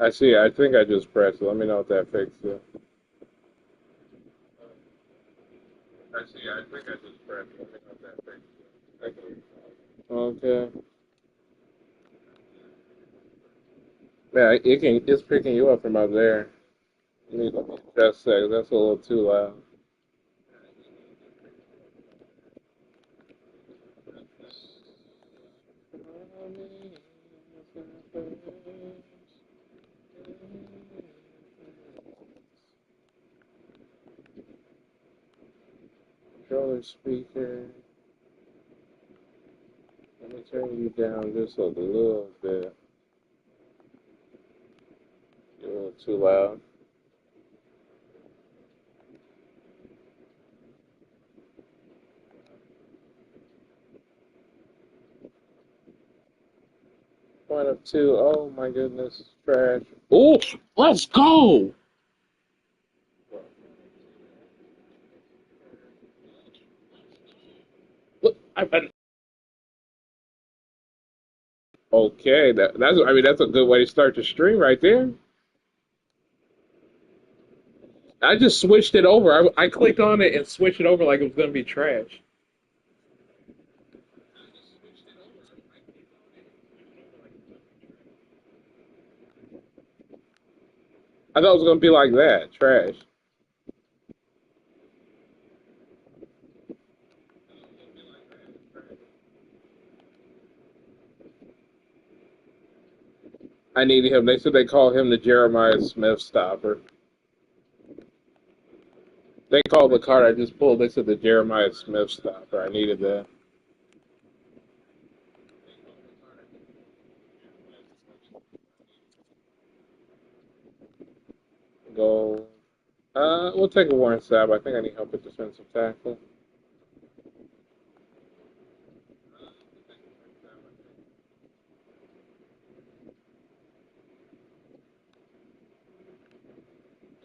I see. I think I just pressed it. Let me know if that fixed it. I see. I think I just pressed it. Let me know if that fixed it. Okay. Yeah, it can. It's picking you up from up there. Let me just say that's a little too loud. Controller speaker. Let me turn you down just a little bit. You're a little too loud. Point of two. Oh my goodness, trash. Oh, let's go. Look, okay, that's. I mean, that's a good way to start the stream right there. I just switched it over. I clicked on it and switched it over like it was gonna be trash. I thought it was gonna be like that, trash. I needed him. They said they call him the Jeremiah Smith stopper. They called the card I just pulled. They said the Jeremiah Smith stopper. I needed that. Go. We'll take a Warren Sapp. I think I need help with defensive tackle.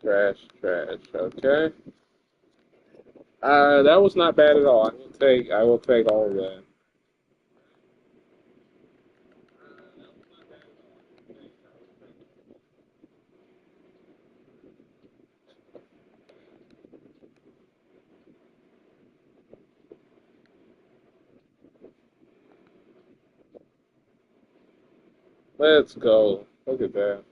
Trash, trash. Okay. That was not bad at all. I will take all of that. Let's go. Look at that.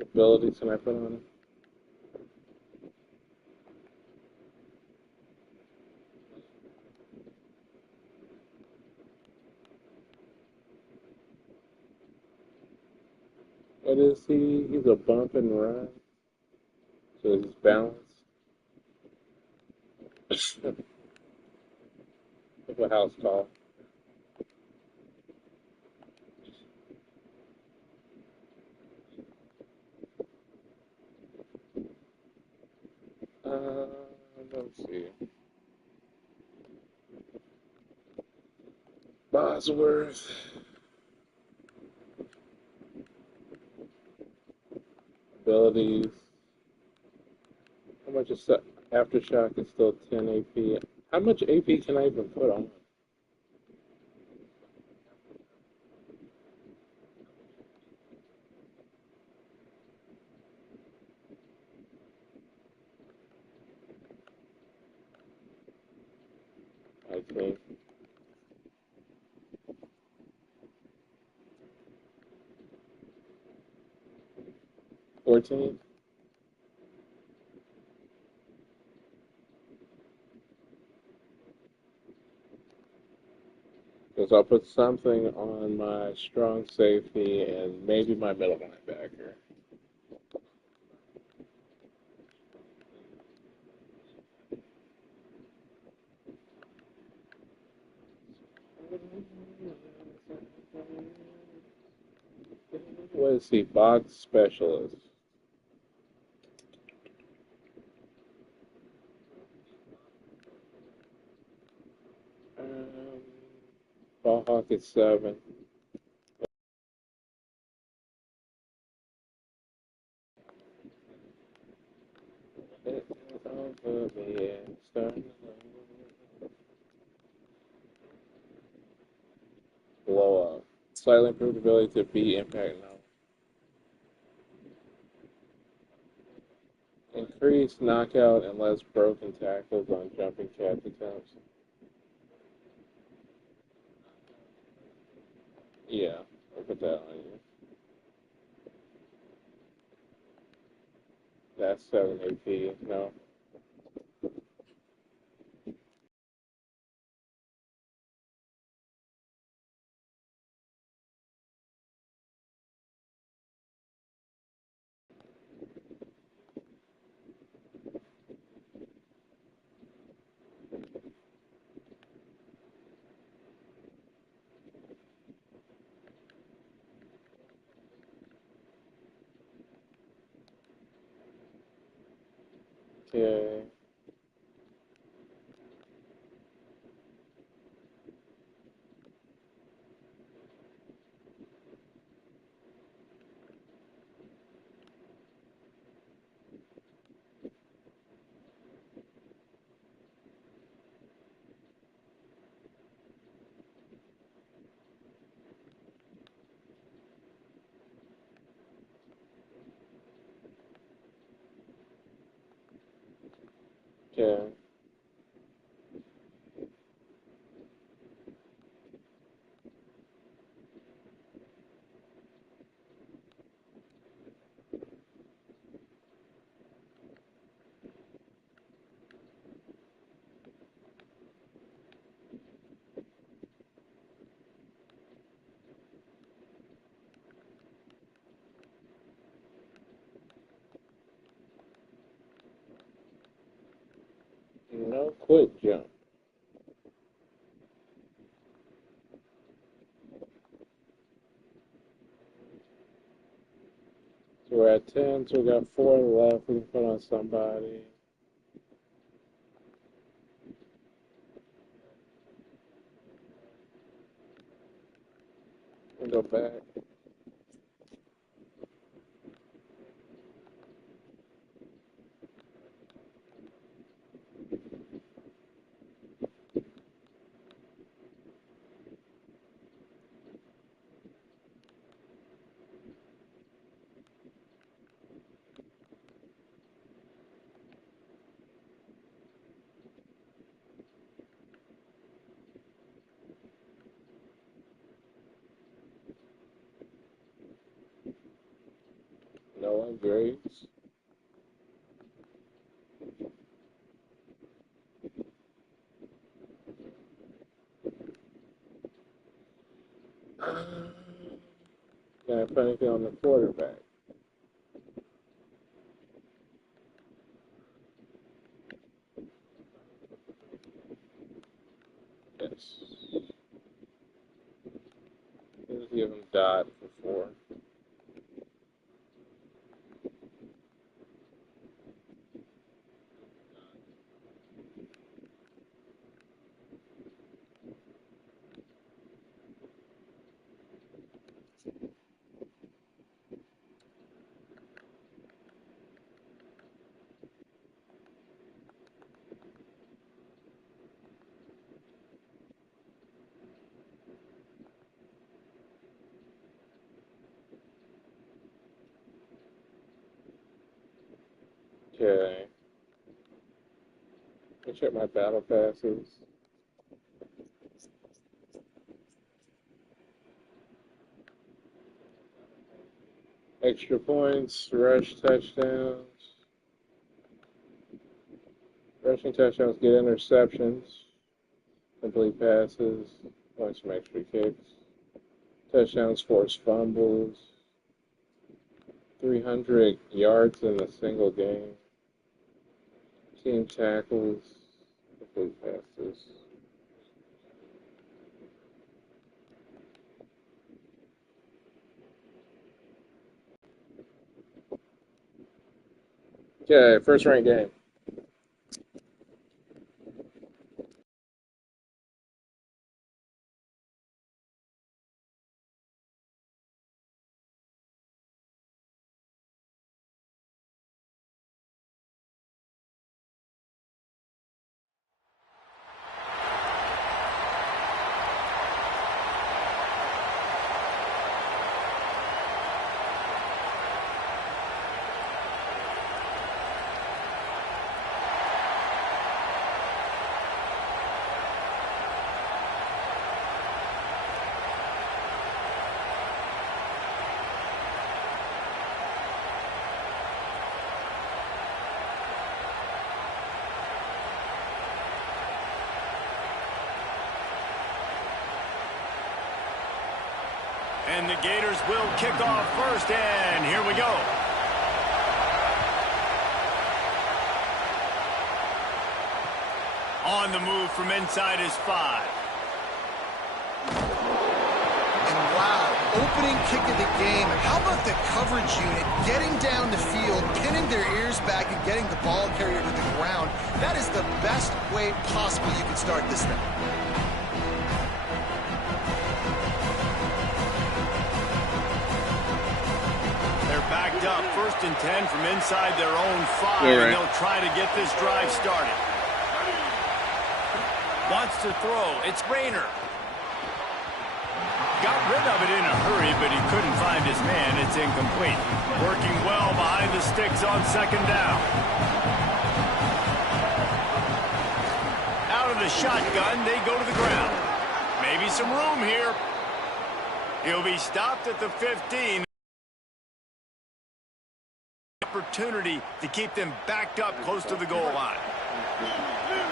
Abilities can I put on it? What is he? He's a bump and run. So he's balanced. What's a house call? Uh, let's see. Bosworth. Abilities. How much is aftershock is still 10 AP? How much AP can I even put on? I think 14. Because I'll put something on my strong safety and maybe my middle linebacker. What is he? Box specialist. Um, Ball Hawk is 7. Put me in, start blow up. Slightly improved ability to beat impact now. Increased knockout and less broken tackles on jumping catch attempts. Yeah, I'll put that on you. That's 7 AP. No. Okay. Okay. No quick jump. So we're at 10, so we got 4 left. We can put on somebody. And go back. No upgrades. Can I put anything on the quarterback? Yes. Let's give him dot for 4. Okay. Let me check my battle passes. Extra points, rush touchdowns. Rushing touchdowns get interceptions. Complete passes. Points from extra kicks. Touchdowns force fumbles. 300 yards in a single game. Team tackles. Complete passes. Okay, first ranked game. And the Gators will kick off first, and here we go. On the move from inside is 5. And wow, opening kick of the game. How about the coverage unit getting down the field, pinning their ears back, and getting the ball carrier to the ground? That is the best way possible you can start this thing. Backed up, 1st and 10 from inside their own 5, right. And they'll try to get this drive started. Wants to throw. It's Rayner. Got rid of it in a hurry, but he couldn't find his man. It's incomplete. Working well behind the sticks on 2nd down. Out of the shotgun, they go to the ground. Maybe some room here. He'll be stopped at the 15. Opportunity to keep them backed up close to the goal line.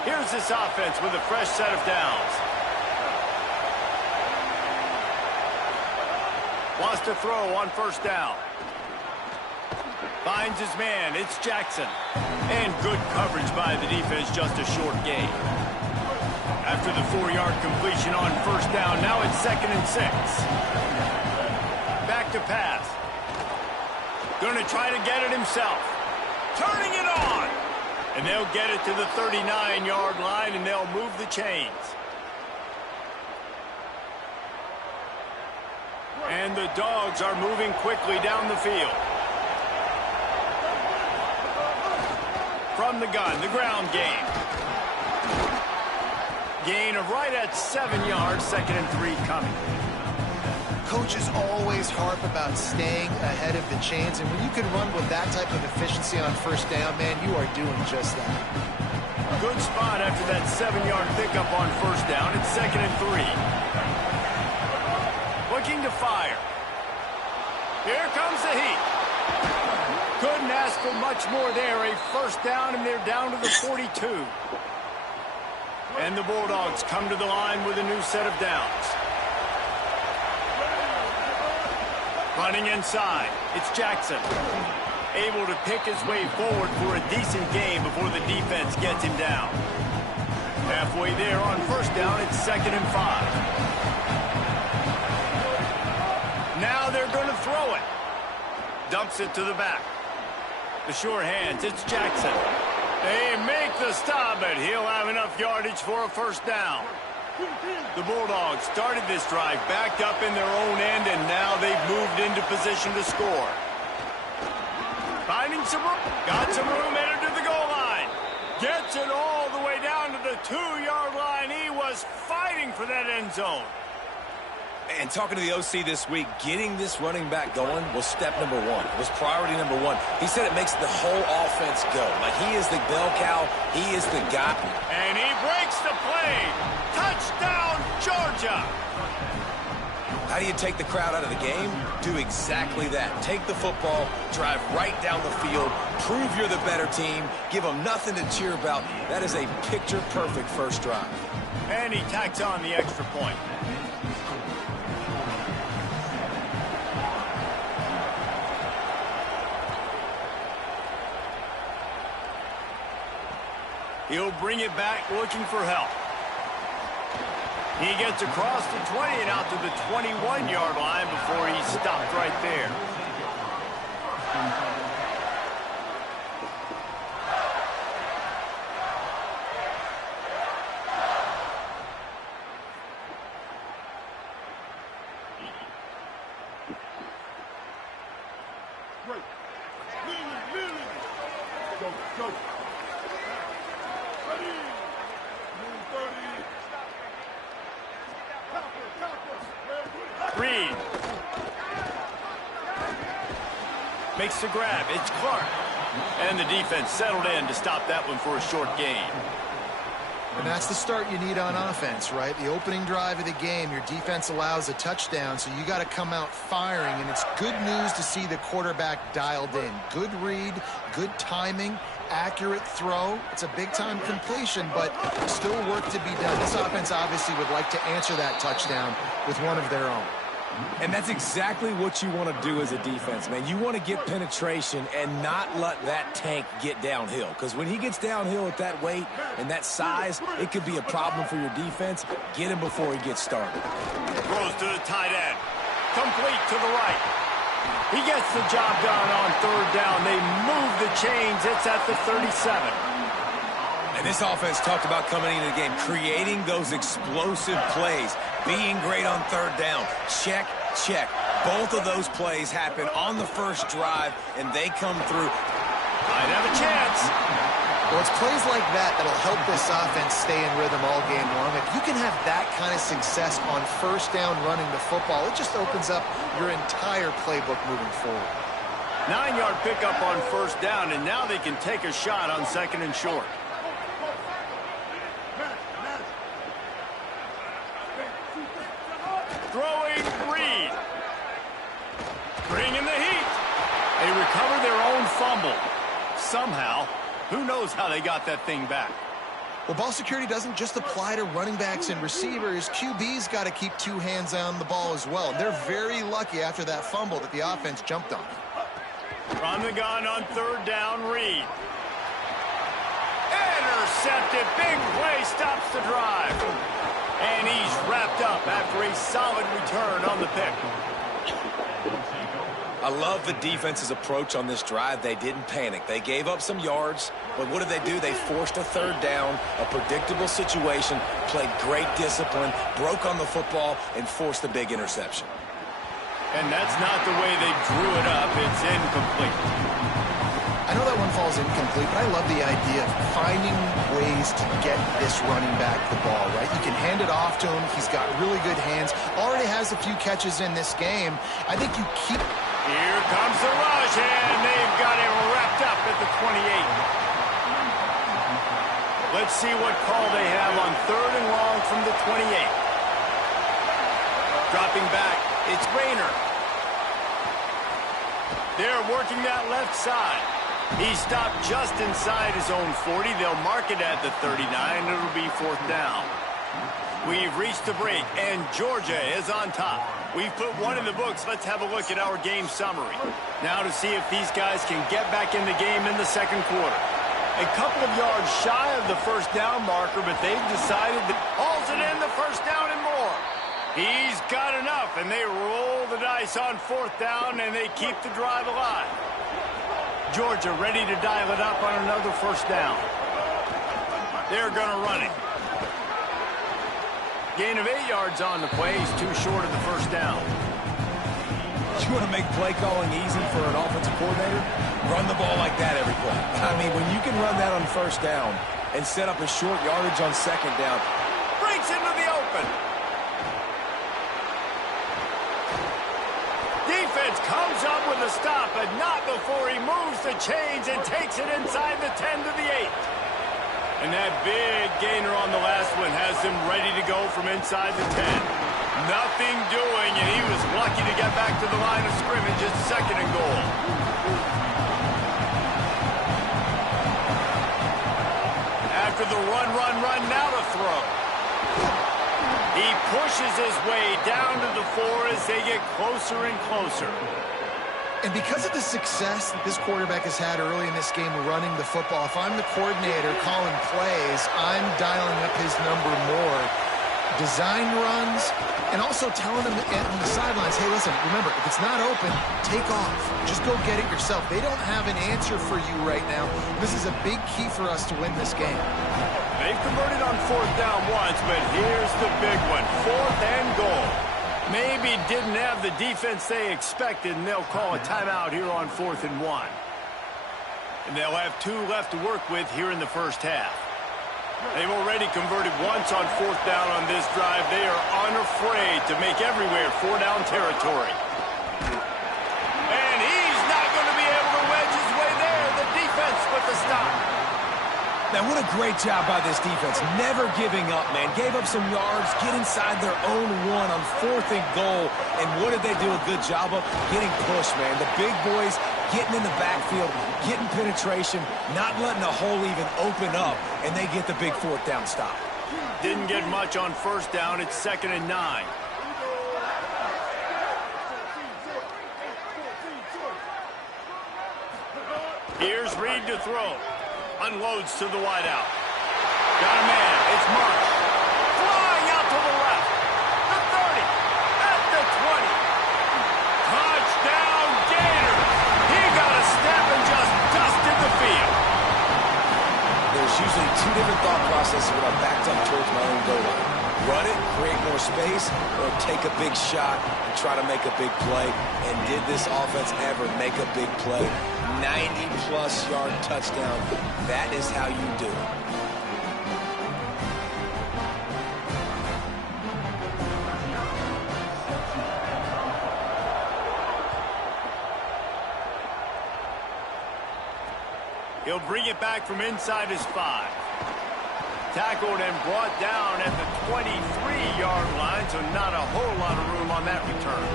Here's this offense with a fresh set of downs. Wants to throw on 1st down. Finds his man. It's Jackson. And good coverage by the defense, just a short gain. After the 4-yard completion on 1st down, now it's 2nd and 6. Back to pass. Going to try to get it himself. Turning it on. And they'll get it to the 39-yard line, and they'll move the chains. And the Dogs are moving quickly down the field. From the gun, the ground game. Gain of right at 7 yards, 2nd and 3 coming. Coaches always harp about staying ahead of the chains, and when you can run with that type of efficiency on 1st down, man, you are doing just that. Good spot after that 7-yard pickup on 1st down. It's 2nd and 3. Looking to fire. Here comes the heat. Couldn't ask for much more there. A 1st down, and they're down to the 42. And the Bulldogs come to the line with a new set of downs. Running inside, it's Jackson. Able to pick his way forward for a decent gain before the defense gets him down. Halfway there on 1st down, it's 2nd and 5. Now they're going to throw it. Dumps it to the back. The sure hands, it's Jackson. They make the stop, but he'll have enough yardage for a 1st down. The Bulldogs started this drive backed up in their own end, and now they've moved into position to score. Finding some room. Got some room, entered to the goal line. Gets it all the way down to the 2-yard line. He was fighting for that end zone. And talking to the OC this week, getting this running back going was step number 1. It was priority number 1. He said it makes the whole offense go. Like, he is the bell cow. He is the guy. And he breaks the play. Touchdown, Georgia. How do you take the crowd out of the game? Do exactly that. Take the football, drive right down the field, prove you're the better team, give them nothing to cheer about. That is a picture-perfect first drive. And he tacks on the extra point. He'll bring it back looking for help. He gets across the 20 and out to the 21-yard line before he's stopped right there. Reed makes the grab. It's Clark. And the defense settled in to stop that one for a short gain. And that's the start you need on offense, right? The opening drive of the game, your defense allows a touchdown, so you got to come out firing, and it's good news to see the quarterback dialed in. Good read, good timing, accurate throw. It's a big-time completion, but still work to be done. This offense obviously would like to answer that touchdown with one of their own. And that's exactly what you want to do as a defense, man. You want to get penetration and not let that tank get downhill. Because when he gets downhill at that weight and that size, it could be a problem for your defense. Get him before he gets started. Throws to the tight end. Complete to the right. He gets the job done on third down. They move the chains. It's at the 37. And this offense talked about coming into the game, creating those explosive plays, being great on third down. Check, check. Both of those plays happen on the first drive, and they come through. Might have a chance. Well, it's plays like that that'll help this offense stay in rhythm all game long. If you can have that kind of success on first down running the football, it just opens up your entire playbook moving forward. 9-yard pickup on first down, and now they can take a shot on second and short. Throwing Reed. Bringing the heat. They recover their own fumble. Somehow, who knows how they got that thing back. Well, ball security doesn't just apply to running backs and receivers. QB's got to keep two hands on the ball as well. They're very lucky after that fumble that the offense jumped on. From the gun on third down, Reed. Intercepted. Big play stops the drive. And he's wrapped up after a solid return on the pick. I love the defense's approach on this drive. They didn't panic. They gave up some yards, but what did they do? They forced a third down, a predictable situation, played great discipline, broke on the football, and forced a big interception. And that's not the way they drew it up. It's incomplete. I know that one falls incomplete, but I love the idea of finding ways to get this running back the ball, right? You can hand it off to him. He's got really good hands. Already has a few catches in this game. I think you keep... Here comes the rush, and they've got him wrapped up at the 28. Let's see what call they have on third and long from the 28. Dropping back, it's Rayner. They're working that left side. He stopped just inside his own 40. They'll mark it at the 39. It'll be fourth down. We've reached the break, and Georgia is on top. We've put one in the books. Let's have a look at our game summary. Now to see if these guys can get back in the game in the second quarter. A couple of yards shy of the first down marker, but they've decided to hauls it in the first down and more. He's got enough, and they roll the dice on fourth down, and they keep the drive alive. Georgia ready to dial it up on another first down. They're going to run it. Gain of 8 yards on the play. He's too short of the first down. You want to make play calling easy for an offensive coordinator? Run the ball like that every play. I mean, when you can run that on first down and set up a short yardage on second down. Breaks into the open. Defense comes up with a stop, but not before he moves the chains and takes it inside the 10 to the 8. And that big gainer on the last one has him ready to go from inside the 10. Nothing doing, and he was lucky to get back to the line of scrimmage at second and goal. After the run, now to throw. He pushes his way down to the 4 as they get closer and closer. And because of the success that this quarterback has had early in this game running the football, if I'm the coordinator calling plays, I'm dialing up his number more. Design runs, and also telling him on the sidelines, hey, listen, remember, if it's not open, take off. Just go get it yourself. They don't have an answer for you right now. This is a big key for us to win this game. They've converted on fourth down once, but here's the big one, fourth and goal. Maybe didn't have the defense they expected, and they'll call a timeout here on 4th and 1. And they'll have 2 left to work with here in the first half. They've already converted once on fourth down on this drive. They are unafraid to make everywhere 4-down territory. And he's not going to be able to wedge his way there. The defense with the stop. Now, what a great job by this defense. Never giving up, man. Gave up some yards, get inside their own 1 on 4th and goal. And what did they do a good job of? Getting pushed, man. The big boys getting in the backfield, getting penetration, not letting a hole even open up, and they get the big 4th down stop. Didn't get much on first down. It's 2nd and 9. Here's Reed to throw. Unloads to the wideout. Got a man. It's Marsh. Flying out to the left. The 30. At the 20. Touchdown Gators. He got a step and just dusted the field. There's usually two different thought processes when I'm backed up towards my own goal line. Run it, create more space, or take a big shot and try to make a big play. And did this offense ever make a big play? 90-plus yard touchdown. That is how you do it. He'll bring it back from inside his 5. Tackled and brought down at the 23-yard line, so not a whole lot of room on that return.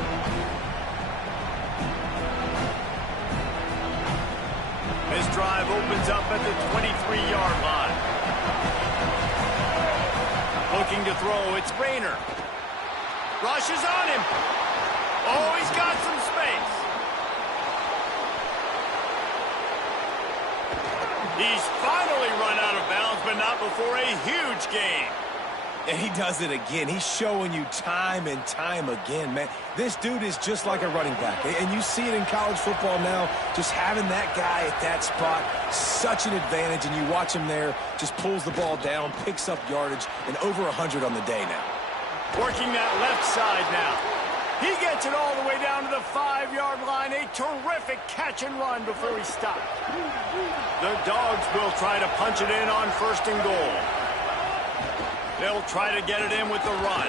This drive opens up at the 23-yard line. Looking to throw, it's Rayner. Rushes on him. Oh, he's got some space. He's finally run out of bounds, but not before a huge gain. And he does it again. He's showing you time and time again, man. This dude is just like a running back. And you see it in college football now. Just having that guy at that spot, such an advantage. And you watch him there, just pulls the ball down, picks up yardage, and over 100 on the day now. Working that left side now. He gets it all the way down to the 5-yard line. A terrific catch and run before he stopped. The Dogs will try to punch it in on 1st and goal. They'll try to get it in with the run.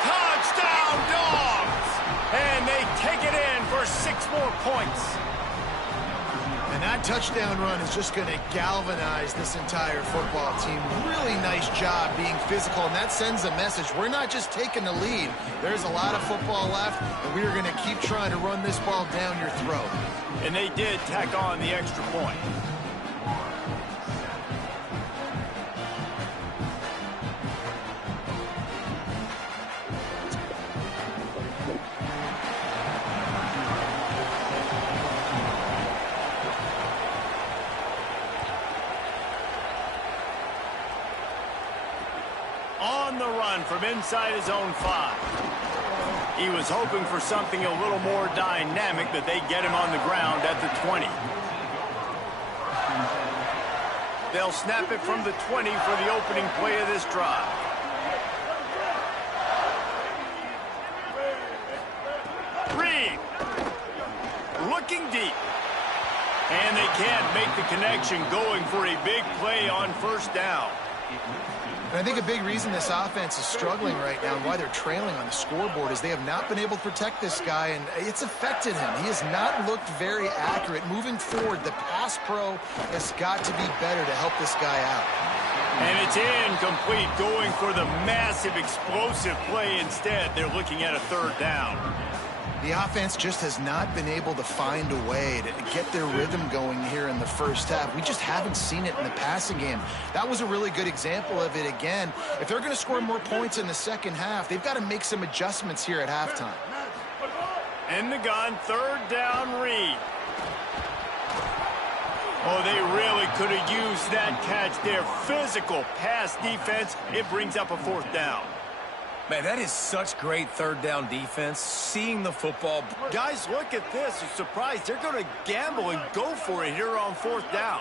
Touchdown, Dogs! And they take it in for 6 more points. And that touchdown run is just going to galvanize this entire football team. Really nice job being physical, and that sends a message. We're not just taking the lead. There's a lot of football left, and we are going to keep trying to run this ball down your throat. And they did tack on the extra point. On the run from inside his own 5. He was hoping for something a little more dynamic, but they get him on the ground at the 20. They'll snap it from the 20 for the opening play of this drive. Reed. Looking deep. And they can't make the connection, going for a big play on 1st down. And I think a big reason this offense is struggling right now and why they're trailing on the scoreboard is they have not been able to protect this guy, and it's affected him. He has not looked very accurate. Moving forward, the pass pro has got to be better to help this guy out. And it's incomplete, going for the massive explosive play instead. They're looking at a 3rd down. The offense just has not been able to find a way to get their rhythm going here in the first half. We just haven't seen it in the passing game. That was a really good example of it again. If they're going to score more points in the second half, they've got to make some adjustments here at halftime. In the gun, 3rd down, Reed. Oh, they really could have used that catch there. Physical pass defense. It brings up a 4th down. Man, that is such great 3rd down defense. Seeing the football. Guys, look at this. You're surprised. They're going to gamble and go for it here on 4th down.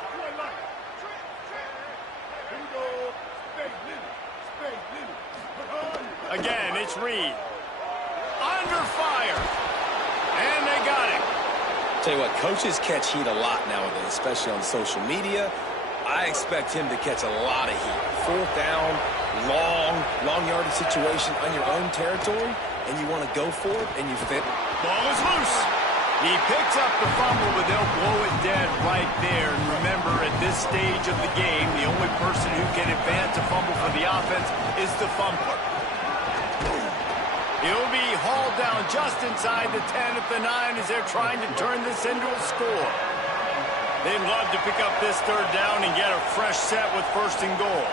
Again, it's Reed. Under fire. And they got him. Tell you what, coaches catch heat a lot nowadays, especially on social media. I expect him to catch a lot of heat. 4th down, long yardage situation on your own territory, and you want to go for it, and you fit. Ball is loose. He picks up the fumble, but they'll blow it dead right there. And remember, at this stage of the game, the only person who can advance a fumble for the offense is the fumbler. He'll be hauled down just inside the 10 at the 9 as they're trying to turn this into a score. They'd love to pick up this 3rd down and get a fresh set with 1st and goal.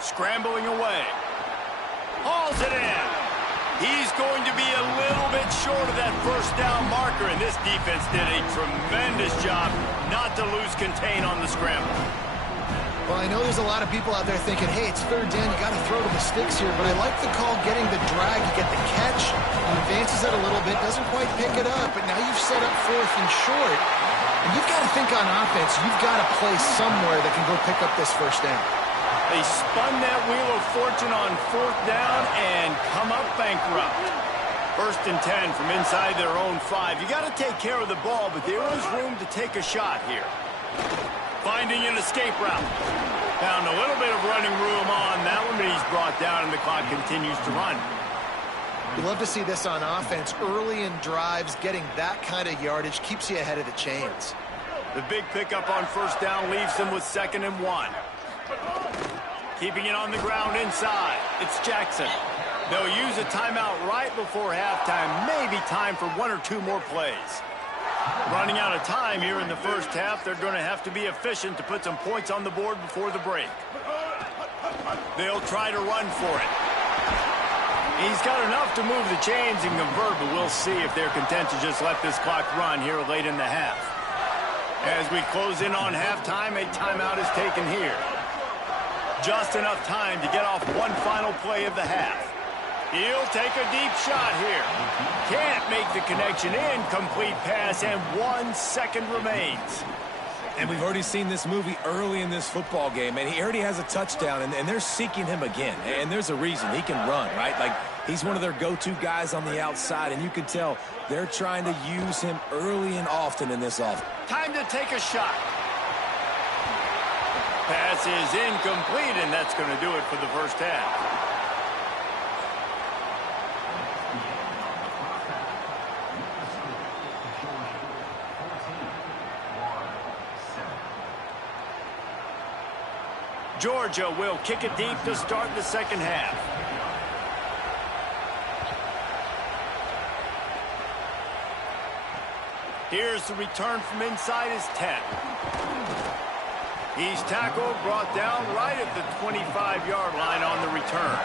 Scrambling away. Hauls it in. He's going to be a little bit short of that first down marker, and this defense did a tremendous job not to lose contain on the scramble. Well, I know there's a lot of people out there thinking, hey, it's third down, you got to throw to the sticks here, but I like the call getting the drag. You get the catch, he advances it a little bit, doesn't quite pick it up, but now you've set up fourth and short. And you've got to think on offense, you've got a place somewhere that can go pick up this first down. They spun that wheel of fortune on fourth down and come up bankrupt. First and 10 from inside their own 5. You got to take care of the ball, but there is room to take a shot here. Finding an escape route. Found a little bit of running room on that one, but he's brought down and the clock continues to run. You love to see this on offense. Early in drives, getting that kind of yardage keeps you ahead of the chains. The big pickup on first down leaves them with 2nd and 1. Keeping it on the ground inside. It's Jackson. They'll use a timeout right before halftime. Maybe time for 1 or 2 more plays. Running out of time here in the first half. They're going to have to be efficient to put some points on the board before the break. They'll try to run for it. He's got enough to move the chains and convert, but we'll see if they're content to just let this clock run here late in the half. As we close in on halftime, a timeout is taken here. Just enough time to get off one final play of the half. He'll take a deep shot here. Can't make the connection. Incomplete pass, and 1 second remains. And we've already seen this movie early in this football game, and he already has a touchdown, and they're seeking him again. And there's a reason. He can run, right? Like, he's one of their go-to guys on the outside, and you can tell they're trying to use him early and often in this offense. Time to take a shot. Pass is incomplete, and that's going to do it for the first half. Georgia will kick it deep to start the second half. Here's the return from inside his 10. He's tackled, brought down right at the 25-yard line on the return.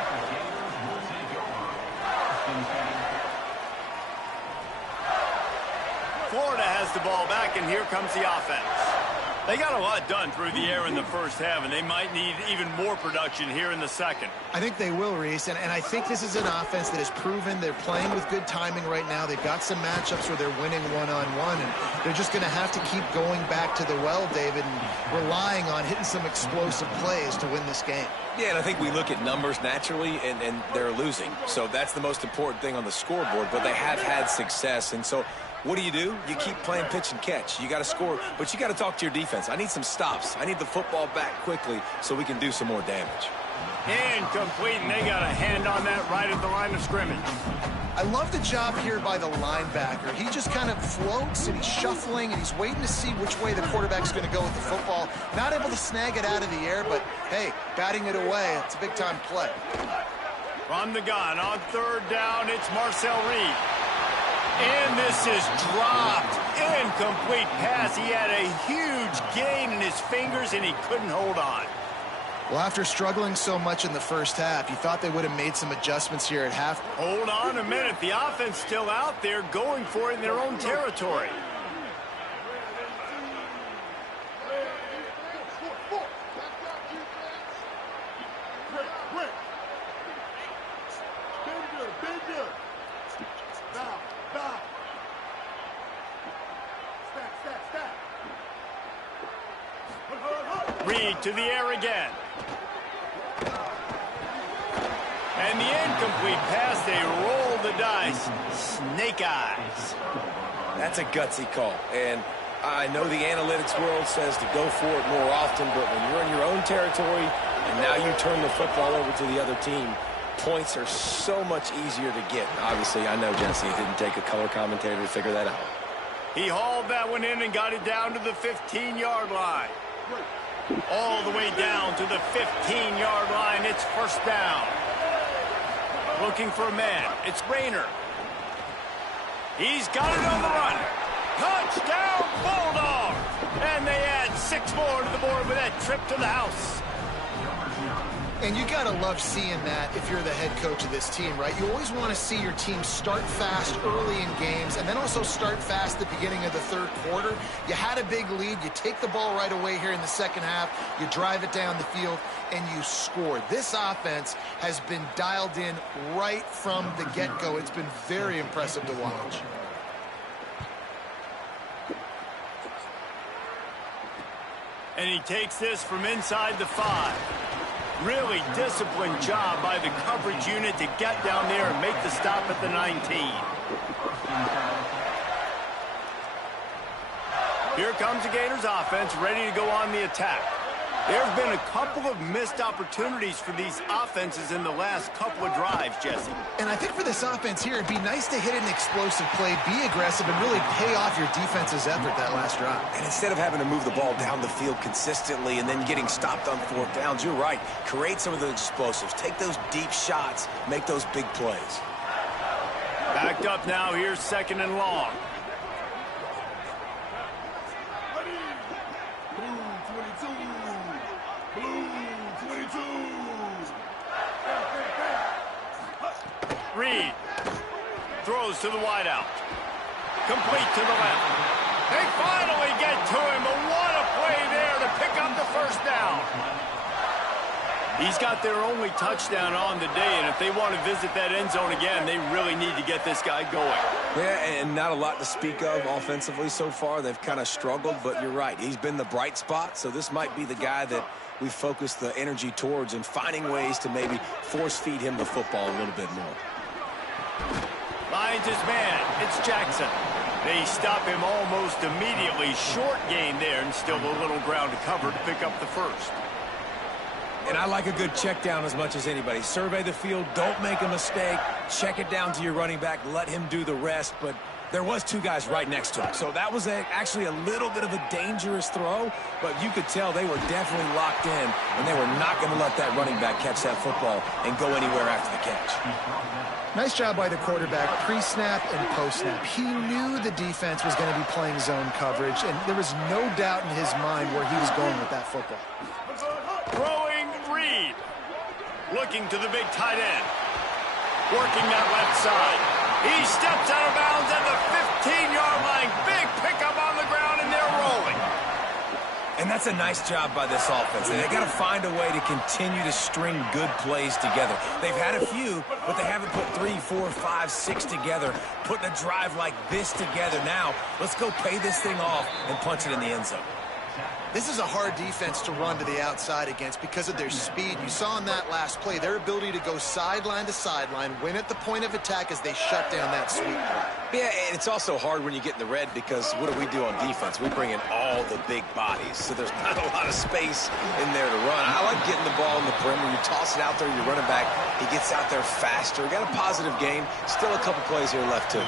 Florida has the ball back, and here comes the offense. They got a lot done through the air in the first half, and they might need even more production here in the second. I think they will, Reese, and I think this is an offense that has proven they're playing with good timing right now. They've got some matchups where they're winning one-on-one, and they're just going to have to keep going back to the well, David, and relying on hitting some explosive plays to win this game. Yeah, and I think we look at numbers naturally, and they're losing. So that's the most important thing on the scoreboard, but they have had success, and so what do? You keep playing pitch and catch. You got to score, but you got to talk to your defense. I need some stops. I need the football back quickly so we can do some more damage. Incomplete, and they got a hand on that right at the line of scrimmage. I love the job here by the linebacker. He just kind of floats, and he's shuffling, and he's waiting to see which way the quarterback's going to go with the football. Not able to snag it out of the air, but, hey, batting it away, it's a big-time play. From the gun on third down, it's Marcel Reed. And this is dropped. Incomplete pass. He had a huge gain in his fingers, and he couldn't hold on. Well, after struggling so much in the first half, you thought they would have made some adjustments here at half. Hold on a minute. The offense still out there going for it in their own territory. Reed to the air again. And the incomplete pass, they roll the dice. Snake eyes. That's a gutsy call, and I know the analytics world says to go for it more often, but when you're in your own territory and now you turn the football over to the other team, points are so much easier to get. Obviously, I know, Jesse, it didn't take a color commentator to figure that out. He hauled that one in and got it down to the 15-yard line. All the way down to the 15-yard line. It's first down. Looking for a man. It's Rayner. He's got it on the run. Touchdown, Bulldogs! And they add 6 more to the board with that trip to the house. And you got to love seeing that if you're the head coach of this team, right? You always want to see your team start fast early in games and then also start fast at the beginning of the third quarter. You had a big lead. You take the ball right away here in the second half. You drive it down the field, and you score. This offense has been dialed in right from the get-go. It's been very impressive to watch. And he takes this from inside the 5. Really disciplined job by the coverage unit to get down there and make the stop at the 19. Here comes the Gators offense ready to go on the attack. There's been a couple of missed opportunities for these offenses in the last couple of drives, Jesse. And I think for this offense here, it'd be nice to hit an explosive play, be aggressive, and really pay off your defense's effort that last drive. And instead of having to move the ball down the field consistently and then getting stopped on fourth downs, you're right. Create some of those explosives. Take those deep shots. Make those big plays. Backed up now. Here's 2nd and long. Reed throws to the wideout. Complete to the left. They finally get to him, but what a play there to pick up the first down. He's got their only touchdown on the day, and if they want to visit that end zone again, they really need to get this guy going. Yeah, and not a lot to speak of offensively so far. They've kind of struggled, but you're right. He's been the bright spot, so this might be the guy that we focus the energy towards and finding ways to maybe force feed him the football a little bit more. Finds his man. It's Jackson. They stop him almost immediately. Short gain there, and still a little ground to cover to pick up the first. And I like a good check down as much as anybody. Survey the field, don't make a mistake, check it down to your running back, let him do the rest. But there was 2 guys right next to him. So that was actually a little bit of a dangerous throw, but you could tell they were definitely locked in, and they were not going to let that running back catch that football and go anywhere after the catch. Nice job by the quarterback, pre-snap and post-snap. He knew the defense was going to be playing zone coverage, and there was no doubt in his mind where he was going with that football. Throwing Reed. Looking to the big tight end. Working that left side. He steps out of bounds at the 15-yard line. Big pickup on the ground, and they're rolling. And that's a nice job by this offense. They got to find a way to continue to string good plays together. They've had a few, but they haven't put 3, 4, 5, 6 together. Putting a drive like this together now, let's go pay this thing off and punch it in the end zone. This is a hard defense to run to the outside against because of their speed. You saw in that last play their ability to go sideline to sideline, win at the point of attack as they shut down that sweep. Yeah, and it's also hard when you get in the red because what do on defense? We bring in all the big bodies, so there's not a lot of space in there to run. I like getting the ball in the perimeter. You toss it out there, your running back, he gets out there faster. Got a positive game. Still a couple plays here left, too.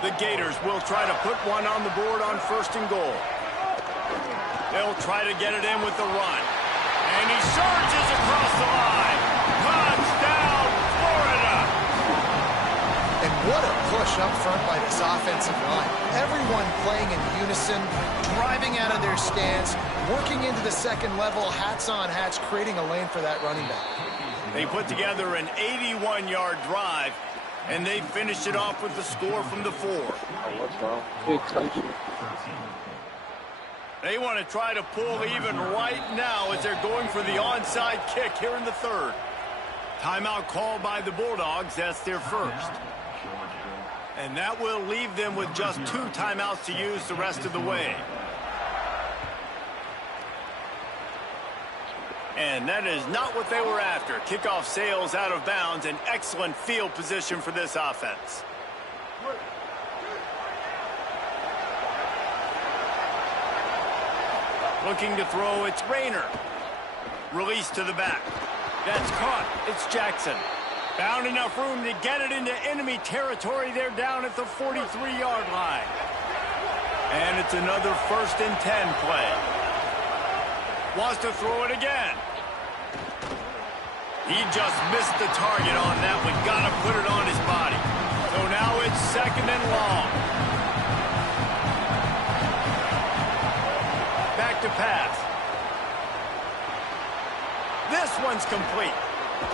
The Gators will try to put one on the board on 1st and goal. They'll try to get it in with the run. And he surges across the line. Touchdown, Florida! And what a push up front by this offensive line. Everyone playing in unison, driving out of their stance, working into the second level, hats on hats, creating a lane for that running back. They put together an 81-yard drive, and they finished it off with the score from the 4. What's wrong? Big touchdown. They want to try to pull even right now as they're going for the onside kick here in the 3rd. Timeout called by the Bulldogs. That's their first. And that will leave them with just 2 timeouts to use the rest of the way. And that is not what they were after. Kickoff sails out of bounds, and excellent field position for this offense. Looking to throw, it's Rayner. Release to the back. That's caught. It's Jackson. Found enough room to get it into enemy territory. They're down at the 43-yard line. And it's another 1st and 10 play. Wants to throw it again. He just missed the target on that one. Got to put it on his body. So now it's 2nd and long. Back to pass. This one's complete.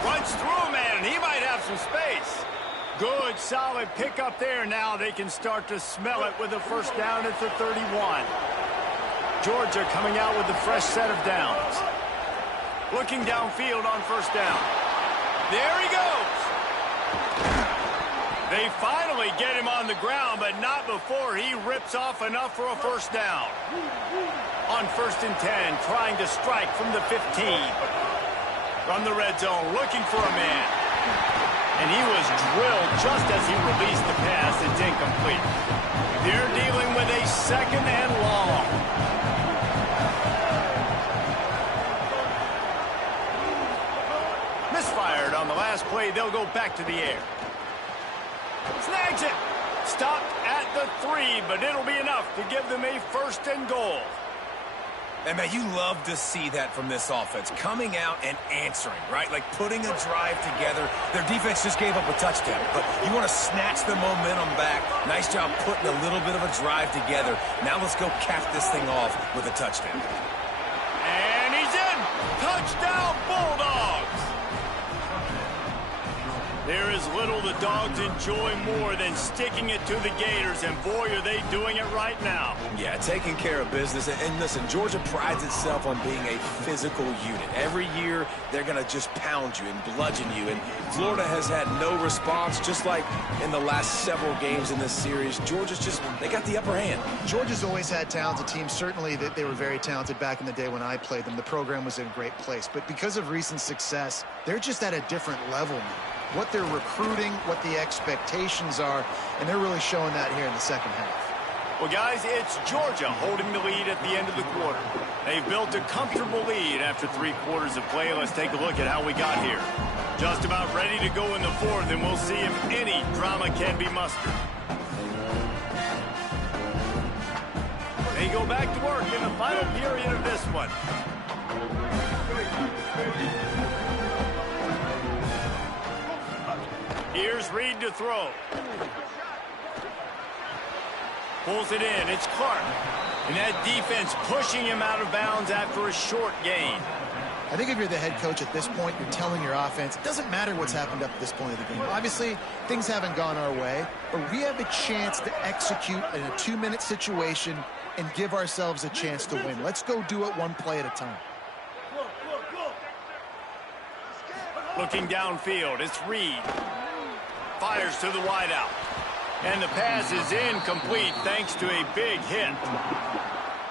Runs through a man, and he might have some space. Good, solid pickup there. Now they can start to smell it with a first down at the 31. Georgia coming out with a fresh set of downs. Looking downfield on first down. There he goes. They finally get him on the ground, but not before he rips off enough for a first down. On first and 10, trying to strike from the 15. From the red zone, looking for a man. And he was drilled just as he released the pass. It's incomplete. They're dealing with a second and long. Misfired on the last play. They'll go back to the air. Snags it. Stopped at the 3, but it'll be enough to give them a first and goal. And, man, you love to see that from this offense. Coming out and answering, right? Like putting a drive together. Their defense just gave up a touchdown, but you want to snatch the momentum back. Nice job putting a little bit of a drive together. Now let's go cap this thing off with a touchdown. And he's in. Touchdown, Bulldogs. There is little the Dogs enjoy more than sticking it to the Gators, and boy, are they doing it right now. Yeah, taking care of business. And listen, Georgia prides itself on being a physical unit. Every year, they're going to just pound you and bludgeon you. And Florida has had no response, just like in the last several games in this series. Georgia's just, they got the upper hand. Georgia's always had talented teams. Certainly, they were very talented back in the day when I played them. The program was in a great place. But because of recent success, they're just at a different level now. What they're recruiting, what the expectations are, and they're really showing that here in the second half. Well, guys, it's Georgia holding the lead at the end of the quarter. They've built a comfortable lead after 3 quarters of play. Let's take a look at how we got here. Just about ready to go in the fourth, and we'll see if any drama can be mustered. They go back to work in the final period of this one. Here's Reed to throw. Pulls it in. It's Clark. And that defense pushing him out of bounds after a short gain. I think if you're the head coach at this point, you're telling your offense, it doesn't matter what's happened up to this point of the game. Obviously, things haven't gone our way, but we have a chance to execute in a 2-minute situation and give ourselves a chance to win. Let's go do it one play at a time. Looking downfield, it's Reed. Fires to the wideout. And the pass is incomplete thanks to a big hit.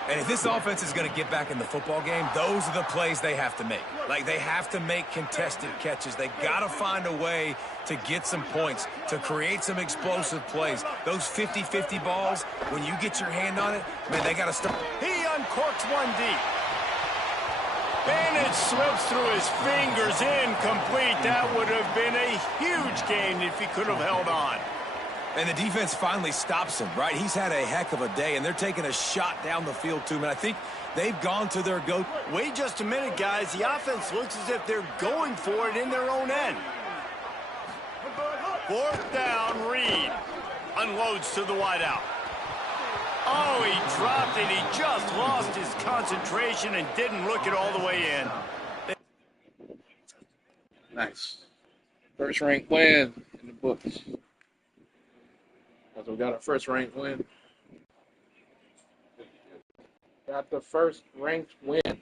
And if this offense is going to get back in the football game, those are the plays they have to make. Like, they have to make contested catches. They got to find a way to get some points, to create some explosive plays. Those 50-50 balls, when you get your hand on it, man, they got to start. He uncorks one deep. And it slips through his fingers, incomplete. That would have been a huge gain if he could have held on. And the defense finally stops him, right? He's had a heck of a day, and they're taking a shot down the field to him. And I think they've gone to their go. Wait just a minute, guys. The offense looks as if they're going for it in their own end. Fourth down, Reed. Unloads to the wideout. Oh, he dropped it. He just lost his concentration and didn't look it all the way in. Nice. First ranked win in the books. So we got our first ranked win. Got the first ranked win.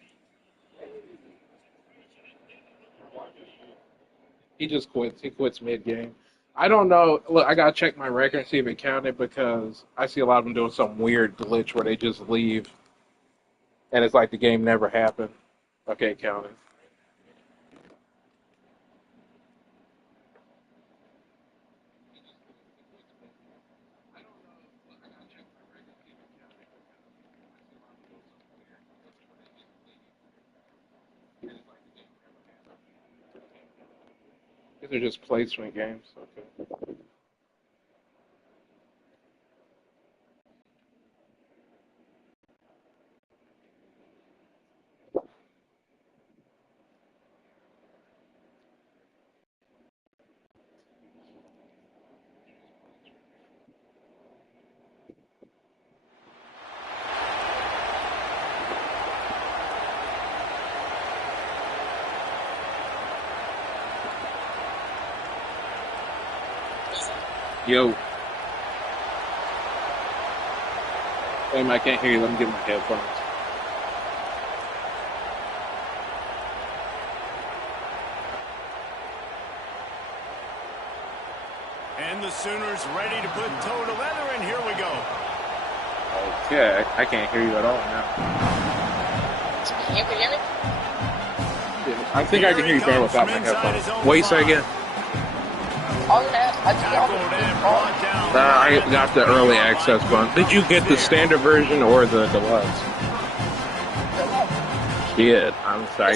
He just quits. He quits mid-game. I don't know. Look, I got to check my record and see if it counted because I see a lot of them doing some weird glitch where they just leave. And it's like the game never happened. Okay, it counted. These are just placement games. Okay. Yo. Wait, I can't hear you. Let me get my headphones. And the Sooners ready to put toe to leather, and here we go. Okay, I can't hear you at all now. You can hear me? Yeah, I think I can hear you better without my headphones. What you say again? All of that, I just got Tackled and brought down. I got the early access button. Did you get the standard version or the deluxe? Shit, I'm sorry.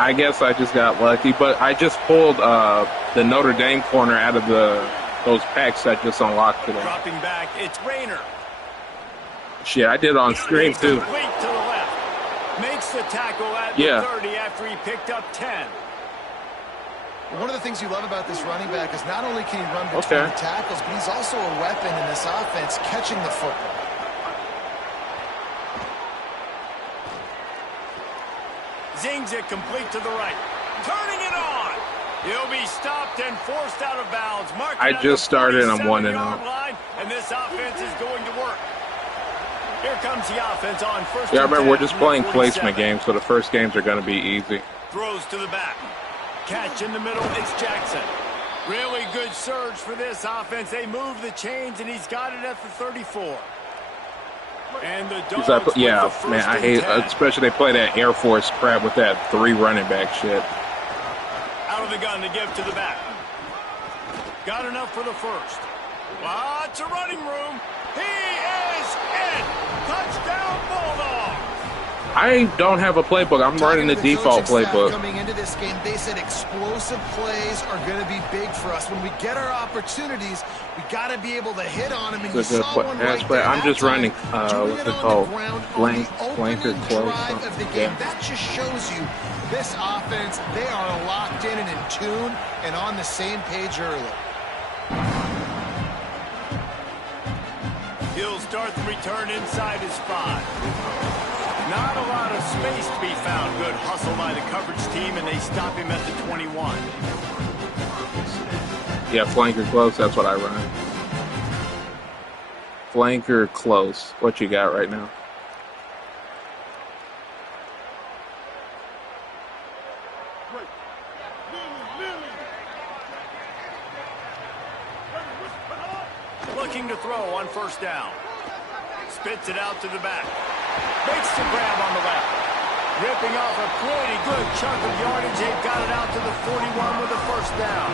I guess I just got lucky, but I just pulled the Notre Dame corner out of those packs I just unlocked today. Dropping back, it's Rayner. Shit, I did it on stream too. Complete to the left. Makes the tackle at Yeah. the 30 after he picked up 10. One of the things you love about this running back is not only can he run between the tackles, but he's also a weapon in this offense catching the football. Zings it complete to the right. Turning it on. He'll be stopped and forced out of bounds. I just started and I'm 1-0. And this offense is going to work. Here comes the offense on first. Yeah, I remember we're just playing 47. placement games, so the first games are going to be easy. Throws to the back. Catch in the middle, it's Jackson. Really good surge for this offense. They move the chains, and he's got it at the 34. And the Dogs yeah, man, I hate, especially they play that Air Force crap with that 3 running back shit. Out of the gun to give to the back. Got enough for the first. Lots of running room. He is in. Touchdown, Bulldogs. I don't have a playbook. I'm running the default playbook. Coming into this game, they said explosive plays are going to be big for us. When we get our opportunities, we got to be able to hit on them. And you saw one right there. I'm just running, what's it called? Blanker close. Yeah. That just shows you this offense, they are locked in and in tune and on the same page early. He'll start the return inside his 5. Not a lot of space to be found. Good hustle by the coverage team, and they stop him at the 21. Yeah, flanker close, that's what I run. Flanker close. What you got right now? Looking to throw on first down. Spits it out to the back. Makes the grab on the left. Ripping off a pretty good chunk of yardage. They've got it out to the 41 with a first down.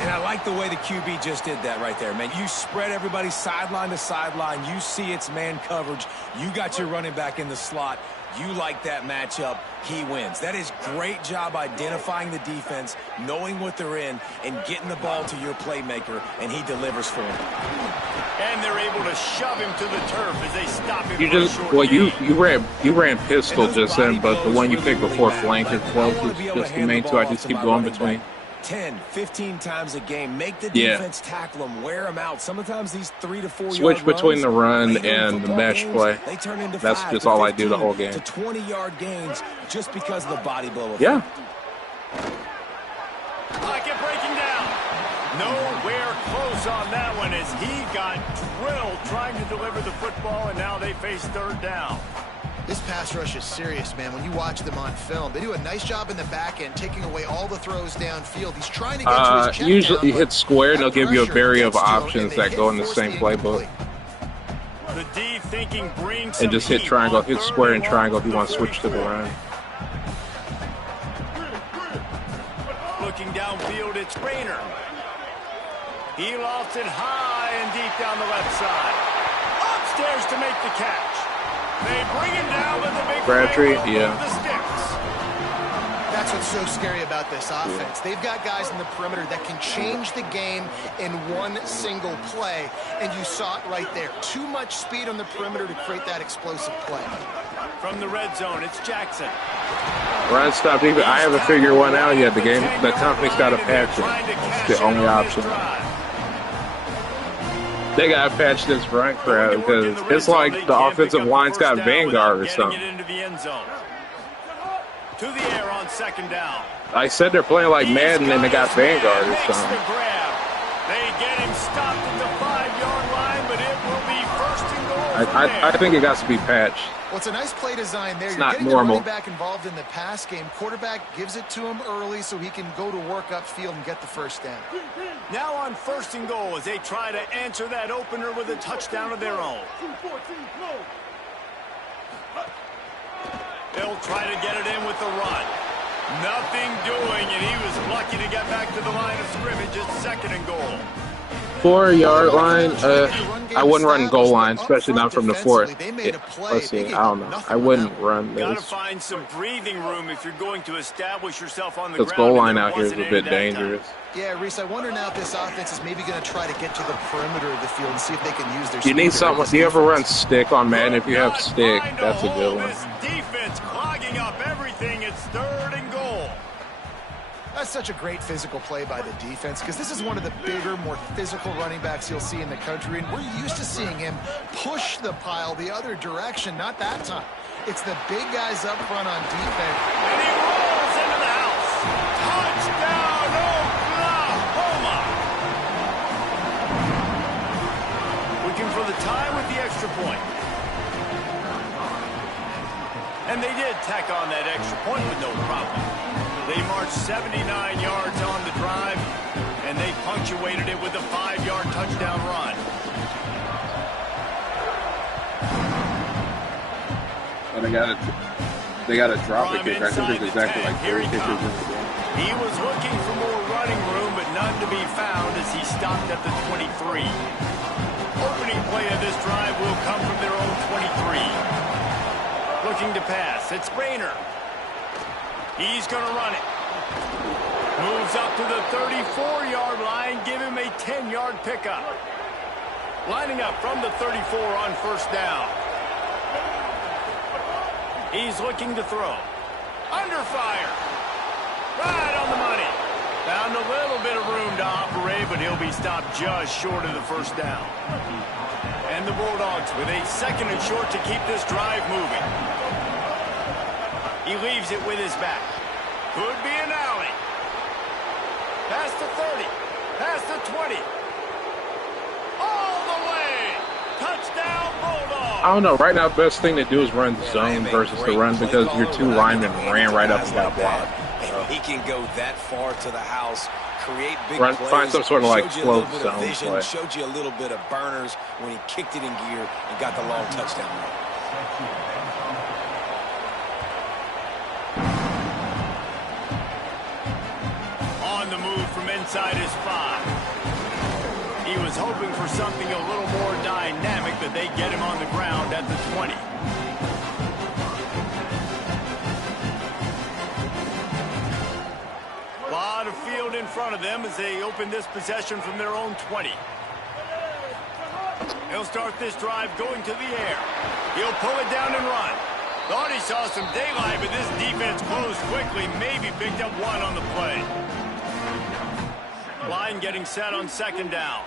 And I like the way the QB just did that right there, man. You spread everybody sideline to sideline. You see it's man coverage. You got your running back in the slot. You like that matchup. He wins. That is great job identifying the defense, knowing what they're in, and getting the ball to your playmaker, and he delivers for him. And they're able to shove him to the turf as they stop him. You ran pistol just then, but the one you picked before flanker close is just the main two. I just keep going between. 10, 15 times a game. Make the defense tackle them, wear them out. Sometimes these 3 to 4 yard switch between runs, the run and the mesh play. They turn into That's 5 just to all I do 15 the whole game. To 20-yard gains just because of the body blow effect. Yeah. Pocket breaking down. Nowhere close on that one as he got drilled trying to deliver the football, and now they face third down. This pass rush is serious, man. When you watch them on film, they do a nice job in the back end, taking away all the throws downfield. He's trying to get to his check usually you down, hit square, and they'll give you a barrier of options that go in the same playbook. The D thinking brings and just hit triangle, hit square and triangle if you want to switch to the run. Looking downfield, it's Rayner. He lofts it high and deep down the left side. Upstairs to make the catch. They bring him down with the big Crabtree, yeah. The sticks. That's what's so scary about this offense. They've got guys in the perimeter that can change the game in one single play, and you saw it right there. Too much speed on the perimeter to create that explosive play. From the red zone, it's Jackson. Run stop. I haven't figured one out yet. The company's got to patch it. It's the only option. They got to patch this run crowd because it's like the offensive line's got Vanguard or something. To the air on second down. I said they're playing like Madden and they got Vanguard or something. They get him stopped at the 5-yard line, but it will be first and goal. I think it got to be patched. Well, it's a nice play design there. It's You're not getting normal. the running back involved in the pass game. Quarterback gives it to him early so he can go to work upfield and get the first down. Now on first and goal as they try to answer that opener with a touchdown of their own. They'll try to get it in with the run. Nothing doing, and he was lucky to get back to the line of scrimmage at second and goal. 4-yard line. I wouldn't run goal line, especially not from the 4th. Let's see. I don't know. I wouldn't run Got to this. find some breathing room if you're going to establish yourself on the ground. Because goal line out here is a bit dangerous. Yeah, Reese, I wonder now if this offense is maybe going to try to get to the perimeter of the field and see if they can use their. You need something. Do you ever run stick on Madden? If you have stick, that's a good one. This defense clogging up everything. It's third and goal. That's such a great physical play by the defense because this is one of the bigger, more physical running backs you'll see in the country, and we're used to seeing him push the pile the other direction. Not that time. It's the big guys up front on defense. And he rolls into the house. Touchdown, Oklahoma. Looking for the tie with the extra point. And they did tack on that extra point with no problem. They marched 79 yards on the drive, and they punctuated it with a 5-yard touchdown run. And they got to drop the kicker. I think there's exactly like 3 kickers in the game. He was looking for more running room, but none to be found as he stopped at the 23. Opening play of this drive will come from their own 23. Looking to pass. It's Rayner. He's going to run it. Moves up to the 34-yard line. Give him a 10-yard pickup. Lining up from the 34 on first down. He's looking to throw. Under fire. Right on the money. Found a little bit of room to operate, but he'll be stopped just short of the first down. And the Bulldogs with a second and short to keep this drive moving. He leaves it with his back. Could be an alley. Past the 30. Past the 20. All the way. Touchdown, Bulldogs. I don't know. Right now, the best thing to do is run zone versus the run because your 2 linemen ran right up and got blocked. He can go that far to the house, create big Run, plays. find some sort of like Showed you a slow little bit of zone vision, play. showed you a little bit of burners when he kicked it in gear and got the long touchdown run. On the move from inside his 5. He was hoping for something a little more dynamic, but they get him on the ground at the 20. A lot of field in front of them as they open this possession from their own 20. He'll start this drive going to the air. He'll pull it down and run. Thought he saw some daylight, but this defense closed quickly. Maybe picked up 1 on the play. Line getting set on second down.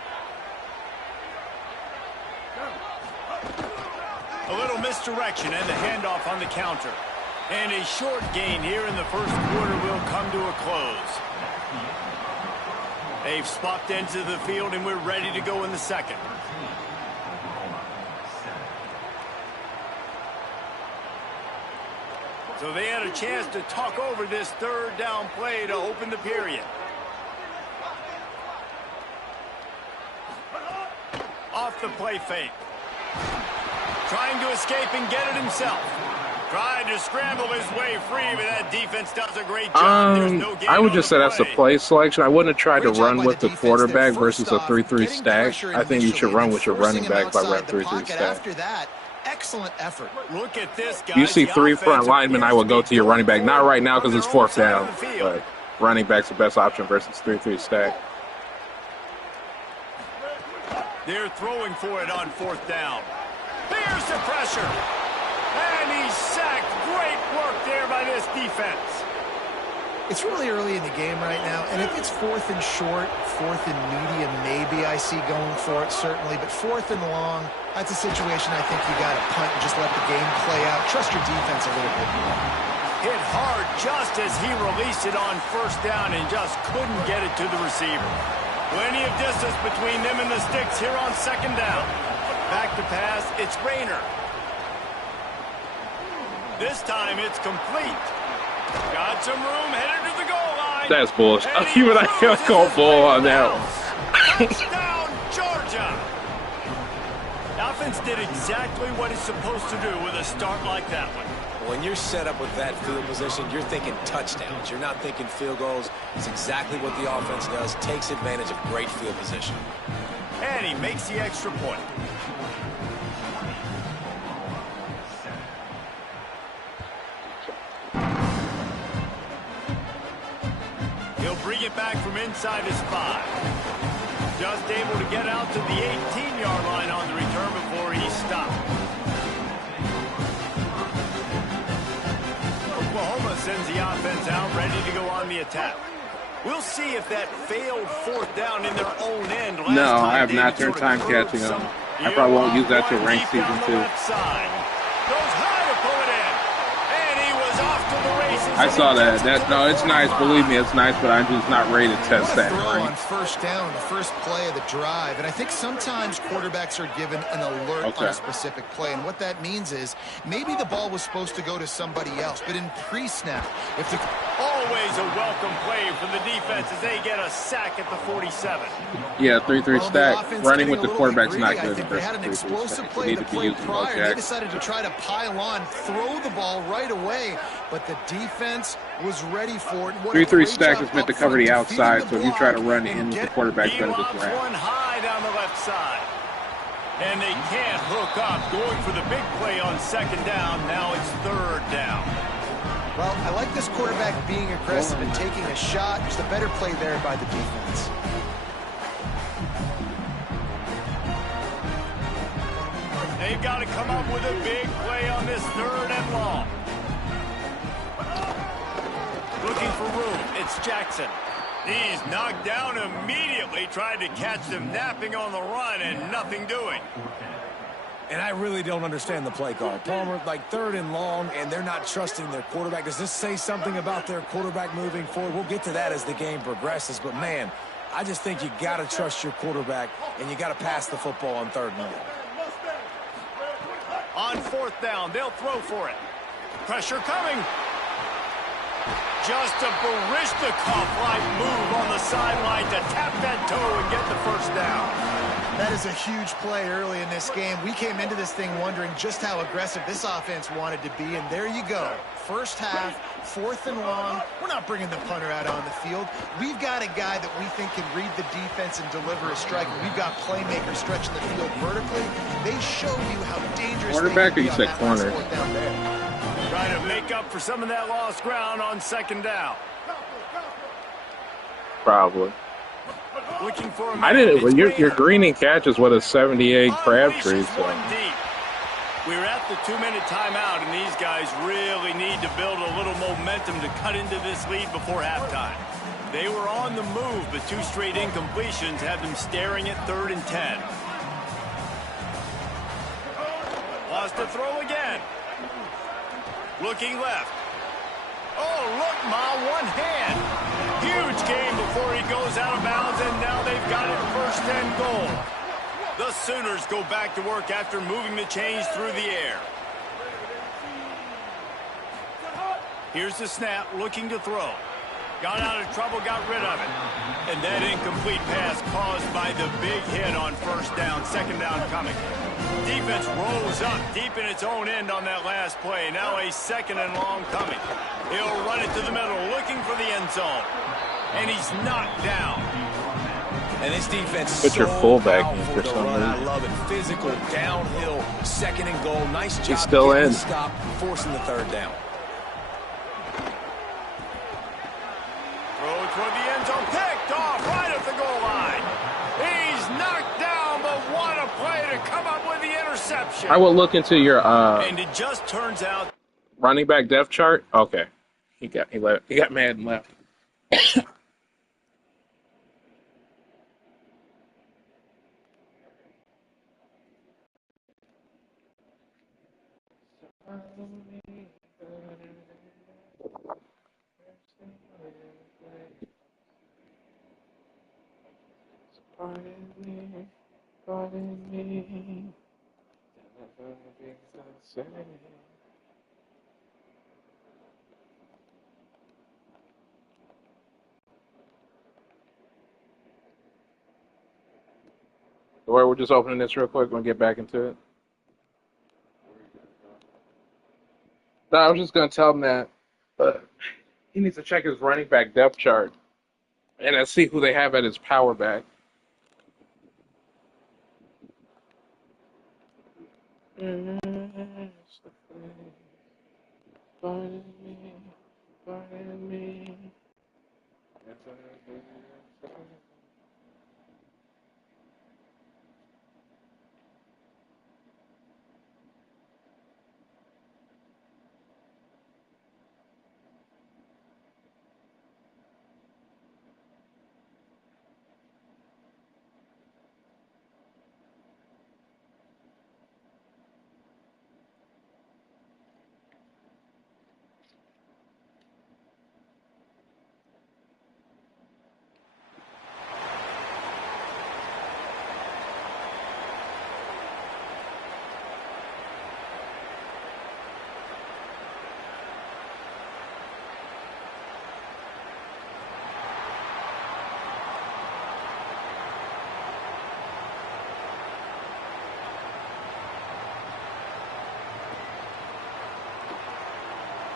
A little misdirection and the handoff on the counter. And a short gain here in the first quarter will come to a close. They've swapped ends of the field and we're ready to go in the second. So they had a chance to talk over this third down play to open the period. Off the play fake. Trying to escape and get it himself. Trying to scramble his way free, but that defense does a great job. There's no gain I would on just the say that's a play. play selection. I wouldn't have tried to Great job run by with the the defense quarterback there. versus a First off, 3-3 getting stack. pressure I think you should initially run and with your forcing running him back by outside run the 3-3 pocket stack. after that. Excellent effort. Look at this, guys. You see The 3 front offense linemen, I appears would go be to your running back. Not right now from because it's their own 4th side down, of the field. but running back's the best option versus 3-3 stack. They're throwing for it on 4th down. Here's the pressure. And he's sacked. Great work there by this defense. It's really early in the game right now, and if it's 4th and short, 4th and medium, maybe I see going for it, certainly. But 4th and long, that's a situation I think you got to punt and just let the game play out. Trust your defense a little bit more. Hit hard just as he released it on first down and just couldn't get it to the receiver. Plenty of distance between them and the sticks here on second down. Back to pass, it's Rayner. This time it's complete. Got some room, headed to the goal line. That's bullshit. Even I can't call ball on that one. Touchdown, Georgia. The offense did exactly what it's supposed to do with a start like that one. When you're set up with that field position, you're thinking touchdowns. You're not thinking field goals. It's exactly what the offense does. Takes advantage of great field position. And he makes the extra point. He'll bring it back from inside his 5. Just able to get out to the 18-yard line on the return before he stopped. Oklahoma sends the offense out, ready to go on the attack. We'll see if that failed fourth down in their own end. No, I have not turned time catching on. I probably won't use that till ranked season 2. Goes high to pull it in. And he was off to the races. I saw that. No, it's nice. Believe me, it's nice, but I'm just not ready to test that. Throw on first down, the first play of the drive. And I think sometimes quarterbacks are given an alert on a specific play. And what that means is maybe the ball was supposed to go to somebody else. But in pre-snap, if the... Always a welcome play for the defense as they get a sack at the 47. Yeah, 3-3 stack. Running with the quarterback's not good. I think they had an explosive play the play prior. They decided to try to pile on, throw the ball right away, but the defense was ready for it. 3-3 stack is meant to cover the outside, so if you try to run in with the quarterback's going to just ran. One high down the left side. And they can't hook up, going for the big play on second down. Now it's third down. Well, I like this quarterback being aggressive and taking a shot. There's a better play there by the defense. They've got to come up with a big play on this third and long. Looking for room. It's Jackson. He's knocked down immediately, trying to catch them napping on the run and nothing doing. And I really don't understand the play call. Palmer, like third and long, and they're not trusting their quarterback. Does this say something about their quarterback moving forward? We'll get to that as the game progresses. But, man, I just think you got to trust your quarterback, and you got to pass the football on third and long. On fourth down, they'll throw for it. Pressure coming. Just a Barishnikov-like move on the sideline to tap that toe and get the first down. That is a huge play early in this game. We came into this thing wondering just how aggressive this offense wanted to be, and there you go. First half, fourth and long. We're not bringing the punter out on the field. We've got a guy that we think can read the defense and deliver a strike. We've got playmakers stretching the field vertically. They show you how dangerous quarterback, they or you said corner? Down there. Trying to make up for some of that lost ground on second down. Probably. Looking for a I didn't. Well, your green and catch is what a 78 Crabtree. So. We're at the 2-minute timeout, and these guys really need to build a little momentum to cut into this lead before halftime. They were on the move, but 2 straight incompletions had them staring at 3rd and 10. Lost to throw again. Looking left. Oh, look, Ma, one hand. Huge game before he goes out of bounds, and now they've got it first and goal. The Sooners go back to work after moving the chains through the air. Here's the snap, looking to throw. Got out of trouble, got rid of it. And that incomplete pass caused by the big hit on first down, second down coming. Defense rolls up deep in its own end on that last play. Now a second and long coming. He'll run it to the middle, looking for the end zone. And he's knocked down. And this defense put your fullback in for some reason. I love it. Physical, downhill, second and goal. Nice job. He's still in. Stop, forcing the third down. Throw toward the end zone, picked off right at the goal line. He's knocked down, but what a play to come up with the interception. I will look into your and it just turns out running back depth chart. Okay, he got mad and left. Pardon me, pardon me. Never be the same. Or we're just opening this real quick. We'll get back into it. No, I was just gonna tell him that he needs to check his running back depth chart and then see who they have at his power back. Pardon me, pardon me.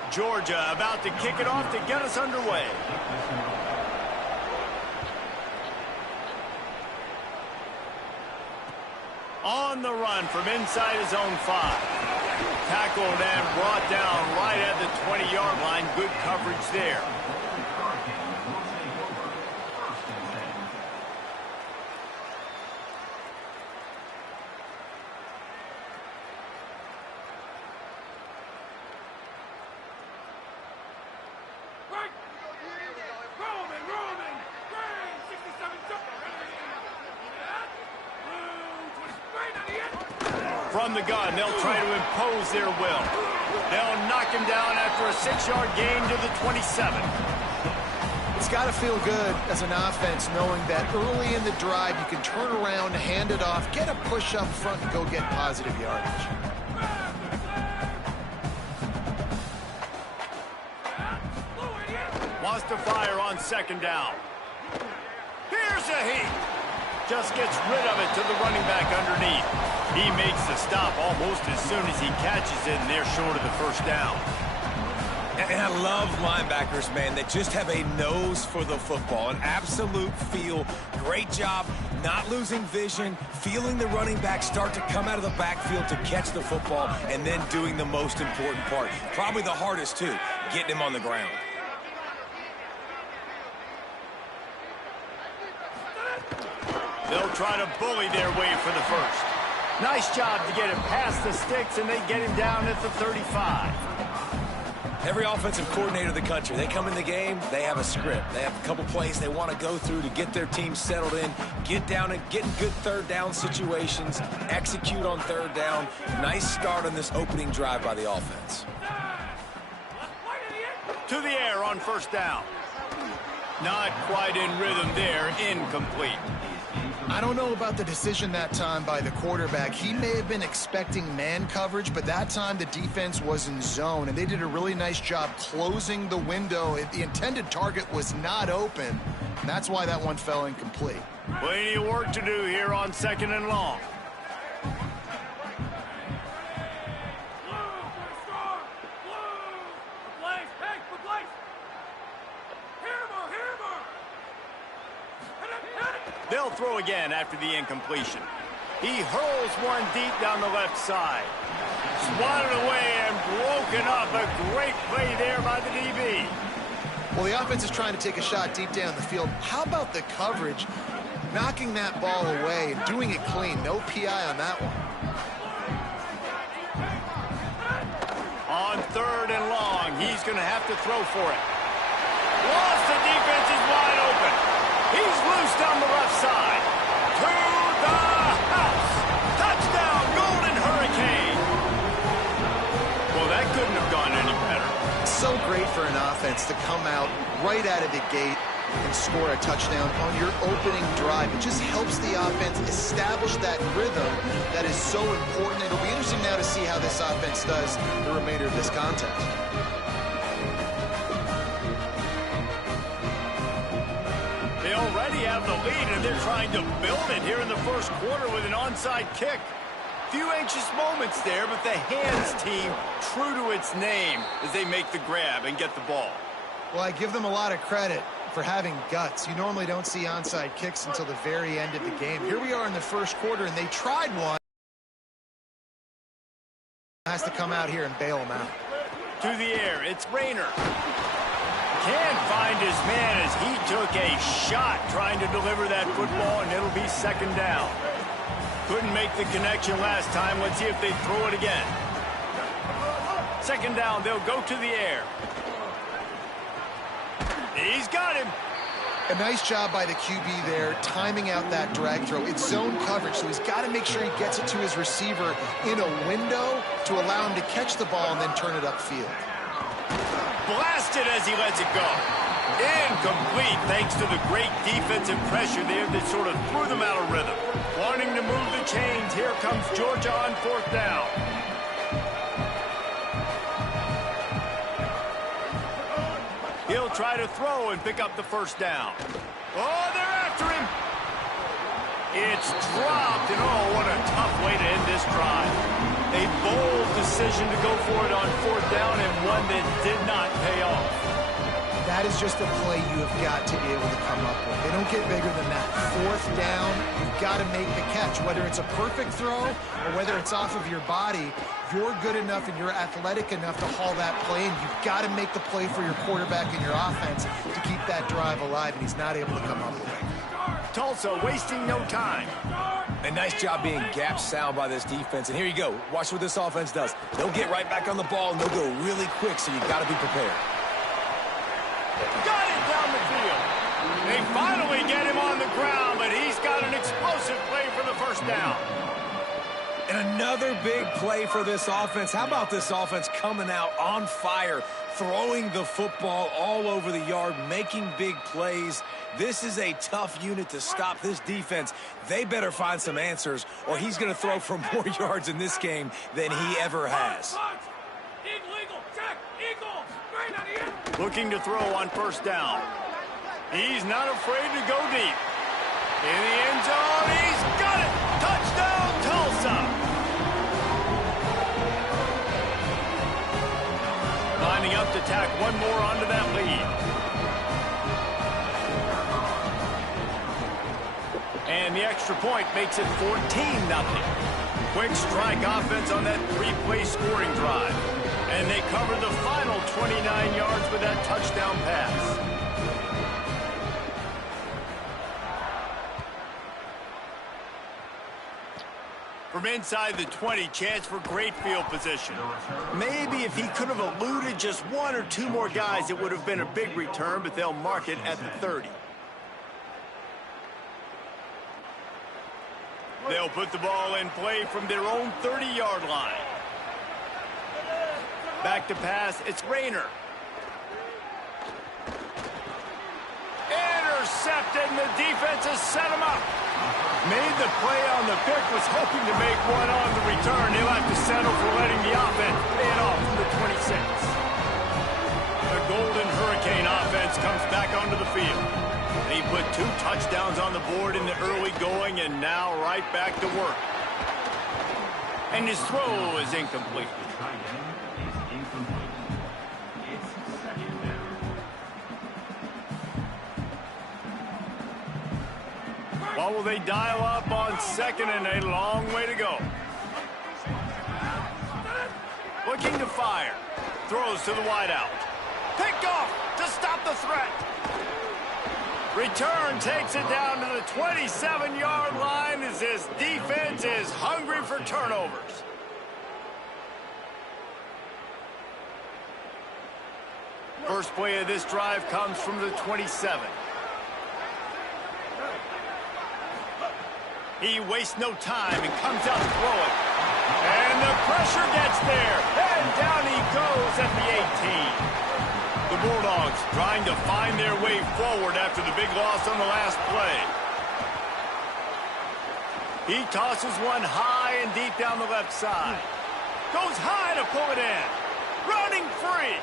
Georgia about to kick it off to get us underway. On the run from inside his own 5. Tackled and brought down right at the 20-yard line. Good coverage there. From the gun, they'll try to impose their will. They'll knock him down after a 6-yard gain to the 27. It's got to feel good as an offense knowing that early in the drive you can turn around, hand it off, get a push up front, and go get positive yardage. Wants to fire on 2nd down. Here's a heat. Just gets rid of it to the running back underneath. He makes the stop almost as soon as he catches it, and they're short of the 1st down. And I love linebackers, man, that just have a nose for the football, an absolute feel. Great job not losing vision, feeling the running back start to come out of the backfield to catch the football, and then doing the most important part. Probably the hardest, too, getting him on the ground. They'll try to bully their way for the 1st. Nice job to get him past the sticks, and they get him down at the 35. Every offensive coordinator in the country, they come in the game, they have a script. They have a couple plays they want to go through to get their team settled in, get down and get in good 3rd down situations, execute on 3rd down. Nice start on this opening drive by the offense. To the air on 1st down. Not quite in rhythm there, incomplete. I don't know about the decision that time by the quarterback. He may have been expecting man coverage, but that time the defense was in zone, and they did a really nice job closing the window. The intended target was not open, and that's why that one fell incomplete. Plenty of work to do here on 2nd and long. They'll throw again after the incompletion. He hurls one deep down the left side. Swatted away and broken up. A great play there by the DB. Well, the offense is trying to take a shot deep down the field. How about the coverage? Knocking that ball away and doing it clean. No PI on that one. On 3rd and long, he's going to have to throw for it. Once the defense is wide open. He's loose down the left side. To the house. Touchdown, Golden Hurricane. Well, that couldn't have gone any better. So great for an offense to come out right out of the gate, and score a touchdown on your opening drive. It just helps the offense establish that rhythm that is so important. It'll be interesting now to see how this offense does the remainder of this contest. They already have the lead, and they're trying to build it here in the first quarter with an onside kick. Few anxious moments there, but the hands team true to its name as they make the grab and get the ball. Well, I give them a lot of credit for having guts. You normally don't see onside kicks until the very end of the game. Here we are in the first quarter, and they tried one. Has to come out here and bail them out. To the air, it's Rayner. Can't find his man as he took a shot trying to deliver that football, and it'll be second down. Couldn't make the connection last time. Let's see if they throw it again. Second down, they'll go to the air. He's got him. A nice job by the QB there, timing out that drag throw. It's zone coverage, so he's got to make sure he gets it to his receiver in a window to allow him to catch the ball and then turn it upfield. Blasted as he lets it go. Incomplete thanks to the great defensive pressure there that sort of threw them out of rhythm. Wanting to move the chains, here comes Georgia on fourth down. He'll try to throw and pick up the first down. Oh, they're after him. It's dropped, and oh, what a tough way to end this drive. A bold decision to go for it on fourth down, and one that did not pay off. That is just a play you have got to be able to come up with. They don't get bigger than that. Fourth down, you've got to make the catch. Whether it's a perfect throw or whether it's off of your body, you're good enough and you're athletic enough to haul that play, and you've got to make the play for your quarterback and your offense to keep that drive alive, and he's not able to come up with it. Tulsa wasting no time. A nice job being gap sound by this defense. And here you go. Watch what this offense does. They'll get right back on the ball, and they'll go really quick, so you've got to be prepared. Got it down the field. They finally get him on the ground, but he's got an explosive play for the first down. And another big play for this offense. How about this offense coming out on fire, throwing the football all over the yard, making big plays? This is a tough unit to stop this defense. They better find some answers, or he's going to throw for more yards in this game than he ever has. Looking to throw on first down. He's not afraid to go deep. In the end zone, he's got it! Touchdown, Tulsa! Lining up to tack one more onto that lead. And the extra point makes it 14-0. Quick strike offense on that three-play scoring drive. And they cover the final 29 yards with that touchdown pass. From inside the 20, chance for great field position. Maybe if he could have eluded just one or two more guys, it would have been a big return, but they'll mark it at the 30. They'll put the ball in play from their own 30-yard line. Back to pass, it's Rayner. Intercepted, and the defense has set him up. Made the play on the pick, was hoping to make one on the return. He'll have to settle for letting the offense pay it off from the 26. The Golden Hurricane offense comes back onto the field. He put 2 touchdowns on the board in the early going, and now right back to work. And his throw is incomplete. What will they dial up on second, and a long way to go. Looking to fire. Throws to the wideout. Picked off to stop the threat. Return takes it down to the 27-yard line as this defense is hungry for turnovers. First play of this drive comes from the 27. He wastes no time and comes out to throw it. And the pressure gets there. And down he goes at the 18. The Bulldogs trying to find their way forward after the big loss on the last play. He tosses one high and deep down the left side. Goes high to pull it in. Running free.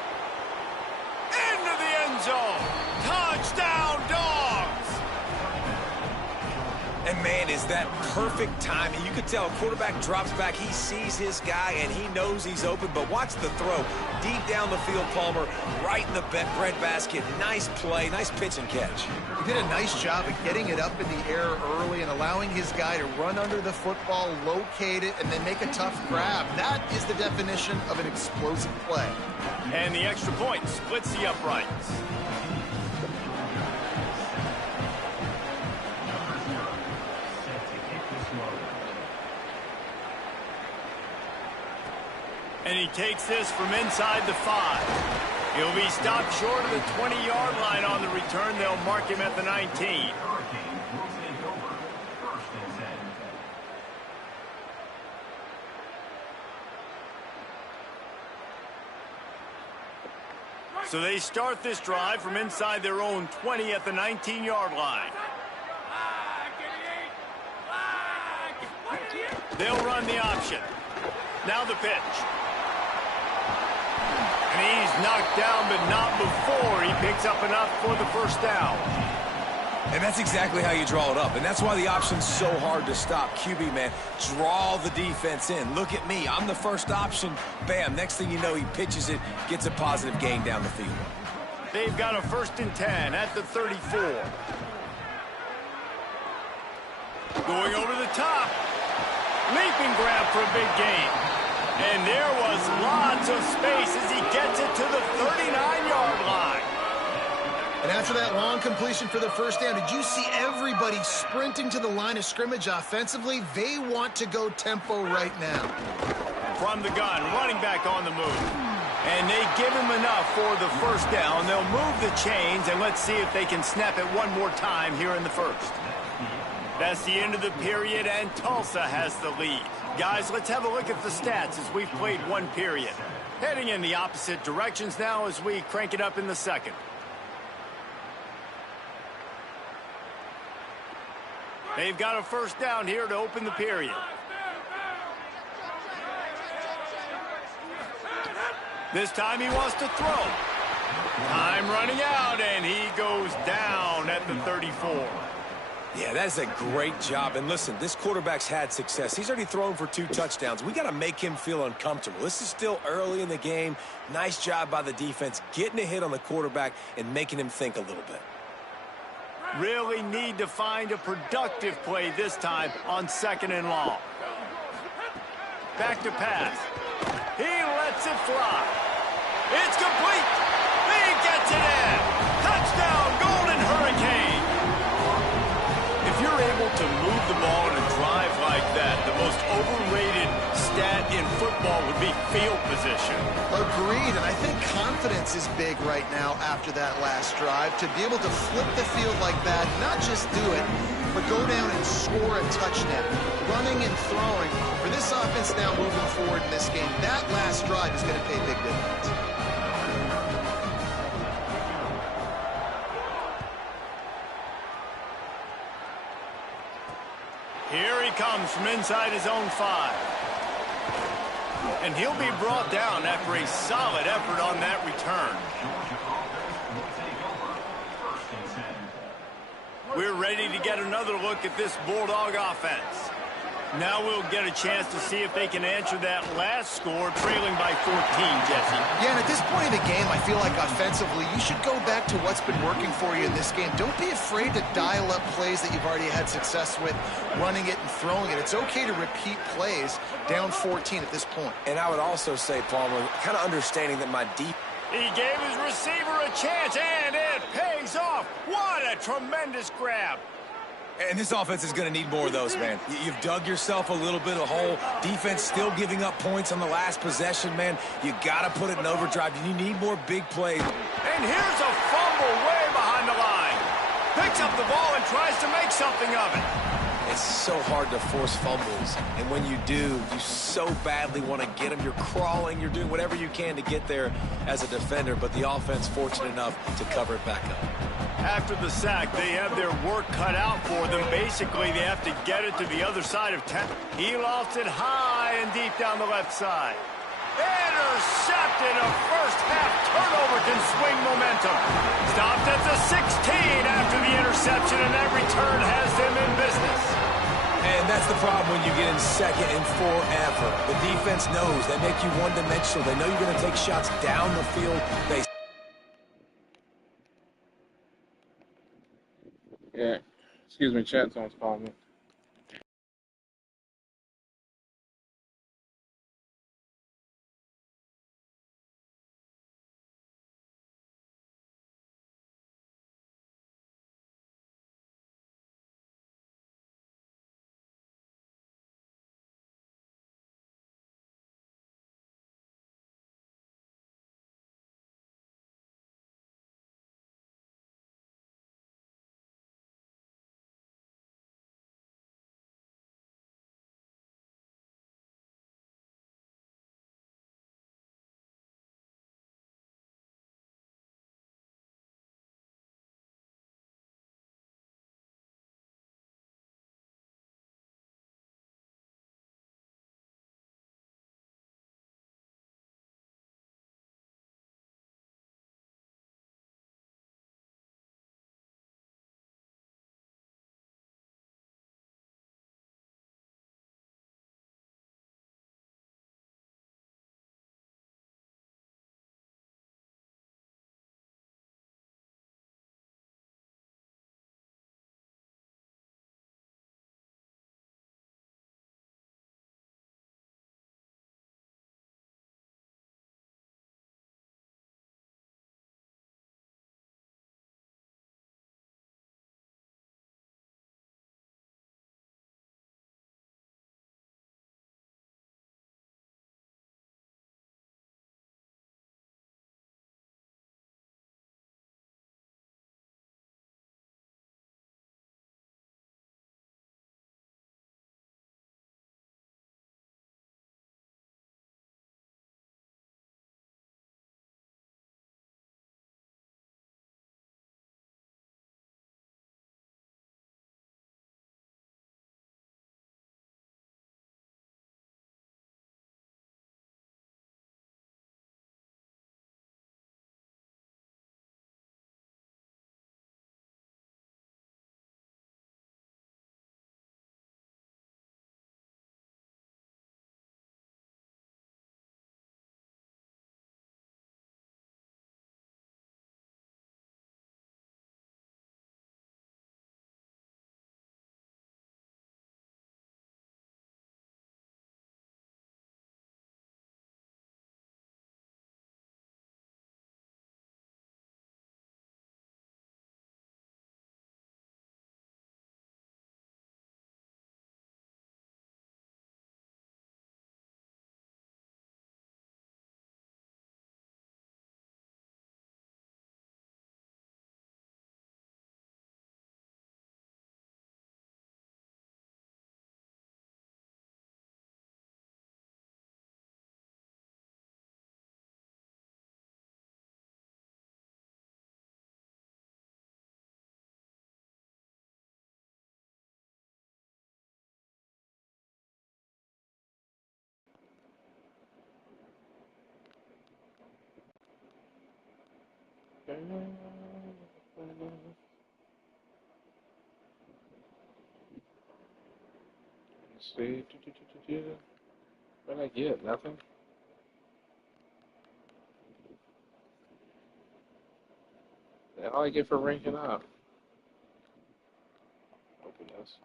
Into the end zone. Touchdown, Dogs! And, man, is that perfect timing. You could tell a quarterback drops back. He sees his guy, and he knows he's open. But watch the throw. Deep down the field, Palmer, right in the breadbasket. Nice play, nice pitch and catch. He did a nice job of getting it up in the air early and allowing his guy to run under the football, locate it, and then make a tough grab. That is the definition of an explosive play. And the extra point splits the uprights. And he takes this from inside the 5. He'll be stopped short of the 20-yard line on the return. They'll mark him at the 19. So they start this drive from inside their own 20 at the 19-yard line. They'll run the option. Now the pitch. And he's knocked down, but not before he picks up enough for the first down. And that's exactly how you draw it up. And that's why the option's so hard to stop. QB, man, draw the defense in. Look at me. I'm the first option. Bam. Next thing you know, he pitches it, gets a positive gain down the field. They've got a 1st and 10 at the 34. Going over the top. Leaping grab for a big gain. And there was lots of space as he gets it to the 39-yard line. And after that long completion for the first down, did you see everybody sprinting to the line of scrimmage offensively? They want to go tempo right now. From the gun, running back on the move. And they give him enough for the first down. They'll move the chains, and let's see if they can snap it one more time here in the first. That's the end of the period, and Tulsa has the lead. Guys, let's have a look at the stats as we've played one period. Heading in the opposite directions now as we crank it up in the second. They've got a first down here to open the period. This time he wants to throw. Time running out, and he goes down at the 34. Yeah, that's a great job. And listen, this quarterback's had success. He's already thrown for 2 touchdowns. We got to make him feel uncomfortable. This is still early in the game. Nice job by the defense, getting a hit on the quarterback and making him think a little bit. Really need to find a productive play this time on 2nd and long. Back to pass. He lets it fly. It's complete. He gets it in. Touchdown, Golden Hurricane. If you're able to move the ball in a drive like that, the most overrated stat in football would be field position. Agreed, and I think confidence is big right now after that last drive. To be able to flip the field like that, not just do it, but go down and score a touchdown. Running and throwing. For this offense now moving forward in this game, that last drive is going to pay big dividends. Here he comes from inside his own 5. And he'll be brought down after a solid effort on that return. We're ready to get another look at this Bulldog offense. Now we'll get a chance to see if they can answer that last score, trailing by 14, Jesse. Yeah, and at this point in the game, I feel like offensively, you should go back to what's been working for you in this game. Don't be afraid to dial up plays that you've already had success with, running it and throwing it. It's okay to repeat plays down 14 at this point. And I would also say, Palmer, kind of understanding that my deep... He gave his receiver a chance, and it pays off. What a tremendous grab. And this offense is going to need more of those, man. You've dug yourself a little bit of hole. Defense still giving up points on the last possession, man. You got to put it in overdrive. You need more big plays. And here's a fumble way behind the line. Picks up the ball and tries to make something of it. It's so hard to force fumbles, and when you do, you so badly want to get them. You're crawling, you're doing whatever you can to get there as a defender, but the offense fortunate enough to cover it back up. After the sack, they have their work cut out for them. Basically, they have to get it to the other side of 10. He lofts it high and deep down the left side. Intercepted. A first-half turnover can swing momentum. Stopped at the 16 after the interception, and that return has them in business. And that's the problem when you get in second and forever. The defense knows. They make you one-dimensional. They know you're going to take shots down the field. Yeah. Excuse me, chat someone's calling me. Let's see. What did I get? Nothing? That's all I get for ranking up. Open this.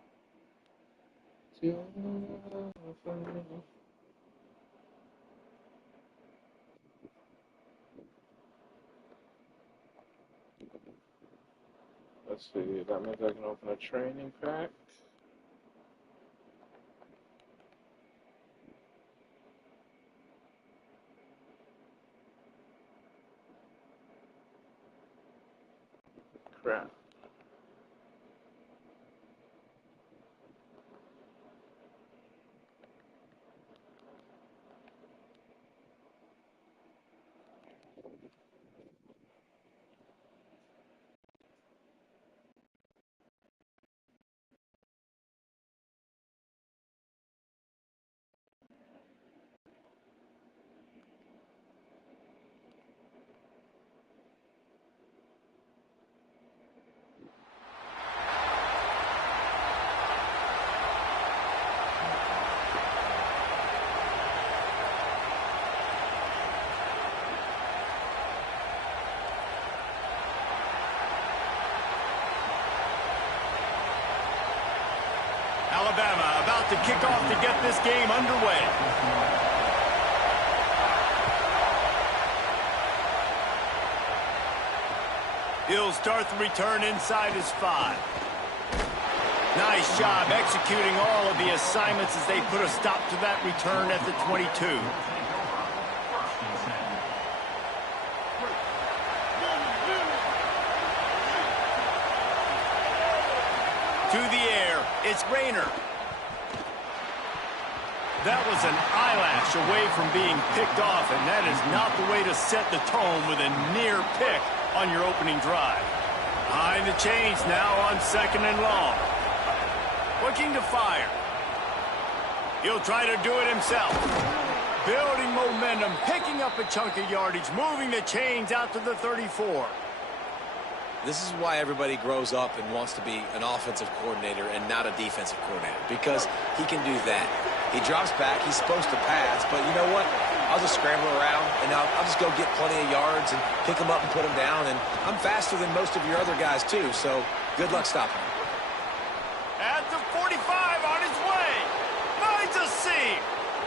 Let's see. That means I can open a training pack. Crap. Alabama about to kick off to get this game underway. He'll start the return inside his 5. Nice job executing all of the assignments as they put a stop to that return at the 22. To the air, it's Rayner. That was an eyelash away from being picked off, and that is not the way to set the tone with a near pick on your opening drive. Behind the chains now on 2nd and long. Looking to fire. He'll try to do it himself. Building momentum, picking up a chunk of yardage, moving the chains out to the 34. This is why everybody grows up and wants to be an offensive coordinator and not a defensive coordinator, because he can do that. He drops back. He's supposed to pass, but you know what? I'll just scramble around, and I'll just go get plenty of yards and pick them up and put them down, and I'm faster than most of your other guys, too, so good luck stopping him. At the 45 on his way. Finds a seam.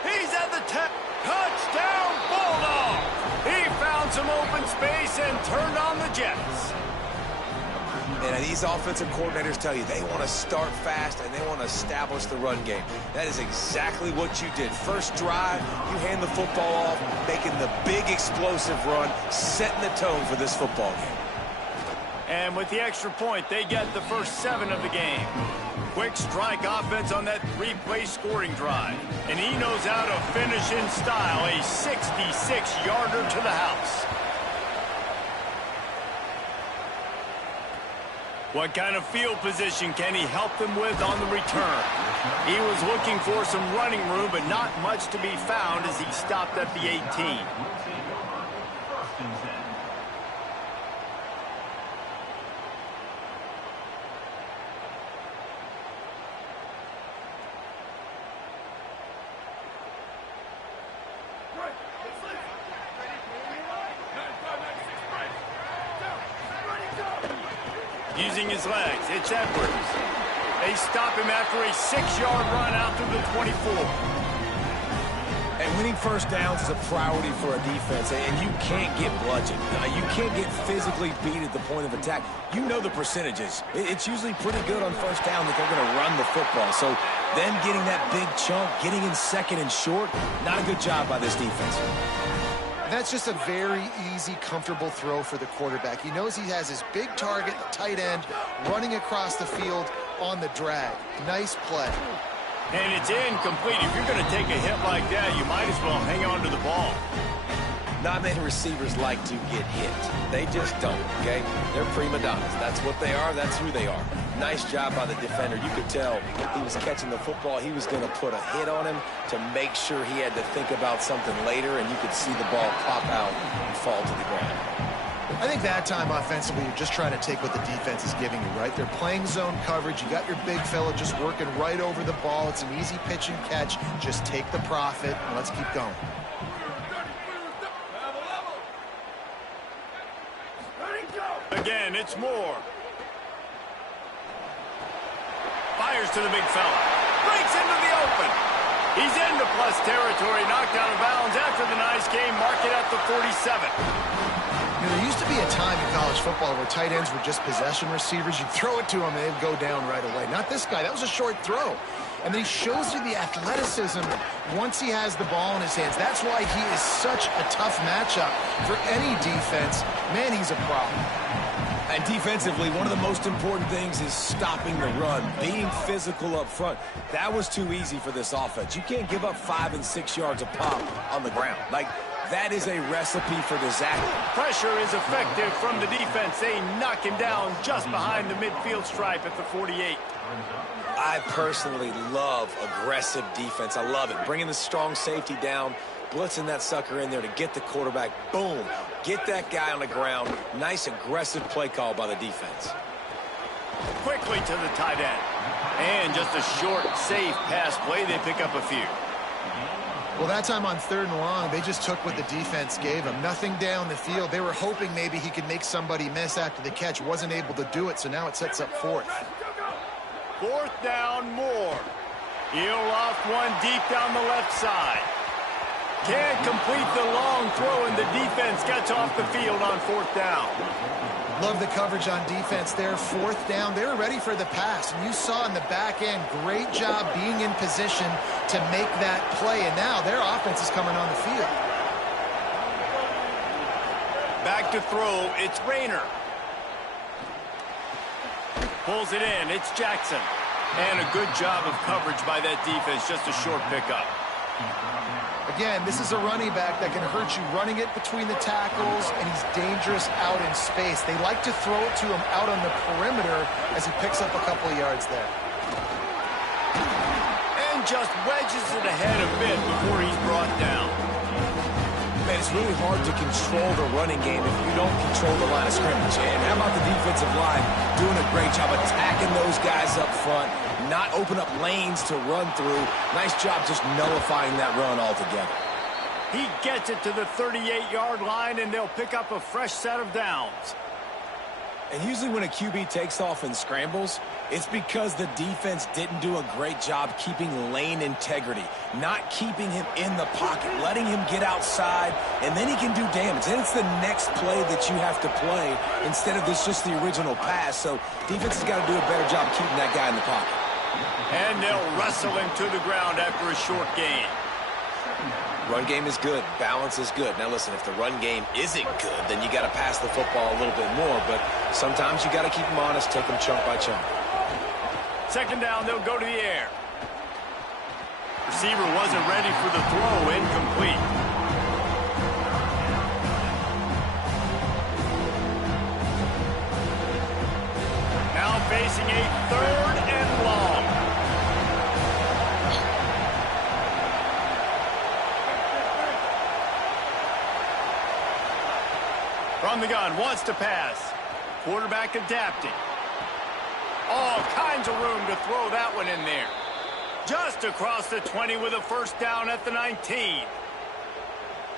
He's at the 10. Touchdown, Bulldogs. He found some open space and turned on the Jets. And these offensive coordinators tell you they want to start fast and they want to establish the run game. That is exactly what you did. First drive, you hand the football off, making the big explosive run, setting the tone for this football game. And with the extra point, they get the first 7 of the game. Quick strike offense on that 3-play scoring drive. And he knows how to finish in style, a 66-yarder to the house. What kind of field position can he help them with on the return? He was looking for some running room, but not much to be found as he stopped at the 18. Using his legs, it's Edwards. They stop him after a 6-yard run out to the 24. And winning first downs is a priority for a defense, and you can't get bludgeoned. You can't get physically beat at the point of attack. You know the percentages. It's usually pretty good on first down that they're going to run the football. So them getting that big chunk, getting in 2nd and short, not a good job by this defense. That's just a very easy, comfortable throw for the quarterback. He knows he has his big target, the tight end, running across the field on the drag. Nice play. And it's incomplete. If you're going to take a hit like that, you might as well hang on to the ball. Not many receivers like to get hit. They just don't, okay? They're prima donnas. That's what they are. That's who they are. Nice job by the defender. You could tell he was catching the football. He was going to put a hit on him to make sure he had to think about something later, and you could see the ball pop out and fall to the ground. I think that time offensively, you're just trying to take what the defense is giving you, right? They're playing zone coverage. You got your big fella just working right over the ball. It's an easy pitch and catch. Just take the profit, and let's keep going. Again, it's Moore. Fires to the big fella. Breaks into the open. He's into plus territory, knocked out of bounds after the nice game. Mark it at the 47. You know, there used to be a time in college football where tight ends were just possession receivers. You'd throw it to them, and they'd go down right away. Not this guy. That was a short throw. And then he shows you the athleticism once he has the ball in his hands. That's why he is such a tough matchup for any defense. Man, he's a problem. And defensively, one of the most important things is stopping the run, being physical up front. That was too easy for this offense. You can't give up 5 and 6 yards a pop on the ground. Like, that is a recipe for disaster. Pressure is effective from the defense. They knock him down just behind the midfield stripe at the 48. I personally love aggressive defense. I love it. Bringing the strong safety down, blitzing that sucker in there to get the quarterback. Boom. Get that guy on the ground. Nice aggressive play call by the defense. Quickly to the tight end. And just a short, safe pass play. They pick up a few. Well, that time on 3rd and long, they just took what the defense gave him. Nothing down the field. They were hoping maybe he could make somebody miss after the catch. Wasn't able to do it, so now it sets up 4th. 4th down, Moore. He'll loft one deep down the left side. Can't complete the long throw, and the defense gets off the field on 4th down. Love the coverage on defense there. 4th down, they were ready for the pass. And you saw in the back end, great job being in position to make that play. And now their offense is coming on the field. Back to throw, it's Rayner. Pulls it in, it's Jackson. And a good job of coverage by that defense, just a short pickup. Again, this is a running back that can hurt you running it between the tackles, and he's dangerous out in space. They like to throw it to him out on the perimeter as he picks up a couple of yards there. And just wedges it ahead a bit before he's brought down. Man, it's really hard to control the running game if you don't control the line of scrimmage. And how about the defensive line doing a great job attacking those guys up front, not open up lanes to run through. Nice job just nullifying that run altogether. He gets it to the 38-yard line, and they'll pick up a fresh set of downs. And usually when a QB takes off and scrambles, it's because the defense didn't do a great job keeping lane integrity, not keeping him in the pocket, letting him get outside, and then he can do damage. Then it's the next play that you have to play instead of this just the original pass. So defense has got to do a better job keeping that guy in the pocket. And they'll wrestle him to the ground after a short gain. Run game is good. Balance is good. Now, listen, if the run game isn't good, then you got to pass the football a little bit more. But sometimes you got to keep them honest, take them chunk by chunk. 2nd down, they'll go to the air. Receiver wasn't ready for the throw, incomplete. Now facing a 3rd and long. From the gun, wants to pass. Quarterback adapting. All kinds of room to throw that one in there. Just across the 20 with a 1st down at the 19.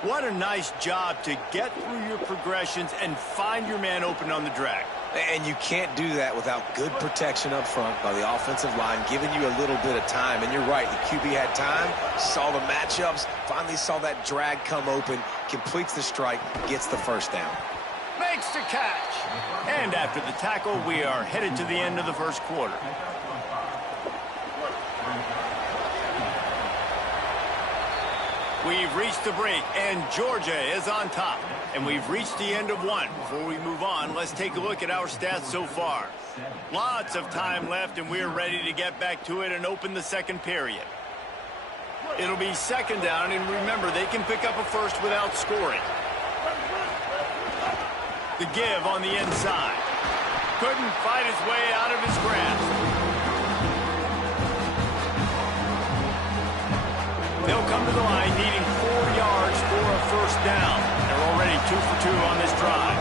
What a nice job to get through your progressions and find your man open on the drag. And you can't do that without good protection up front by the offensive line, giving you a little bit of time. And you're right, the QB had time, saw the matchups, finally saw that drag come open, completes the strike, gets the 1st down. Makes the catch. And after the tackle, we are headed to the end of the 1st quarter. We've reached the break, and Georgia is on top. And we've reached the end of one. Before we move on, let's take a look at our stats so far. Lots of time left, and we're ready to get back to it and open the 2nd period. It'll be 2nd down, and remember, they can pick up a first without scoring. The give on the inside. Couldn't fight his way out of his grasp. They'll come to the line needing 4 yards for a 1st down. They're already 2 for 2 on this drive.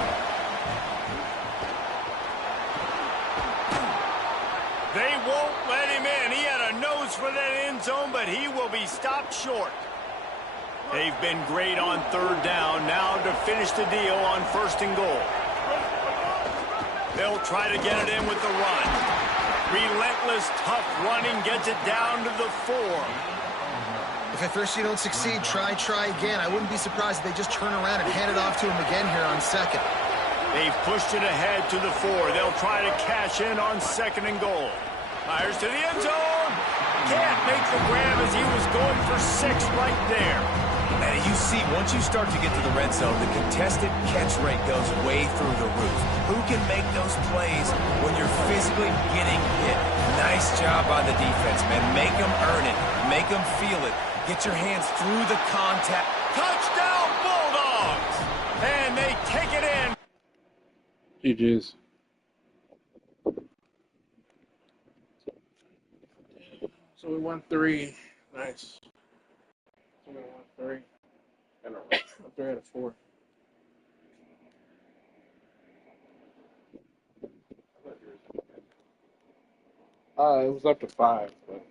They won't let him in. He had a nose for that end zone, but he will be stopped short. They've been great on 3rd down. Now to finish the deal on 1st and goal. They'll try to get it in with the run. Relentless, tough running gets it down to the 4. If at first you don't succeed, try again. I wouldn't be surprised if they just turn around and hand it off to him again here on 2nd. They've pushed it ahead to the 4. They'll try to cash in on 2nd and goal. Fires to the end zone. Can't make the grab as he was going for 6 right there. And you see, once you start to get to the red zone, the contested catch rate goes way through the roof. Who can make those plays when you're physically getting hit? Nice job by the defense, man. Make them earn it. Make them feel it. Get your hands through the contact. Touchdown, Bulldogs! And they take it in. GG's. So we won 3. Nice. So we won 3. And a 3 out of 4. It was up to 5, but.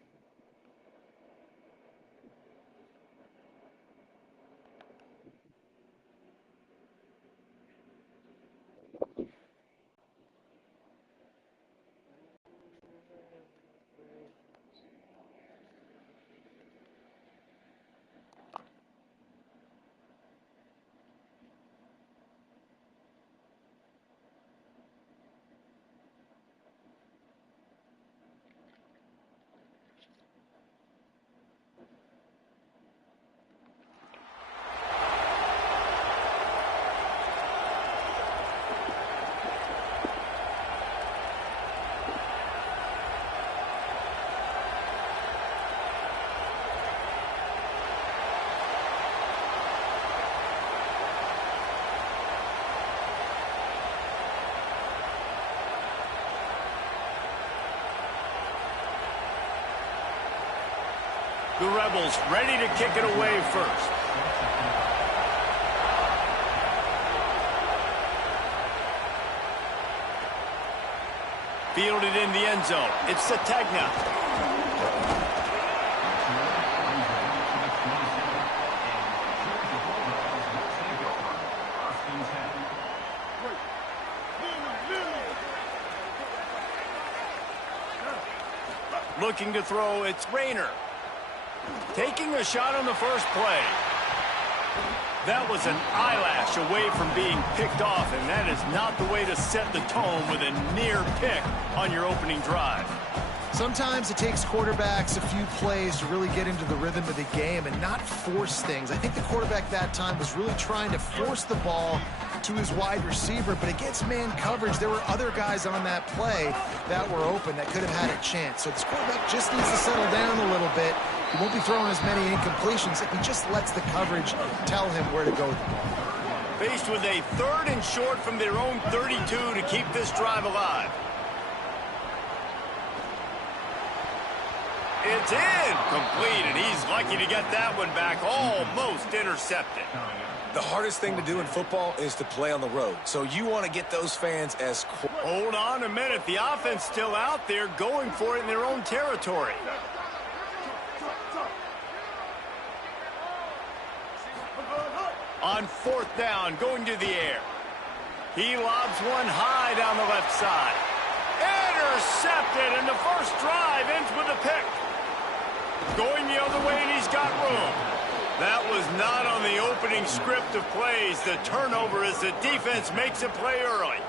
The Rebels ready to kick it away first. Fielded in the end zone. It's Sategna. Looking to throw, it's Rayner. Taking a shot on the first play. That was an eyelash away from being picked off, and that is not the way to set the tone with a near pick on your opening drive. Sometimes it takes quarterbacks a few plays to really get into the rhythm of the game and not force things. I think the quarterback that time was really trying to force the ball to his wide receiver, but against man coverage, there were other guys on that play that were open that could have had a chance. So this quarterback just needs to settle down a little bit. He won't be throwing as many incompletions if he just lets the coverage tell him where to go with the ball. Faced with a 3rd and short from their own 32 to keep this drive alive. It's in, complete, and he's lucky to get that one back, almost intercepted. The hardest thing to do in football is to play on the road, so you want to get those fans as quick. Hold on a minute, the offense still out there going for it in their own territory. On 4th down, going to the air. He lobs one high down the left side. Intercepted, and the first drive ends with a pick. Going the other way, and he's got room. That was not on the opening script of plays. The turnover as the defense makes a play early.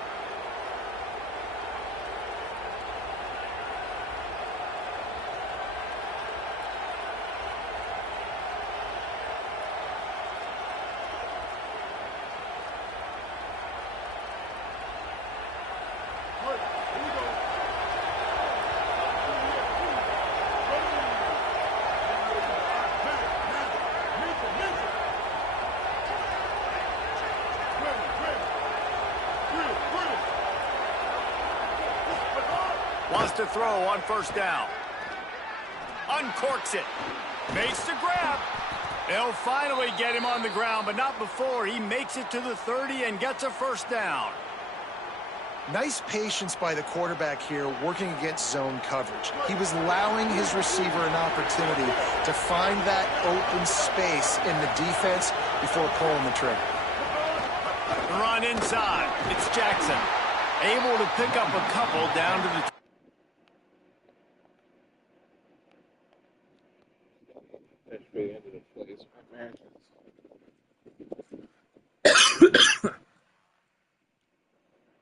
Wants to throw on 1st down. Uncorks it. Makes the grab. They'll finally get him on the ground, but not before he makes it to the 30 and gets a 1st down. Nice patience by the quarterback here working against zone coverage. He was allowing his receiver an opportunity to find that open space in the defense before pulling the trigger. The run inside. It's Jackson. Able to pick up a couple down to the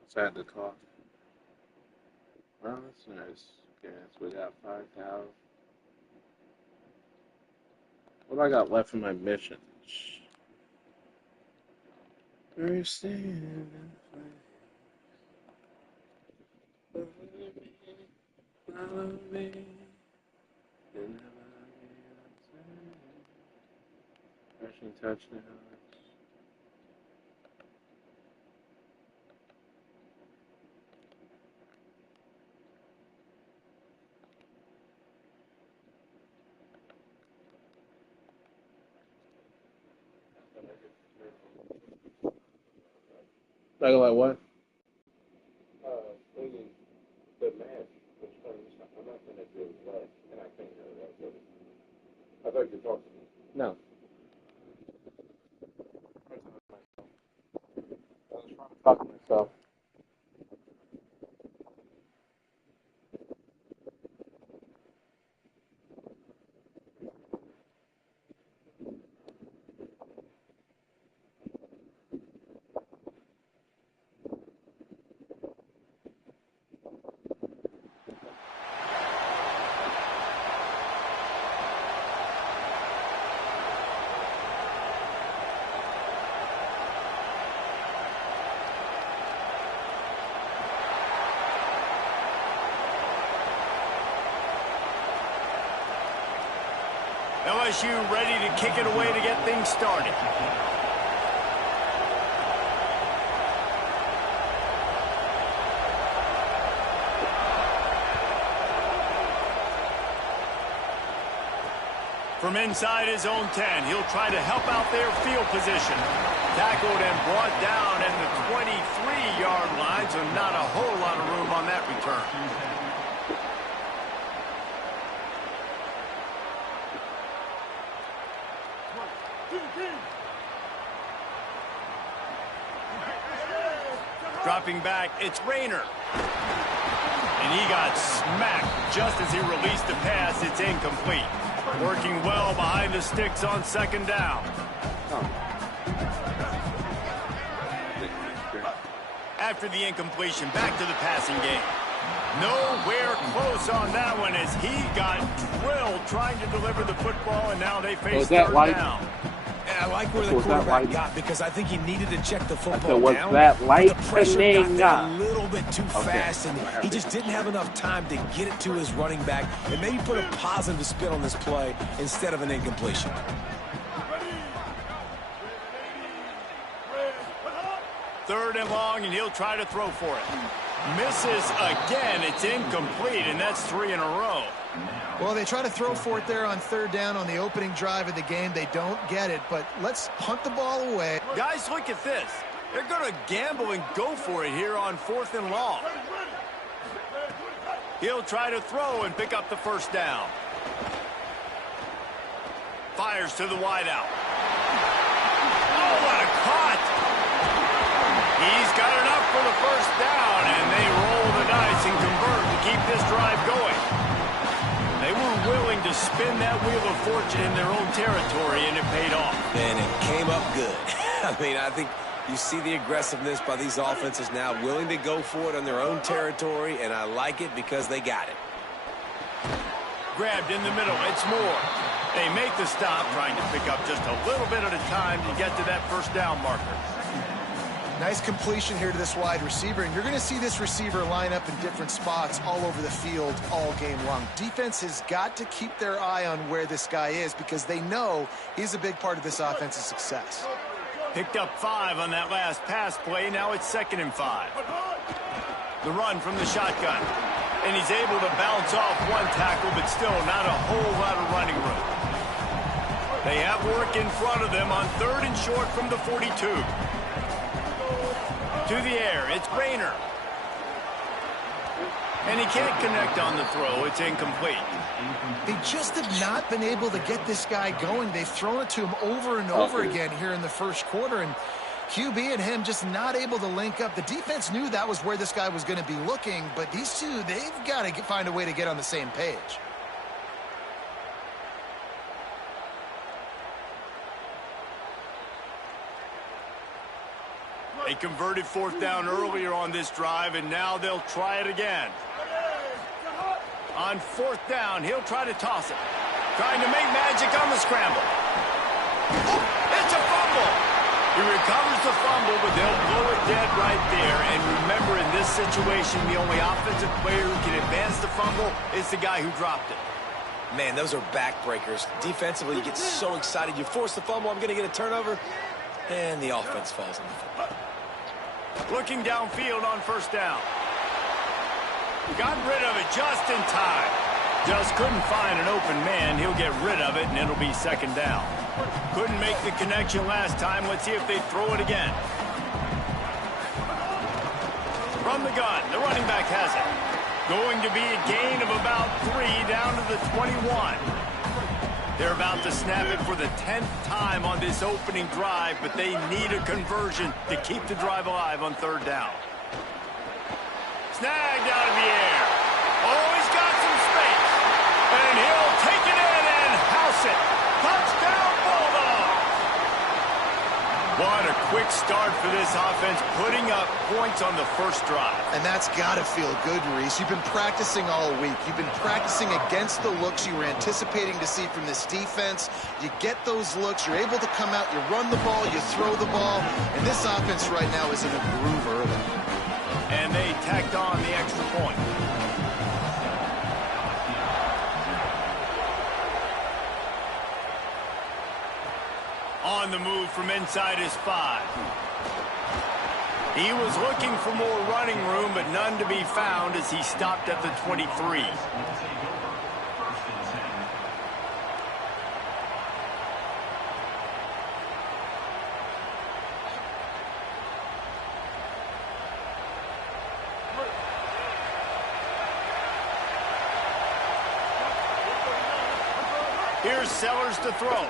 Sad to cough. Well, listeners, yes, we got 5,000. What do I got left in my missions? First in follow me. Rushing touchdowns. Like what? The match was funny. I'm not going to do that, and I can't hear that. I thought you were talking to me. No. I was trying to talk to myself. LSU ready to kick it away to get things started. From inside his own 10, he'll try to help out their field position. Tackled and brought down at the 23-yard line, so not a whole lot of room on that return. Dropping back, it's Rayner. And he got smacked just as he released the pass. It's incomplete. Working well behind the sticks on second down. After the incompletion, back to the passing game. Nowhere close on that one as he got drilled trying to deliver the football, and now they face third down. And I like where the quarterback got because I think he needed to check the football was down. that But the pressure got there lightning? a little bit too fast, and he just didn't have enough time to get it to his running back and maybe put a positive spin on this play instead of an incompletion. Third and long, and he'll try to throw for it. Misses again. It's incomplete, and that's 3 in a row. Well, they try to throw for it there on third down on the opening drive of the game. They don't get it, but let's punt the ball away. Guys, look at this. They're going to gamble and go for it here on 4th and long. He'll try to throw and pick up the first down. Fires to the wideout. Oh, what a cut! He's got enough for the first down, and they roll the dice and convert to keep this drive going. They were willing to spin that wheel of fortune in their own territory, and it paid off. And it came up good. I mean, I think you see the aggressiveness by these offenses now, willing to go for it on their own territory, and I like it because they got it. Grabbed in the middle. It's Moore. They make the stop, trying to pick up just a little bit at a time to get to that first down marker. Nice completion here to this wide receiver, and you're going to see this receiver line up in different spots all over the field all game long. Defense has got to keep their eye on where this guy is because they know he's a big part of this offense's success. Picked up 5 on that last pass play. Now it's 2nd and 5. The run from the shotgun. And he's able to bounce off one tackle, but still not a whole lot of running room. They have work in front of them on 3rd and short from the 42. To the air, it's Rayner. And he can't connect on the throw. It's incomplete. They just have not been able to get this guy going. They've thrown it to him over and over again here in the first quarter, and QB and him just not able to link up. The defense knew that was where this guy was going to be looking, but these two, they've got to find a way to get on the same page. They converted 4th down earlier on this drive, and now they'll try it again. On 4th down, he'll try to toss it. Trying to make magic on the scramble. It's a fumble. He recovers the fumble, but they'll blow it dead right there. And remember, in this situation, the only offensive player who can advance the fumble is the guy who dropped it. Man, those are backbreakers. Defensively, you get so excited. You force the fumble, I'm going to get a turnover, and the offense falls on the football. Looking downfield on 1st down. Got rid of it just in time. Just couldn't find an open man. He'll get rid of it, and it'll be 2nd down. Couldn't make the connection last time. Let's see if they throw it again. From the gun, the running back has it. Going to be a gain of about 3 down to the 21. They're about to snap it for the 10th time on this opening drive, but they need a conversion to keep the drive alive on 3rd down. Snagged out of the air. Oh, he's got some space. And he'll take it in and house it. Touchdown, Bulldogs! What a quick start for this offense, putting up points on the first drive. And that's got to feel good, Reese. You've been practicing all week. You've been practicing against the looks you were anticipating to see from this defense. You get those looks, you're able to come out, you run the ball, you throw the ball, and this offense right now is in a groove early. And they tacked on the extra point. On the move from inside his 5. He was looking for more running room, but none to be found as he stopped at the 23. Here's Sellers to throw.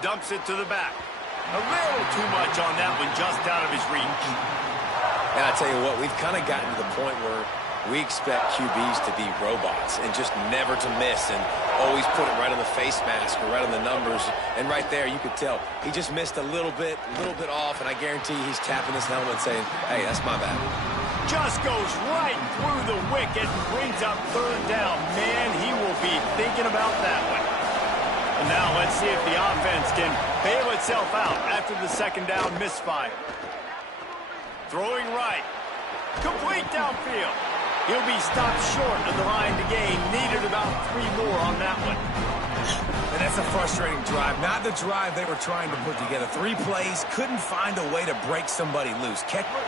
Dumps it to the back. A little too much on that one, just out of his reach. And I tell you what, we've kind of gotten to the point where we expect QBs to be robots and just never to miss and always put it right on the face mask or right on the numbers. And right there, you could tell he just missed a little bit off, and I guarantee he's tapping his helmet saying, hey, that's my bad. Just goes right through the wicket and brings up third down. Man, he will be thinking about that one. And now let's see if the offense can bail itself out after the second down misfire. Throwing right. Complete downfield. He'll be stopped short of the line to gain. Needed about 3 more on that one. And that's a frustrating drive. Not the drive they were trying to put together. 3 plays, couldn't find a way to break somebody loose.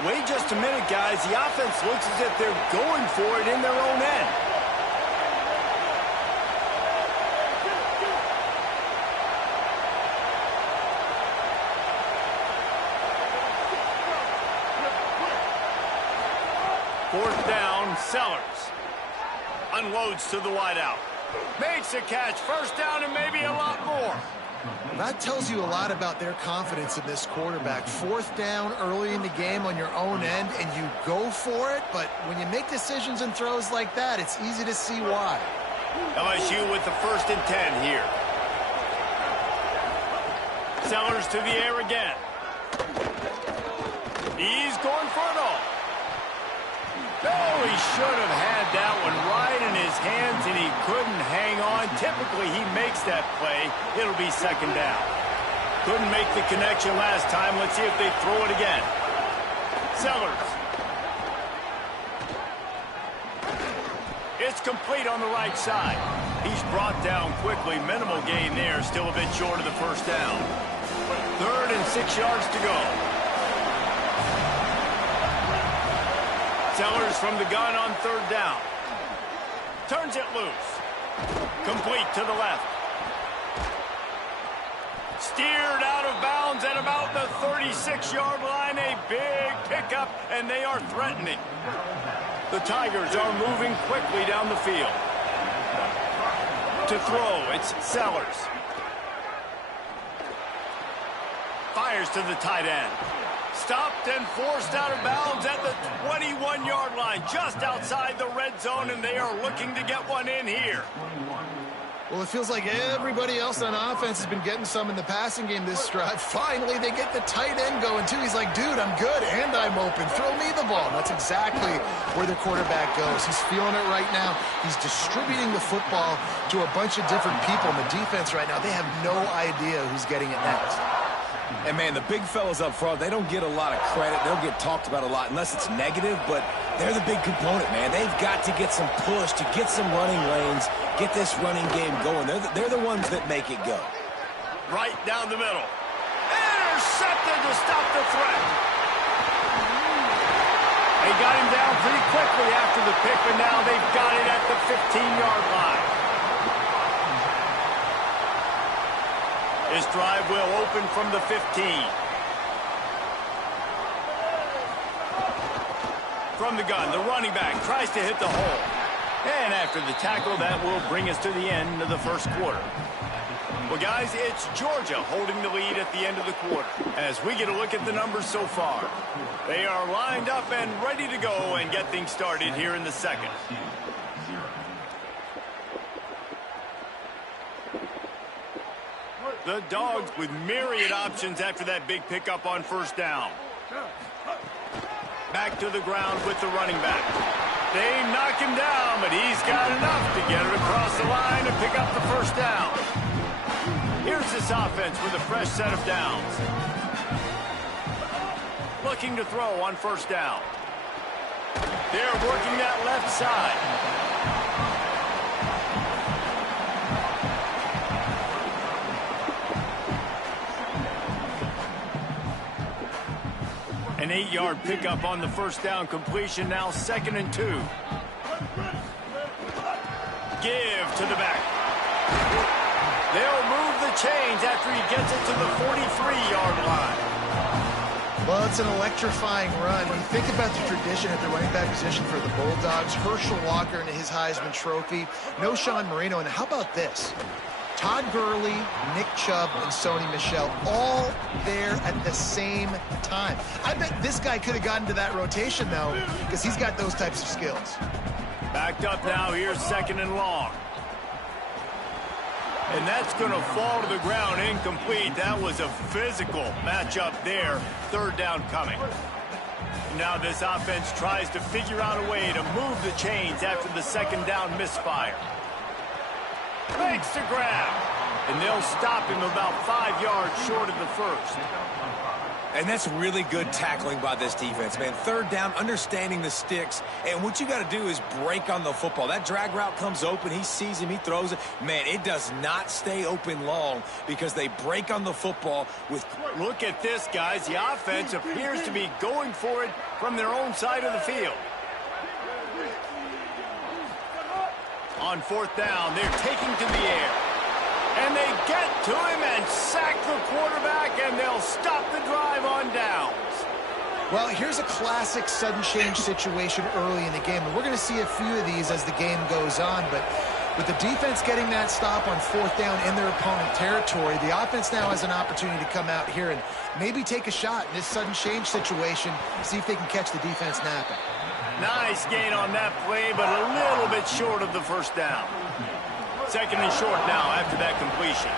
Wait just a minute, guys. The offense looks as if they're going for it in their own end. Fourth down, Sellers. Unloads to the wideout. Makes a catch. First down and maybe a lot more. That tells you a lot about their confidence in this quarterback. Fourth down early in the game on your own end, and you go for it, but when you make decisions and throws like that, it's easy to see why. LSU with the 1st and 10 here. Sellers to the air again. He's going for it all. Oh, he should have had that one right in his hands, and he couldn't hang on. Typically, he makes that play. It'll be second down. Couldn't make the connection last time. Let's see if they throw it again. Sellers. It's complete on the right side. He's brought down quickly. Minimal gain there. Still a bit short of the first down. 3rd and 6 yards to go. Sellers from the gun on 3rd down. Turns it loose. Complete to the left. Steered out of bounds at about the 36-yard line. A big pickup, and they are threatening. The Tigers are moving quickly down the field. To throw, it's Sellers. Fires to the tight end. Stopped and forced out of bounds at the 21-yard line, just outside the red zone, and they are looking to get one in here. Well, it feels like everybody else on offense has been getting some in the passing game this drive. Finally, they get the tight end going, too. He's like, dude, I'm good, and I'm open. Throw me the ball. And that's exactly where the quarterback goes. He's feeling it right now. He's distributing the football to a bunch of different people. In the defense right now, they have no idea who's getting it next. And, man, the big fellas up front, they don't get a lot of credit. They'll get talked about a lot unless it's negative, but they're the big component, man. They've got to get some push, to get some running lanes, get this running game going. They're the ones that make it go. Right down the middle. Intercepted to stop the threat. They got him down pretty quickly after the pick, but now they've got it at the 15-yard line. This drive will open from the 15. From the gun, the running back tries to hit the hole. And after the tackle, that will bring us to the end of the first quarter. Well, guys, it's Georgia holding the lead at the end of the quarter as we get a look at the numbers so far. They are lined up and ready to go and get things started here in the second. The Dogs with myriad options after that big pickup on first down. Back to the ground with the running back. They knock him down, but he's got enough to get it across the line and pick up the first down. Here's this offense with a fresh set of downs. Looking to throw on first down. They're working that left side. An 8-yard pickup on the first down completion, now 2nd and 2. Give to the back. They'll move the chains after he gets it to the 43-yard line. Well, it's an electrifying run. When you think about the tradition at the running back position for the Bulldogs, Herschel Walker and his Heisman Trophy, no Sean Marino, and how about this? Todd Gurley, Nick Chubb, and Sony Michel all there at the same time. I bet this guy could have gotten to that rotation, though, because he's got those types of skills. Backed up now. Here's 2nd and long. And that's going to fall to the ground incomplete. That was a physical matchup there. 3rd down coming. Now this offense tries to figure out a way to move the chains after the 2nd down misfire. Makes the grab. And they'll stop him about 5 yards short of the 1st. And that's really good tackling by this defense, man. 3rd down, understanding the sticks. And what you got to do is break on the football. That drag route comes open. He sees him. He throws it. Man, it does not stay open long because they break on the football with... Look at this, guys. The offense appears to be going for it from their own side of the field. On 4th down, they're taking to the air. And they get to him and sack the quarterback, and they'll stop the drive on downs. Well, here's a classic sudden change situation early in the game, and we're going to see a few of these as the game goes on, but with the defense getting that stop on 4th down in their opponent territory, the offense now has an opportunity to come out here and maybe take a shot in this sudden change situation, see if they can catch the defense napping. Nice gain on that play, but a little bit short of the 1st down. 2nd and short now after that completion.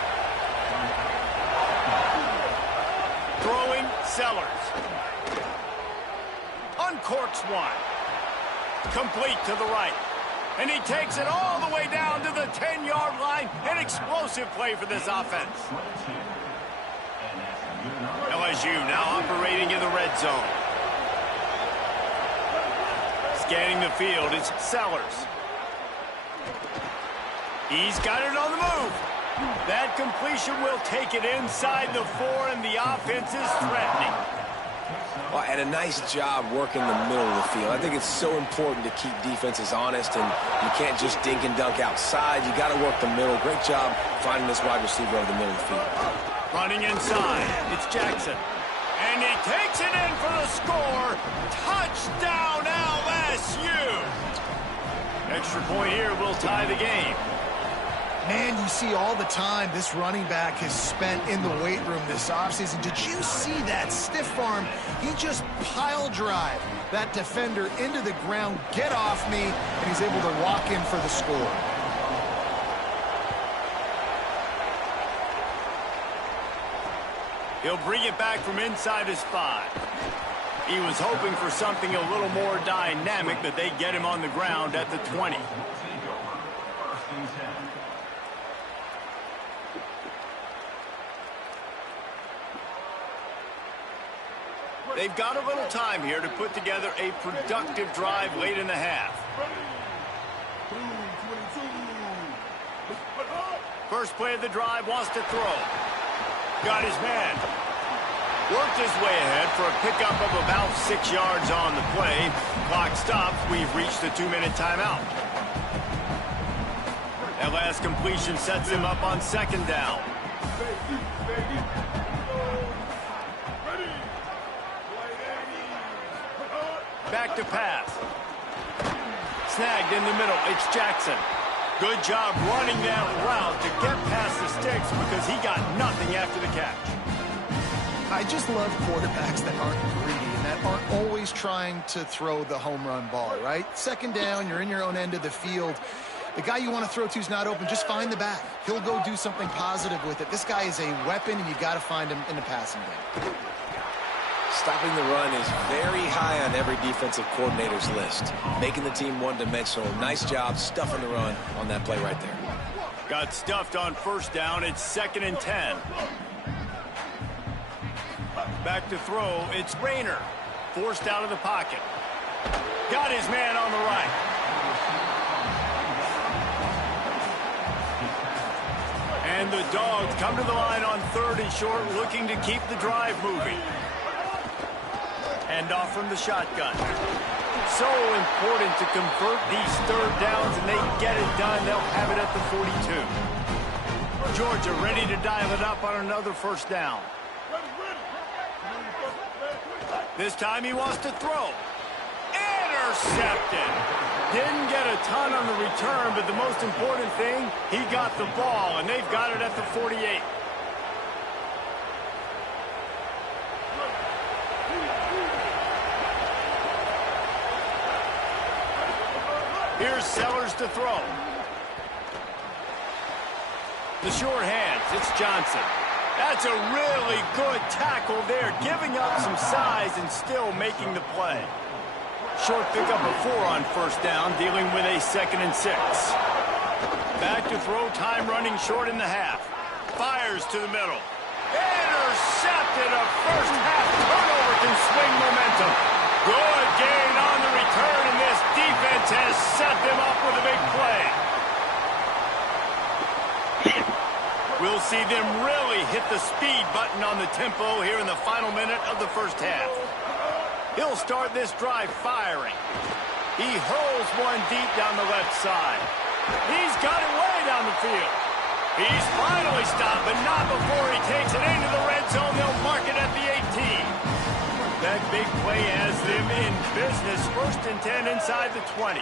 Throwing, Sellers. Uncorks one. Complete to the right. And he takes it all the way down to the 10-yard line. An explosive play for this offense. LSU now operating in the red zone. Scanning the field, it's Sellers. He's got it on the move. That completion will take it inside the 4, and the offense is threatening. Well, and a nice job working the middle of the field. I think it's so important to keep defenses honest, and you can't just dink and dunk outside. You got to work the middle. Great job finding this wide receiver over the middle of the field. Running inside, it's Jackson. And he takes it in for the score. Touchdown, LSU. Extra point here will tie the game. Man, you see all the time this running back has spent in the weight room this offseason. Did you see that stiff arm? He just pile drive that defender into the ground, get off me, and he's able to walk in for the score. He'll bring it back from inside his 5. He was hoping for something a little more dynamic, but they get him on the ground at the 20. They've got a little time here to put together a productive drive late in the half. First play of the drive, wants to throw. Got his man. Worked his way ahead for a pickup of about 6 yards on the play. Clock stops. We've reached the 2-minute timeout. That last completion sets him up on 2nd down. Back to pass. Snagged in the middle. It's Jackson. Good job running that route to get past the sticks because he got nothing after the catch. I just love quarterbacks that aren't greedy and that aren't always trying to throw the home run ball, right? 2nd down, you're in your own end of the field. The guy you want to throw to is not open. Just find the back. He'll go do something positive with it. This guy is a weapon, and you got to find him in the passing game. Stopping the run is very high on every defensive coordinator's list. Making the team one-dimensional. Nice job stuffing the run on that play right there. Got stuffed on 1st down. It's 2nd and 10. Back to throw. It's Rayner. Forced out of the pocket. Got his man on the right. And the Dogs come to the line on 3rd and short, looking to keep the drive moving. Hand off from the shotgun. So important to convert these 3rd downs, and they get it done. They'll have it at the 42. Georgia ready to dial it up on another 1st down. This time he wants to throw. Intercepted. Didn't get a ton on the return, but the most important thing, he got the ball, and they've got it at the 48. Here's Sellers to throw. The short hands, it's Johnson. That's a really good tackle there, giving up some size and still making the play. Short pickup of 4 on first down, dealing with a 2nd and 6. Back to throw, time running short in the half. Fires to the middle. Intercepted, a first half turnover can swing momentum. Good gain on the return, and this defense has set them up with a big play. We'll see them really hit the speed button on the tempo here in the final minute of the first half. He'll start this drive firing. He hurls one deep down the left side. He's got it way down the field. He's finally stopped, but not before he takes it into the red zone. They'll mark it at the 18. That big play has them in business. 1st and 10 inside the 20.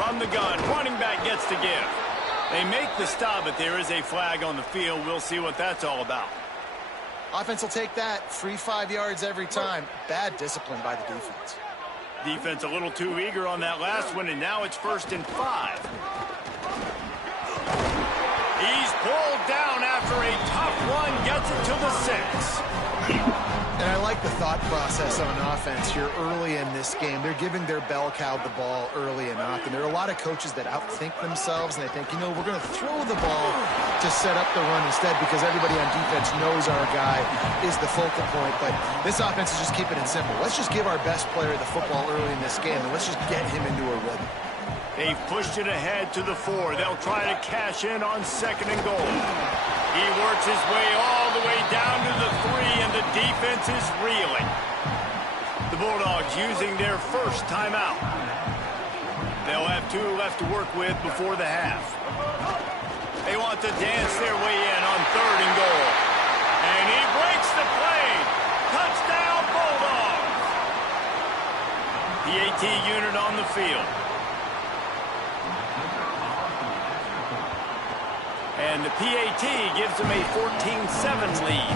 From the gun, running back gets to give. They make the stop, but there is a flag on the field. We'll see what that's all about. Offense will take that. Free 5 yards every time. Bad discipline by the defense. Defense a little too eager on that last one, and now it's 1st and 5. He's pulled down after a tough one, gets it to the 6. And I like the thought process on offense here early in this game. They're giving their bell cow the ball early enough. And there are a lot of coaches that outthink themselves, and they think, you know, we're going to throw the ball to set up the run instead because everybody on defense knows our guy is the focal point. But this offense is just keeping it simple. Let's just give our best player the football early in this game, and let's just get him into a rhythm. They've pushed it ahead to the 4. They'll try to cash in on 2nd and goal. He works his way all the way down to the 3, and the defense is reeling. The Bulldogs using their first timeout. They'll have 2 left to work with before the half. They want to dance their way in on 3rd and goal. And he breaks the play. Touchdown, Bulldogs. The AT unit on the field. And the PAT gives them a 14-7 lead.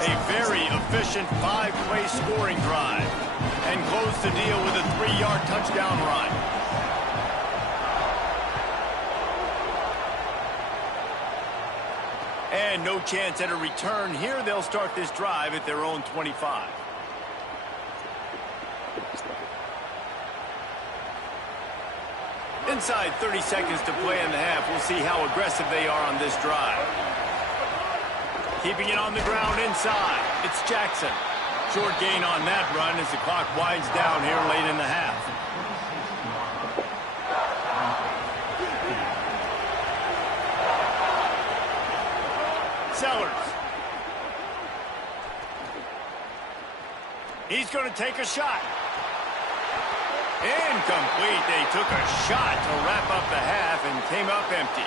A very efficient 5-play scoring drive. And close the deal with a 3-yard touchdown run. And no chance at a return here. They'll start this drive at their own 25. Inside 30 seconds to play in the half. We'll see how aggressive they are on this drive. Keeping it on the ground inside. It's Jackson. Short gain on that run as the clock winds down here late in the half. Sellers. He's going to take a shot. Incomplete. They took a shot to wrap up the half and came up empty.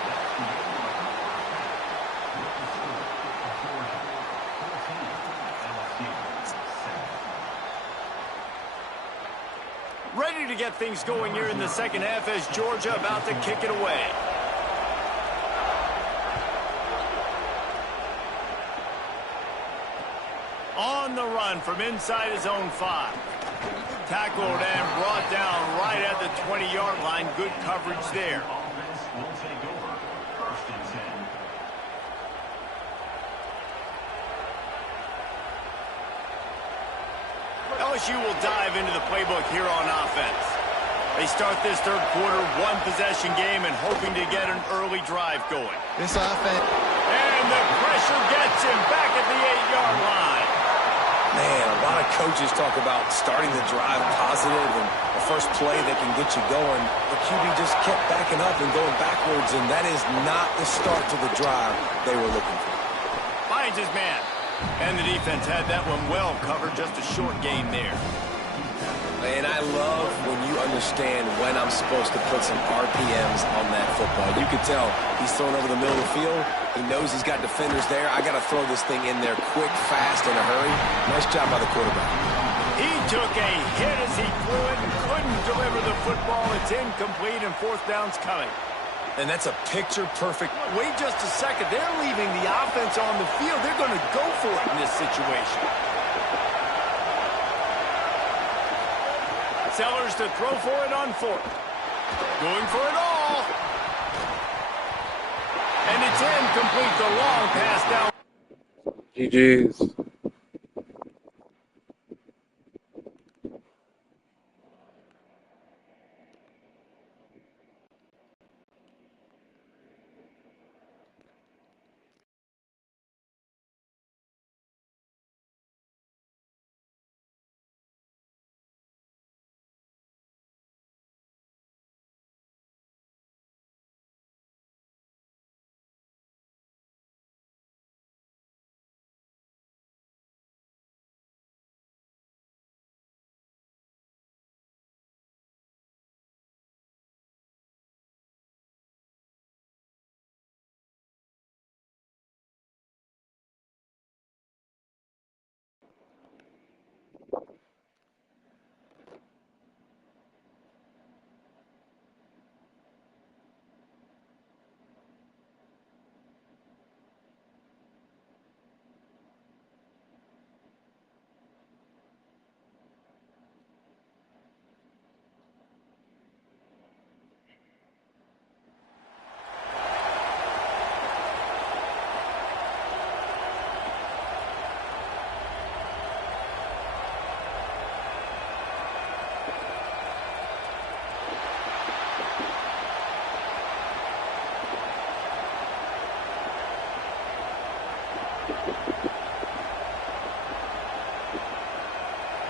Ready to get things going here in the second half as Georgia about to kick it away. On the run from inside his own 5. Tackled and brought down right at the 20-yard line. Good coverage there. LSU will dive into the playbook here on offense. They start this third quarter, 1-possession game and hoping to get an early drive going. This offense. And the pressure gets him back at the 8-yard line. Man, a lot of coaches talk about starting the drive positive and the first play that can get you going. The QB just kept backing up and going backwards, and that is not the start to the drive they were looking for. Finds his man. And the defense had that one well covered, just a short gain there. And I love when you understand when I'm supposed to put some RPMs on that football. You could tell he's throwing over the middle of the field. He knows he's got defenders there. I got to throw this thing in there quick, fast, in a hurry. Nice job by the quarterback. He took a hit as he threw it and couldn't deliver the football. It's incomplete, and fourth down's coming. And that's a picture-perfect. Wait just a second. They're leaving the offense on the field. They're going to go for it in this situation. Sellers to throw for it on fourth. Going for it all. And it's incomplete. The long pass down. GG's.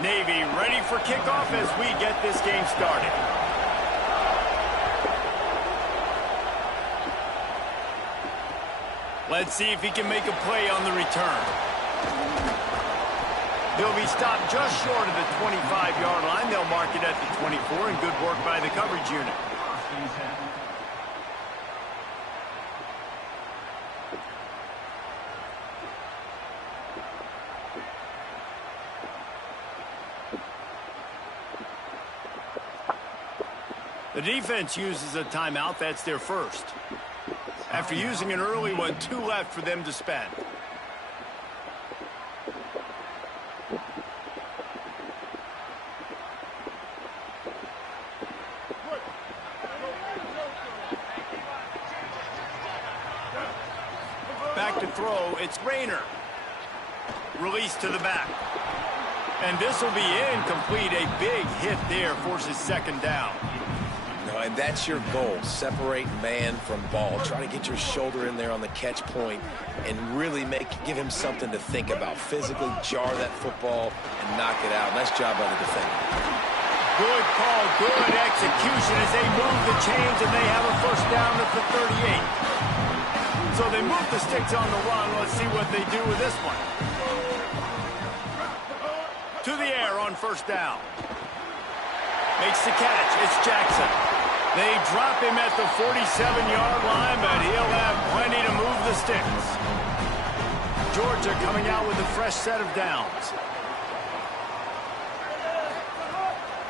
Navy ready for kickoff as we get this game started. Let's see if he can make a play on the return. He'll be stopped just short of the 25-yard line. They'll mark it at the 24, and good work by the coverage unit. The defense uses a timeout. That's their first. After using an early one, 2 left for them to spend. Back to throw. It's Rayner. Release to the back. And this will be incomplete. A big hit there forces second down. And that's your goal. Separate man from ball. Try to get your shoulder in there on the catch point and really give him something to think about. Physically jar that football and knock it out. Nice job by the defender. Good call, good execution as they move the chains, and they have a first down at the 38. So they move the sticks on the run. Let's see what they do with this one. To the air on first down. Makes the catch. It's Jackson. They drop him at the 47-yard line, but he'll have plenty to move the sticks. Georgia coming out with a fresh set of downs.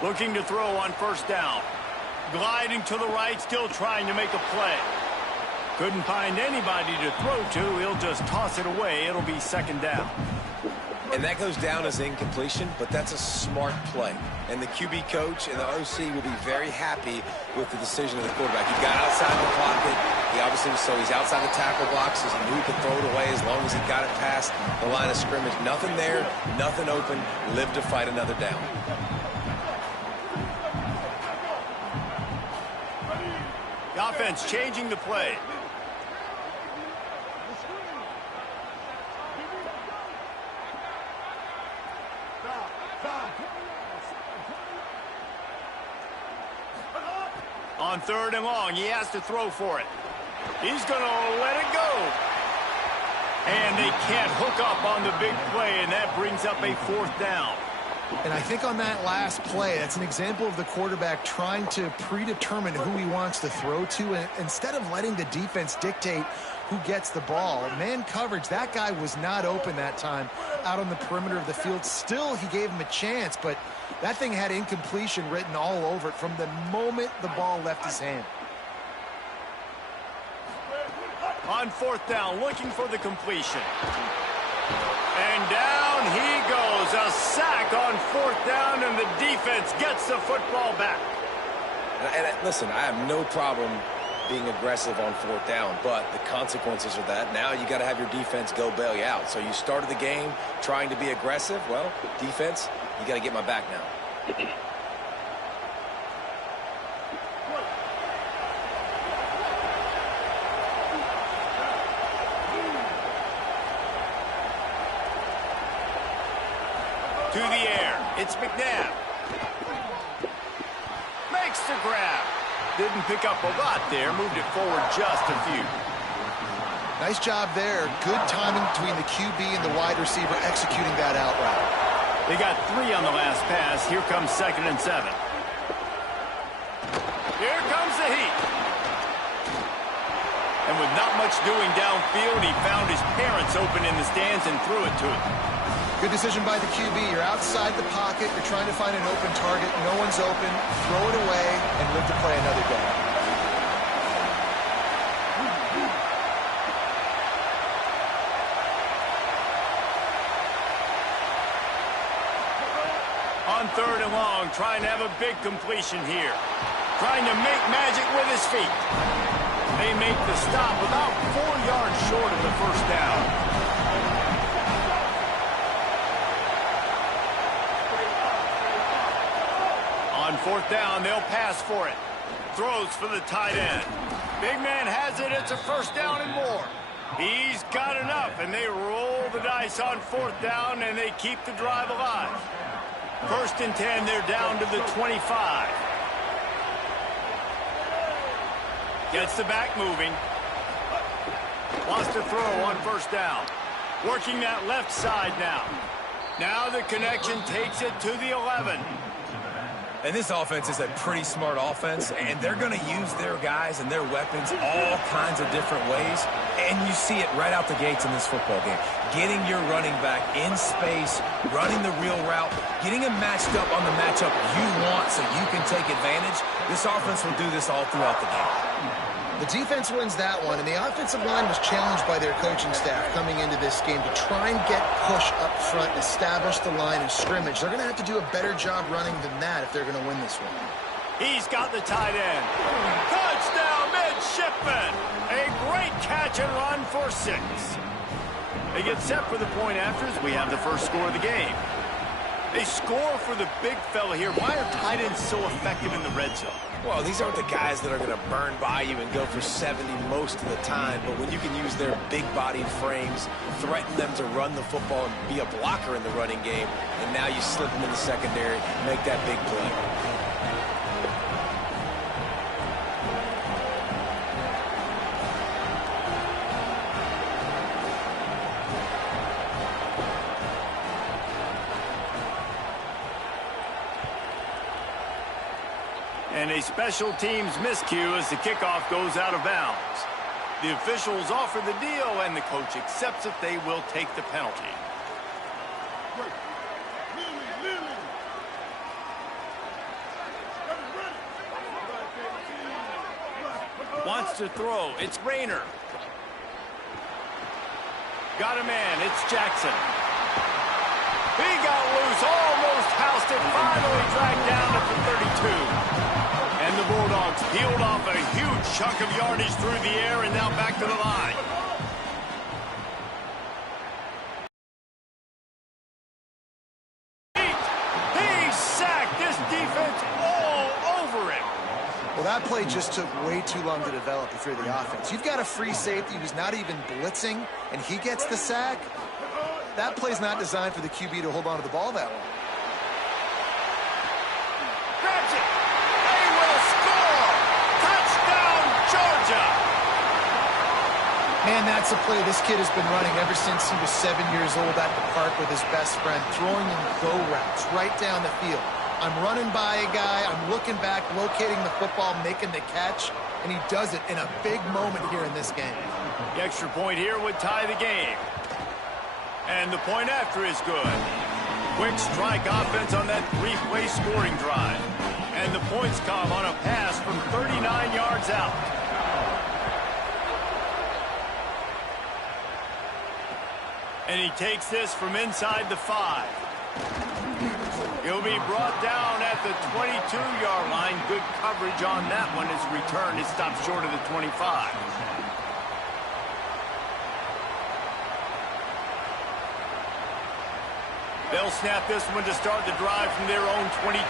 Looking to throw on first down. Gliding to the right, still trying to make a play. Couldn't find anybody to throw to. He'll just toss it away. It'll be second down. And that goes down as incompletion, but that's a smart play. And the QB coach and the OC will be very happy with the decision of the quarterback. He got outside the pocket. He obviously, so he's outside the tackle boxes. He knew he could throw it away as long as he got it past the line of scrimmage. Nothing there, nothing open. Live to fight another down. The offense changing the play. On third and long, he has to throw for it. He's going to let it go. And they can't hook up on the big play, and that brings up a fourth down. And I think on that last play, that's an example of the quarterback trying to predetermine who he wants to throw to, and instead of letting the defense dictate who gets the ball. Man coverage, that guy was not open that time out on the perimeter of the field. Still, he gave him a chance, but that thing had incompletion written all over it from the moment the ball left his hand. On fourth down, looking for the completion. And down he goes. A sack on fourth down, and the defense gets the football back. And listen, I have no problem being aggressive on fourth down, but the consequences of that, now you got to have your defense go bail you out. So you started the game trying to be aggressive. Well, defense, you got to get my back now. To the air, it's McNabb. Makes the grab. Didn't pick up a lot there, moved it forward just a few. Nice job there. Good timing between the QB and the wide receiver executing that out route. They got 3 on the last pass. Here comes 2nd and 7. Here comes the heat. And with not much doing downfield, he found his parents open in the stands and threw it to him. Good decision by the QB. You're outside the pocket. You're trying to find an open target. No one's open. Throw it away and live to play another day. On 3rd and long, trying to have a big completion here. Trying to make magic with his feet. They make the stop about 4 yards short of the first down. On 4th down, they'll pass for it. Throws for the tight end. Big man has it. It's a first down and more. He's got enough, and they roll the dice on 4th down, and they keep the drive alive. 1st and 10, they're down to the 25. Gets the back moving. Wants to throw on 1st down. Working that left side now. Now the connection takes it to the 11. And this offense is a pretty smart offense, and they're going to use their guys and their weapons all kinds of different ways. And you see it right out the gates in this football game. Getting your running back in space, running the real route, getting him matched up on the matchup you want so you can take advantage. This offense will do this all throughout the game. The defense wins that one, and the offensive line was challenged by their coaching staff coming into this game to try and get push up front, establish the line of scrimmage. They're going to have to do a better job running than that if they're going to win this one. He's got the tight end. Touchdown, midshipman. A great catch and run for 6. They get set for the point after as we have the first score of the game. They score for the big fella here. Why are tight ends so effective in the red zone? Well, these aren't the guys that are going to burn by you and go for 70 most of the time, but when you can use their big-bodied frames, threaten them to run the football and be a blocker in the running game, and now you slip them in the secondary, make that big play. And a special teams miscue as the kickoff goes out of bounds. The officials offer the deal, and the coach accepts it. They will take the penalty. Wants to throw. It's Rayner. Got a man. It's Jackson. He got loose. Almost housed it. Finally dragged down at the 32. And the Bulldogs peeled off a huge chunk of yardage through the air and now back to the line. He's sacked. This defense all over him. Well, that play just took way too long to develop if you're the offense. You've got a free safety who's not even blitzing, and he gets the sack. That play's not designed for the QB to hold on to the ball that long. Grabs it. They will score. Touchdown, Georgia. Man, that's a play this kid has been running ever since he was 7 years old at the park with his best friend, throwing him go routes right down the field. I'm running by a guy, I'm looking back, locating the football, making the catch. and he does it in a big moment here in this game. The extra point here would tie the game. And the point after is good. Quick strike offense on that three-play scoring drive. And the points come on a pass from 39 yards out. And he takes this from inside the 5. He'll be brought down at the 22-yard line. Good coverage on that one. His return is stopped short of the 25. They'll snap this one to start the drive from their own 22.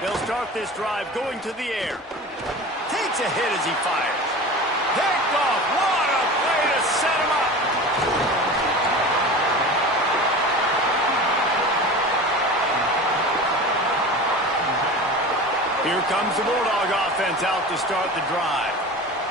They'll start this drive going to the air. Takes a hit as he fires. Picked off. What a play to set him up. Here comes the Bulldog offense out to start the drive.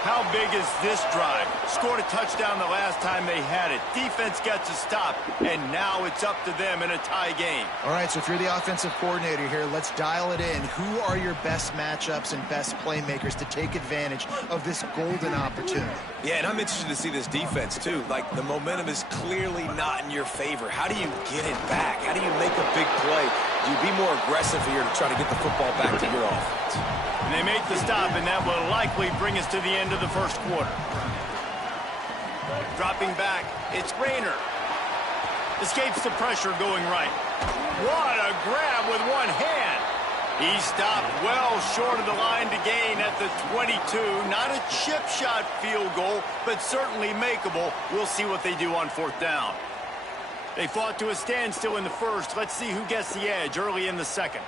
How big is this drive? Scored a touchdown the last time they had it. Defense gets a stop, and now it's up to them in a tie game. All right, so if you're the offensive coordinator here, let's dial it in. Who are your best matchups and best playmakers to take advantage of this golden opportunity? Yeah, and I'm interested to see this defense, too. Like, the momentum is clearly not in your favor. How do you get it back? How do you make a big play? Do you be more aggressive here to try to get the football back to your offense? And they make the stop, and that will likely bring us to the end of the first quarter. Dropping back, it's Rayner. Escapes the pressure going right. What a grab with one hand. He stopped well short of the line to gain at the 22. Not a chip shot field goal, but certainly makeable. We'll see what they do on fourth down. They fought to a standstill in the first. Let's see who gets the edge early in the second.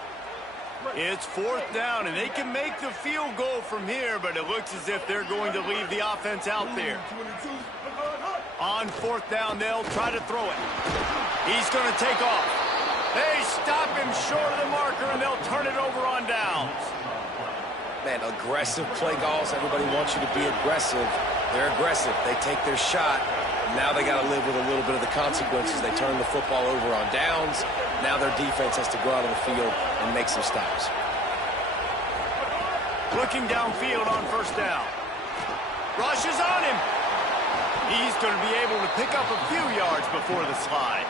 It's fourth down, and they can make the field goal from here, but it looks as if they're going to leave the offense out there. On fourth down, they'll try to throw it. He's going to take off. They stop him short of the marker, and they'll turn it over on downs. Man, aggressive play calls. Everybody wants you to be aggressive. They're aggressive. They take their shot. Now they got to live with a little bit of the consequences. They turn the football over on downs. Now their defense has to go out on the field and make some stops. Looking downfield on first down. Rushes on him. He's going to be able to pick up a few yards before the slide.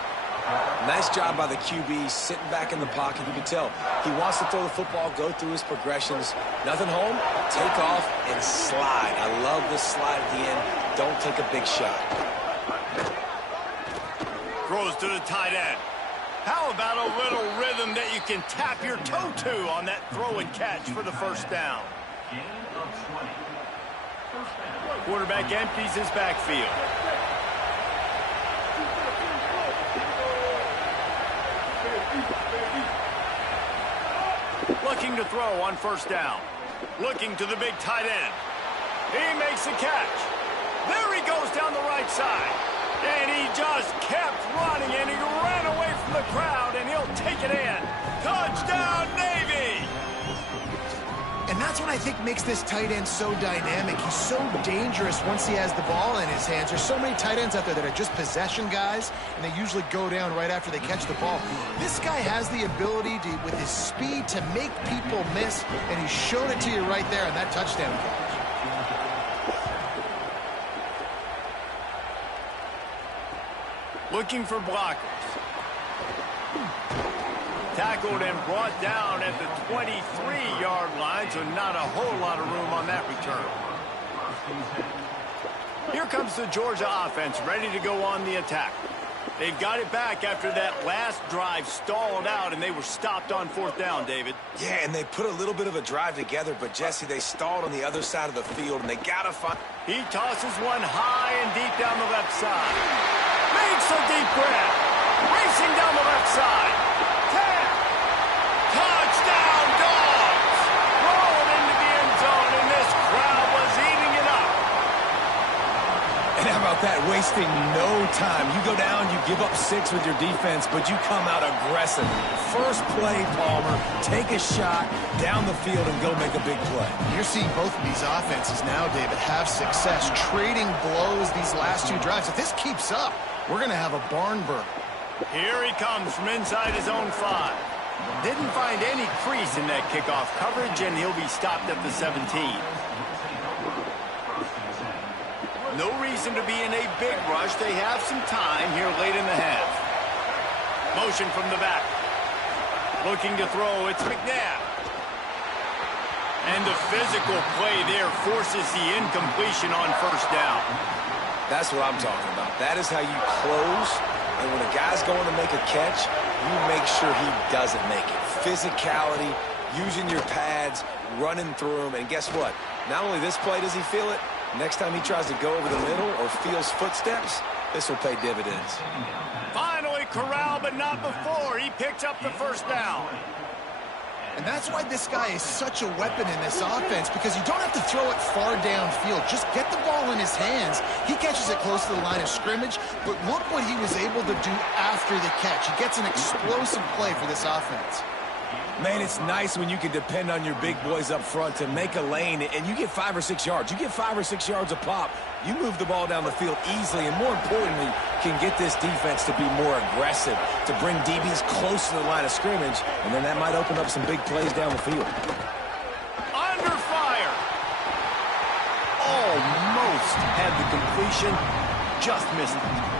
Nice job by the QB sitting back in the pocket. You can tell he wants to throw the football, go through his progressions. Nothing home, take off, and slide. I love this slide at the end. Don't take a big shot. Throws to the tight end. How about a little rhythm that you can tap your toe to on that throw and catch for the first down? Quarterback empties his backfield. Looking to throw on first down. Looking to the big tight end. He makes the catch. There he goes down the right side. And he just kept running, and he ran away from the crowd, and he'll take it in. Touchdown, Navy! And that's what I think makes this tight end so dynamic. He's so dangerous once he has the ball in his hands. There's so many tight ends out there that are just possession guys, and they usually go down right after they catch the ball. This guy has the ability to, with his speed, to make people miss, and he's shown it to you right there in that touchdown catch. Looking for blockers. Tackled and brought down at the 23-yard line, so not a whole lot of room on that return. Here comes the Georgia offense, ready to go on the attack. They've got it back after that last drive stalled out, and they were stopped on fourth down, David. Yeah, and they put a little bit of a drive together, but, Jesse, they stalled on the other side of the field, and they got to find... He tosses one high and deep down the left side. Makes a deep grab. Racing down the left side. 10. Touchdown, Dogs. Rolled into the end zone, and this crowd was eating it up. And how about that? Wasting no time. You go down, you give up 6 with your defense, but you come out aggressive. First play, Palmer, take a shot down the field and go make a big play. You're seeing both of these offenses now, David, have success trading blows these last 2 drives. If this keeps up, we're going to have a barn burner. Here he comes from inside his own 5. Didn't find any crease in that kickoff coverage, and he'll be stopped at the 17. No reason to be in a big rush. They have some time here late in the half. Motion from the back. Looking to throw. It's McNabb. And the physical play there forces the incompletion on first down. That's what I'm talking about. That is how you close. And when a guy's going to make a catch, you make sure he doesn't make it. Physicality, using your pads, running through them. And guess what? Not only this play does he feel it, next time he tries to go over the middle or feels footsteps, this will pay dividends. Finally corralled, but not before. He picks up the first down. And that's why this guy is such a weapon in this offense, because you don't have to throw it far downfield. Just get the ball in his hands. He catches it close to the line of scrimmage, but look what he was able to do after the catch. He gets an explosive play for this offense. Man, it's nice when you can depend on your big boys up front to make a lane, and you get 5 or 6 yards. You get 5 or 6 yards a pop. You move the ball down the field easily, and more importantly, can get this defense to be more aggressive, to bring DBs close to the line of scrimmage, and then that might open up some big plays down the field. Under fire. Almost had the completion. Just missed it.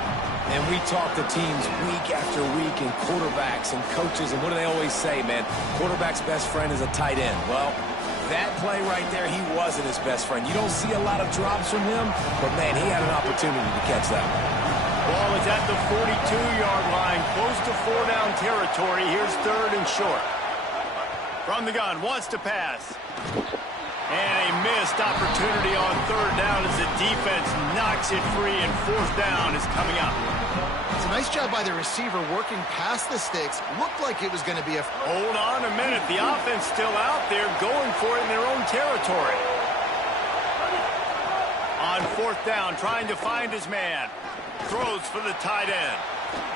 And we talk to teams week after week and quarterbacks and coaches, and what do they always say, man? Quarterback's best friend is a tight end. Well, that play right there, he wasn't his best friend. You don't see a lot of drops from him, but, man, he had an opportunity to catch that one. Ball is at the 42-yard line, close to 4-down territory. Here's 3rd and short. From the gun, wants to pass. And a missed opportunity on 3rd down as the defense knocks it free, and 4th down is coming up. It's a nice job by the receiver working past the sticks. Looked like it was going to be a... Hold on a minute. The offense still out there going for it in their own territory. On 4th down, trying to find his man. Throws for the tight end.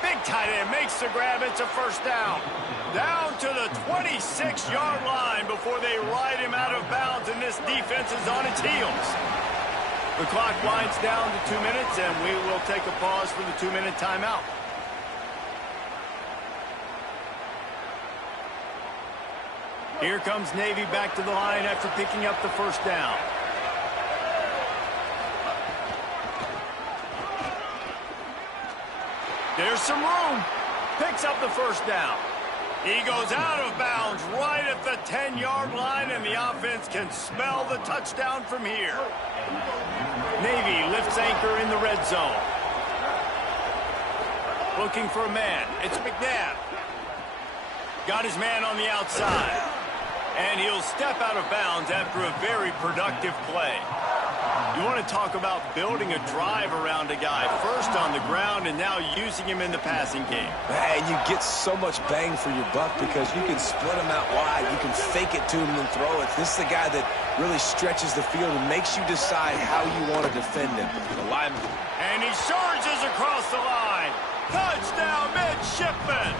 Big tight end makes the grab. It's a 1st down. Down to the 26-yard line before they ride him out of bounds, and this defense is on its heels. The clock winds down to 2 minutes, and we will take a pause for the 2-minute timeout. Here comes Navy back to the line after picking up the 1st down. There's some room. Picks up the 1st down. He goes out of bounds right at the 10-yard line, and the offense can smell the touchdown from here. Navy lifts anchor in the red zone. Looking for a man. It's McNabb. Got his man on the outside. And he'll step out of bounds after a very productive play. You want to talk about building a drive around a guy, first on the ground and now using him in the passing game. And you get so much bang for your buck because you can split him out wide. You can fake it to him and throw it. This is the guy that really stretches the field and makes you decide how you want to defend him. The lineman. And he surges across the line. Touchdown, midshipman.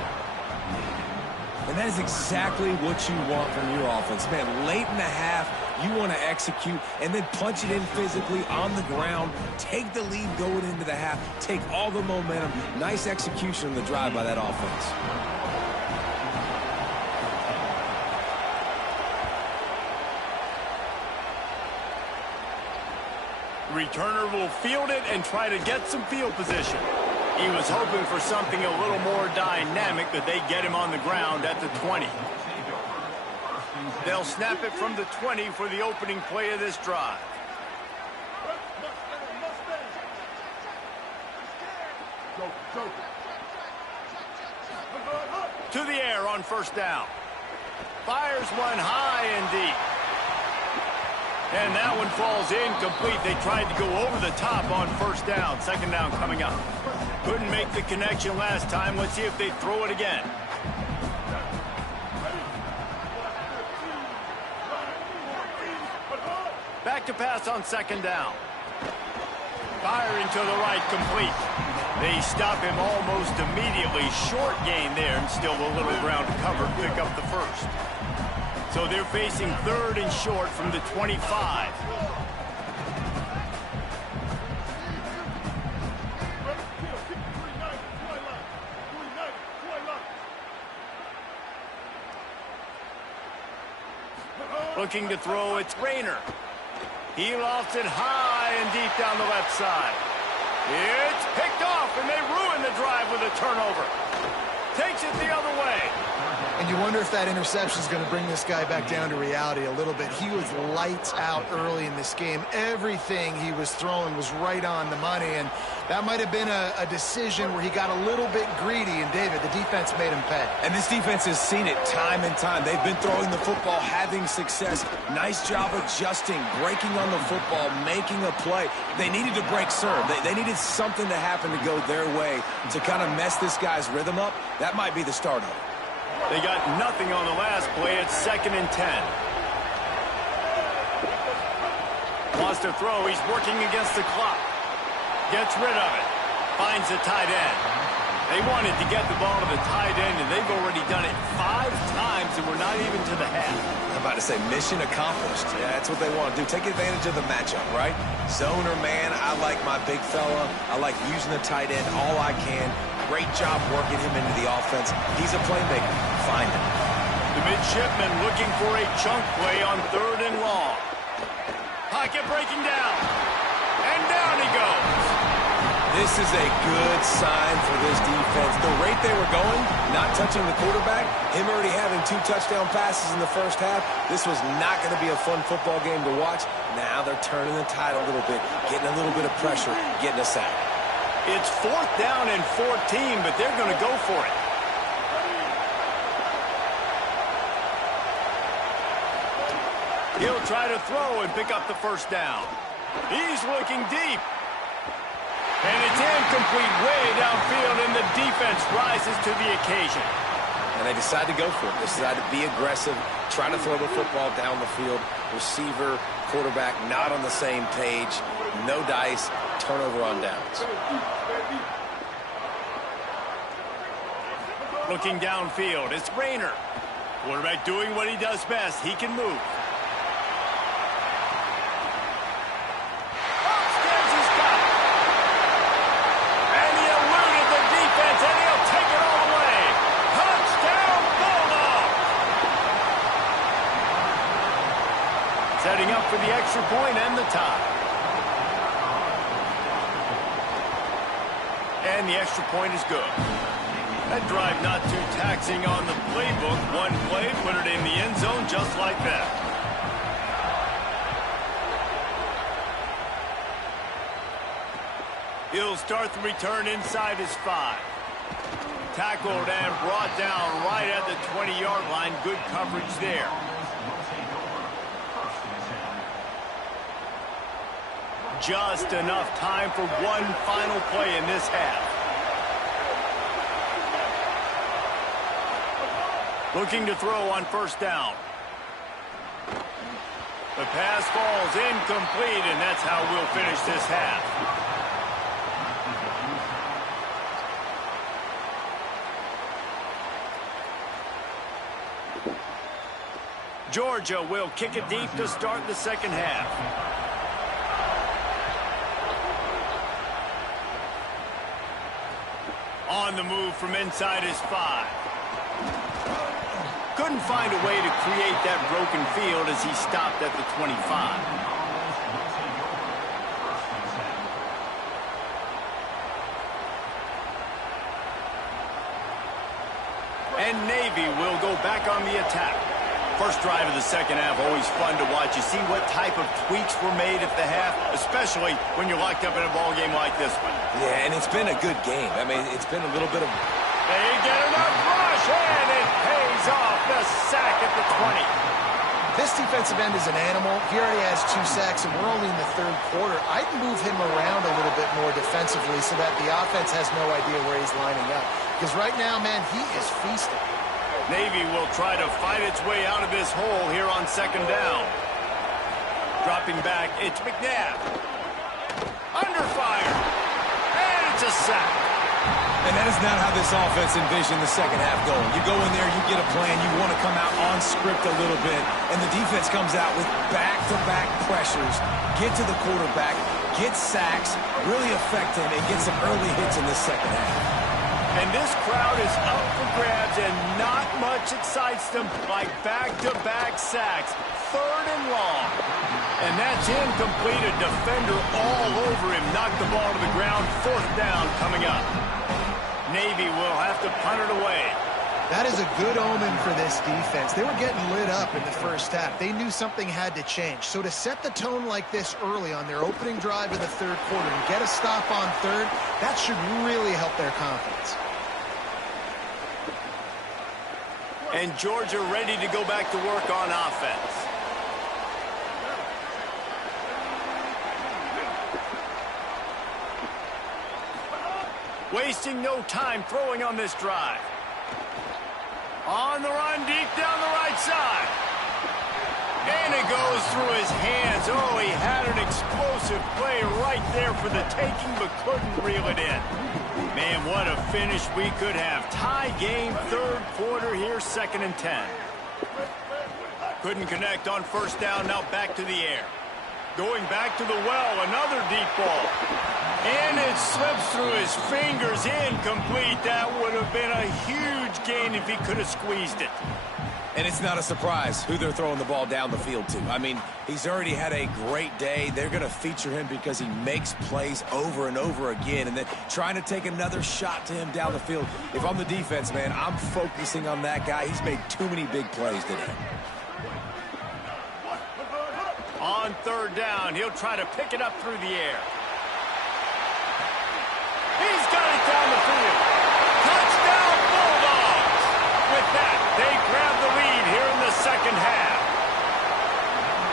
And that is exactly what you want from your offense. Man, late in the half, you want to execute and then punch it in physically on the ground. Take the lead going into the half. Take all the momentum. Nice execution on the drive by that offense. The returner will field it and try to get some field position. He was hoping for something a little more dynamic, but they get him on the ground at the 20. They'll snap it from the 20 for the opening play of this drive. To the air on 1st down. Fires one high and deep. And that one falls incomplete. They tried to go over the top on 1st down. 2nd down coming up. Couldn't make the connection last time. Let's see if they throw it again. Back to pass on 2nd down. Firing to the right, complete. They stop him almost immediately. Short gain there, and still a little ground to cover. Pick up the 1st. So they're facing 3rd and short from the 25. Looking to throw, it's Rayner. He lofts it high and deep down the left side. It's picked off, and they ruin the drive with a turnover. Takes it the other way. And you wonder if that interception is going to bring this guy back down to reality a little bit. He was lights out early in this game. Everything he was throwing was right on the money, and that might have been a decision where he got a little bit greedy, and David, the defense made him pay. And this defense has seen it time and time. They've been throwing the football, having success. Nice job adjusting, breaking on the football, making a play. They needed to break serve. They needed something to happen to go their way to kind of mess this guy's rhythm up. That might be the start of it. They got nothing on the last play. It's 2nd and 10. Wants to throw. He's working against the clock. Gets rid of it. Finds the tight end. They wanted to get the ball to the tight end, and they've already done it 5 times, and we're not even to the half. I'm about to say mission accomplished. Yeah, that's what they want to do. Take advantage of the matchup, right? Zone or man, I like my big fella. I like using the tight end all I can. Great job working him into the offense. He's a playmaker. Find him. The midshipman looking for a chunk play on 3rd and long. Pocket breaking down. And down he goes. This is a good sign for this defense. The rate they were going, not touching the quarterback, him already having 2 touchdown passes in the first half, this was not going to be a fun football game to watch. Now they're turning the tide a little bit, getting a little bit of pressure, getting a sack. It's 4th down and 14, but they're going to go for it. He'll try to throw and pick up the 1st down. He's looking deep. And it's incomplete way downfield, and the defense rises to the occasion. And they decide to go for it. They decide to be aggressive, try to throw the football down the field. Receiver, quarterback, not on the same page. No dice, turnover on downs. Looking downfield, it's Rayner. Quarterback doing what he does best. He can move. Upstairs he's got it. And he eluded the defense, and he'll take it all the way. Touchdown, Bulldog! Setting up for the extra point and the tie. And the extra point is good. That drive not too taxing on the playbook. One play, put it in the end zone just like that. He'll start the return inside his 5. Tackled and brought down right at the 20-yard line. Good coverage there. Just enough time for one final play in this half. Looking to throw on 1st down. The pass falls incomplete, and that's how we'll finish this half. Georgia will kick it deep to start the 2nd half. On the move from inside his 5. Couldn't find a way to create that broken field as he stopped at the 25. And Navy will go back on the attack. First drive of the 2nd half, always fun to watch. You see what type of tweaks were made at the half, especially when you're locked up in a ball game like this one. Yeah, and it's been a good game. I mean, it's been a little bit of... They get enough rush, and it pays off. The sack at the 20. This defensive end is an animal. He already has 2 sacks, and we're only in the 3rd quarter. I'd move him around a little bit more defensively so that the offense has no idea where he's lining up. Because right now, man, he is feasting. Navy will try to fight its way out of this hole here on 2nd down. Dropping back, it's McNabb. Under fire. And it's a sack. And that is not how this offense envisioned the 2nd half going. You go in there, you get a plan, you want to come out on script a little bit, and the defense comes out with back-to-back pressures, get to the quarterback, get sacks, really affect him, and get some early hits in this 2nd half. And this crowd is up for grabs, and not much excites them like back-to-back sacks. 3rd and long. And that's incomplete. A defender all over him. Knocked the ball to the ground. 4th down coming up. Navy will have to punt it away. That is a good omen for this defense. They were getting lit up in the first half. They knew something had to change. So to set the tone like this early on their opening drive of the 3rd quarter and get a stop on 3rd, that should really help their confidence. And Georgia ready to go back to work on offense. Wasting no time throwing on this drive. On the run, deep down the right side. And it goes through his hands. Oh, he had an explosive play right there for the taking, but couldn't reel it in. Man, what a finish we could have. Tie game, 3rd quarter here, 2nd and 10. Couldn't connect on 1st down, now back to the air. Going back to the well, another deep ball. And it slips through his fingers, incomplete. That would have been a huge gain if he could have squeezed it. And it's not a surprise who they're throwing the ball down the field to. I mean, he's already had a great day. They're going to feature him because he makes plays over and over again. And then trying to take another shot to him down the field. If I'm the defense, man, I'm focusing on that guy. He's made too many big plays today. On 3rd down, he'll try to pick it up through the air. He's got it down the field. Touchdown, Bulldogs! With that, they grab the lead here in the 2nd half.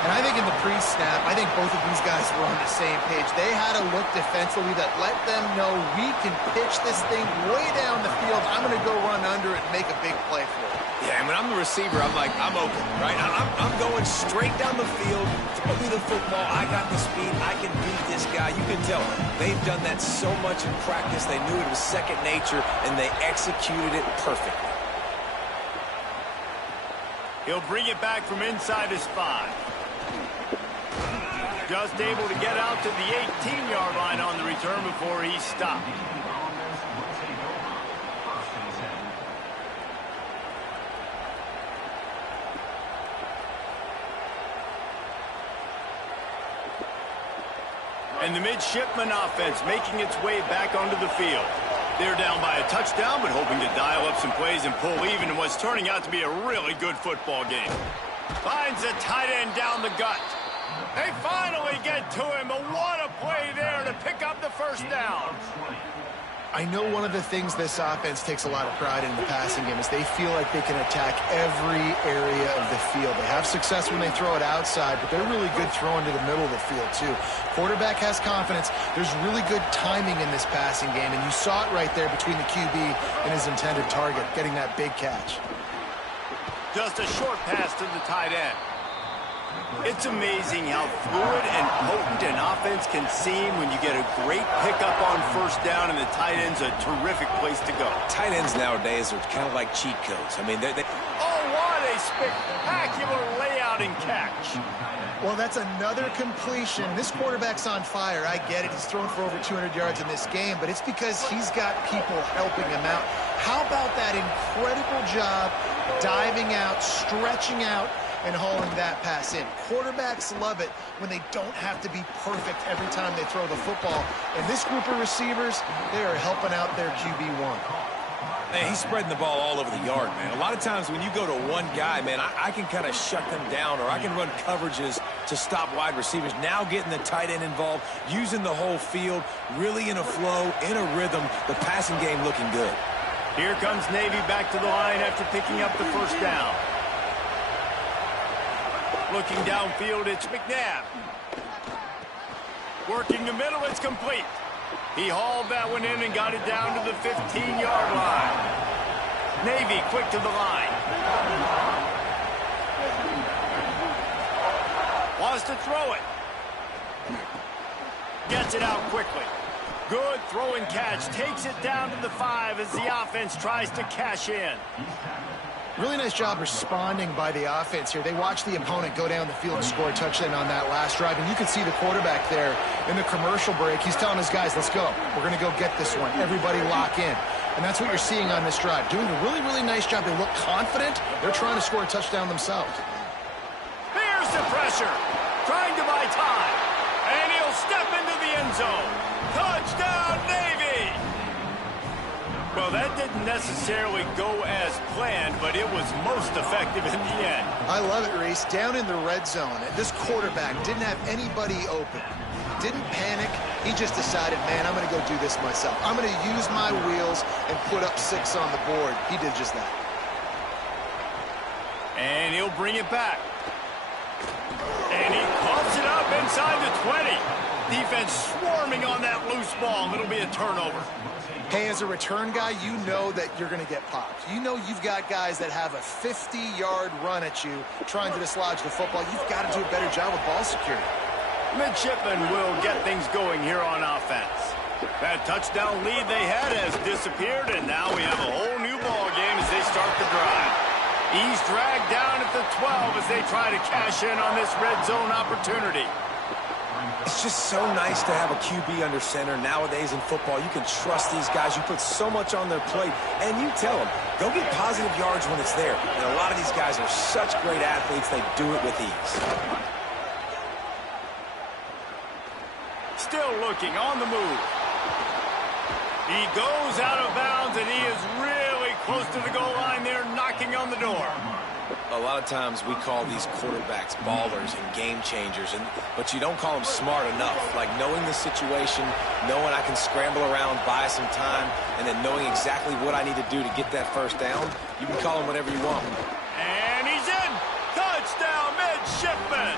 And I think in the pre-snap, I think both of these guys were on the same page. They had a look defensively that let them know we can pitch this thing way down the field. I'm going to go run under it and make a big play for it. Yeah, and when I'm the receiver, I'm like, I'm open, right? I'm going straight down the field, throw me the football. I got the speed. I can beat this guy. You can tell they've done that so much in practice. They knew it was second nature, and they executed it perfectly. He'll bring it back from inside his 5. Just able to get out to the 18-yard line on the return before he stopped. And the midshipman offense making its way back onto the field. They're down by a touchdown, but hoping to dial up some plays and pull even in what's turning out to be a really good football game. Finds a tight end down the gut. They finally get to him, but what a play there to pick up the 1st down. I know one of the things this offense takes a lot of pride in the passing game is they feel like they can attack every area of the field. They have success when they throw it outside, but they're really good throwing to the middle of the field, too. Quarterback has confidence. There's really good timing in this passing game, and you saw it right there between the QB and his intended target, getting that big catch. Just a short pass to the tight end. It's amazing how fluid and potent an offense can seem when you get a great pickup on 1st down, and the tight end's a terrific place to go. Tight ends nowadays are kind of like cheat codes. I mean, Oh, what a spectacular layout and catch. Well, that's another completion. This quarterback's on fire. I get it. He's thrown for over 200 yards in this game, but it's because he's got people helping him out. How about that incredible job diving out, stretching out, and hauling that pass in? Quarterbacks love it when they don't have to be perfect every time they throw the football. And this group of receivers, they are helping out their QB1. Man, he's spreading the ball all over the yard, man. A lot of times when you go to one guy, man, I can kind of shut them down, or I can run coverages to stop wide receivers. Now getting the tight end involved, using the whole field, really in a flow, in a rhythm, the passing game looking good. Here comes Navy back to the line after picking up the 1st down. Looking downfield, it's McNabb. Working the middle, it's complete. He hauled that one in and got it down to the 15-yard line. Navy quick to the line. Wants to throw it. Gets it out quickly. Good throw and catch. Takes it down to the 5 as the offense tries to cash in. Really nice job responding by the offense here. They watched the opponent go down the field and score a touchdown on that last drive. And you can see the quarterback there in the commercial break. He's telling his guys, let's go. We're going to go get this one. Everybody lock in. And that's what you're seeing on this drive. Doing a really, really nice job. They look confident. They're trying to score a touchdown themselves. Here's the pressure. Trying to buy time. And he'll step into the end zone. Touchdown, Navy! Well, that didn't necessarily go as planned, but it was most effective in the end. I love it, Reese. Down in the red zone, this quarterback didn't have anybody open. Didn't panic. He just decided, man, I'm going to go do this myself. I'm going to use my wheels and put up 6 on the board. He did just that. And he'll bring it back. And he pumps it up inside the 20. Defense swarming on that loose ball. It'll be a turnover. Hey, as a return guy, you know that you're going to get popped. You know you've got guys that have a 50-yard run at you trying to dislodge the football. You've got to do a better job with ball security. Midshipmen will get things going here on offense. That touchdown lead they had has disappeared, and now we have a whole new ball game as they start the drive. He's dragged down at the 12 as they try to cash in on this red zone opportunity. It's just so nice to have a QB under center. Nowadays in football, you can trust these guys. You put so much on their plate, and you tell them, go get positive yards when it's there. And a lot of these guys are such great athletes, they do it with ease. Still looking on the move. He goes out of bounds, and he is really close to the goal line there, knocking on the door. A lot of times we call these quarterbacks ballers and game changers, but you don't call them smart enough. Like knowing the situation, knowing I can scramble around, buy some time, and then knowing exactly what I need to do to get that first down, you can call them whatever you want. And he's in! Touchdown, Midshipman!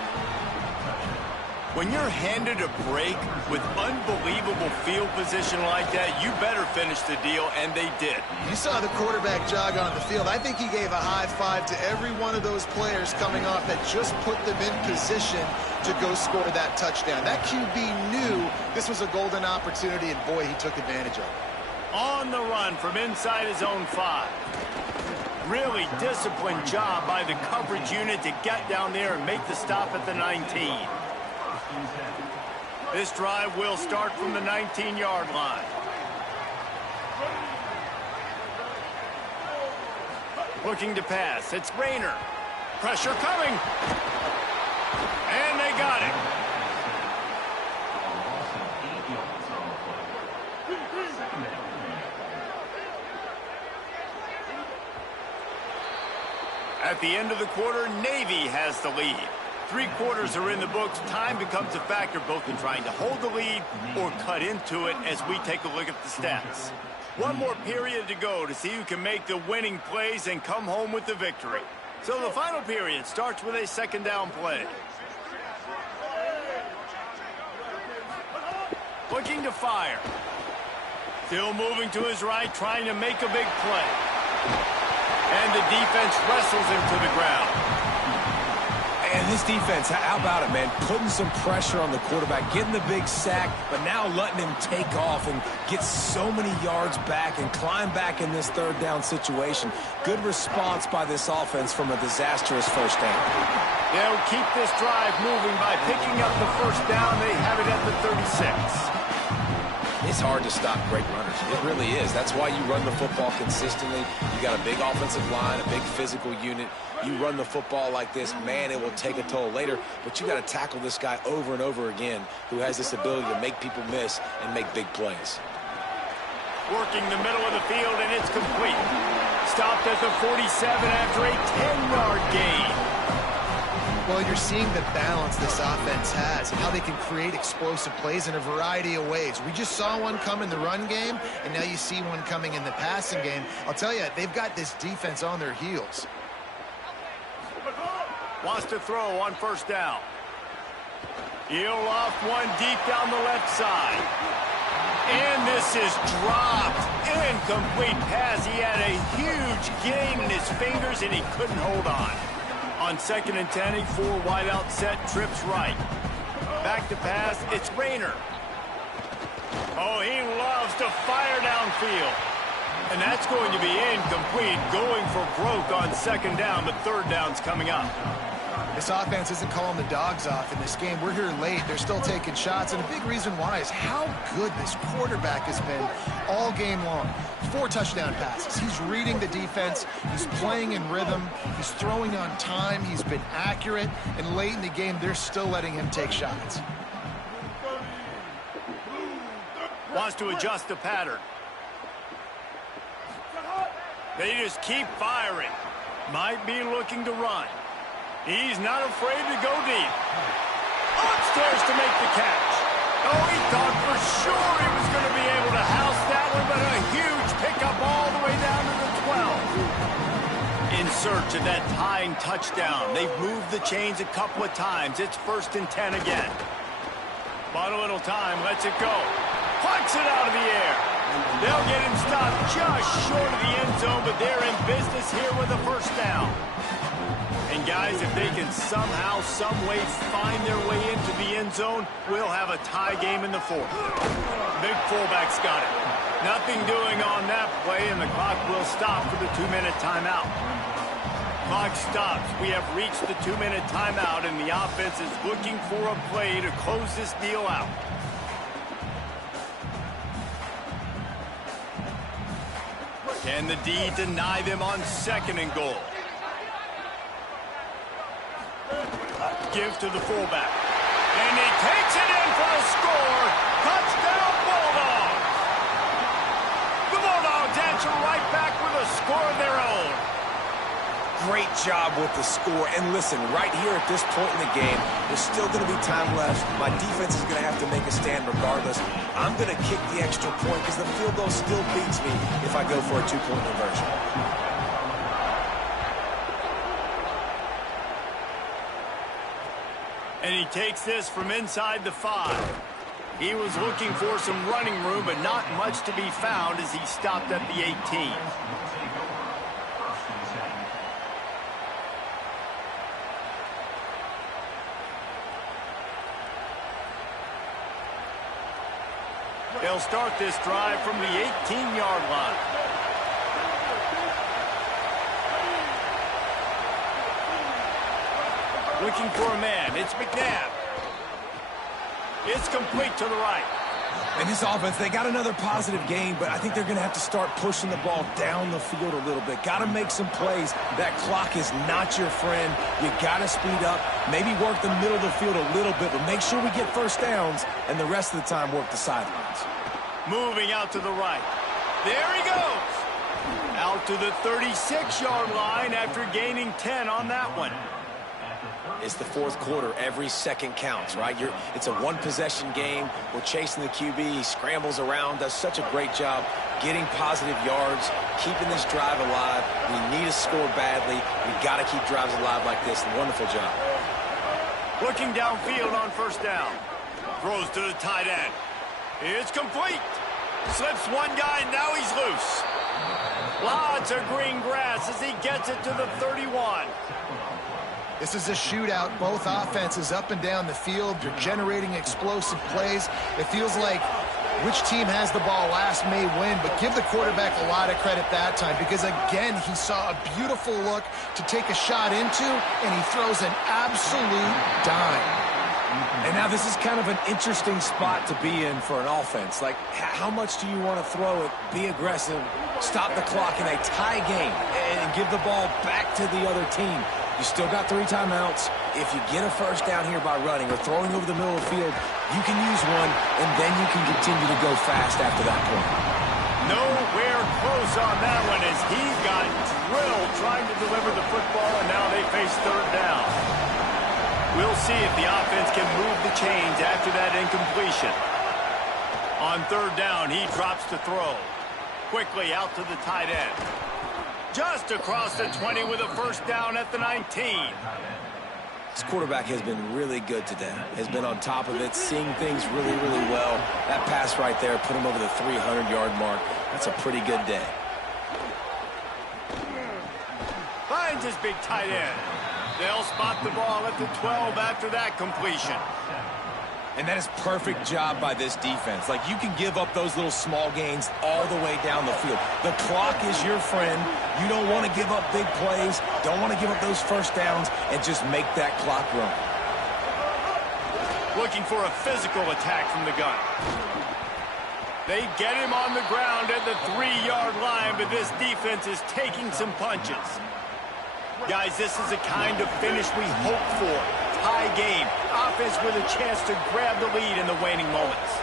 When you're handed a break with unbelievable field position like that, you better finish the deal, and they did. You saw the quarterback jog on the field. I think he gave a high five to every one of those players coming off that just put them in position to go score that touchdown. That QB knew this was a golden opportunity, and boy, he took advantage of it. On the run from inside his own 5. Really disciplined job by the coverage unit to get down there and make the stop at the 19. This drive will start from the 19-yard line. Looking to pass. It's Rayner. Pressure coming. And they got it. At the end of the quarter, Navy has the lead. 3 quarters are in the books. Time becomes a factor both in trying to hold the lead or cut into it as we take a look at the stats. One more period to go to see who can make the winning plays and come home with the victory. So the final period starts with a 2nd down play. Looking to fire. Still moving to his right, trying to make a big play. And the defense wrestles him to the ground. And this defense, how about it, man? Putting some pressure on the quarterback, getting the big sack, but now letting him take off and get so many yards back and climb back in this 3rd down situation. Good response by this offense from a disastrous first down. They'll keep this drive moving by picking up the 1st down. They have it at the 36. It's hard to stop great runners. It really is. That's why you run the football consistently. You got a big offensive line, a big physical unit. You run the football like this, man, it will take a toll later. But you got to tackle this guy over and over again who has this ability to make people miss and make big plays. Working the middle of the field, and it's complete. Stopped at the 47 after a 10-yard gain. Well, you're seeing the balance this offense has and how they can create explosive plays in a variety of ways. We just saw one come in the run game, and now you see one coming in the passing game. I'll tell you, they've got this defense on their heels. Wants to throw on 1st down. He'll loft one deep down the left side. And this is dropped. Incomplete pass. He had a huge gain in his fingers, and he couldn't hold on. On 2nd and 10, a 4 wide out set, trips right. Back to pass, it's Rayner. Oh, he loves to fire downfield. And that's going to be incomplete, going for broke on 2nd down, but 3rd down's coming up. This offense isn't calling the dogs off in this game. We're here late. They're still taking shots, and a big reason why is how good this quarterback has been all game long. 4 touchdown passes. He's reading the defense. He's playing in rhythm. He's throwing on time. He's been accurate, and late in the game, they're still letting him take shots. Wants to adjust the pattern. They just keep firing. Might be looking to run. He's not afraid to go deep. Upstairs to make the catch. Oh, he thought for sure he was going to be able to house that one, but a huge pickup all the way down to the 12. In search of that tying touchdown. They've moved the chains a couple of times. It's 1st and 10 again. Bought a little time, lets it go. Plucks it out of the air. They'll get him stopped just short of the end zone, but they're in business here with a 1st down. And guys, if they can somehow, some way find their way into the end zone, we'll have a tie game in the 4th. Big fullback's got it. Nothing doing on that play, and the clock will stop for the 2-minute timeout. Clock stops. We have reached the 2-minute timeout, and the offense is looking for a play to close this deal out. Can the D deny them on 2nd and goal? Gives to the fullback. And he takes it in for the score. Touchdown, Bulldogs. The Bulldogs answer right back with a score of their own. Great job with the score. And listen, right here at this point in the game, there's still going to be time left. My defense is going to have to make a stand regardless. I'm going to kick the extra point because the field goal still beats me if I go for a 2-point conversion. And he takes this from inside the 5. He was looking for some running room, but not much to be found as he stopped at the 18. They'll start this drive from the 18-yard line. Looking for a man. It's McNabb. It's complete to the right. And this offense, they got another positive game, but I think they're going to have to start pushing the ball down the field a little bit. Got to make some plays. That clock is not your friend. You got to speed up, maybe work the middle of the field a little bit, but make sure we get 1st downs, and the rest of the time work the sidelines. Moving out to the right. There he goes. Out to the 36-yard line after gaining 10 on that one. It's the 4th quarter. Every second counts, right? It's a 1-possession game. We're chasing the QB. He scrambles around, does such a great job getting positive yards, keeping this drive alive. We need to score badly. We got to keep drives alive like this. Wonderful job. Looking downfield on 1st down. Throws to the tight end. It's complete. Slips one guy, now he's loose. Lots of green grass as he gets it to the 31. This is a shootout. Both offenses up and down the field. They're generating explosive plays. It feels like which team has the ball last may win, but give the quarterback a lot of credit that time because, again, he saw a beautiful look to take a shot into, and he throws an absolute dime. And now this is kind of an interesting spot to be in for an offense. Like, how much do you want to throw it, be aggressive, stop the clock in a tie game, and give the ball back to the other team? You still got 3 timeouts. If you get a 1st down here by running or throwing over the middle of the field, you can use one, and then you can continue to go fast after that point. Nowhere close on that one as he got drilled trying to deliver the football, and now they face 3rd down. We'll see if the offense can move the chains after that incompletion. On 3rd down, he drops to throw. Quickly out to the tight end. Just across the 20 with a 1st down at the 19. This quarterback has been really good today. Has been on top of it, seeing things really, really well. That pass right there put him over the 300-yard mark. That's a pretty good day. Finds his big tight end. They'll spot the ball at the 12 after that completion. And that is perfect job by this defense. Like, you can give up those little small gains all the way down the field. The clock is your friend. You don't want to give up big plays, don't want to give up those first downs, and just make that clock run. Looking for a physical attack from the gun. They get him on the ground at the 3-yard line, but this defense is taking some punches. Guys, this is the kind of finish we hope for. Tie game. Offense with a chance to grab the lead in the waning moments.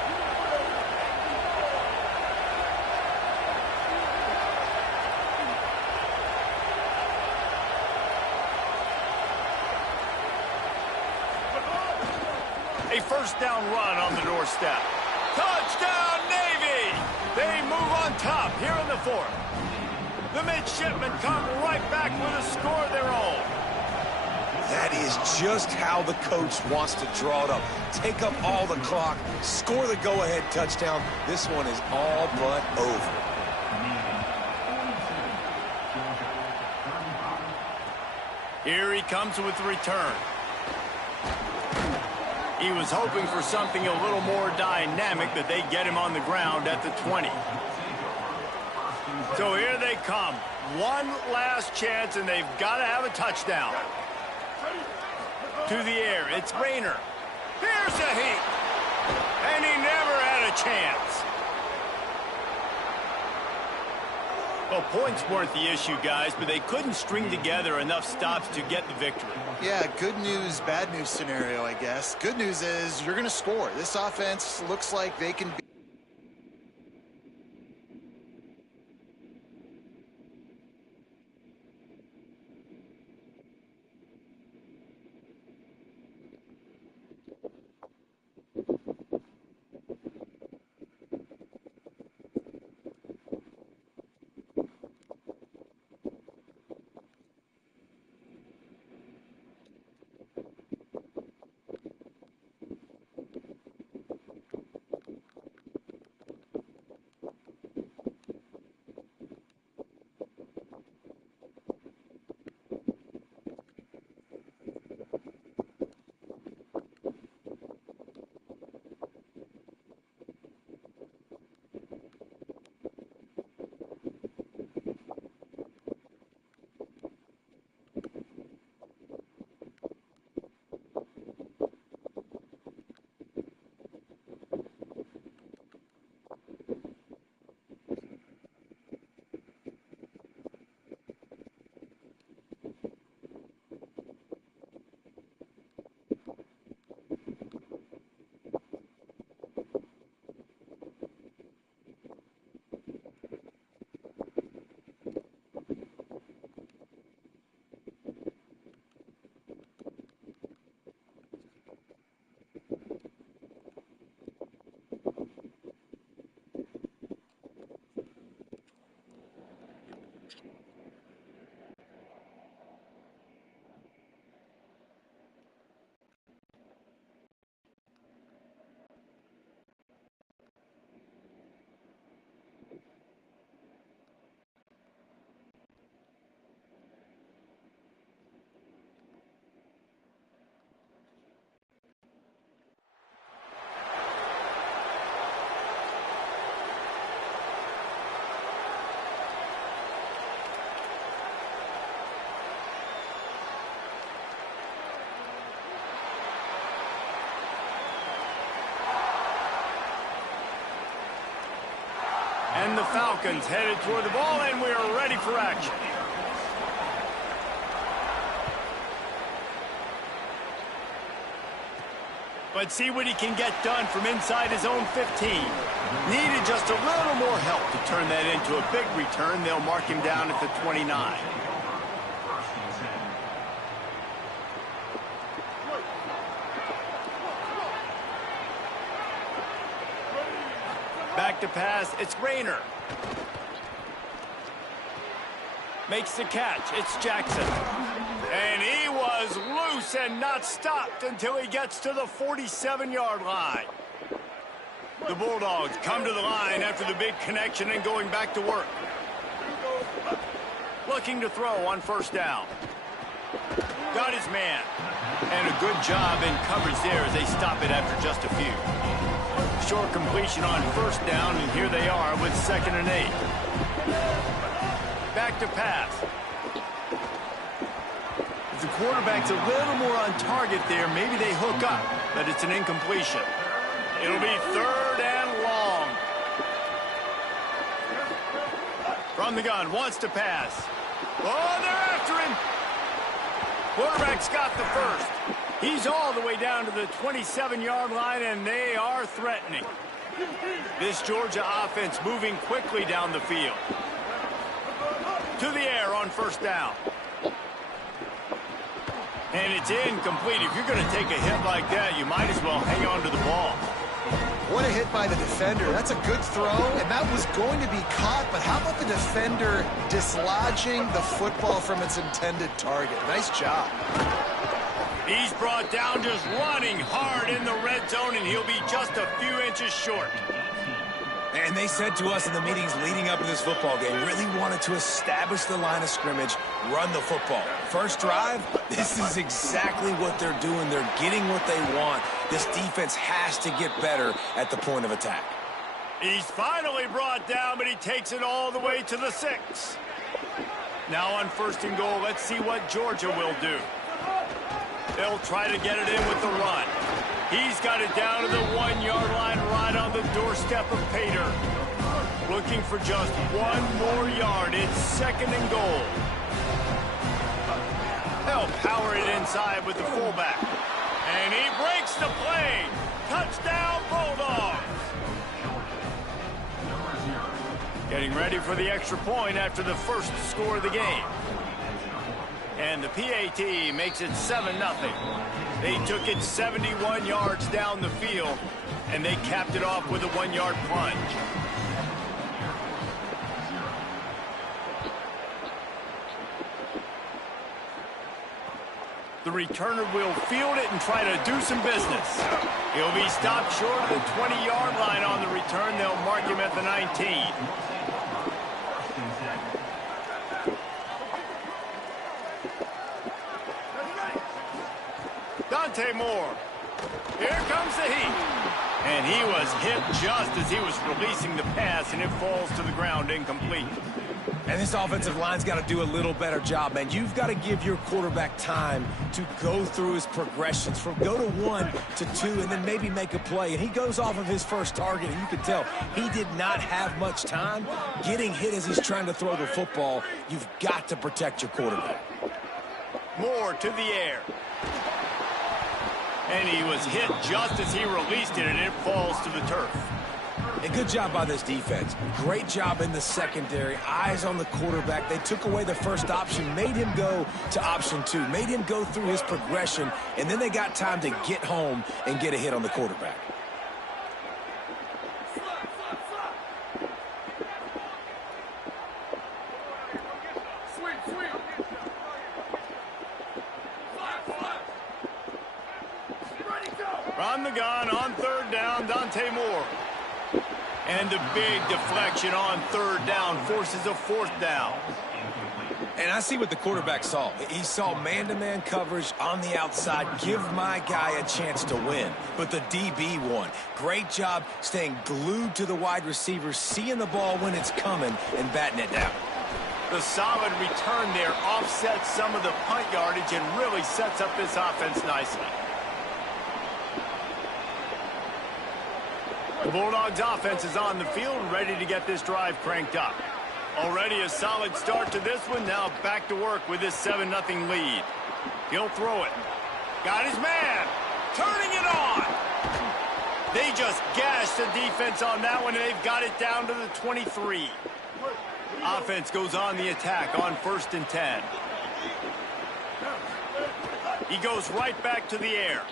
A first down run on the doorstep. Touchdown, Navy! They move on top here in the 4th. The midshipmen come right back with a score of their own. That is just how the coach wants to draw it up. Take up all the clock, score the go-ahead touchdown. This one is all but over. Here he comes with the return. He was hoping for something a little more dynamic, but they get him on the ground at the 20. So here they come. One last chance, and they've got to have a touchdown. To the air, it's Rayner. Here's a heat. And he never had a chance. Well, points weren't the issue, guys, but they couldn't string together enough stops to get the victory. Yeah, good news, bad news scenario, I guess. Good news is you're going to score. This offense looks like they can be. And the Falcons headed toward the ball, and we are ready for action. But see what he can get done from inside his own 15. Needed just a little more help to turn that into a big return. They'll mark him down at the 29. Back to pass, it's Rayner. Makes the catch, it's Jackson. And he was loose and not stopped until he gets to the 47-yard line. The Bulldogs come to the line after the big connection and going back to work. Looking to throw on first down. Got his man. And a good job in coverage there as they stop it after just a few. Short completion on first down, and here they are with 2nd and 8. Back to pass. If the quarterback's a little more on target there, maybe they hook up, but it's an incompletion. It'll be 3rd and long. From the gun, wants to pass. Oh, they're after him. Quarterback's got the first. He's all the way down to the 27-yard line, and they are threatening. This Georgia offense moving quickly down the field. To the air on first down. And it's incomplete. If you're going to take a hit like that, you might as well hang on to the ball. What a hit by the defender. That's a good throw, and that was going to be caught, but how about the defender dislodging the football from its intended target? Nice job. He's brought down just running hard in the red zone, and he'll be just a few inches short. And they said to us in the meetings leading up to this football game, really wanted to establish the line of scrimmage, run the football. First drive, this is exactly what they're doing. They're getting what they want. This defense has to get better at the point of attack. He's finally brought down, but he takes it all the way to the 6. Now on 1st and goal, let's see what Georgia will do. They'll try to get it in with the run. He's got it down to the 1-yard line right on the doorstep of Pater. Looking for just 1 more yard. It's 2nd and goal. They'll power it inside with the fullback. And he breaks the play. Touchdown, Bulldogs. Getting ready for the extra point after the first score of the game. And the PAT makes it 7-0. They took it 71 yards down the field, and they capped it off with a 1-yard plunge. The returner will field it and try to do some business. He'll be stopped short of the 20-yard line on the return. They'll mark him at the 19. Dante Moore. Here comes the heat. And he was hit just as he was releasing the pass, and it falls to the ground incomplete. And this offensive line's got to do a little better job, man. You've got to give your quarterback time to go through his progressions from go to 1 to 2 and then maybe make a play. And he goes off of his first target, and you can tell he did not have much time getting hit as he's trying to throw the football. You've got to protect your quarterback. Moore to the air. And he was hit just as he released it, and it falls to the turf. A good job by this defense. Great job in the secondary. Eyes on the quarterback. They took away the first option, made him go to option 2, made him go through his progression, and then they got time to get home and get a hit on the quarterback. From the gun on 3rd down, Dante Moore. And a big deflection on 3rd down forces a 4th down. And I see what the quarterback saw. He saw man-to-man coverage on the outside. Give my guy a chance to win. But the DB won. Great job staying glued to the wide receiver, seeing the ball when it's coming and batting it down. The solid return there offsets some of the punt yardage and really sets up this offense nicely. The Bulldogs offense is on the field, ready to get this drive cranked up. Already a solid start to this one. Now back to work with this 7-0 lead. He'll throw it. Got his man. Turning it on. They just gashed the defense on that one, and they've got it down to the 23. Offense goes on the attack on 1st and 10. He goes right back to the air.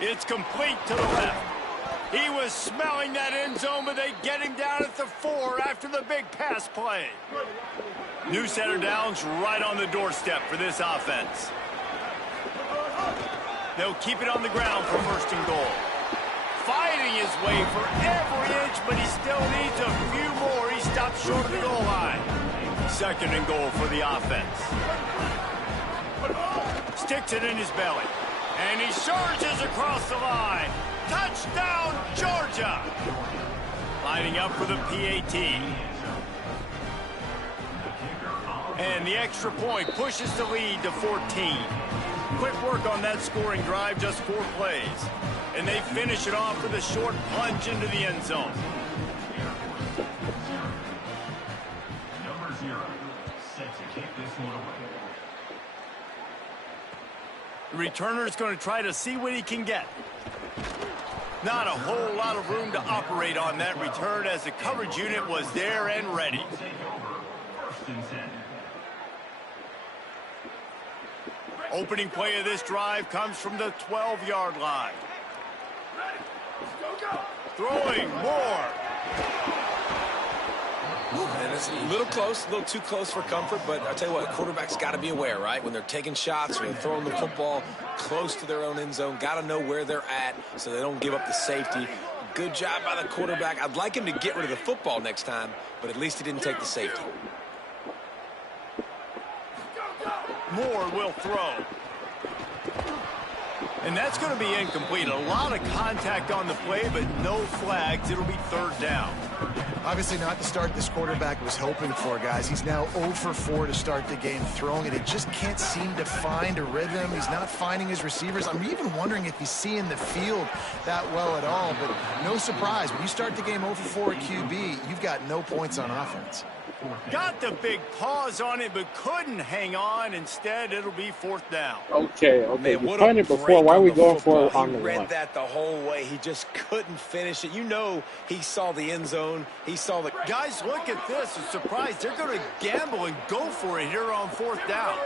It's complete to the left. He was smelling that end zone, but they get him down at the 4 after the big pass play. New center downs right on the doorstep for this offense. They'll keep it on the ground for 1st and goal. Fighting his way for every inch, but he still needs a few more. He stops short of the goal line. 2nd and goal for the offense. Sticks it in his belly. And he surges across the line. Touchdown, Georgia! Lining up for the PAT. And the extra point pushes the lead to 14. Quick work on that scoring drive, just 4 plays. And they finish it off with a short plunge into the end zone. Number 0, set to kick this one away. The returner's going to try to see what he can get. Not a whole lot of room to operate on that return as the coverage unit was there and ready. Opening play of this drive comes from the 12-yard line. Throwing more. And it's a little close, a little too close for comfort, but I tell you what, quarterback's got to be aware, right? When they're taking shots or they're throwing the football close to their own end zone, got to know where they're at so they don't give up the safety. Good job by the quarterback. I'd like him to get rid of the football next time, but at least he didn't take the safety. Moore will throw. And that's going to be incomplete. A lot of contact on the play, but no flags. It'll be 3rd down. Obviously not the start this quarterback was hoping for, guys. He's now 0 for 4 to start the game throwing it. He just can't seem to find a rhythm. He's not finding his receivers. I'm even wondering if he's seeing the field that well at all, but no surprise. When you start the game 0 for 4 at QB, you've got no points on offense. Got the big pause on it, but couldn't hang on. Instead, it'll be 4th down. Okay. Man, You what punted before. Why are we going for it on the He read one? that the whole way. He just couldn't finish it. You know he saw the end zone. He saw the... Guys, look at this. I'm surprised. They're going to gamble and go for it here on 4th down.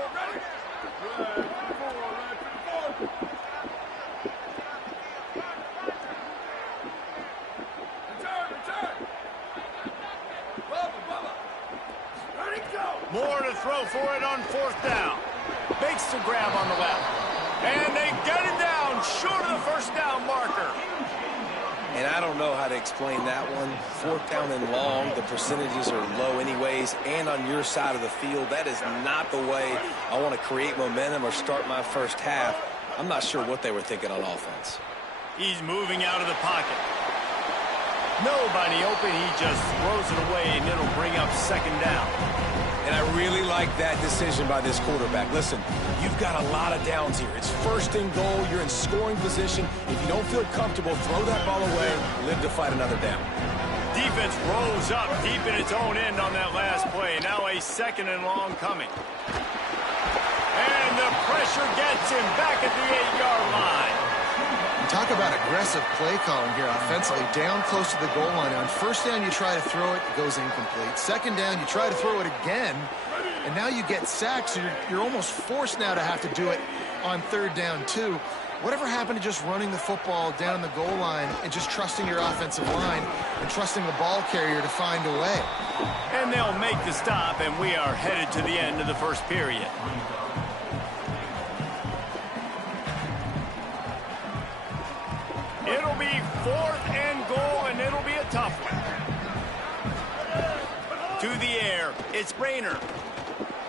Moore to throw for it on 4th down. Makes the grab on the left. And they get it down short of the 1st down marker. And I don't know how to explain that one. 4th down and long, the percentages are low anyways, and on your side of the field, that is not the way I want to create momentum or start my first half. I'm not sure what they were thinking on offense. He's moving out of the pocket. Nobody open. He just throws it away, and it'll bring up 2nd down. And I really like that decision by this quarterback. Listen, you've got a lot of downs here. It's 1st and goal. You're in scoring position. If you don't feel comfortable, throw that ball away. Live to fight another down. Defense rose up deep in its own end on that last play. Now a 2nd and long coming. And the pressure gets him back at the 8-yard line. Talk about aggressive play calling here offensively. Down close to the goal line. On 1st down, you try to throw it. It goes incomplete. 2nd down, you try to throw it again. And now you get sacked, so you're almost forced now to have to do it on 3rd down, too. Whatever happened to just running the football down the goal line and just trusting your offensive line and trusting the ball carrier to find a way? And they'll make the stop, and we are headed to the end of the 1st period. It'll be 4th and goal, and it'll be a tough one. To the air, it's Rayner.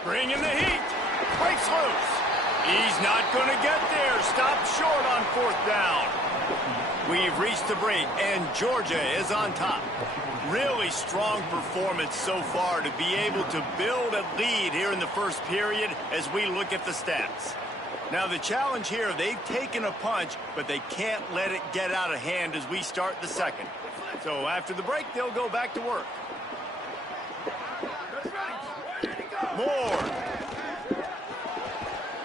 Bringing the heat. Breaks loose. He's not going to get there. Stopped short on 4th down. We've reached the break, and Georgia is on top. Really strong performance so far to be able to build a lead here in the 1st period as we look at the stats. Now, the challenge here, they've taken a punch, but they can't let it get out of hand as we start the 2nd. So after the break, they'll go back to work. Moore.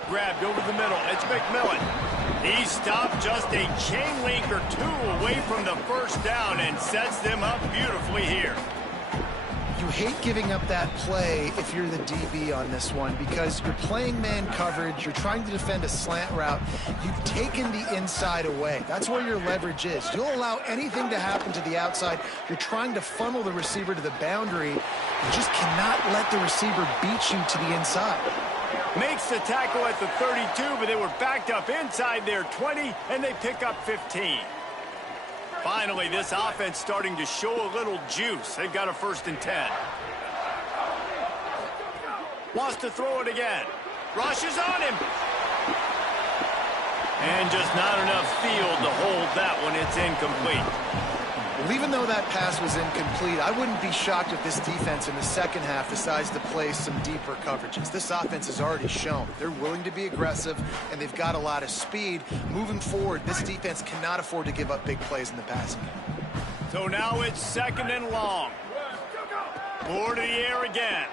Grabbed over the middle. It's McMillan. He stopped just a chain link or 2 away from the 1st down and sets them up beautifully here. You hate giving up that play if you're the DB on this one because you're playing man coverage, you're trying to defend a slant route, you've taken the inside away. That's where your leverage is. You'll allow anything to happen to the outside. You're trying to funnel the receiver to the boundary. You just cannot let the receiver beat you to the inside. Makes the tackle at the 32, but they were backed up inside their 20, and they pick up 15. Finally, this offense starting to show a little juice. They've got a 1st and 10. Wants to throw it again. Rushes on him. And just not enough field to hold that one. It's incomplete. Well, even though that pass was incomplete, I wouldn't be shocked if this defense in the second half decides to play some deeper coverages. This offense has already shown they're willing to be aggressive, and they've got a lot of speed. Moving forward, this defense cannot afford to give up big plays in the passing game. So now it's 2nd and long. More to the air again.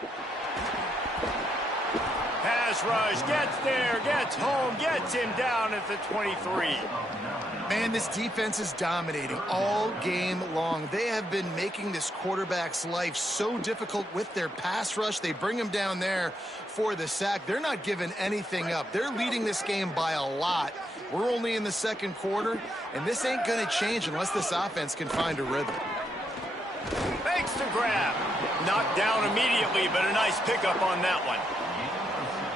Pass rush, gets there, gets home, gets him down at the 23. Man, this defense is dominating all game long. They have been making this quarterback's life so difficult with their pass rush. They bring him down there for the sack. They're not giving anything up. They're leading this game by a lot. We're only in the second quarter, and this ain't going to change unless this offense can find a rhythm. Makes the grab. Knocked down immediately, but a nice pickup on that one.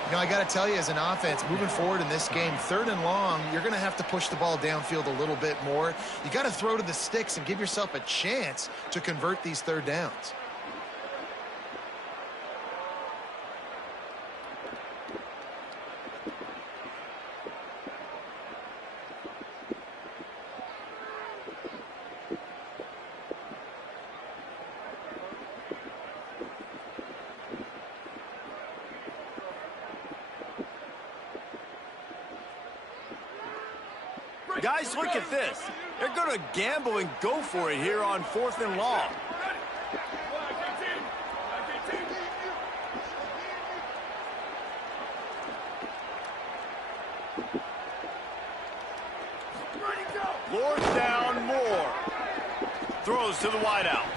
You know, I got to tell you, as an offense, moving forward in this game, 3rd and long, you're going to have to push the ball downfield a little bit more. You got to throw to the sticks and give yourself a chance to convert these 3rd downs. Guys, look at this. They're going to gamble and go for it here on 4th and long. Fourth down, Moore. Throws to the wideout.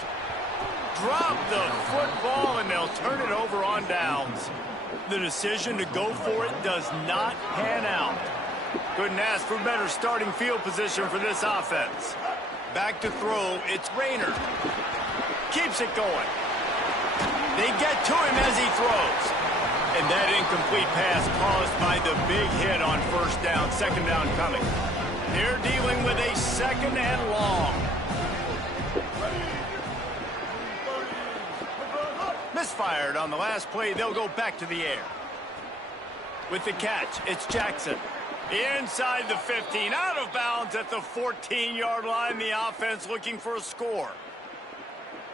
Drop the football, and they'll turn it over on downs. The decision to go for it does not pan out. Couldn't ask for better starting field position for this offense. Back to throw, it's Rayner. Keeps it going. They get to him as he throws. And that incomplete pass caused by the big hit on 1st down, 2nd down coming. They're dealing with a 2nd and long. Misfired on the last play, they'll go back to the air. With the catch, it's Jackson. Inside the 15, out of bounds at the 14-yard line. The offense looking for a score.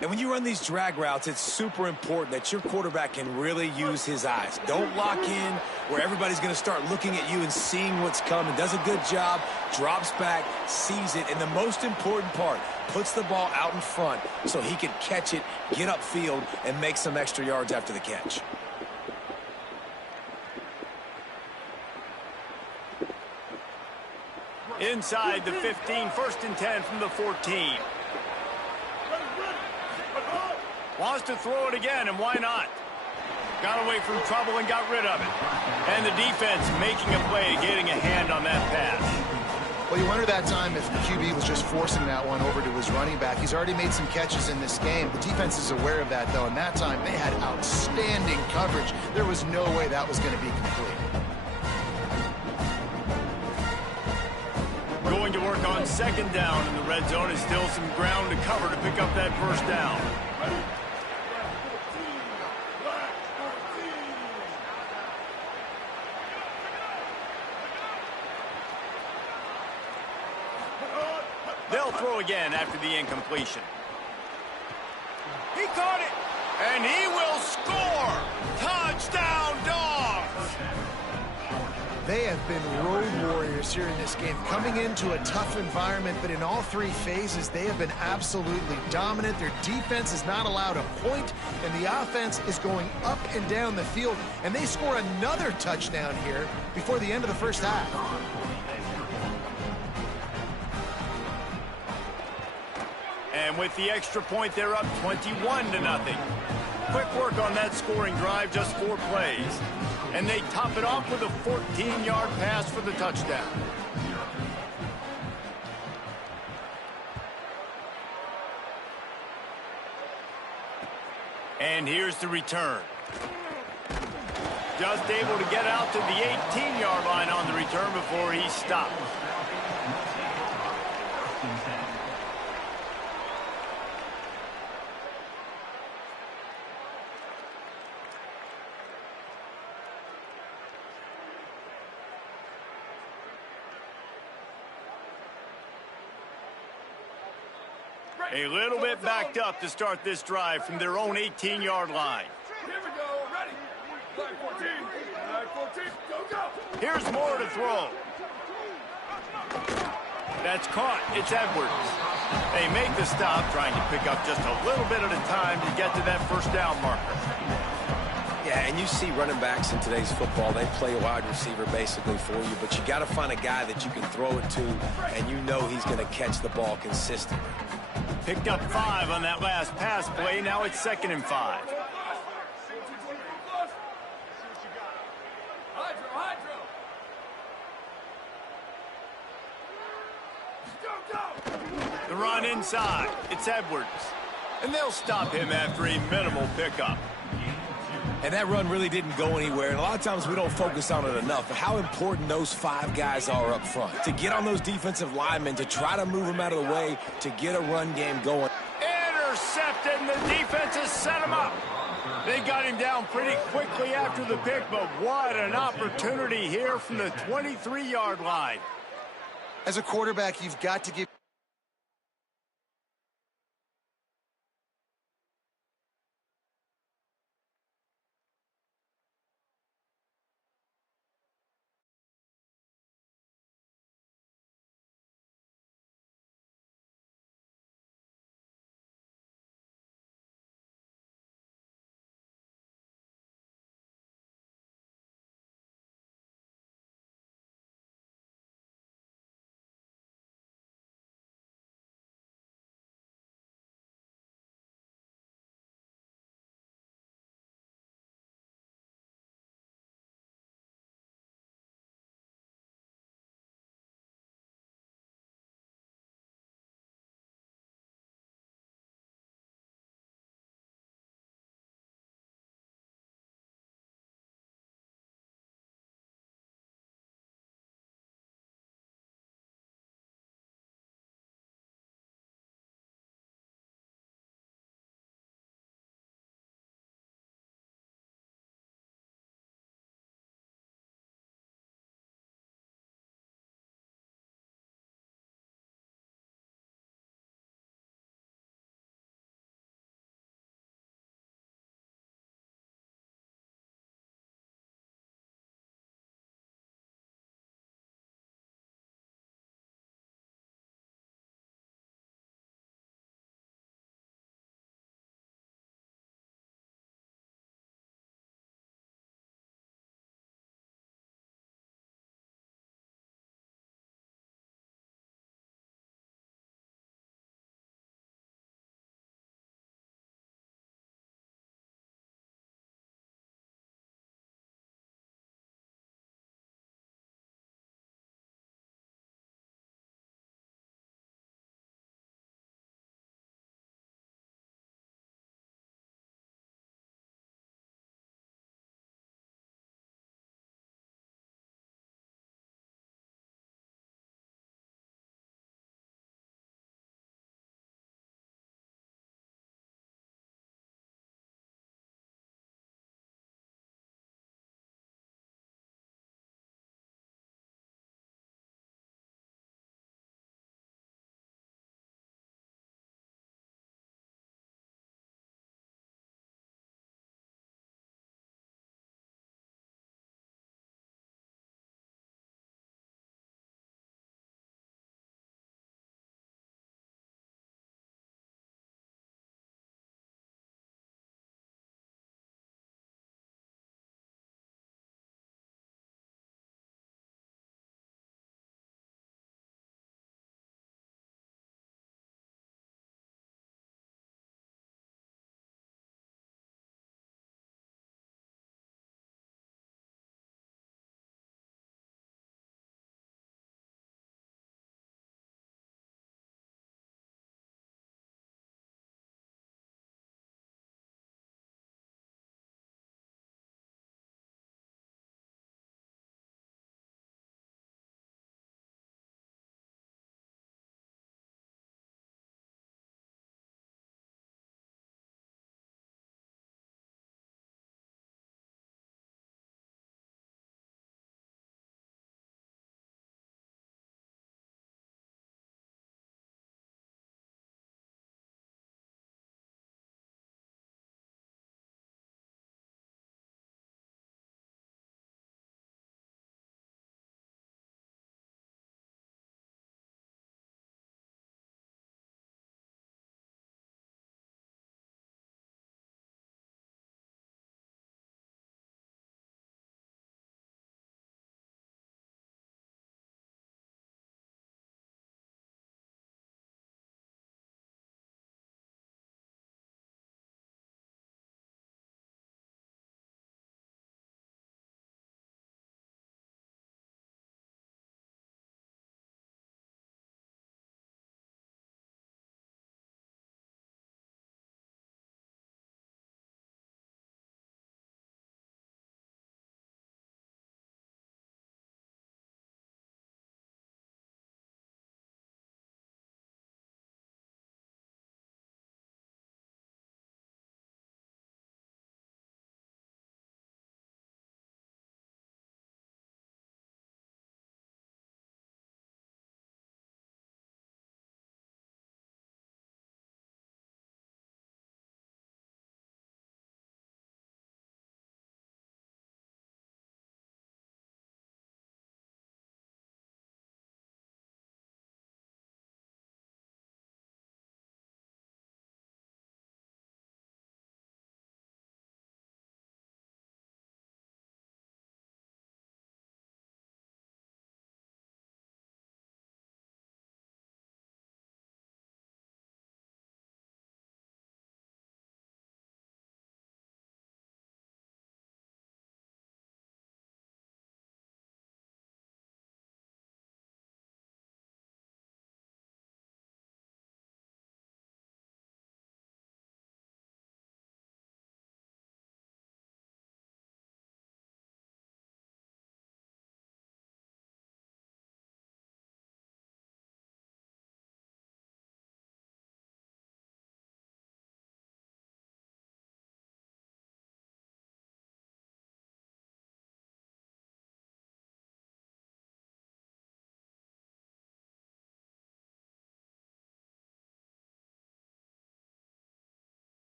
And when you run these drag routes, it's super important that your quarterback can really use his eyes. Don't lock in where everybody's going to start looking at you and seeing what's coming. Does a good job, drops back, sees it, and the most important part, puts the ball out in front so he can catch it, get upfield, and make some extra yards after the catch. Inside the 15, 1st and 10 from the 14. Wants to throw it again, and why not? Got away from trouble and got rid of it. And the defense making a play, getting a hand on that pass. Well, you wonder that time if the QB was just forcing that one over to his running back. He's already made some catches in this game. The defense is aware of that, though, and that time they had outstanding coverage. There was no way that was going to be complete. Going to work on 2nd down in the red zone. Is still some ground to cover to pick up that 1st down. They'll throw again after the incompletion. He caught it, and he will score. Touchdown, Dogs! They have been road warriors here in this game, coming into a tough environment, but in all 3 phases, they have been absolutely dominant. Their defense is not allowed a point, and the offense is going up and down the field, and they score another touchdown here before the end of the 1st half. And with the extra point, they're up 21-0. Quick work on that scoring drive, just 4 plays. And they top it off with a 14-yard pass for the touchdown. And here's the return. Just able to get out to the 18-yard line on the return before he stopped. A little bit backed up to start this drive from their own 18-yard line. Here we go, ready. Flag 14, flag 14, go, go. Here's more to throw. That's caught. It's Edwards. They make the stop, trying to pick up just a little bit at a time to get to that first down marker. Yeah, and you see running backs in today's football, they play a wide receiver basically for you, but you got to find a guy that you can throw it to, and you know he's going to catch the ball consistently. Picked up 5 on that last pass play. Now it's 2nd and 5. Hydro. Go. The run inside. It's Edwards. And they'll stop him after a minimal pickup. And that run really didn't go anywhere, and a lot of times we don't focus on it enough, but how important those 5 guys are up front. To get on those defensive linemen, to try to move them out of the way, to get a run game going. Intercepted, and the defense has set him up. They got him down pretty quickly after the pick, but what an opportunity here from the 23-yard line. As a quarterback, you've got to give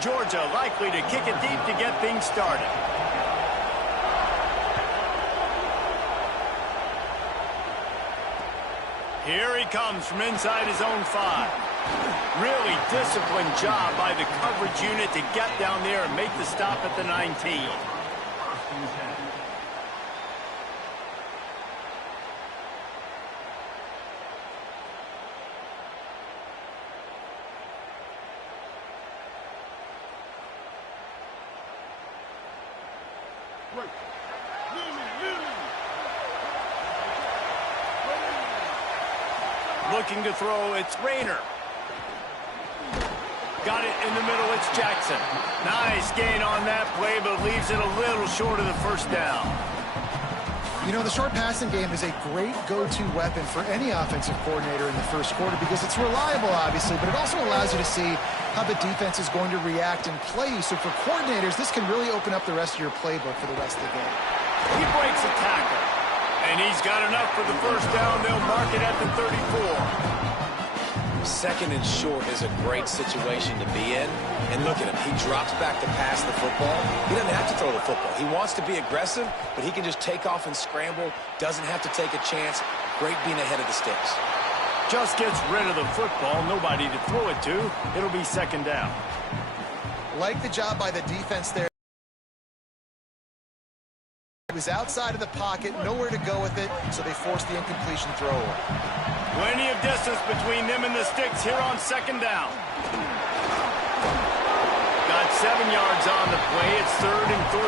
Georgia likely to kick it deep to get things started. Here he comes from inside his own 5. Really disciplined job by the coverage unit to get down there and make the stop at the 19. Looking to throw, it's Rayner. Got it in the middle, it's Jackson. Nice gain on that play, but leaves it a little short of the first down. You know, the short passing game is a great go-to weapon for any offensive coordinator in the first quarter because it's reliable, obviously, but it also allows you to see how the defense is going to react and play you. So for coordinators, this can really open up the rest of your playbook for the rest of the game. He breaks a tackle, and he's got enough for the first down. They'll mark it at the 34. Second and short is a great situation to be in. And look at him. He drops back to pass the football. He doesn't have to throw the football. He wants to be aggressive, but he can just take off and scramble. Doesn't have to take a chance. Great being ahead of the sticks. Just gets rid of the football. Nobody to throw it to. It'll be second down. Like the job by the defense there. He was outside of the pocket, nowhere to go with it, so they forced the incompletion throwaway. Plenty of distance between them and the sticks here on second down. Got 7 yards on the play. It's 3rd and 3.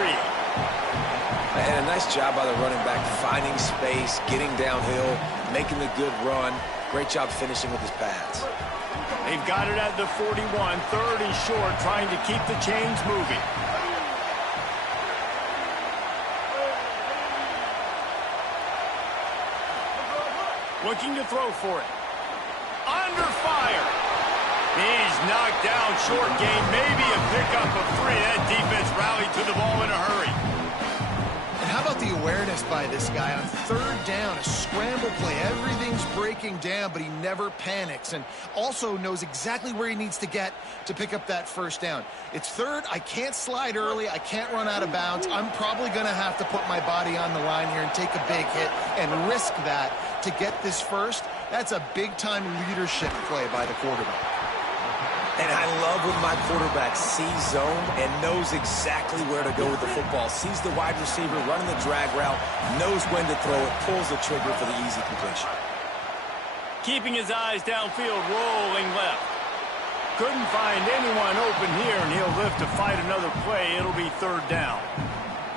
And a nice job by the running back, finding space, getting downhill, making the good run. Great job finishing with his pads. They've got it at the 41, 3rd and short, trying to keep the chains moving. Looking to throw for it. Under fire. He's knocked down, short game, maybe a pickup of 3. That defense rallied to the ball in a hurry. And how about the awareness by this guy on 3rd down, a scramble play. Everything's breaking down, but he never panics and also knows exactly where he needs to get to pick up that first down. It's 3rd. I can't slide early. I can't run out of bounds. I'm probably going to have to put my body on the line here and take a big hit and risk that to get this first. That's a big-time leadership play by the quarterback. And I love when my quarterback sees zone and knows exactly where to go with the football. Sees the wide receiver running the drag route, knows when to throw it, pulls the trigger for the easy completion. Keeping his eyes downfield, rolling left. Couldn't find anyone open here, and he'll live to fight another play. It'll be 3rd down.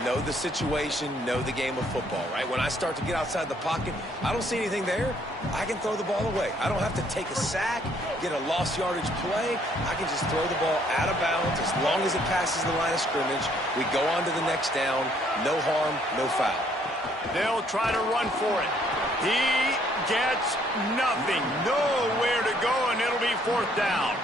Know the situation, know the game of football, right? When I start to get outside the pocket, I don't see anything there, I can throw the ball away. I don't have to take a sack, get a lost yardage play. I can just throw the ball out of bounds as long as it passes the line of scrimmage. We go on to the next down. No harm, no foul. They'll try to run for it. He gets nothing. Nowhere to go, and it'll be 4th down.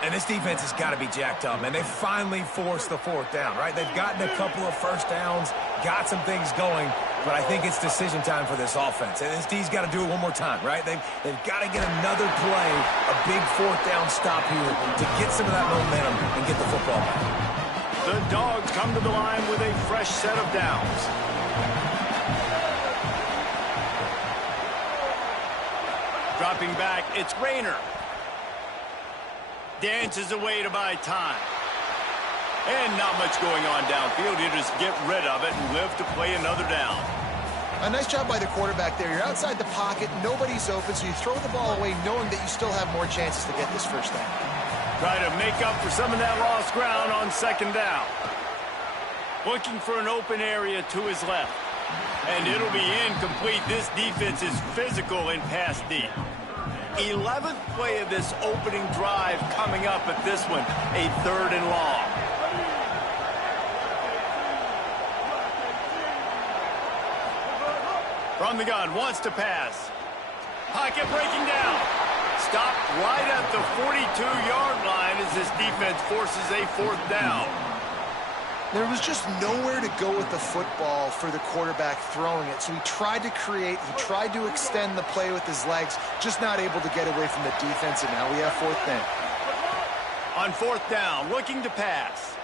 And this defense has got to be jacked up, man. They finally forced the 4th down, right? They've gotten a couple of first downs, got some things going, but I think it's decision time for this offense. And this D's got to do it one more time, right? They've got to get another play, a big 4th down stop here to get some of that momentum and get the football back. The Dogs come to the line with a fresh set of downs. Dropping back, it's Rayner. Dances away to buy time. And not much going on downfield. You just get rid of it and live to play another down. A nice job by the quarterback there. You're outside the pocket, nobody's open, so you throw the ball away knowing that you still have more chances to get this first down. Try to make up for some of that lost ground on 2nd down. Looking for an open area to his left. And it'll be incomplete. This defense is physical in pass deep. 11th play of this opening drive coming up, at this one, a 3rd and long. From the gun, wants to pass. Pocket breaking down. Stopped right at the 42-yard line as this defense forces a 4th down. There was just nowhere to go with the football for the quarterback throwing it. So he tried to create, he tried to extend the play with his legs, just not able to get away from the defense, and now we have 4th down. On fourth down, looking to pass.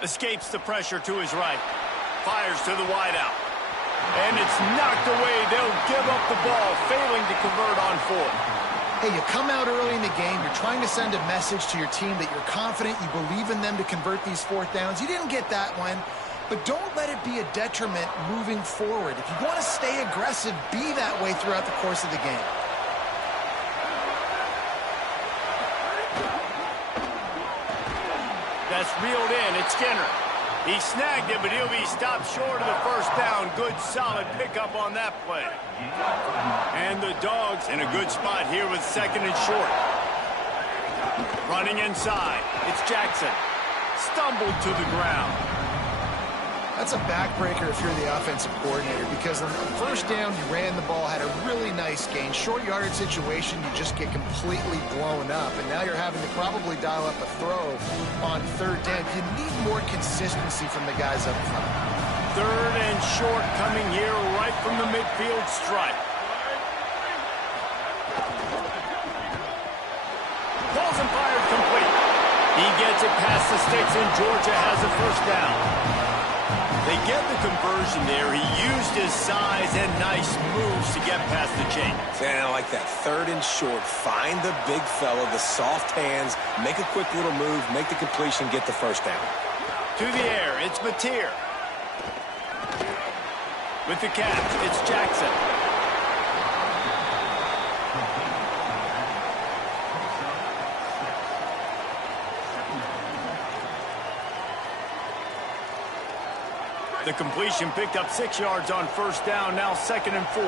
Escapes the pressure to his right. Fires to the wideout. And it's knocked away. They'll give up the ball, failing to convert on fourth. Hey, you come out early in the game, you're trying to send a message to your team that you're confident, you believe in them to convert these fourth downs. You didn't get that one, but don't let it be a detriment moving forward. If you want to stay aggressive, be that way throughout the course of the game. That's reeled in. It's Skinner. He snagged it, but he'll be stopped short of the first down. Good, solid pickup on that play. And the Dogs in a good spot here with second and short. Running inside. It's Jackson. Stumbled to the ground. That's a backbreaker if you're the offensive coordinator, because on the first down, you ran the ball, had a really nice gain. Short yardage situation, you just get completely blown up, and now you're having to probably dial up a throw on third down. You need more consistency from the guys up front. Third and short coming here right from the midfield stripe. Pulls and fired complete. He gets it past the sticks, and Georgia has a first down. They get the conversion there. He used his size and nice moves to get past the chain. And I like that. Third and short. Find the big fella, the soft hands, make a quick little move, make the completion, get the first down. To the air, it's Mateer. With the catch, it's Jackson. The completion picked up 6 yards on first down, now second and 4.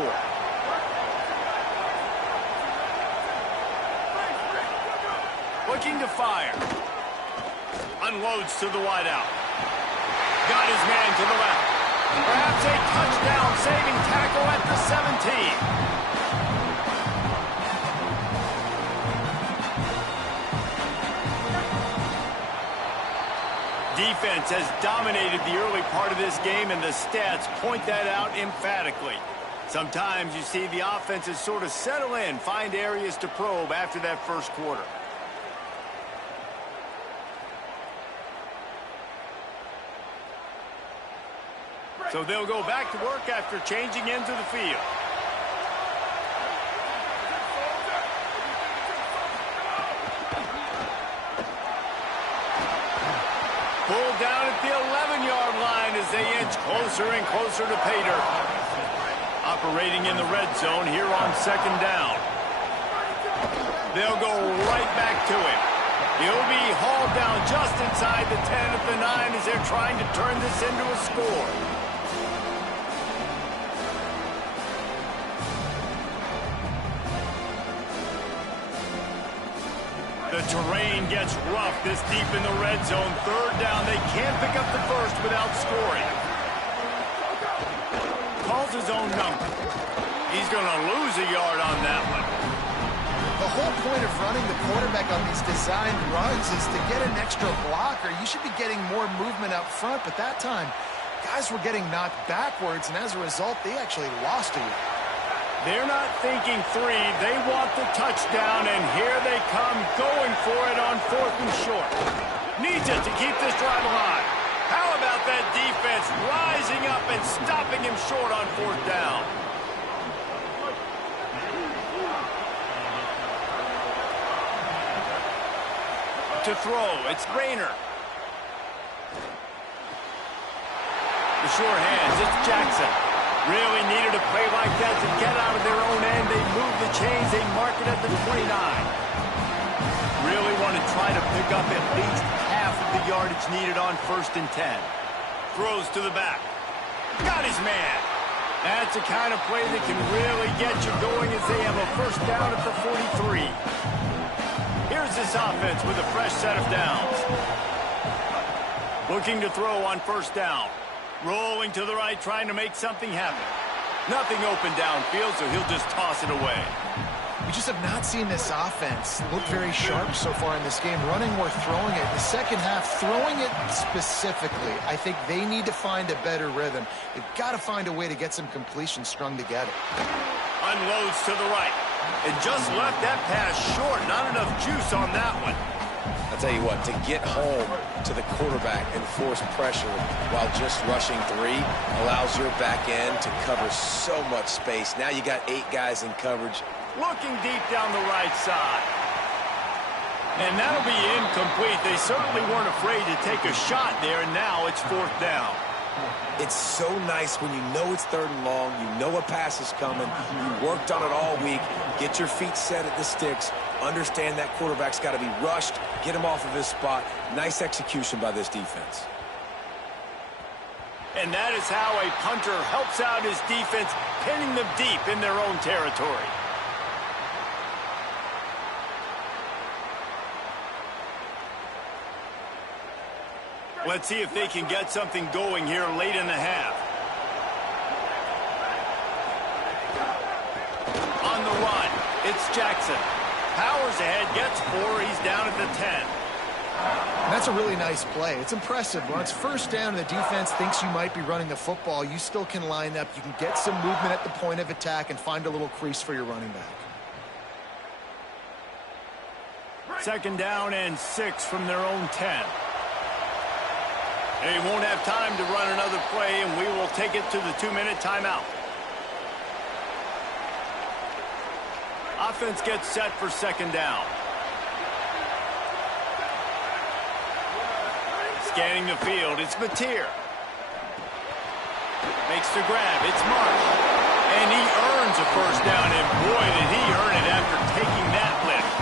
Looking to fire. Unloads to the wideout. Got his man to the left. Perhaps a touchdown-saving tackle at the 17. Defense has dominated the early part of this game, and the stats point that out emphatically. Sometimes you see the offenses sort of settle in, find areas to probe after that first quarter. So they'll go back to work after changing into the field. Pulled down at the 11-yard line as they inch closer and closer to pay dirt. Operating in the red zone here on second down. They'll go right back to him. He'll be hauled down just inside the 10 at the 9 as they're trying to turn this into a score. The terrain gets rough this deep in the red zone. Third down, they can't pick up the first without scoring. Calls his own number. He's going to lose a yard on that one. The whole point of running the quarterback on these designed runs is to get an extra blocker. You should be getting more movement up front, but that time, guys were getting knocked backwards, and as a result, they actually lost a yard. They're not thinking three. They want the touchdown, and here they come going for it on fourth and short. Needs it to keep this drive alive. How about that defense rising up and stopping him short on fourth down? To throw, it's Rayner. The sure hands, it's Jackson. Really needed a play like that to get out of their own end. They move the chains. They mark it at the 29. Really want to try to pick up at least half of the yardage needed on first and 10. Throws to the back. Got his man. That's the kind of play that can really get you going as they have a first down at the 43. Here's this offense with a fresh set of downs. Looking to throw on first down. Rolling to the right, trying to make something happen. Nothing open downfield, so he'll just toss it away. We just have not seen this offense look very sharp so far in this game, running or throwing it. The second half, throwing it specifically, I think they need to find a better rhythm. They've got to find a way to get some completions strung together. Unloads to the right. And just left that pass short. Not enough juice on that one. I'll tell you what, to get home to the quarterback and force pressure while just rushing 3 allows your back end to cover so much space. Now you got 8 guys in coverage. Looking deep down the right side. And that'll be incomplete. They certainly weren't afraid to take a shot there, and now it's 4th down. It's so nice when you know it's 3rd and long, you know a pass is coming, you worked on it all week, get your feet set at the sticks, understand that quarterback's got to be rushed, get him off of his spot. Nice execution by this defense. And that is how a punter helps out his defense, pinning them deep in their own territory. Let's see if they can get something going here late in the half. On the run, it's Jackson. Powers ahead, gets 4, he's down at the 10. And that's a really nice play. It's impressive. When it's 1st down and the defense thinks you might be running the football, you still can line up. You can get some movement at the point of attack and find a little crease for your running back. 2nd down and 6 from their own 10. They won't have time to run another play, and we will take it to the 2-minute timeout. Offense gets set for 2nd down. Scanning the field, it's Mateer. Makes the grab, it's Marsh. And he earns a 1st down, and boy, did he earn it after taking that lift.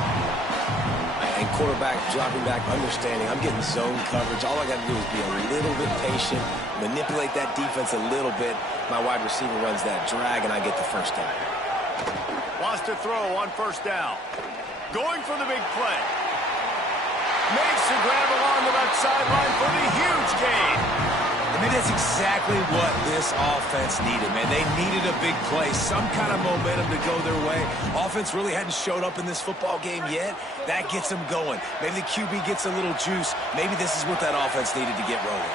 And quarterback dropping back, understanding I'm getting zone coverage. All I got to do is be a little bit patient, manipulate that defense a little bit. My wide receiver runs that drag, and I get the 1st down. Wants to throw on 1st down. Going for the big play. Makes the grab along the left sideline for the huge gain. I mean, that's exactly what this offense needed, man. They needed a big play, some kind of momentum to go their way. Offense really hadn't showed up in this football game yet. That gets them going. Maybe the QB gets a little juice. Maybe this is what that offense needed to get rolling.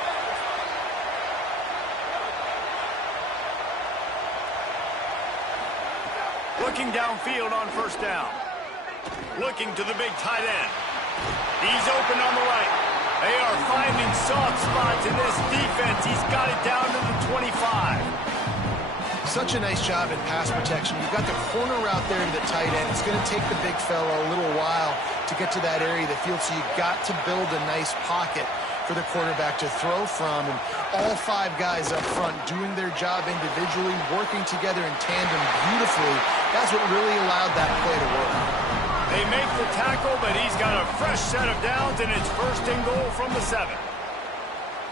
Looking downfield on 1st down. Looking to the big tight end. He's open on the right. They are finding soft spots in this defense. He's got it down to the 25. Such a nice job in pass protection. You've got the corner route there to the tight end. It's going to take the big fella a little while to get to that area of the field, so you've got to build a nice pocket for the quarterback to throw from. And all 5 guys up front doing their job individually, working together in tandem beautifully. That's what really allowed that play to work. They make the tackle, but he's got a fresh set of downs, and it's 1st and goal from the 7.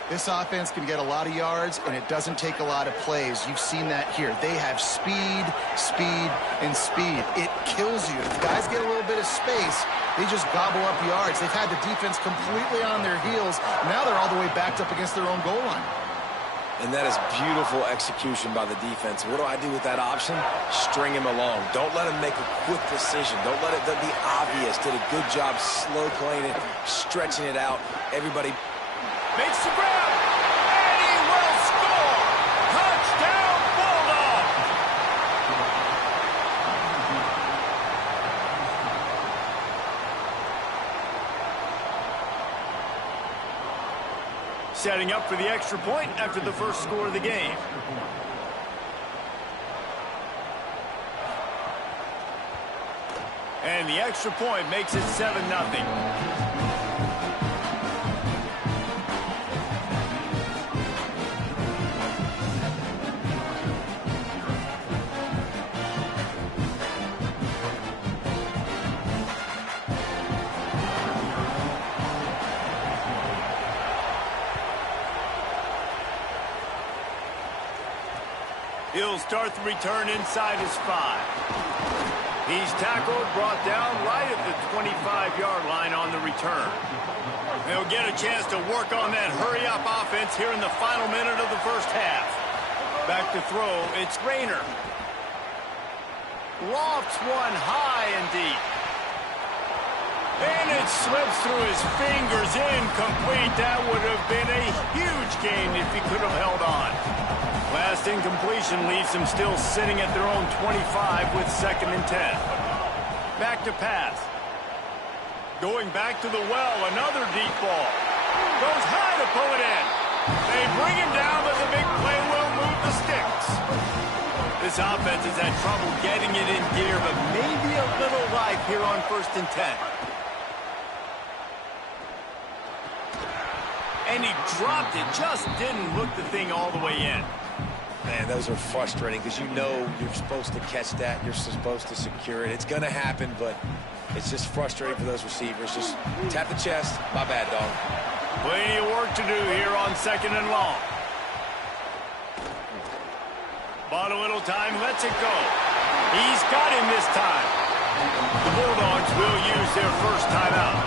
This offense can get a lot of yards, and it doesn't take a lot of plays. You've seen that here. They have speed, speed, and speed. It kills you. If guys get a little bit of space, they just gobble up yards. They've had the defense completely on their heels. Now they're all the way backed up against their own goal line. And that is beautiful execution by the defense. What do I do with that option? String him along. Don't let him make a quick decision. Don't let it be obvious. Did a good job slow playing it, stretching it out. Everybody makes the grab, and he will score. Touchdown, Bulldog. Setting up for the extra point after the 1st score of the game. And the extra point makes it 7-0. He'll start the return inside his 5. He's tackled, brought down right at the 25-yard line on the return. They'll get a chance to work on that hurry-up offense here in the final minute of the 1st half. Back to throw, it's Rayner. Lofts one high and deep. And it slips through his fingers, incomplete. That would have been a huge gain if he could have held on. Last incompletion leaves them still sitting at their own 25 with 2nd and 10. Back to pass. Going back to the well, another deep ball. Goes high to pull it in. They bring him down, but the big play will move the sticks. This offense has had trouble getting it in gear, but maybe a little life here on 1st and 10. And he dropped it, just didn't look the thing all the way in. Man, those are frustrating because you know you're supposed to catch that. You're supposed to secure it. It's going to happen, but it's just frustrating for those receivers. Just tap the chest. My bad, dog. Plenty of work to do here on 2nd and long. Bought a little time, lets it go. He's got him this time. The Bulldogs will use their first timeout.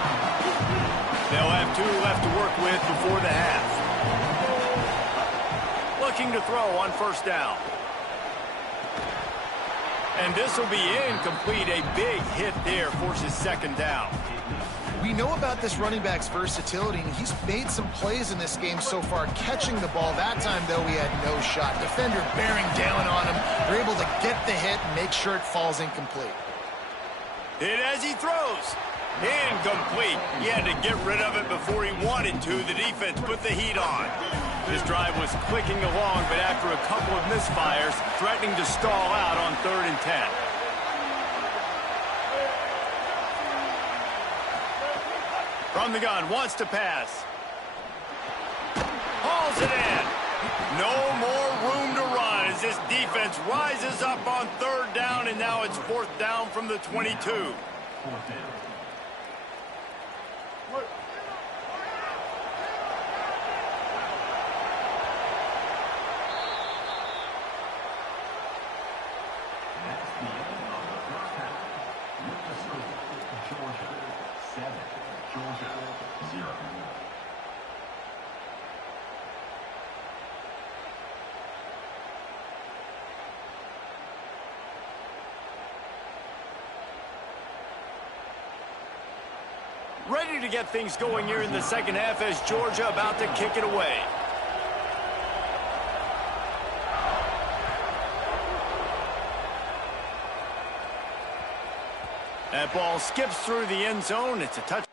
They'll have 2 left to work with before the half. Looking to throw on 1st down. And this will be incomplete. A big hit there forces 2nd down. We know about this running back's versatility, and he's made some plays in this game so far, catching the ball. That time, though, he had no shot. Defender bearing down on him. They're able to get the hit and make sure it falls incomplete. Hit as he throws. Incomplete. He had to get rid of it before he wanted to. The defense put the heat on. This drive was clicking along, but after a couple of misfires, threatening to stall out on 3rd and 10. From the gun, wants to pass. Hauls it in. No more room to run as this defense rises up on 3rd down, and now it's 4th down from the 22. 4th down. Ready to get things going here in the 2nd half as Georgia about to kick it away. That ball skips through the end zone. It's a touch.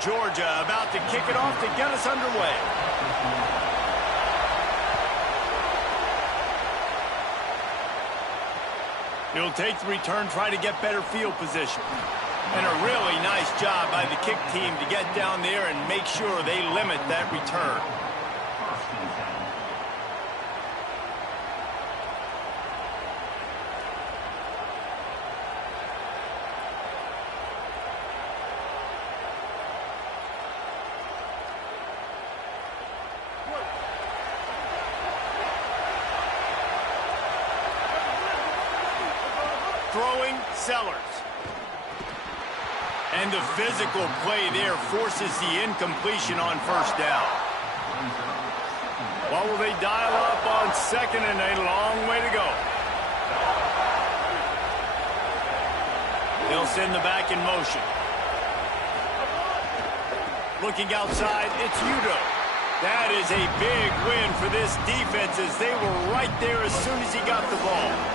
Georgia about to kick it off to get us underway. He'll take the return, try to get better field position. And a really nice job by the kick team to get down there and make sure they limit that return. Throwing, Sellers. And the physical play there forces the incompletion on 1st down. What will they dial up on 2nd and a long way to go? They'll send the back in motion. Looking outside, it's Udo. That is a big win for this defense as they were right there as soon as he got the ball.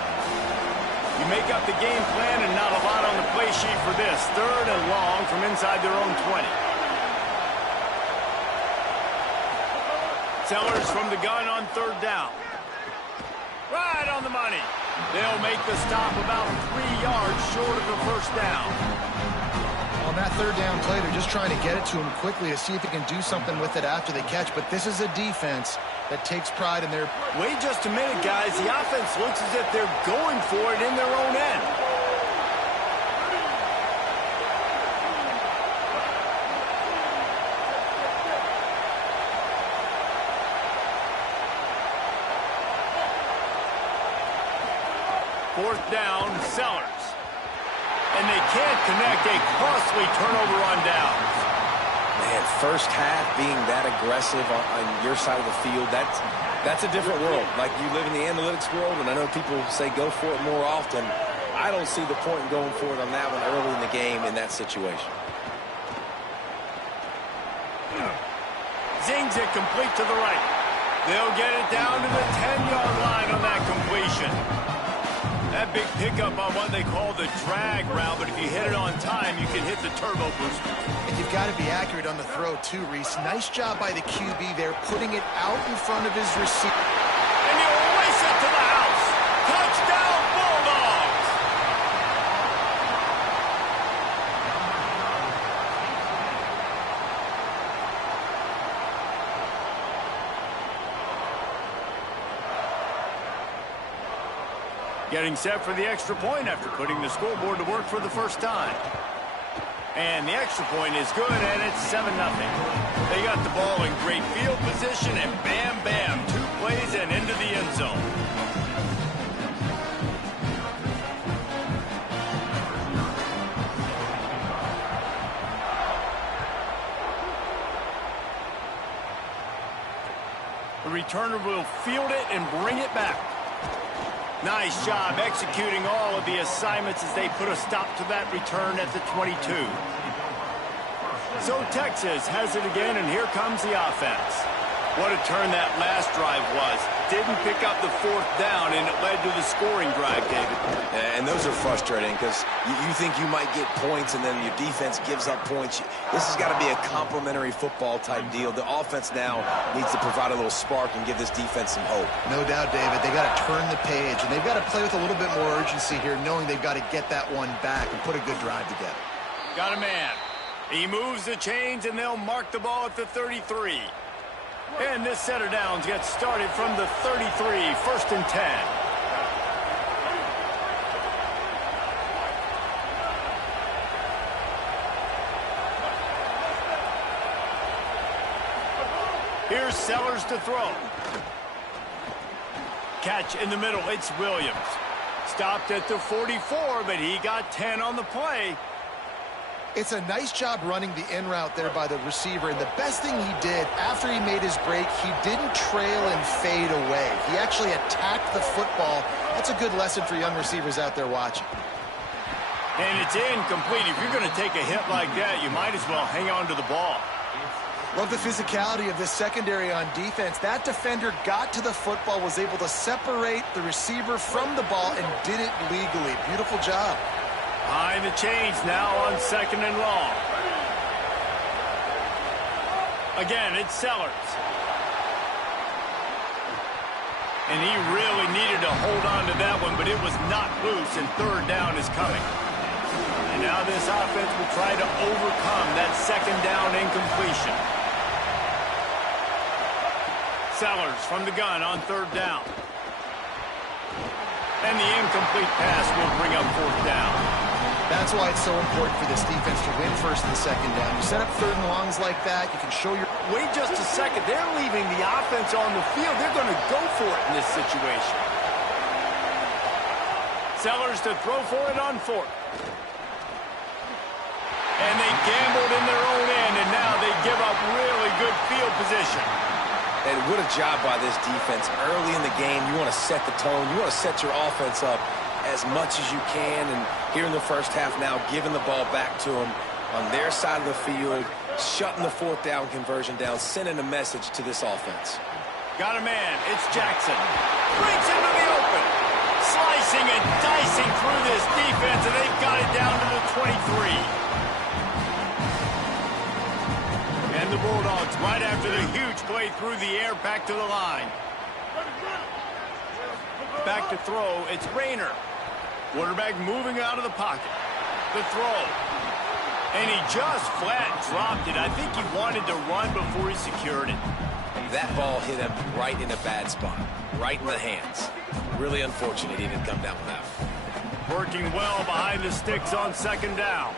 You make up the game plan and not a lot on the play sheet for this. 3rd and long from inside their own 20. Sellers from the gun on 3rd down. Right on the money. They'll make the stop about 3 yards short of the first down. On that third down play, they're just trying to get it to him quickly to see if they can do something with it after they catch. But this is a defense that takes pride in their... Wait just a minute, guys. The offense looks as if they're going for it in their own end. Fourth down, Sellers. And they can't connect a costly turnover on downs. Man, first half being that aggressive on your side of the field, that's a different world. Like, you live in the analytics world, and I know people say go for it more often. I don't see the point in going for it on that one early in the game in that situation. Zings it complete to the right. They'll get it down to the 10-yard line on that completion. That big pickup on what they call the drag route, but if you hit it on time, you can hit the turbo booster. And you've got to be accurate on the throw, too, Reese. Nice job by the QB there, putting it out in front of his receiver. And he'll race it to the house. Touchdown, Bulldogs! Getting set for the extra point after putting the scoreboard to work for the first time. And the extra point is good, and it's 7-0. They got the ball in great field position, and bam, bam, 2 plays and into the end zone. The returner will field it and bring it back. Nice job executing all of the assignments as they put a stop to that return at the 22. So Texas has it again, and here comes the offense. What a turn that last drive was. Didn't pick up the 4th down, and it led to the scoring drive, David. And those are frustrating because you think you might get points and then your defense gives up points. This has got to be a complementary football type deal. The offense now needs to provide a little spark and give this defense some hope. No doubt, David. They got to turn the page, and they've got to play with a little bit more urgency here, knowing they've got to get that one back and put a good drive together. Got a man. He moves the chains, and they'll mark the ball at the 33. And this set of downs gets started from the 33, 1st and 10. Here's Sellers to throw. Catch in the middle, it's Williams. Stopped at the 44, but he got 10 on the play. It's a nice job running the in route there by the receiver, and the best thing he did after he made his break, he didn't trail and fade away. He actually attacked the football. That's a good lesson for young receivers out there watching. And it's incomplete. If you're going to take a hit like that, you might as well hang on to the ball. Love the physicality of this secondary on defense. That defender got to the football, was able to separate the receiver from the ball, and did it legally. Beautiful job. Behind the chains now on 2nd and long. Again, it's Sellers. And he really needed to hold on to that one, but it was not loose, and 3rd down is coming. And now this offense will try to overcome that 2nd down incompletion. Sellers from the gun on 3rd down. And the incomplete pass will bring up 4th down. That's why it's so important for this defense to win 1st and 2nd down. You set up 3rd and longs like that, you can show your... Wait just a second. They're leaving the offense on the field. They're going to go for it in this situation. Sellers to throw for it on 4th. And they gambled in their own end, and now they give up really good field position. And what a job by this defense. Early in the game, you want to set the tone. You want to set your offense up as much as you can. And here in the first half now, giving the ball back to them on their side of the field, shutting the 4th down conversion down, sending a message to this offense. Got a man. It's Jackson. Breaks into the open. Slicing and dicing through this defense, and they've got it down to the 23. And the Bulldogs, right after the huge play through the air, back to the line. Back to throw, it's Rayner. Quarterback moving out of the pocket. The throw. And he just flat dropped it. I think he wanted to run before he secured it. That ball hit him right in a bad spot, right in the hands. Really unfortunate he didn't come down with that one. Working well behind the sticks on second down.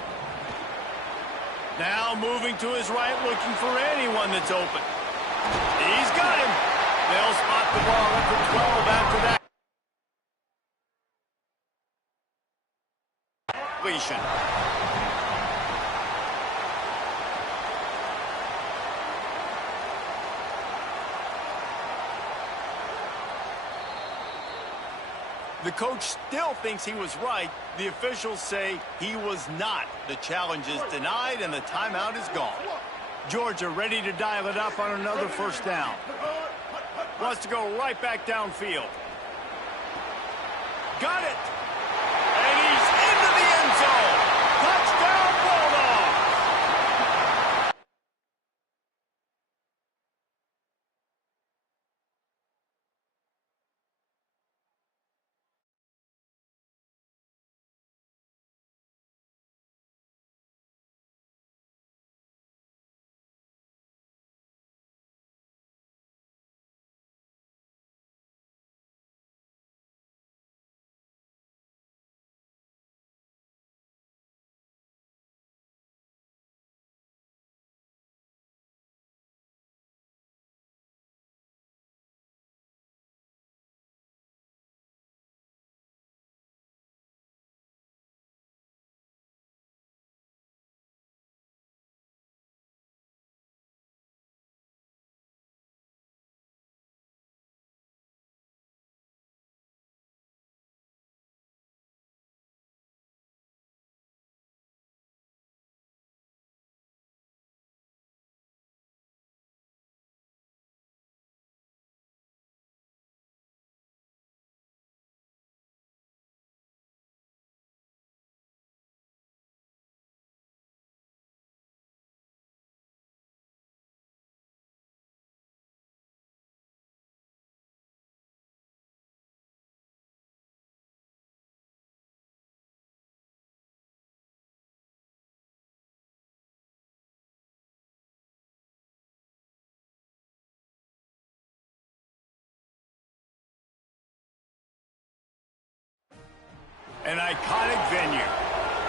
Now moving to his right, looking for anyone that's open. He's got him. They'll spot the ball at the 12 after that. Completion. The coach still thinks he was right. The officials say he was not. The challenge is denied and the timeout is gone. Georgia ready to dial it up on another first down. Wants to go right back downfield. Got it. And he's into the end zone. Touchdown, Bulldogs. An iconic venue,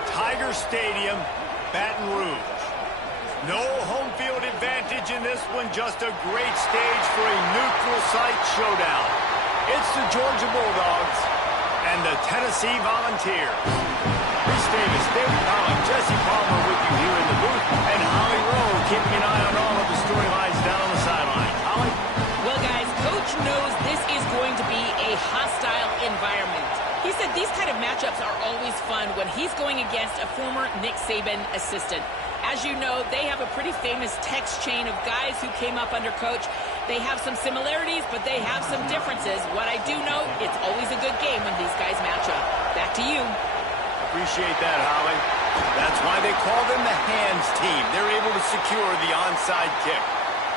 Tiger Stadium, Baton Rouge. No home field advantage in this one, just a great stage for a neutral site showdown. It's the Georgia Bulldogs and the Tennessee Volunteers. Chris Davis, David Pollock, Jesse Palmer with you here in the booth, and Holly Rowe keeping an eye on all of the storylines down on the sideline. Holly? Well, guys, Coach knows this is going to be a hostile environment. He said these kind of matchups are always fun when he's going against a former Nick Saban assistant. As you know, they have a pretty famous text chain of guys who came up under Coach. They have some similarities, but they have some differences. What I do know, it's always a good game when these guys match up. Back to you. Appreciate that, Holly. That's why they call them the hands team. They're able to secure the onside kick.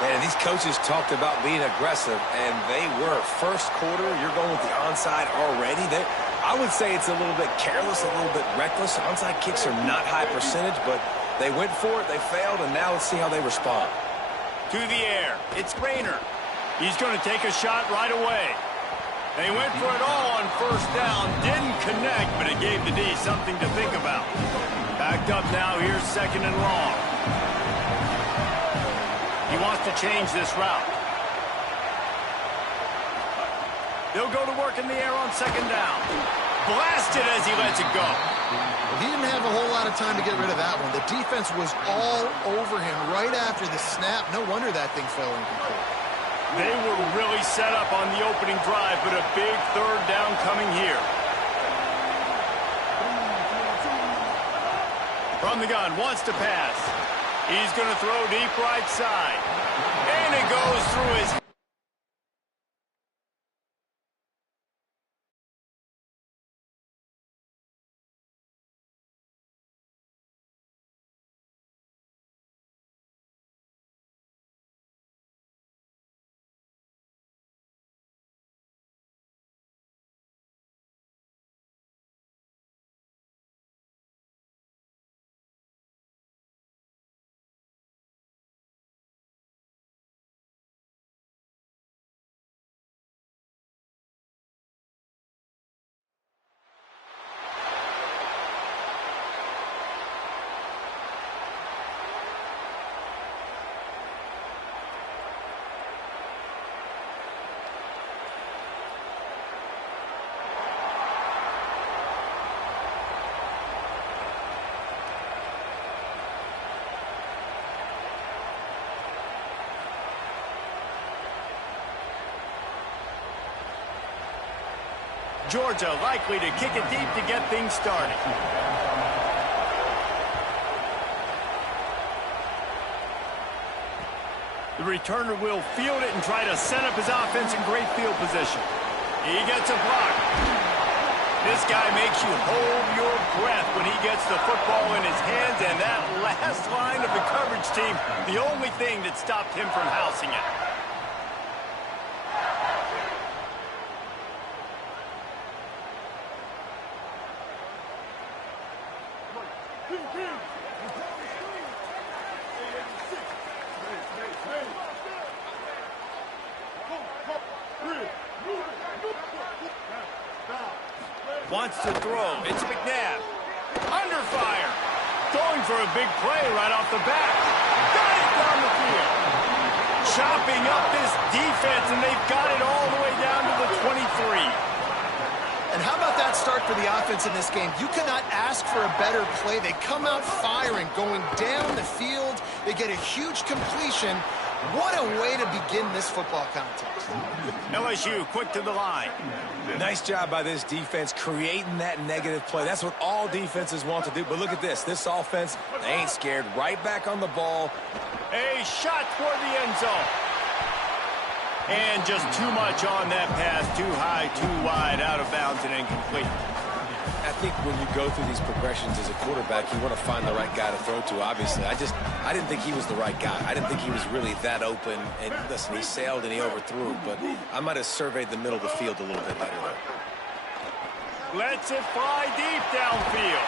Man, these coaches talked about being aggressive, and they were. First quarter, you're going with the onside already. I would say it's a little bit careless, a little bit reckless. Onside kicks are not high percentage, but they went for it, they failed, and now let's see how they respond. To the air, it's Rayner. He's going to take a shot right away. They went for it all on first down, didn't connect, but it gave the D something to think about. Backed up now, here's second and long. He wants to change this route. They'll go to work in the air on second down. Blasted as he lets it go. Well, he didn't have a whole lot of time to get rid of that one. The defense was all over him right after the snap. No wonder that thing fell incomplete. They were really set up on the opening drive, but a big third down coming here. From the gun, wants to pass. He's going to throw deep right side. And it goes through his Georgia likely to kick it deep to get things started. The returner will field it and try to set up his offense in great field position. He gets a block. This guy makes you hold your breath when he gets the football in his hands, and that last line of the coverage team, the only thing that stopped him from housing it. Wants to throw. It's McNabb. Under fire. Going for a big play right off the bat. Got it down the field. Chopping up this defense, and they've got it all the way down to the 23. And how about that start for the offense in this game? You cannot ask for a better play. They come out firing, going down the field. They get a huge completion. What a way to begin this football contest. LSU quick to the line. Nice job by this defense creating that negative play. That's what all defenses want to do. But look at this. This offense, they ain't scared. Right back on the ball. A shot toward the end zone. And just too much on that pass. Too high, too wide, out of bounds, and incomplete. I think when you go through these progressions as a quarterback, you want to find the right guy to throw to, obviously. I didn't think he was the right guy. I didn't think he was really that open. And listen, he sailed and he overthrew, but I might have surveyed the middle of the field a little bit better, though. Lets it fly deep downfield.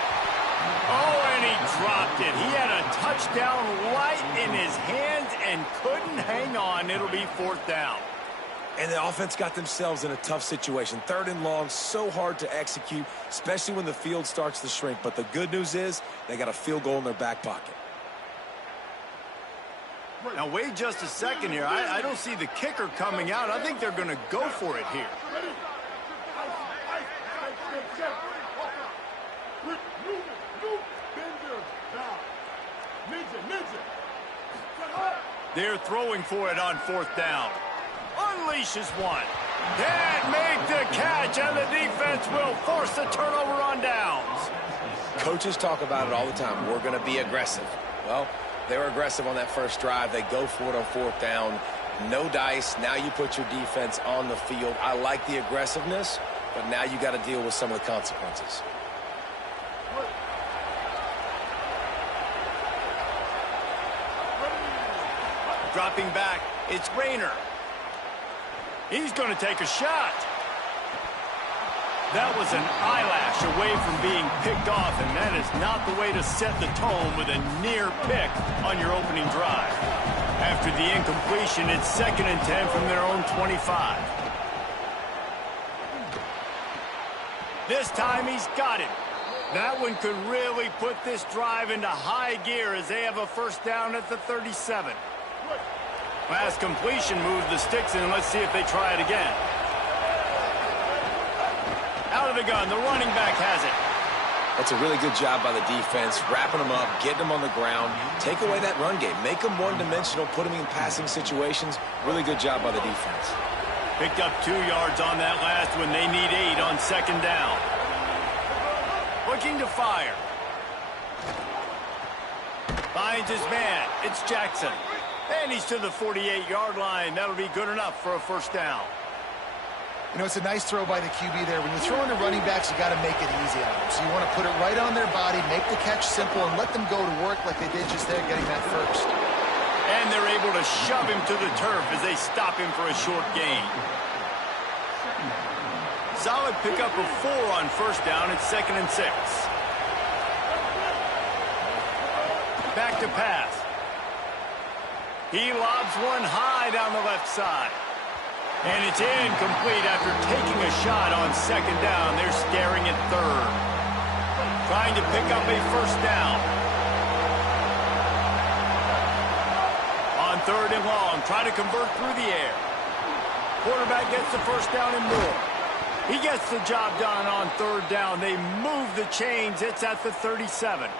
Oh, and he dropped it. He had a touchdown right in his hands and couldn't hang on. It'll be 4th down. And the offense got themselves in a tough situation. 3rd and long, so hard to execute, especially when the field starts to shrink. But the good news is they got a field goal in their back pocket. Now, wait just a second here. I don't see the kicker coming out. I think they're going to go for it here. They're throwing for it on 4th down. Unleashes one. Can't make the catch, and the defense will force the turnover on downs. Coaches talk about it all the time. We're going to be aggressive. Well, they were aggressive on that first drive. They go for it on 4th down. No dice. Now you put your defense on the field. I like the aggressiveness, but now you got to deal with some of the consequences. Dropping back, it's Rayner. He's going to take a shot. That was an eyelash away from being picked off, and that is not the way to set the tone with a near pick on your opening drive. After the incompletion, it's 2nd and 10 from their own 25. This time he's got it. That one could really put this drive into high gear as they have a 1st down at the 37. Last completion moved the sticks in. Let's see if they try it again. Out of the gun, the running back has it. That's a really good job by the defense, wrapping them up, getting them on the ground. Take away that run game. Make them one-dimensional, put them in passing situations. Really good job by the defense. Picked up 2 yards on that last one. They need 8 on 2nd down. Looking to fire. Finds his man. It's Jackson. And he's to the 48-yard line. That'll be good enough for a 1st down. You know, it's a nice throw by the QB there. When you're throwing to running backs, you got to make it easy on them. So you want to put it right on their body, make the catch simple, and let them go to work like they did just there, getting that 1st. And they're able to shove him to the turf as they stop him for a short gain. Solid pickup of 4 on 1st down. It's 2nd and 6. Back to pass. He lobs one high down the left side. And it's incomplete after taking a shot on 2nd down. They're staring at 3rd. Trying to pick up a 1st down. On 3rd and long, try to convert through the air. Quarterback gets the 1st down and more. He gets the job done on 3rd down. They move the chains. It's at the 37.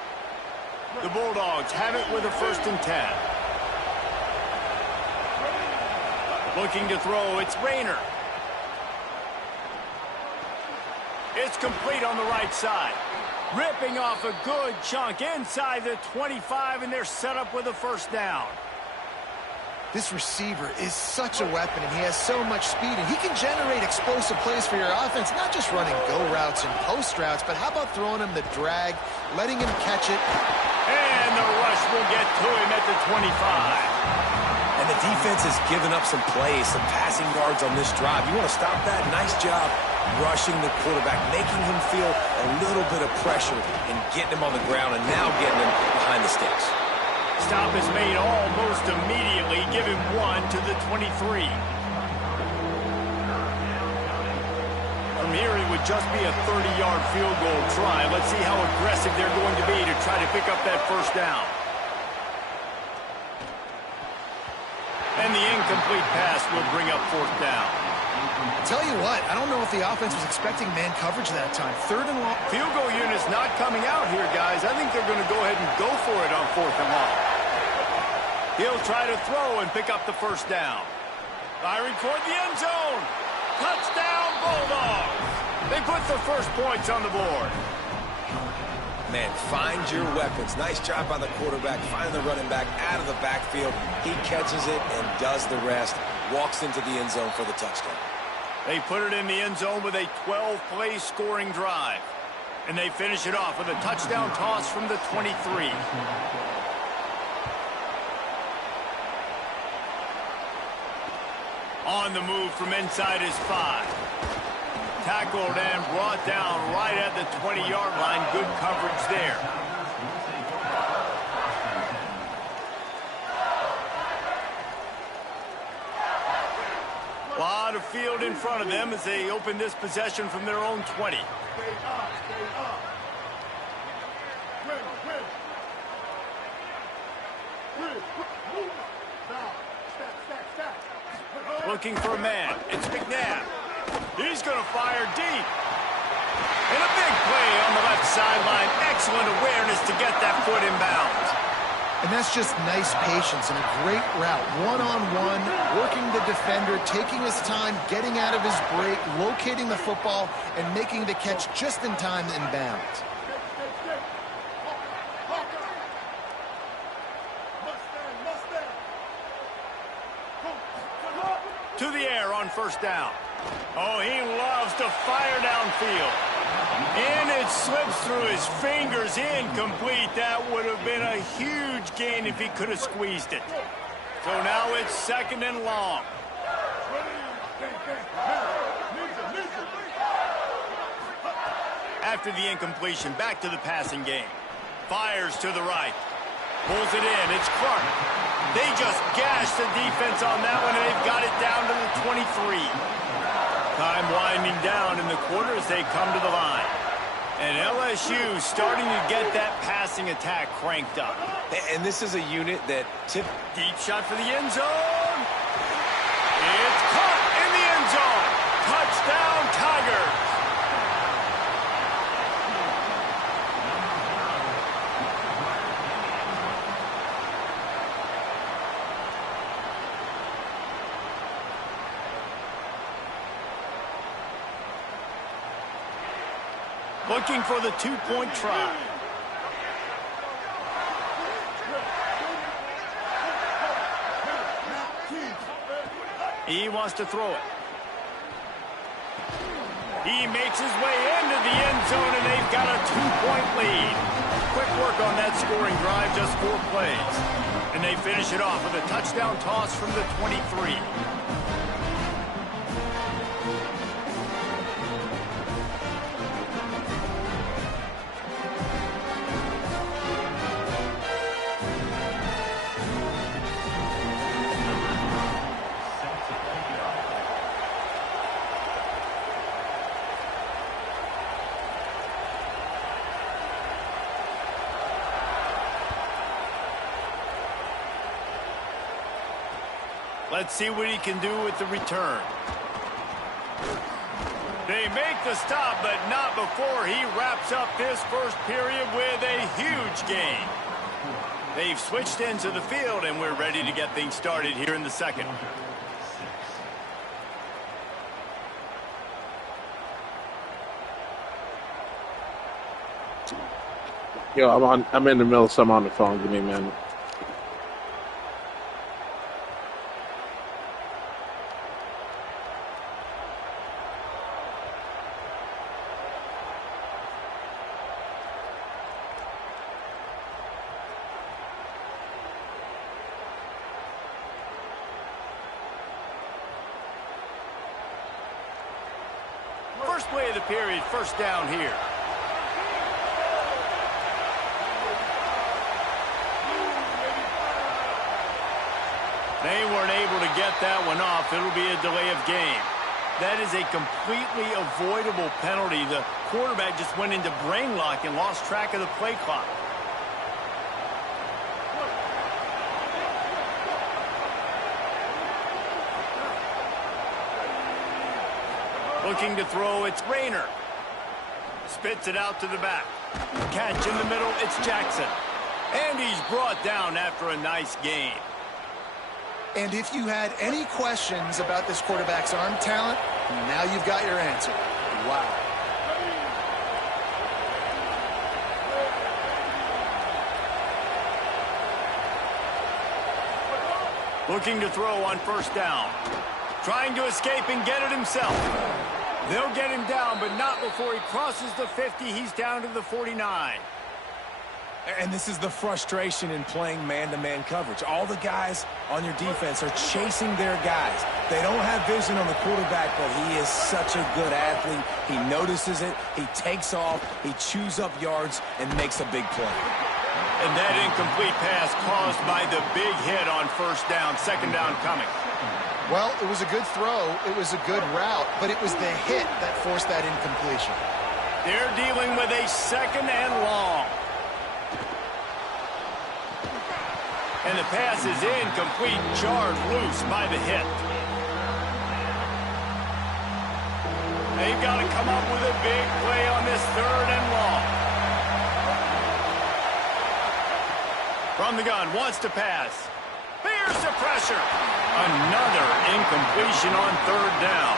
The Bulldogs have it with a 1st and 10. Looking to throw, it's Rayner. It's complete on the right side. Ripping off a good chunk inside the 25, and they're set up with a first down. This receiver is such a weapon, and he has so much speed, and he can generate explosive plays for your offense, not just running go routes and post routes, but how about throwing him the drag, letting him catch it. And the rush will get to him at the 25. And the defense has given up some plays, some passing yards on this drive. You want to stop that? Nice job rushing the quarterback, making him feel a little bit of pressure and getting him on the ground and now getting him behind the sticks. Stop is made almost immediately. Give him 1 to the 23. From here, it would just be a 30-yard field goal try. Let's see how aggressive they're going to be to try to pick up that first down. And the incomplete pass will bring up fourth down. Tell you what, I don't know if the offense was expecting man coverage that time. Third and long. Field goal unit's not coming out here, guys. I think they're going to go ahead and go for it on fourth and long. He'll try to throw and pick up the first down. Firing toward the end zone. Touchdown, Bulldogs. They put the first points on the board. Man, find your weapons. Nice job by the quarterback, finding the running back out of the backfield. He catches it and does the rest. Walks into the end zone for the touchdown. They put it in the end zone with a 12-play scoring drive. And they finish it off with a touchdown toss from the 23. On the move from inside his 5. Tackled and brought down right at the 20-yard line. Good coverage there. A lot of field in front of them as they open this possession from their own 20. Looking for a man. It's McNabb. He's going to fire deep. And a big play on the left sideline. Excellent awareness to get that foot in bounds. And that's just nice patience and a great route. One-on-one, working the defender, taking his time, getting out of his break, locating the football, and making the catch just in time in bounds. To the air on first down. Oh, he loves to fire downfield. And it slips through his fingers, incomplete. That would have been a huge gain if he could have squeezed it. So now it's second and long. After the incompletion, back to the passing game. Fires to the right. Pulls it in. It's Clark. They just gashed the defense on that one, and they've got it down to the 23. Time winding down in the quarter as they come to the line. And LSU starting to get that passing attack cranked up. And this is a unit that Deep shot for the end zone. It's caught in the end zone. Touchdown, Tigers. Looking for the two-point try. He wants to throw it. He makes his way into the end zone, and they've got a two-point lead. Quick work on that scoring drive, just 4 plays. And they finish it off with a touchdown toss from the 23. Let's see what he can do with the return. They make the stop, but not before he wraps up this first period with a huge gain. They've switched into the field, and we're ready to get things started here in the second. Yo, I'm in the middle of something on the phone. Give me a minute. First play of the period, first down here. They weren't able to get that one off. It'll be a delay of game. That is a completely avoidable penalty. The quarterback just went into brain lock and lost track of the play clock. Looking to throw, it's Rayner. Spits it out to the back. Catch in the middle, it's Jackson. And he's brought down after a nice gain. And if you had any questions about this quarterback's arm talent, now you've got your answer. Wow. Looking to throw on first down. Trying to escape and get it himself. They'll get him down, but not before he crosses the 50. He's down to the 49. And this is the frustration in playing man-to-man coverage. All the guys on your defense are chasing their guys. They don't have vision on the quarterback, but he is such a good athlete. He notices it, he takes off, he chews up yards, and makes a big play. And that incomplete pass caused by the big hit on first down, second down coming. Well, it was a good throw, it was a good route, but it was the hit that forced that incompletion. They're dealing with a second and long. And the pass is incomplete, jarred loose by the hit. They've got to come up with a big play on this third and long. From the gun, wants to pass. Fears the pressure. Another incompletion on third down.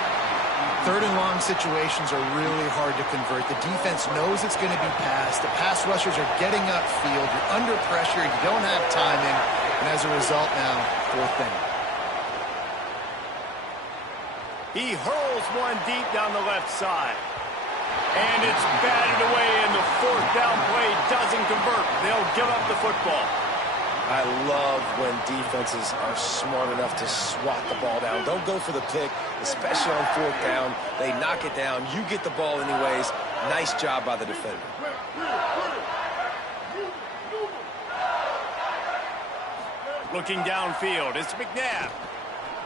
Third and long situations are really hard to convert. The defense knows it's going to be passed. The pass rushers are getting upfield. You're under pressure. You don't have timing. And as a result now, fourth down. He hurls one deep down the left side. And it's batted away, and the fourth down play doesn't convert. They'll give up the football. I love when defenses are smart enough to swat the ball down. Don't go for the pick, especially on fourth down. They knock it down. You get the ball anyways. Nice job by the defender. Looking downfield, it's McNabb.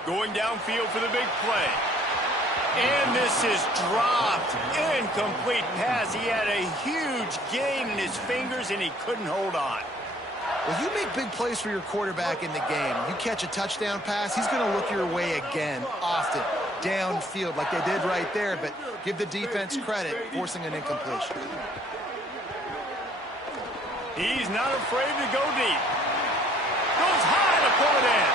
Going downfield for the big play. And this is dropped. Incomplete pass. He had a huge gain in his fingers, and he couldn't hold on. Well, you make big plays for your quarterback in the game. You catch a touchdown pass, he's going to look your way again, often, downfield like they did right there, but give the defense credit, forcing an incompletion. He's not afraid to go deep. Goes high to pull it in.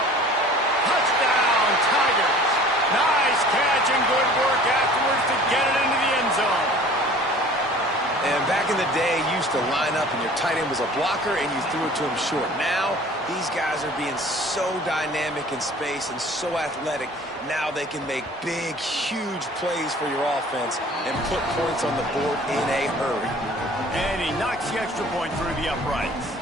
Touchdown, Tigers. Nice catch and good work afterwards to get it into the end zone. And back in the day, you used to line up and your tight end was a blocker and you threw it to him short. Now, these guys are being so dynamic in space and so athletic. Now they can make big, huge plays for your offense and put points on the board in a hurry. And he knocks the extra point through the uprights.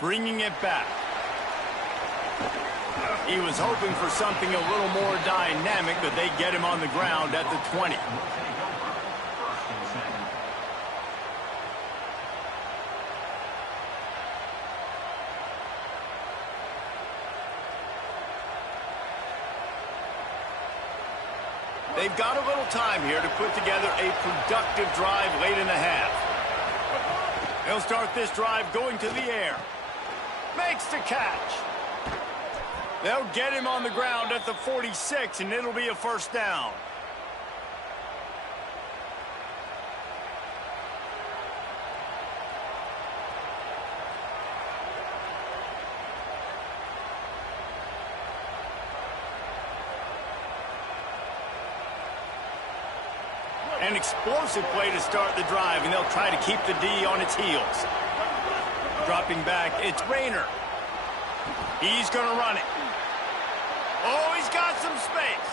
Bringing it back. He was hoping for something a little more dynamic, but they get him on the ground at the 20. They've got a little time here to put together a productive drive late in the half. They'll start this drive going to the air. Makes the catch. They'll get him on the ground at the 46, and it'll be a first down. An explosive play to start the drive, and they'll try to keep the D on its heels. Dropping back, it's Rayner. He's going to run it. Oh, he's got some space.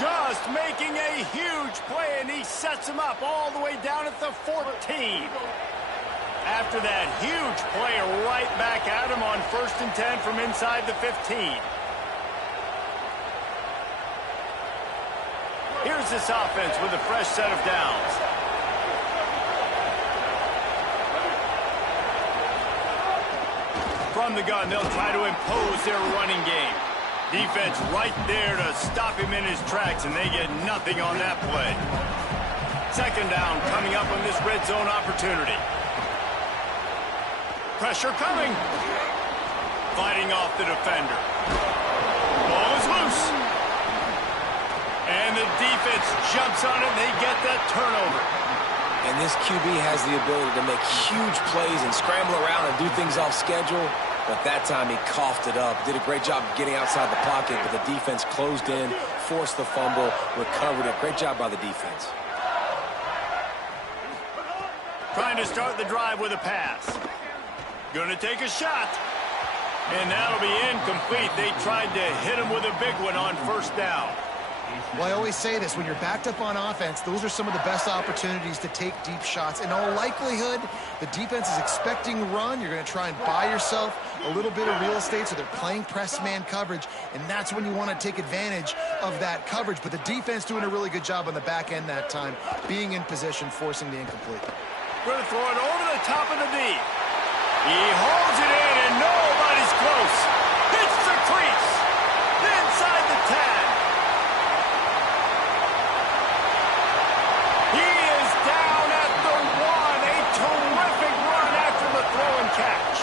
Just making a huge play, and he sets him up all the way down at the 14. After that huge play, right back at him on 1st and 10 from inside the 15. Here's this offense with a fresh set of downs. From the gun, they'll try to impose their running game. Defense right there to stop him in his tracks, and they get nothing on that play. 2nd down coming up on this red zone opportunity. Pressure coming. Fighting off the defender. Ball is loose. And the defense jumps on it, and they get that turnover. And this QB has the ability to make huge plays and scramble around and do things off schedule. But that time he coughed it up. Did a great job of getting outside the pocket, but the defense closed in, forced the fumble, recovered it. Great job by the defense. Trying to start the drive with a pass. Going to take a shot. And that'll be incomplete. They tried to hit him with a big one on 1st down. Well, I always say this, when you're backed up on offense, those are some of the best opportunities to take deep shots. In all likelihood, the defense is expecting run. You're going to try and buy yourself a little bit of real estate, so they're playing press man coverage, and that's when you want to take advantage of that coverage. But the defense doing a really good job on the back end that time, being in position, forcing the incomplete. Going to throw it over the top of the D. He holds it in, and nobody's close. Hits the crease. Inside the 10. He is down at the 1. A terrific run after the throw and catch.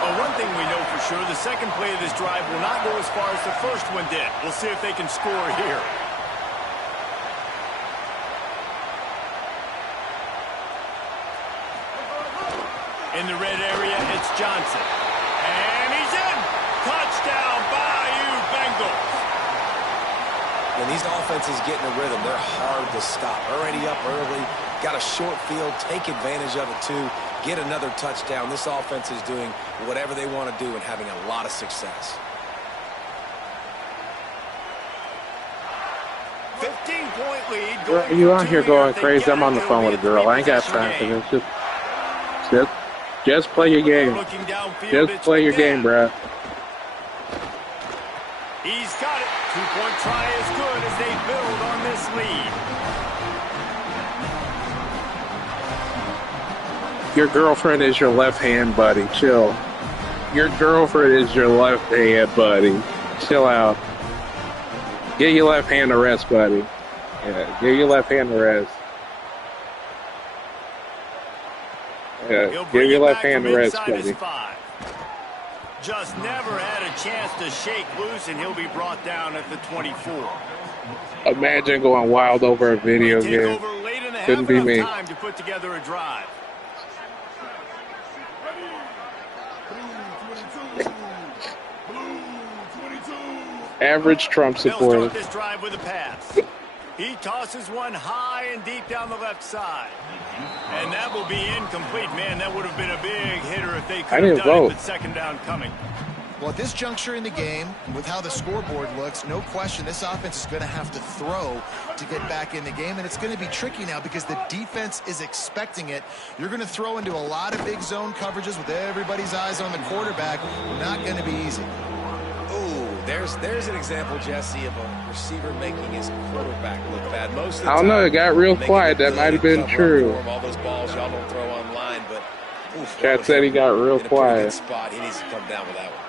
Well, one thing we know for sure, the second play of this drive will not go as far as the first one did. We'll see if they can score here. In the red area, it's Johnson. And he's in. Touchdown, Bayou Bengals. When these offenses get in a rhythm, they're hard to stop. Already up early, got a short field, take advantage of it too, get another touchdown. This offense is doing whatever they want to do and having a lot of success. 15-point lead. Bro, you out here going crazy. I'm on the phone with a girl. I ain't got time for this. Just play your game. Just play your game, bro. He's got it. 2-point try is good as they build on this lead. Your girlfriend is your left hand, buddy. Chill. Your girlfriend is your left hand, buddy. Chill out. Get your left hand to rest, buddy. Yeah, get your left hand to rest. Yeah, give your left hand to rest, buddy. Just never had a chance to shake loose, and he'll be brought down at the 24. Imagine going wild over a video game. Couldn't be me. Time to put together a drive. Average Trump supporter. They'll start this drive with a pass. He tosses one high and deep down the left side. And that will be incomplete. Man, that would have been a big hitter if they could have done it with 2nd down coming. Well, at this juncture in the game, with how the scoreboard looks, no question this offense is going to have to throw to get back in the game, and it's going to be tricky now because the defense is expecting it. You're going to throw into a lot of big zone coverages with everybody's eyes on the quarterback. Not going to be easy. There's an example, Jesse, of a receiver making his quarterback look bad. Most of the I don't know. It got real quiet. That might have been true. All those balls y'all don't throw online, but Chad said he got real quiet. Spot. He needs to come down with that one.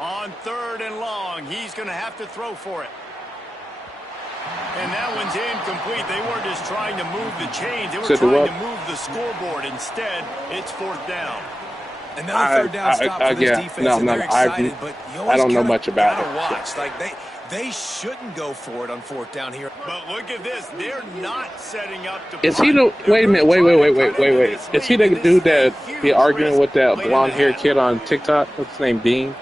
On 3rd and long, he's going to have to throw for it. And that one's incomplete. They weren't just trying to move the chains. They were trying to move the scoreboard. Instead, it's 4th down. Another third down stop for this defense, and they're excited, but you always don't know much about gotta it. watch. Like they shouldn't go for it on fourth down here. But look at this. They're not setting up to Is he the? Wait a minute. Wait. Is he the dude that be arguing with that blonde-haired kid on TikTok? What's his name? Dean.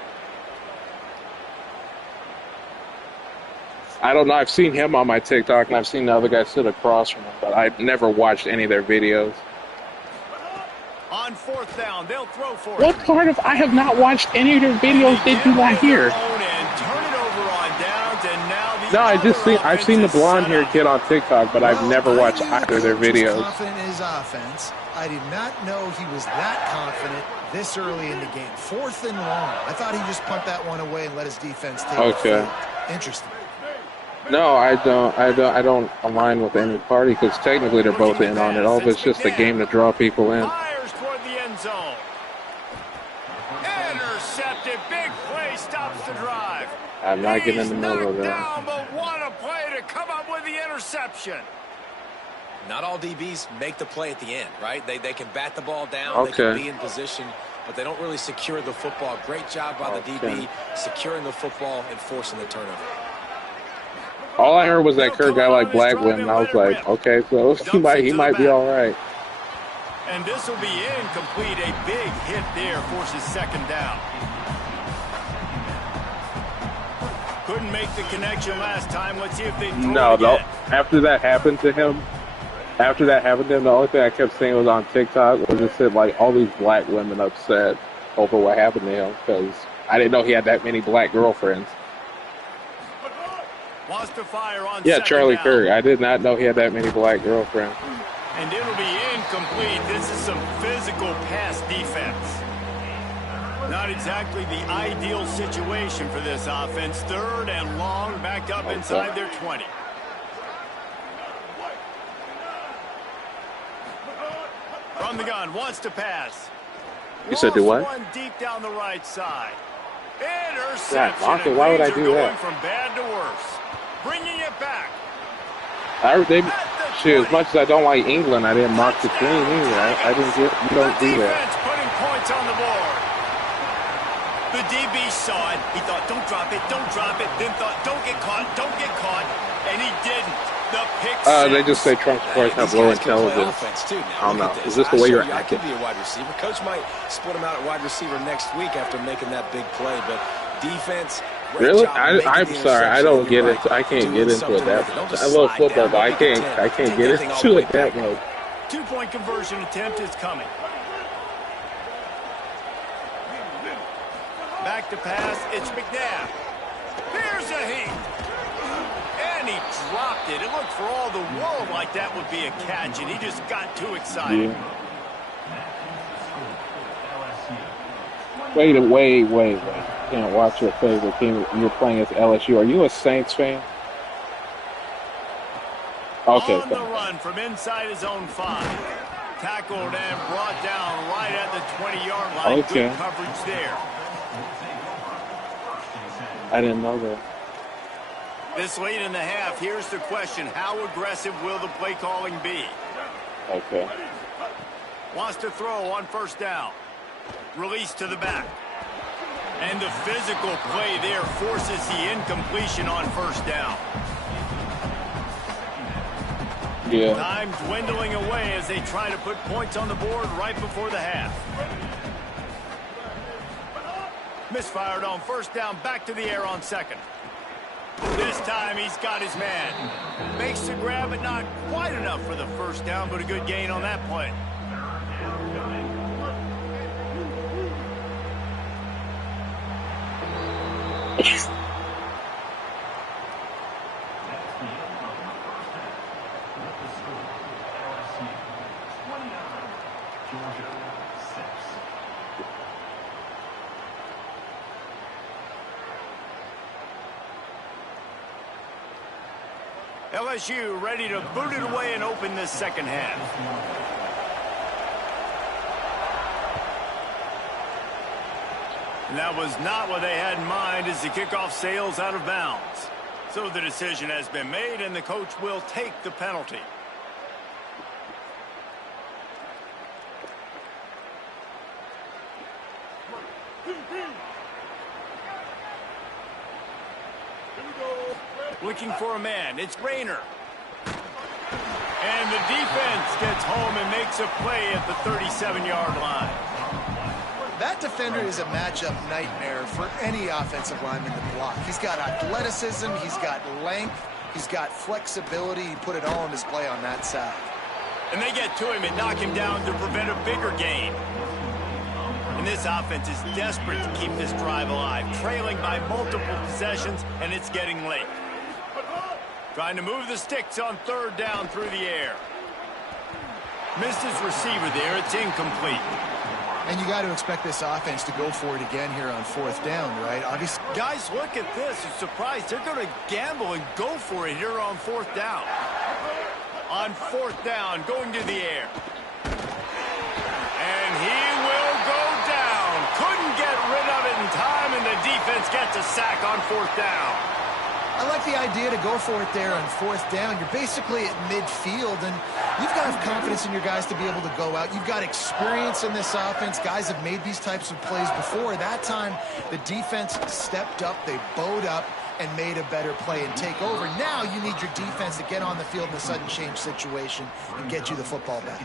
I don't know. I've seen him on my TikTok, and I've seen the other guy sit across from him, but I've never watched any of their videos. On fourth down, they'll throw for What part of? I have not watched any of their videos. Did you not hear? No, I've seen the blonde-haired kid on TikTok, but I've never watched either of their videos. Confident in his offense. I did not know he was that confident this early in the game. 4th and long. I thought he just punt that one away and let his defense take the field. Interesting. No, I don't align with any party because technically they're both in on it. All of it's just a game to draw people in. Fires toward the end zone. Intercepted. Big play stops the drive. I'm not getting in the middle of that. Down, but what a play to come up with the interception. Not all DBs make the play at the end, right? They can bat the ball down, they can be in position, but they don't really secure the football. Great job by the DB securing the football and forcing the turnover. All I heard was that Kirk guy like black women. I was like, okay, so he might be all right. And this will be incomplete. A big hit there forces second down. Couldn't make the connection last time. Let's see if they throw it again. After that happened to him, the only thing I kept seeing was on TikTok was it said like all these black women upset over what happened to him because I didn't know he had that many black girlfriends. Wants to fire on Charlie Kirk. I did not know he had that many black girlfriends. And it'll be incomplete. This is some physical pass defense. Not exactly the ideal situation for this offense. 3rd and long, backed up inside their 20. From the gun, wants to pass. You said do what? One deep down the right side. Interception. Yeah, Monty, why would I do that? From bad to worse. Bringing it back. As much as I don't like England, I didn't mark the team either. I didn't get. You don't do that. Putting points on the board. The DB saw it. He thought, don't drop it, don't drop it. Then thought, don't get caught, and he didn't. The pick they just say Trump supporters have low intelligence. I don't know. Is this the way you're acting? I could be a wide receiver. Coach might split him out at wide receiver next week after making that big play, but defense. Really? I'm sorry. I don't get it. I can't get into it that much. I love football, but I can't get into it that much. 2-point conversion attempt is coming. Back to pass. It's McNabb. Here's a heat. And he dropped it. It looked for all the world like that would be a catch, and he just got too excited. Yeah. Wait. You can't watch your favorite team. You're playing as LSU. Are you a Saints fan? Okay. On the run from inside his own 5. Tackled and brought down right at the 20-yard line. Okay. Good coverage there. I didn't know that. This late in the half, here's the question. How aggressive will the play calling be? Okay. Wants to throw on first down. Release to the back. And the physical play there forces the incompletion on first down. Yeah. Time dwindling away as they try to put points on the board right before the half. Misfired on first down, back to the air on second. This time he's got his man. Makes the grab, but not quite enough for the first down, but a good gain on that play. LSU ready to boot it away and open this second half. And that was not what they had in mind as the kickoff sails out of bounds. So the decision has been made, and the coach will take the penalty. Looking for a man. It's Rayner. And the defense gets home and makes a play at the 37-yard line. That defender is a matchup nightmare for any offensive lineman to block. He's got athleticism, he's got length, he's got flexibility. He put it all on display on that side. And they get to him and knock him down to prevent a bigger gain. And this offense is desperate to keep this drive alive, trailing by multiple possessions, and it's getting late. Trying to move the sticks on third down through the air. Missed his receiver there. It's incomplete. And you got to expect this offense to go for it again here on fourth down, right? Obviously, guys, look at this. I'm surprised they're going to gamble and go for it here on fourth down. On fourth down, going to the air. And he will go down. Couldn't get rid of it in time, and the defense gets a sack on fourth down. I like the idea to go for it there on fourth down. You're basically at midfield, and you've got to have confidence in your guys to be able to go out. You've got experience in this offense. Guys have made these types of plays before. That time, the defense stepped up. They bowed up and made a better play and take over. Now you need your defense to get on the field in a sudden change situation and get you the football back.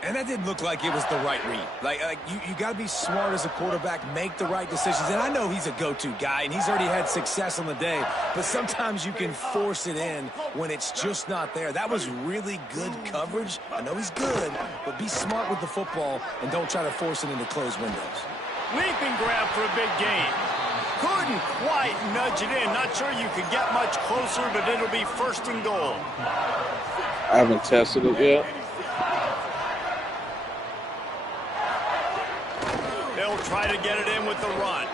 And that didn't look like it was the right read. Like you got to be smart as a quarterback, make the right decisions. And I know he's a go-to guy, and he's already had success on the day. But sometimes you can force it in when it's just not there. That was really good coverage. I know he's good, but be smart with the football and don't try to force it into closed windows. Leaping grab for a big gain. Couldn't quite nudge it in. Not sure you could get much closer, but it'll be first and goal. I haven't tested it yet. They'll try to get it in with the run.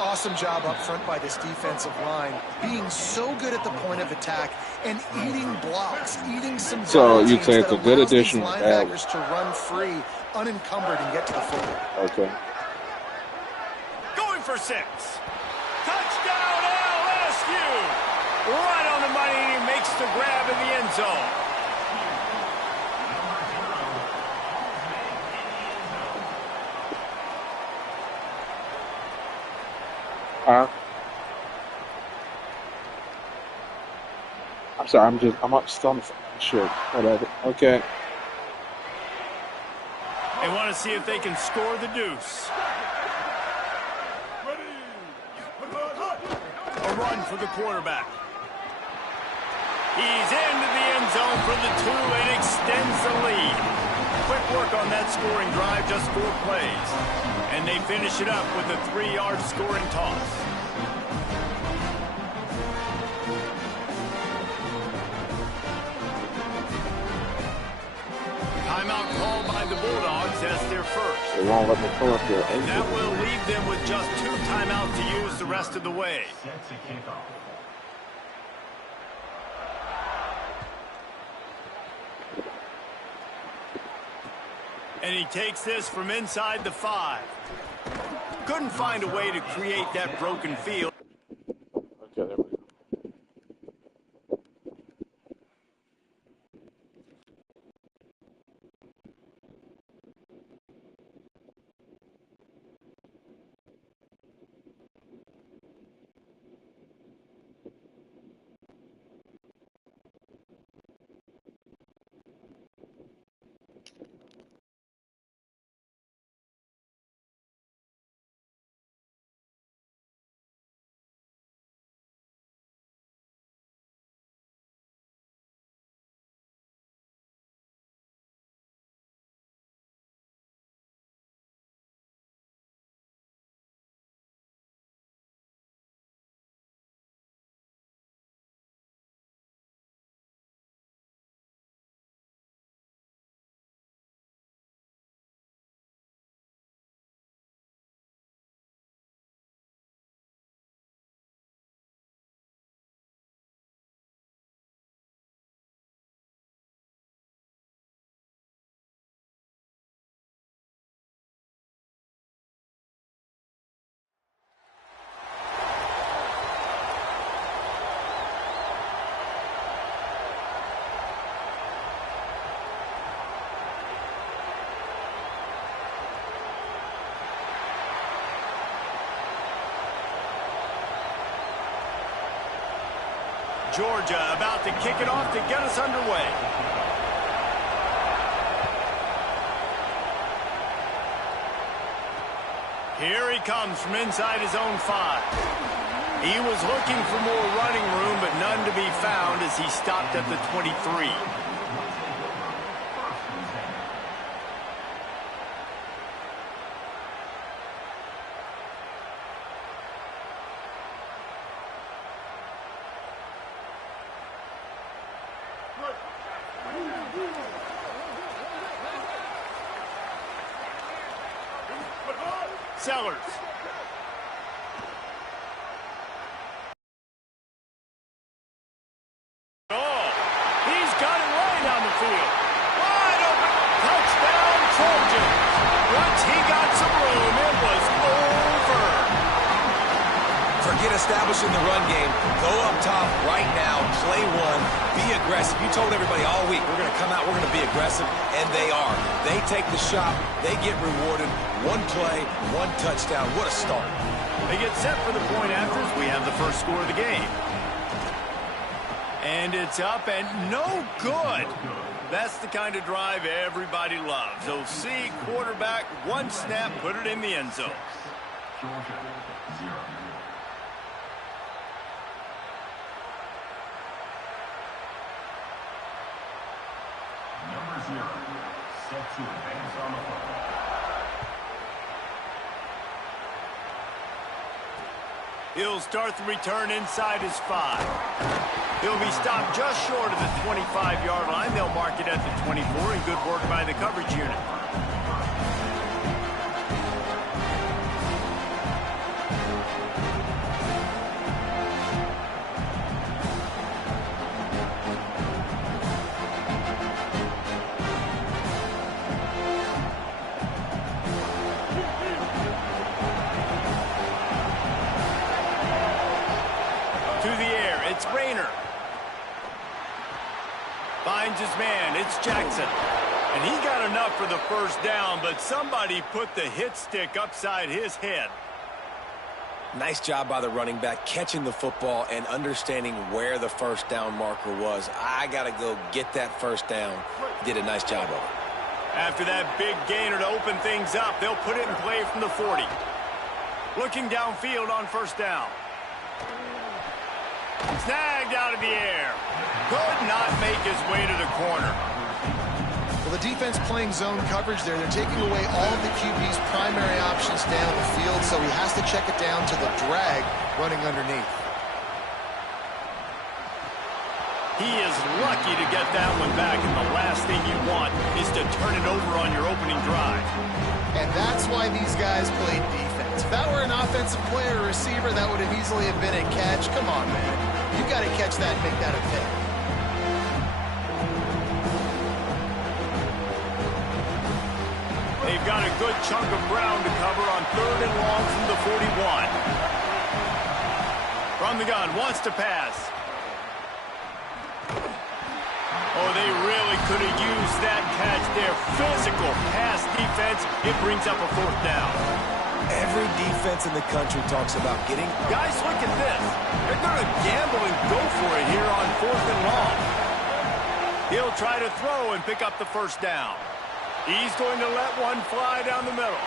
Awesome job up front by this defensive line, being so good at the point of attack and eating blocks, eating some. So you'd say it's a good addition. Linebackers to run free, unencumbered, and get to the football. Okay. Going for 6. Touchdown LSU! Right on the money, and he makes the grab in the end zone. I'm sorry, I'm up still on the shit. Whatever. Okay. They want to see if they can score the deuce. A run for the quarterback. He's into the end zone for the 2 and extends the lead. Quick work on that scoring drive, just 4 plays. And they finish it up with a 3-yard scoring toss. Timeout called by the Bulldogs as their first. They won't let me pull up here. And that will leave them with just 2 timeouts to use the rest of the way. Set to kick off. And he takes this from inside the 5. Couldn't find a way to create that broken field. Okay, there we go. Georgia about to kick it off to get us underway. Here he comes from inside his own 5. He was looking for more running room, but none to be found as he stopped at the 23. Sellers. Oh, he's got it right down the field. Wide open. Touchdown, Trojans. Once he got some room, it was over. Forget establishing the run game. Go up top right now. Play one. Be aggressive. You told everybody all week, we're going to come out, we're going to be aggressive, and they are. They take the shot. They get rewarded. One play, one touchdown. What a start. They get set for the point afters. We have the first score of the game. And it's up and no good. That's the kind of drive everybody loves. OC, quarterback, one snap, put it in the end zone. Georgia, 0. Number 0, set to advance on the football. He'll start the return inside his 5. He'll be stopped just short of the 25-yard line. They'll mark it at the 24, and good work by the coverage unit. It's Rayner. Finds his man. It's Jackson. And he got enough for the first down, but somebody put the hit stick upside his head. Nice job by the running back, catching the football and understanding where the first down marker was. I got to go get that first down. Did a nice job of it. After that big gainer to open things up, they'll put it in play from the 40. Looking downfield on first down. Snagged out of the air. Could not make his way to the corner. Well, the defense playing zone coverage there. They're taking away all of the QB's primary options down the field, so he has to check it down to the drag running underneath. He is lucky to get that one back, and the last thing you want is to turn it over on your opening drive. And that's why these guys played defense. If that were an offensive player or receiver, that would have easily have been a catch. Come on, man. You got to catch that and make that a pick. They've got a good chunk of ground to cover on 3rd and long from the 41. From the gun, wants to pass. Oh, they really could have used that catch there. Physical pass defense. It brings up a 4th down. Every defense in the country talks about getting... Guys, look at this. They're going to gamble and go for it here on 4th and long. He'll try to throw and pick up the first down. He's going to let one fly down the middle.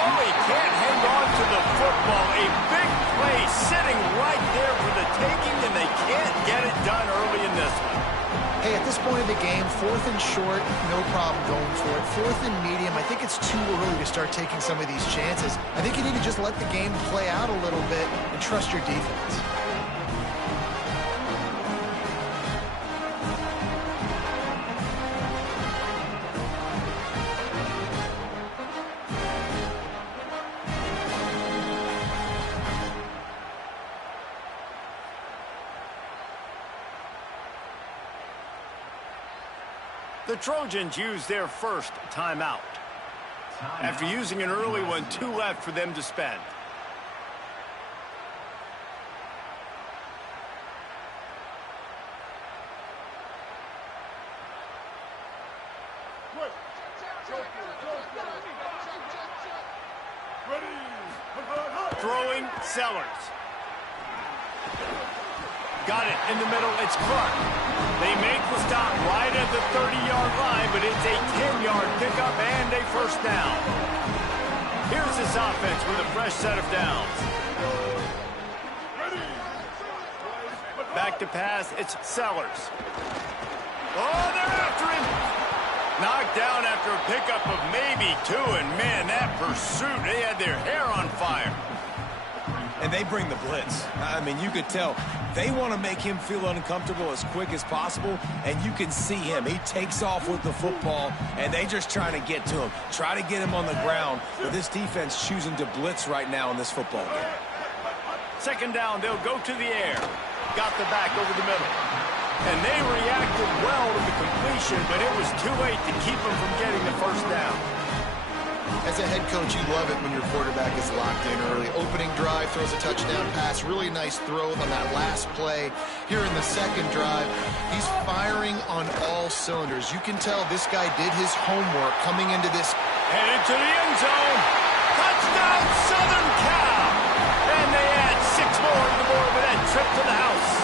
Oh, he can't hang on to the football. A big play sitting right there for the taking, and they can't get it done early in this one. Hey, at this point of the game, 4th and short, no problem going for it. 4th and medium, I think it's too early to start taking some of these chances. I think you need to just let the game play out a little bit and trust your defense. The Trojans use their first timeout. After using an early one, 2 left for them to spend. Throwing Sellers. got it in the middle. It's Clark. They make the stop right at the 30-yard line, but it's a 10-yard pickup and a first down. Here's this offense with a fresh set of downs. Back to pass, it's Sellers. Oh, they're after him. Knocked down after a pickup of maybe 2, and man, that pursuit, they had their hair on fire. And they bring the blitz. I mean, you could tell they want to make him feel uncomfortable as quick as possible, and you can see him. He takes off with the football, and they just trying to get to him, try to get him on the ground. But this defense choosing to blitz right now in this football game. Second down, they'll go to the air. Got the back over the middle. And they reacted well to the completion, but it was too late to keep them from getting the first down. As a head coach, you love it when your quarterback is locked in early. Opening drive, throws a touchdown pass. Really nice throw on that last play. Here in the second drive, he's firing on all cylinders. You can tell this guy did his homework coming into this. Headed to the end zone. Touchdown, Southern Cal. And they add 6 more to the board with that trip to the house.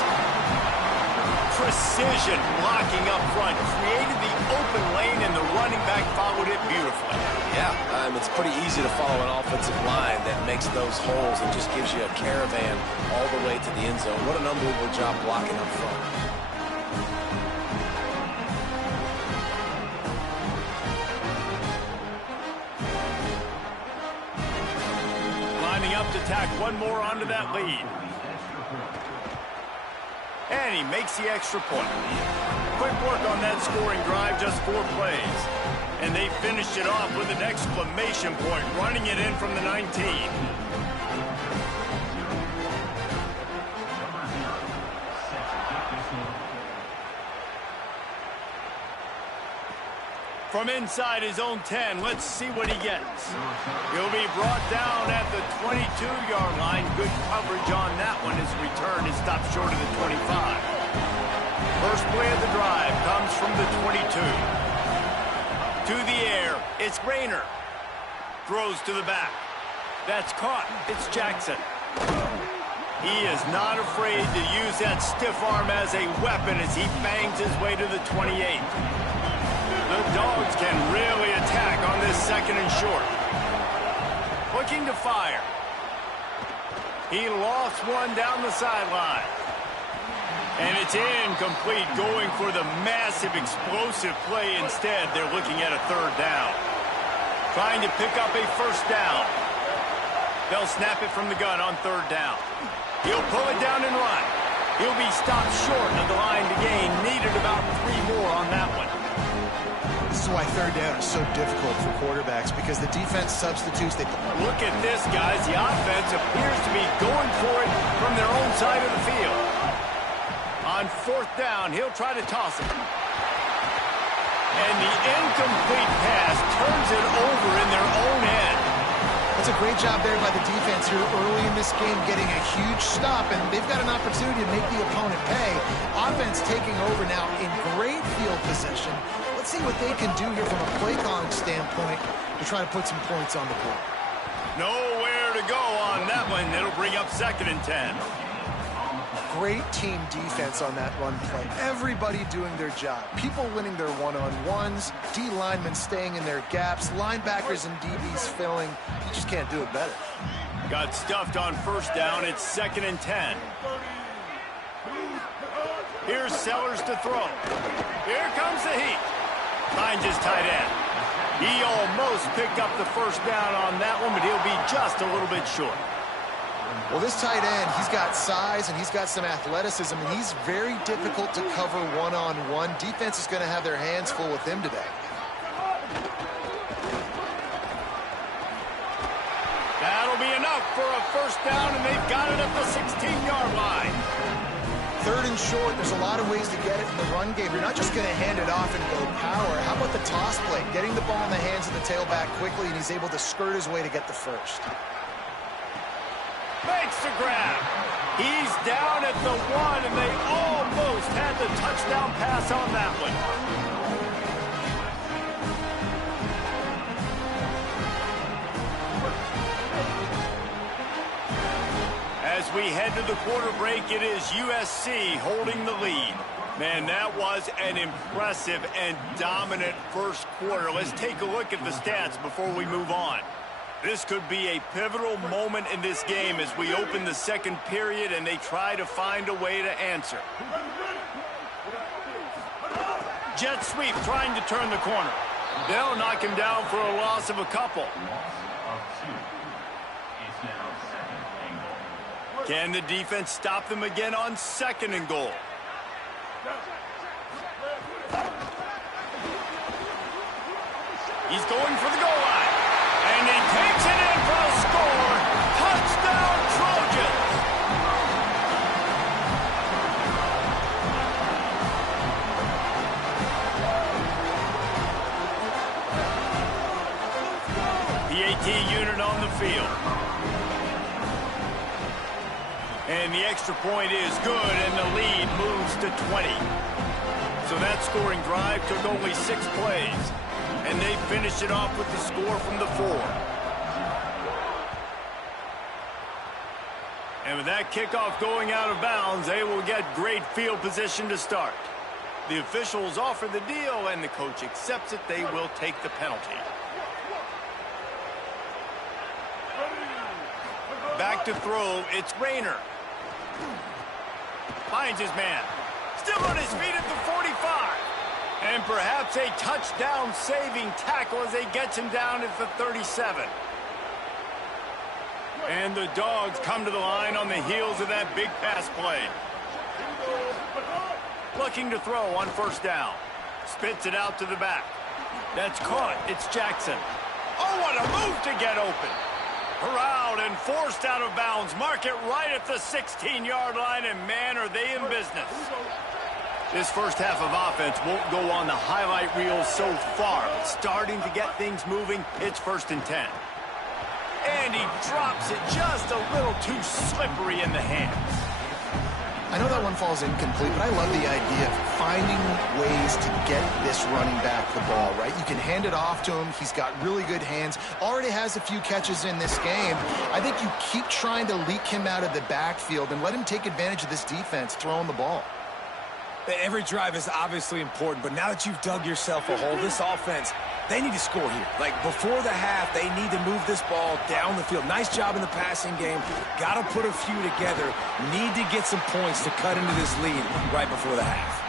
Precision blocking up front, created the open lane, and the running back followed it beautifully. Yeah, it's pretty easy to follow an offensive line that makes those holes and just gives you a caravan all the way to the end zone. What an unbelievable job blocking up front. Lining up to tack one more onto that lead. And he makes the extra point. Quick work on that scoring drive, just 4 plays. And they finished it off with an exclamation point, running it in from the 19. From inside his own 10, let's see what he gets. He'll be brought down at the 22-yard line. Good coverage on that one. His return is stopped short of the 25. First play of the drive comes from the 22. To the air, it's Rayner. Throws to the back. That's caught. It's Jackson. He is not afraid to use that stiff arm as a weapon as he bangs his way to the 28. The Dogs can really attack on this second and short. Looking to fire. He lost one down the sideline. And it's incomplete, going for the massive explosive play instead. They're looking at a third down. Trying to pick up a first down. They'll snap it from the gun on third down. He'll pull it down and run. He'll be stopped short of the line to gain. Needed about 3 more on that one. This is why third down is so difficult for quarterbacks, because the defense substitutes. Look at this, guys. The offense appears to be going for it from their own side of the field. On fourth down, he'll try to toss it. And the incomplete pass turns it over in their own end. That's a great job there by the defense here early in this game, getting a huge stop, and they've got an opportunity to make the opponent pay. Offense taking over now in great field possession. Let's see what they can do here from a play calling standpoint to try to put some points on the board. Nowhere to go on that one. It'll bring up 2nd and 10. Great team defense on that run play. Everybody doing their job. People winning their one-on-ones, D linemen staying in their gaps, linebackers and DBs filling. You just can't do it better. Got stuffed on first down. It's 2nd and 10. Here's Sellers to throw. Here comes the heat. Finds his tight end. He almost picked up the first down on that one, but he'll be just a little bit short. Well, this tight end, he's got size and he's got some athleticism, and he's very difficult to cover one-on-one. Defense is going to have their hands full with him today. That'll be enough for a first down, and they've got it at the 16-yard line. Third and short, there's a lot of ways to get it in the run game. You're not just going to hand it off and go power. How about the toss play? Getting the ball in the hands of the tailback quickly, and he's able to skirt his way to get the first. Makes the grab. He's down at the 1, and they almost had the touchdown pass on that one. As we head to the quarter break, it is USC holding the lead. Man, that was an impressive and dominant first quarter. Let's take a look at the stats before we move on. This could be a pivotal moment in this game as we open the second period and they try to find a way to answer. Jet sweep trying to turn the corner. They'll knock him down for a loss of a couple. Can the defense stop them again on 2nd and goal? He's going for the goal line. And he takes it in for a score. Touchdown, Trojans! The AT unit on the field. And the extra point is good, and the lead moves to 20. So that scoring drive took only 6 plays. And they finished it off with the score from the 4. And with that kickoff going out of bounds, they will get great field position to start. The officials offer the deal, and the coach accepts it. They will take the penalty. Back to throw, it's Rayner. Finds his man. Still on his feet at the 45. And perhaps a touchdown-saving tackle as they gets him down at the 37. And the Dogs come to the line on the heels of that big pass play. Looking to throw on 1st down. Spits it out to the back. That's caught. It's Jackson. Oh, what a move to get open. Corralled and forced out of bounds. Mark it right at the 16-yard line, and man, are they in business. This first half of offense won't go on the highlight reel so far. But starting to get things moving, it's 1st and 10. And he drops it just a little too slippery in the hands. I know that one falls incomplete, but I love the idea of finding ways to get this running back the ball, right? You can hand it off to him. He's got really good hands. Already has a few catches in this game. I think you keep trying to leak him out of the backfield and let him take advantage of this defense throwing the ball. Every drive is obviously important, but now that you've dug yourself a hole, this offense, they need to score here. Like, before the half, they need to move this ball down the field. Nice job in the passing game. Got to put a few together. Need to get some points to cut into this lead right before the half.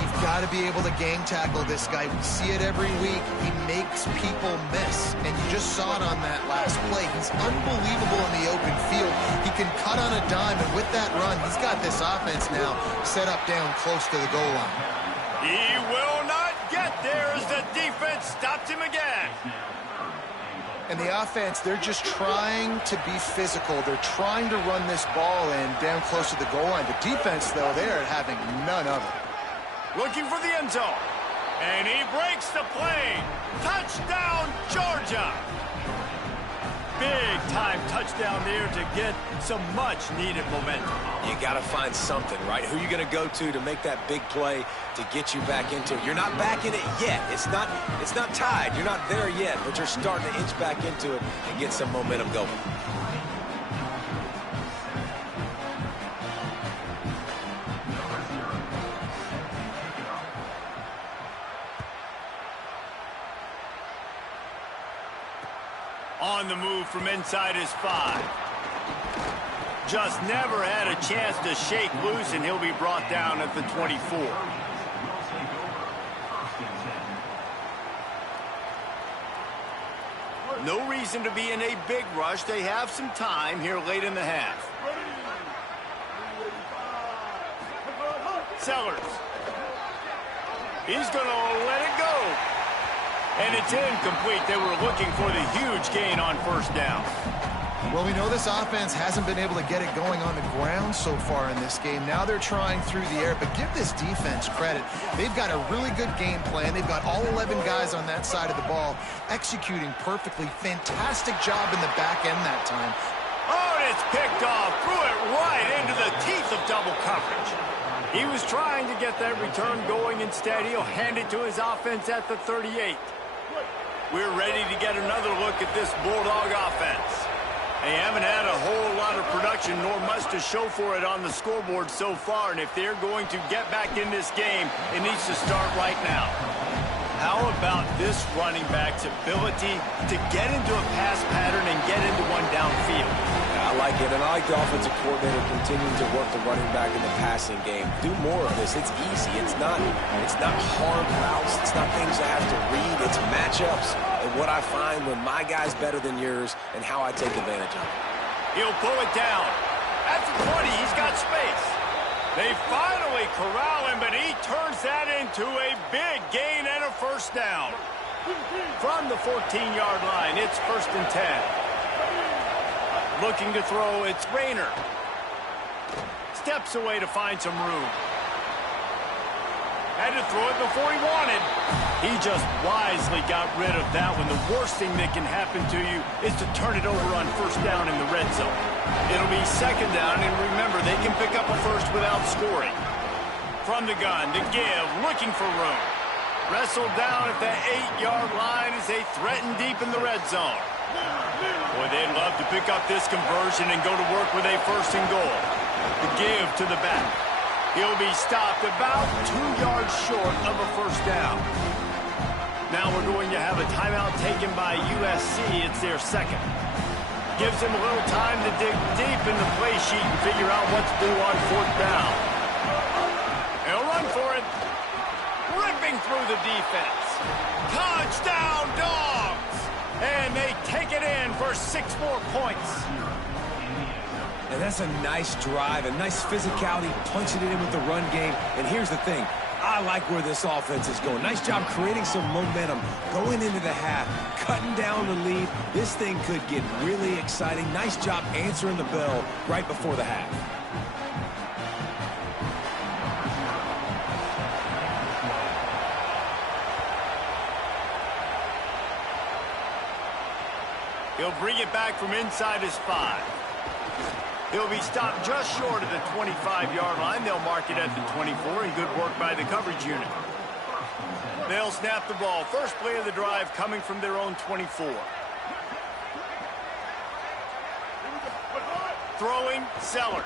You've got to be able to gang tackle this guy. We see it every week. He makes people miss, and you just saw it on that last play. He's unbelievable in the open field. He can cut on a dime, and with that run, he's got this offense now set up down close to the goal line. He will not get there as the defense stops him again. And the offense, they're just trying to be physical. They're trying to run this ball in down close to the goal line. The defense, though, they're having none of it. Looking for the end zone. And he breaks the play. Touchdown, Georgia. Big-time touchdown there to get some much-needed momentum. You got to find something, right? Who you going to go to make that big play to get you back into it? You're not back in it yet. It's not tied. You're not there yet, but you're starting to inch back into it and get some momentum going. On the move from inside his 5. Just never had a chance to shake loose, and he'll be brought down at the 24. No reason to be in a big rush. They have some time here late in the half. Sellers. He's going to let it go. And it's incomplete. They were looking for the huge gain on 1st down. Well, we know this offense hasn't been able to get it going on the ground so far in this game. Now they're trying through the air, but give this defense credit. They've got a really good game plan. They've got all 11 guys on that side of the ball executing perfectly. Fantastic job in the back end that time. Oh, and it's picked off. Threw it right into the teeth of double coverage. He was trying to get that return going. Instead, he'll hand it to his offense at the 38. We're ready to get another look at this Bulldog offense. They haven't had a whole lot of production, nor much to show for it on the scoreboard so far. And if they're going to get back in this game, it needs to start right now. How about this running back's ability to get into a pass pattern and get into one downfield? I like it, and I like the offensive coordinator continuing to work the running back in the passing game. Do more of this. It's easy. It's not hard routes. It's not things I have to read. It's matchups and what I find when my guy's better than yours and how I take advantage of it. He'll pull it down. At the 20, he's got space. They finally corral him, but he turns that into a big gain and a first down. From the 14-yard line, it's 1st and 10. Looking to throw, it's Rayner. Steps away to find some room. Had to throw it before he wanted. He just wisely got rid of that one. The worst thing that can happen to you is to turn it over on 1st down in the red zone. It'll be 2nd down, and remember, they can pick up a first without scoring. From the gun, to give, looking for room. Wrestled down at the 8-yard line as they threaten deep in the red zone. Boy, they'd love to pick up this conversion and go to work with a 1st and goal. The give to the back. He'll be stopped about 2 yards short of a 1st down. Now we're going to have a timeout taken by USC. It's their 2nd. Gives him a little time to dig deep in the play sheet and figure out what to do on 4th down. He'll run for it. Ripping through the defense. Touchdown, Dogs! And they take it in for 6 more points. And that's a nice drive, a nice physicality, punching it in with the run game. And here's the thing. I like where this offense is going. Nice job creating some momentum, going into the half, cutting down the lead. This thing could get really exciting. Nice job answering the bell right before the half. He'll bring it back from inside his 5. He'll be stopped just short of the 25-yard line. They'll mark it at the 24, and good work by the coverage unit. They'll snap the ball. First play of the drive coming from their own 24. Throwing, Sellers.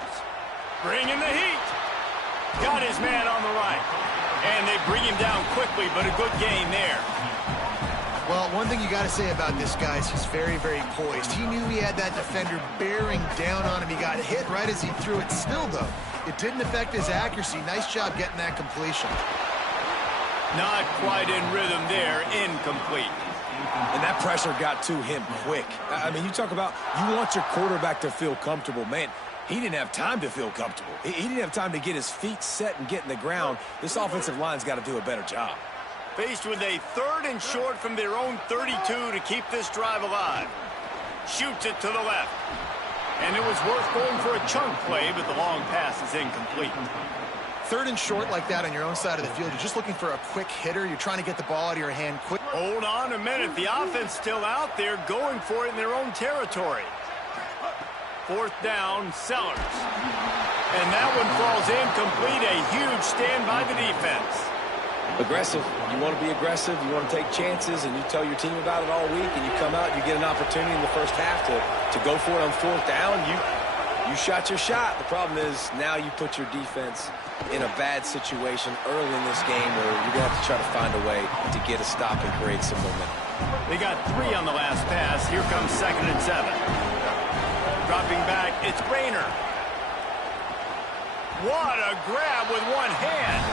Bringing the heat. Got his man on the right. And they bring him down quickly, but a good gain there. Well, one thing you got to say about this guy is he's very, very poised. He knew he had that defender bearing down on him. He got hit right as he threw it. Still, though, it didn't affect his accuracy. Nice job getting that completion. Not quite in rhythm there. Incomplete. And that pressure got to him quick. I mean, you talk about you want your quarterback to feel comfortable. Man, he didn't have time to feel comfortable. He didn't have time to get his feet set and get in the ground. This offensive line's got to do a better job. Faced with a 3rd and short from their own 32 to keep this drive alive. Shoots it to the left. And it was worth going for a chunk play, but the long pass is incomplete. 3rd and short like that on your own side of the field. You're just looking for a quick hitter. You're trying to get the ball out of your hand quick. Hold on a minute. The offense still out there going for it in their own territory. 4th down, Sellers. And that one falls incomplete. A huge stand by the defense. Aggressive. You want to be aggressive. You want to take chances, and you tell your team about it all week, and you come out, you get an opportunity in the first half to go for it on 4th down. You shot your shot. The problem is now you put your defense in a bad situation early in this game where you're going to have to try to find a way to get a stop and create some momentum. They got 3 on the last pass. Here comes 2nd and 7. Dropping back, it's Rayner. What a grab with one hand.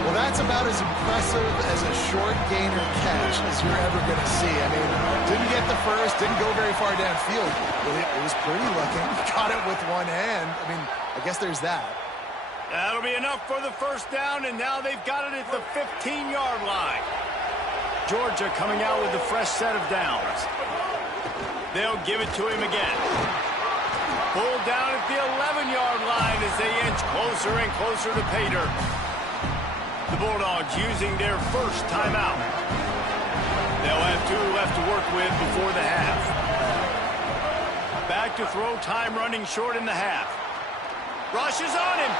Well, that's about as impressive as a short gainer catch as you're ever going to see. I mean, didn't get the first, didn't go very far downfield. It was pretty looking. Caught it with one hand. I mean, I guess there's that. That'll be enough for the 1st down, and now they've got it at the 15-yard line. Georgia coming out with a fresh set of downs. They'll give it to him again. Pulled down at the 11-yard line as they inch closer and closer to pay dirt. The Bulldogs using their first timeout. They'll have 2 left to work with before the half. Back to throw, time running short in the half. Rushes on him.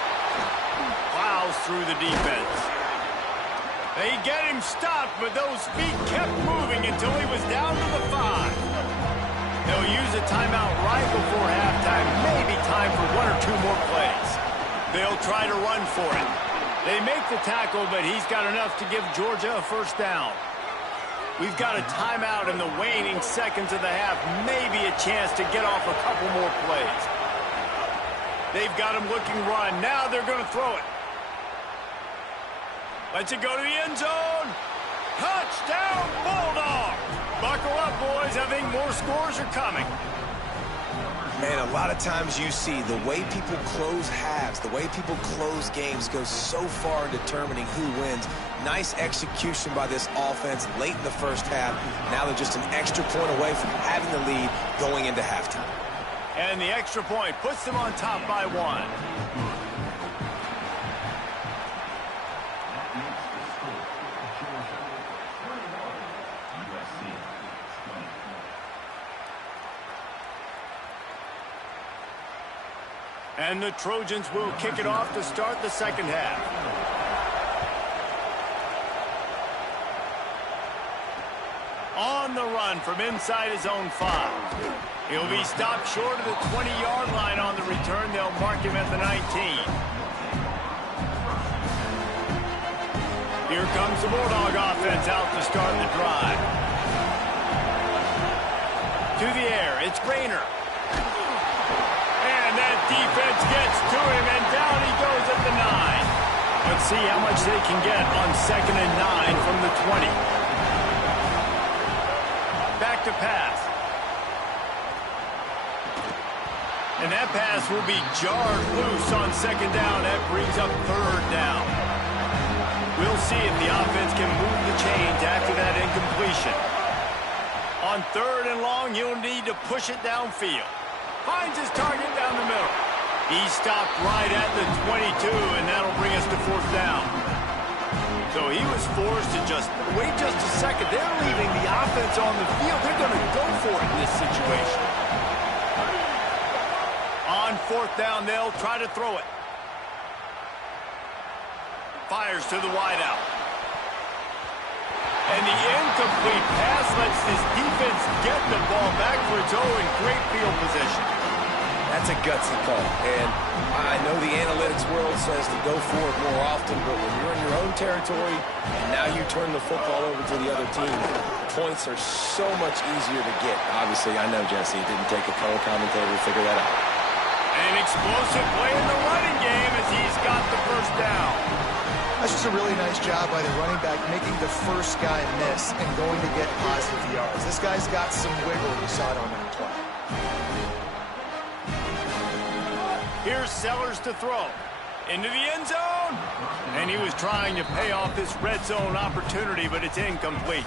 Plows through the defense. They get him stopped, but those feet kept moving until he was down to the 5. They'll use a timeout right before halftime. Maybe time for 1 or 2 more plays. They'll try to run for it. They make the tackle, but he's got enough to give Georgia a first down. We've got a timeout in the waning seconds of the half. Maybe a chance to get off a couple more plays. They've got him looking run. Now they're going to throw it. Lets it go to the end zone. Touchdown, Bulldogs! Buckle up, boys. I think more scores are coming. Man, a lot of times you see the way people close halves, the way people close games goes so far in determining who wins. Nice execution by this offense late in the first half. Now they're just an extra point away from having the lead going into halftime. And the extra point puts them on top by 1. And the Trojans will kick it off to start the second half. On the run from inside his own 5. He'll be stopped short of the 20-yard line on the return. They'll mark him at the 19. Here comes the Bulldog offense out to start the drive. To the air, it's Rayner. And that defense gets to him, and down he goes at the 9. Let's see how much they can get on 2nd and 9 from the 20. Back to pass. And that pass will be jarred loose on 2nd down. That brings up 3rd down. We'll see if the offense can move the chains after that incompletion. On 3rd and long, he'll need to push it downfield. Finds his target down the middle. He stopped right at the 22, and that'll bring us to 4th down. So he was forced to just wait just a second. They're leaving the offense on the field. They're going to go for it in this situation. On 4th down, they'll try to throw it. Fires to the wideout. And the incomplete pass lets this defense get the ball back for its own great field position. That's a gutsy call. And I know the analytics world says to go for it more often, but when you're in your own territory and now you turn the football over to the other team, points are so much easier to get. Obviously, I know, Jesse, it didn't take a color commentator to figure that out. An explosive play in the running game as he's got the first down. That's just a really nice job by the running back, making the first guy miss and going to get positive yards. This guy's got some wiggle. You saw it on that play. Here's Sellers to throw. Into the end zone. And he was trying to pay off this red zone opportunity, but it's incomplete.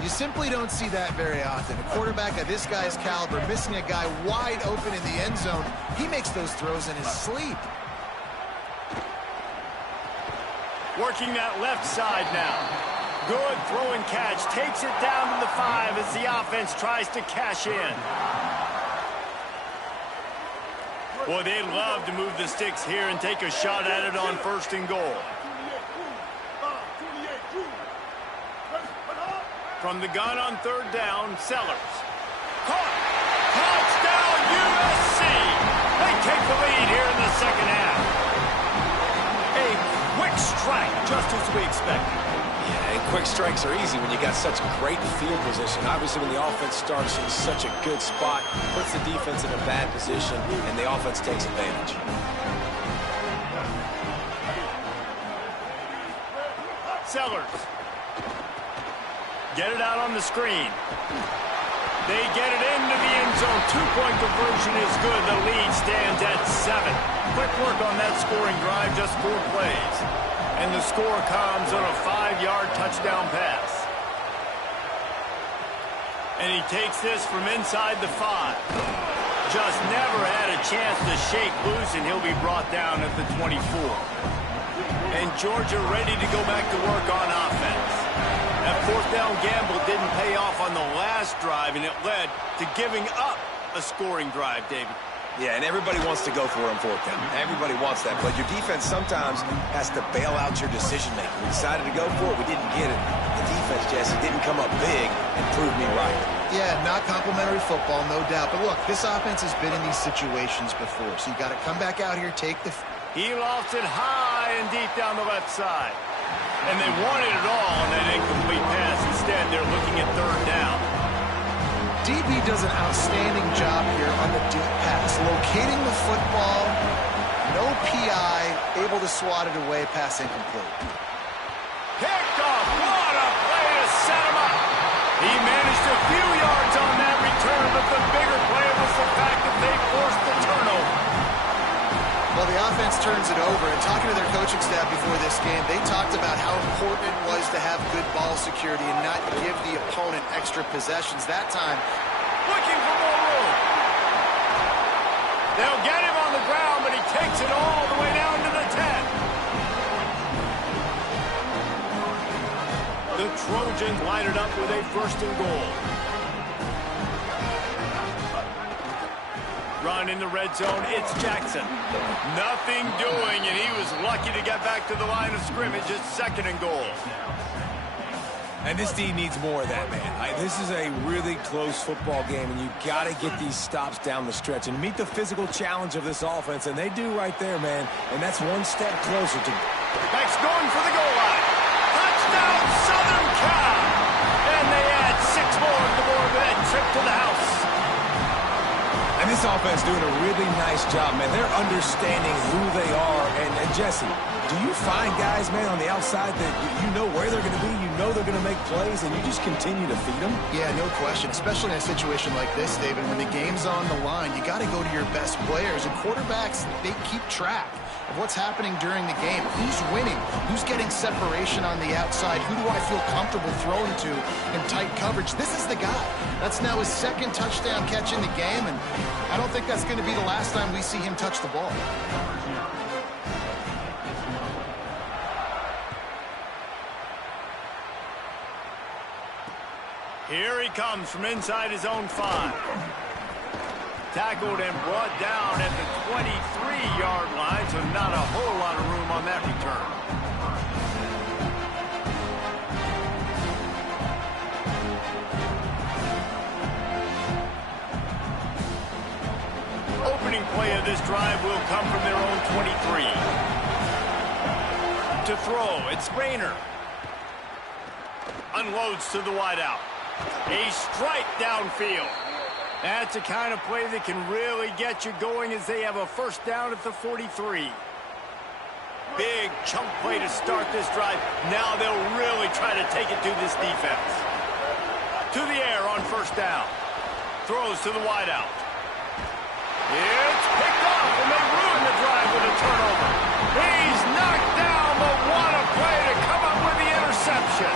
You simply don't see that very often. A quarterback of this guy's caliber missing a guy wide open in the end zone. He makes those throws in his sleep. Working that left side now. Good throw and catch. Takes it down to the 5 as the offense tries to cash in. Boy, they'd love to move the sticks here and take a shot at it on 1st and goal. From the gun on 3rd down, Sellers. Caught. Touchdown, USC. They take the lead here in the second half. A quick strike, just as we expected. Yeah, and quick strikes are easy when you got such great field position. Obviously, when the offense starts in such a good spot, puts the defense in a bad position, and the offense takes advantage. Sellers. Get it out on the screen. They get it into the end zone. 2-point conversion is good. The lead stands at 7. Quick work on that scoring drive, just 4 plays. And the score comes on a 5-yard touchdown pass. And he takes this from inside the 5. Just never had a chance to shake loose, and he'll be brought down at the 24. And Georgia ready to go back to work on offense. That 4th down gamble didn't pay off on the last drive, and it led to giving up a scoring drive, David. Yeah, and everybody wants to go for it on 4th down. Everybody wants that, but your defense sometimes has to bail out your decision-making. We decided to go for it. We didn't get it. The defense, Jesse, didn't come up big and prove me right. Yeah, not complimentary football, no doubt. But look, this offense has been in these situations before, so you got to come back out here, take the... He lofts it high and deep down the left side. And they wanted it all on that incomplete pass. Instead, they're looking at third down. DB does an outstanding job here on the deep pass, locating the football, no PI, able to swat it away, pass incomplete. Picked off. What a play to set him up. He managed a few yards on that return, but the bigger play was the fact that they forced the turnover. Well, the offense turns it over, and talking to their coaching staff before this game, they talked about how important it was to have good ball security and not give the opponent extra possessions. That time, looking for more room. They'll get him on the ground, but he takes it all the way down to the 10. The Trojans line it up with a 1st and goal. Run in the red zone, it's Jackson. Nothing doing, and he was lucky to get back to the line of scrimmage. It's 2nd and goal. And this D needs more of that, man. This is a really close football game, and you got to get these stops down the stretch and meet the physical challenge of this offense, and they do right there, man. And that's one step closer to... Beck's going for the goal line. Touchdown, Southern Cal! And they add 6 more to the board with that trip to the house. And this offense doing a really nice job, man. They're understanding who they are. And Jesse, do you find guys, man, on the outside that you know where they're going to be, you know they're going to make plays, and you just continue to feed them? yeah, no question, especially in a situation like this, David, when the game's on the line, you got to go to your best players, and quarterbacks, they keep track of what's happening during the game. Who's winning? Who's getting separation on the outside? Who do I feel comfortable throwing to in tight coverage? This is the guy. That's now his 2nd touchdown catch in the game, and I don't think that's going to be the last time we see him touch the ball. Here he comes from inside his own 5. Tackled and brought down at the 23-yard line, so not a whole lot of room on that return. Opening play of this drive will come from their own 23. To throw, it's Rayner. Unloads to the wideout. A strike downfield. That's the kind of play that can really get you going as they have a 1st down at the 43. Big chunk play to start this drive. Now they'll really try to take it to this defense. To the air on 1st down. Throws to the wideout. It's picked off, and they ruin the drive with a turnover. He's knocked down, but what a play to come up with the interception.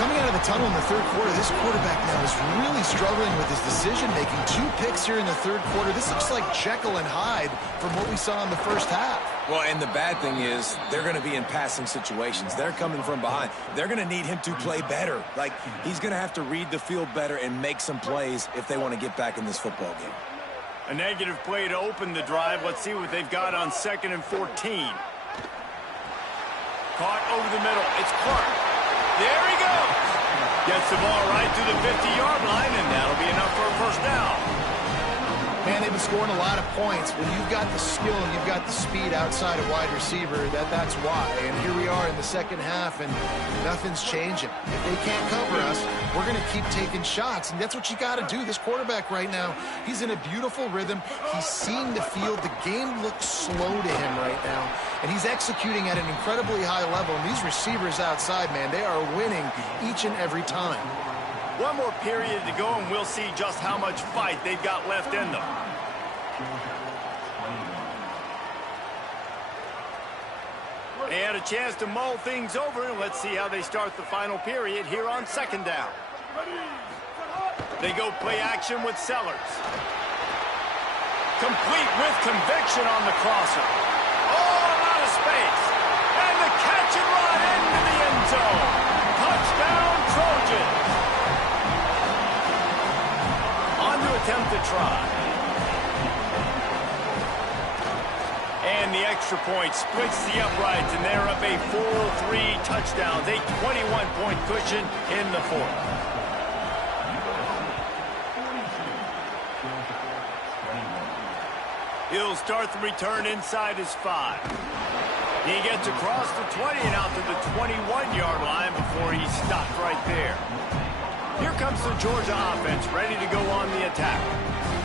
Coming out of the tunnel in the 3rd quarter, this quarterback now is really struggling with his decision-making. 2 picks here in the 3rd quarter. This looks like Jekyll and Hyde from what we saw in the 1st half. Well, and the bad thing is they're going to be in passing situations. They're coming from behind. They're going to need him to play better. Like, he's going to have to read the field better and make some plays if they want to get back in this football game. A negative play to open the drive. Let's see what they've got on 2nd and 14. Caught over the middle. It's Clark. There he goes. Gets the ball right to the 50-yard line, and that'll be enough for a 1st down. Man, they've been scoring a lot of points. When you've got the skill and you've got the speed outside of wide receiver, that's why. And here we are in the 2nd half, and nothing's changing. If they can't cover us, we're going to keep taking shots, and that's what you got to do. This quarterback right now, he's in a beautiful rhythm. He's seeing the field. The game looks slow to him right now, and he's executing at an incredibly high level. And these receivers outside, man, they are winning each and every time. One more period to go, and we'll see just how much fight they've got left in them. They had a chance to mull things over, and let's see how they start the final period here on 2nd down. They go play action with Sellers. Complete with conviction on the crosser. Oh, a lot of space. And the catch and run into the end zone. Touchdown, Trojans. On to attempt to try. And the extra point splits the uprights, and they're up a full 3 touchdowns, a 21-point cushion in the 4th. He'll start the return inside his 5. He gets across the 20 and out to the 21-yard line before he's stopped right there. Here comes the Georgia offense ready to go on the attack.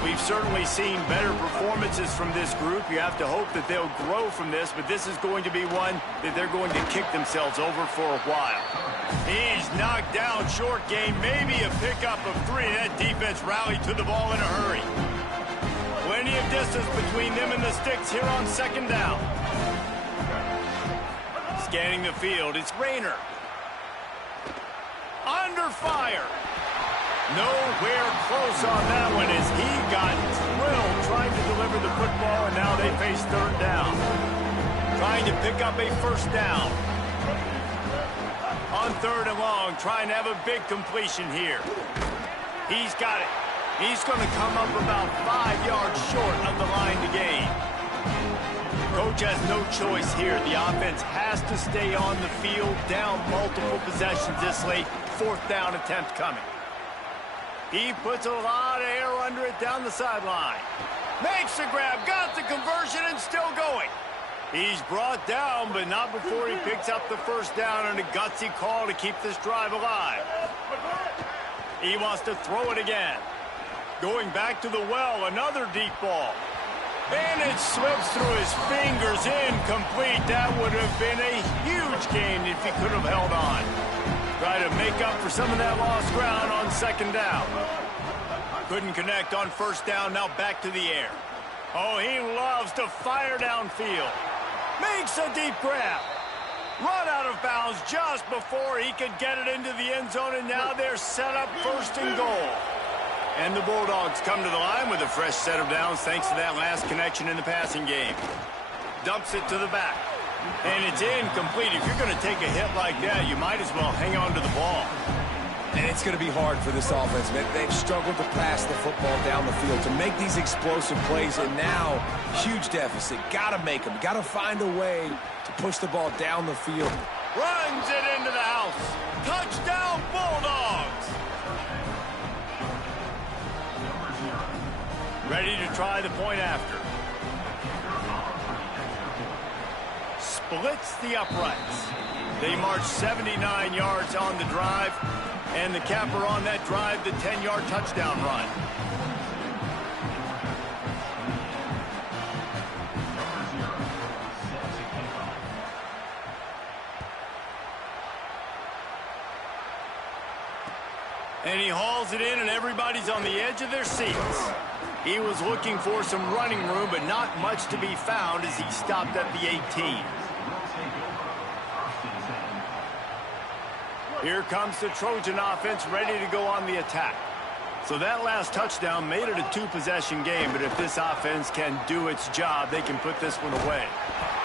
We've certainly seen better performances from this group. You have to hope that they'll grow from this, but this is going to be one that they're going to kick themselves over for a while. He's knocked down short game, maybe a pickup of 3. That defense rallied to the ball in a hurry. Plenty of distance between them and the sticks here on 2nd down. Scanning the field, it's Rayner. Under fire. Nowhere close on that one as he got drilled trying to deliver the football, and now they face 3rd down. Trying to pick up a 1st down. On 3rd and long, trying to have a big completion here. He's got it. He's going to come up about 5 yards short of the line to gain. Coach has no choice here. The offense has to stay on the field, down multiple possessions this late. 4th down attempt coming. He puts a lot of air under it down the sideline. Makes the grab, got the conversion, and still going. He's brought down, but not before he picks up the 1st down and a gutsy call to keep this drive alive. He wants to throw it again. Going back to the well, another deep ball. And it slips through his fingers, incomplete. That would have been a huge gain if he could have held on. Try to make up for some of that lost ground on 2nd down. Couldn't connect on 1st down, now back to the air. Oh, he loves to fire downfield. Makes a deep grab. Run out of bounds just before he could get it into the end zone, and now they're set up 1st and goal. And the Bulldogs come to the line with a fresh set of downs thanks to that last connection in the passing game. Dumps it to the back. And it's incomplete. If you're going to take a hit like that, you might as well hang on to the ball. And it's going to be hard for this offense, man. They've struggled to pass the football down the field to make these explosive plays, and now, huge deficit. Got to make them. Got to find a way to push the ball down the field. Runs it into the house. Touchdown, Bulldogs. Ready to try the point after. Splits the uprights. They march 79 yards on the drive, and the capper on that drive, the 10-yard touchdown run. And he hauls it in, and everybody's on the edge of their seats. He was looking for some running room, but not much to be found as he stopped at the 18. Here comes the Trojan offense ready to go on the attack. So that last touchdown made it a 2-possession game, but if this offense can do its job, they can put this one away.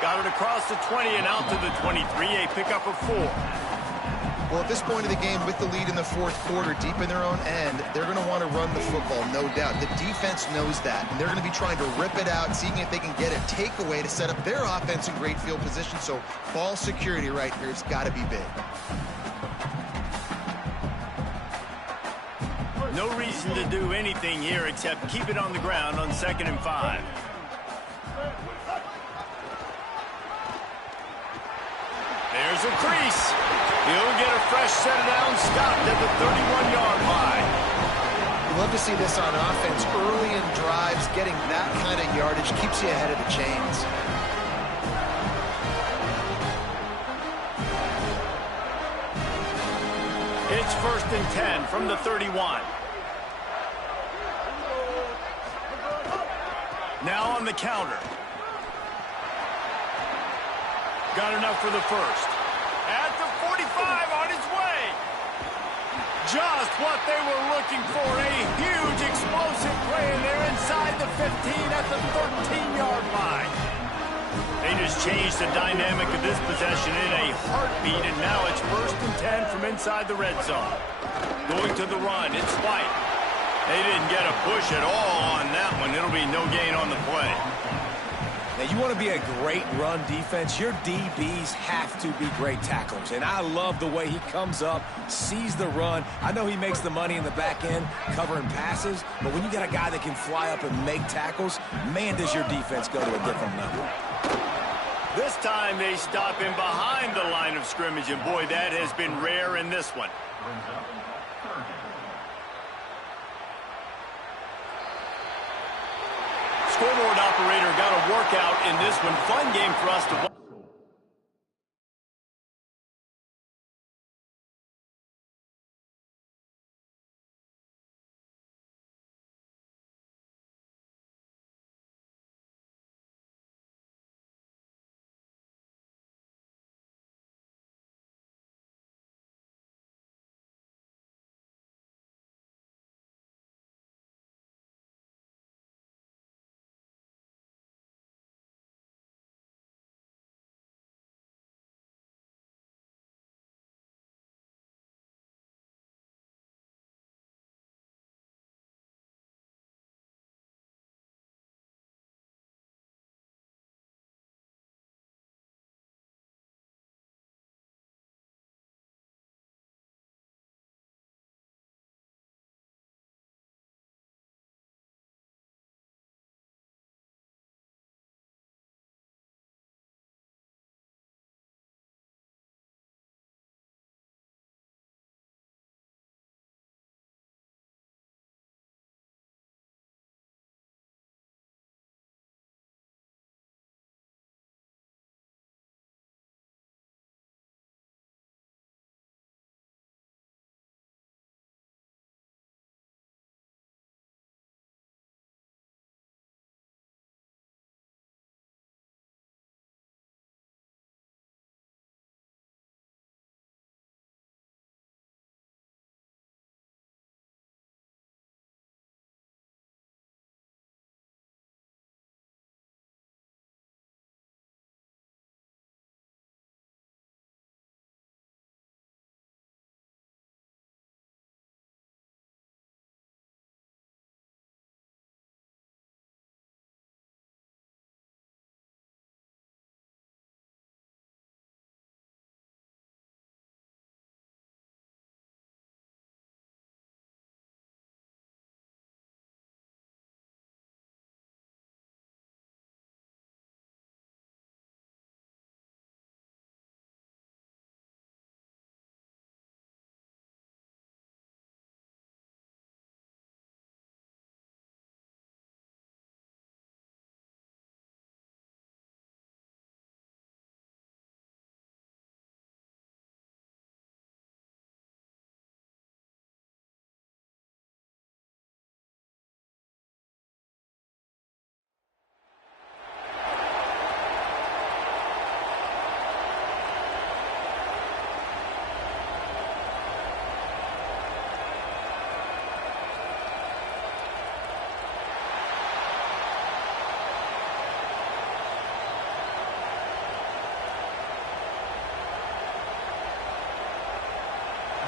Got it across the 20 and out to the 23, a pickup of 4. Well, at this point of the game, with the lead in the 4th quarter, deep in their own end, they're going to want to run the football, no doubt. The defense knows that, and they're going to be trying to rip it out, seeing if they can get a takeaway to set up their offense in great field position. So ball security right here has got to be big. No reason to do anything here except keep it on the ground on 2nd and 5. There's a crease. He'll get a fresh set of downs stopped at the 31-yard line. You love to see this on offense. Early in drives, getting that kind of yardage keeps you ahead of the chains. It's 1st and 10 from the 31. Now on the counter. Got enough for the 1st. At the 45 on his way. Just what they were looking for. A huge explosive play, and they're inside the 15 at the 13-yard line. They just changed the dynamic of this possession in a heartbeat, and now it's 1st and 10 from inside the red zone. Going to the run, it's White. They didn't get a push at all on that one. It'll be no gain on the play. Now, you want to be a great run defense, your DBs have to be great tacklers. And I love the way he comes up, sees the run. I know he makes the money in the back end covering passes, but when you got a guy that can fly up and make tackles, man, does your defense go to a different level. This time they stop him behind the line of scrimmage, and boy, that has been rare in this one. Brings up third down. Scoreboard operator got a workout in this one. Fun game for us to watch.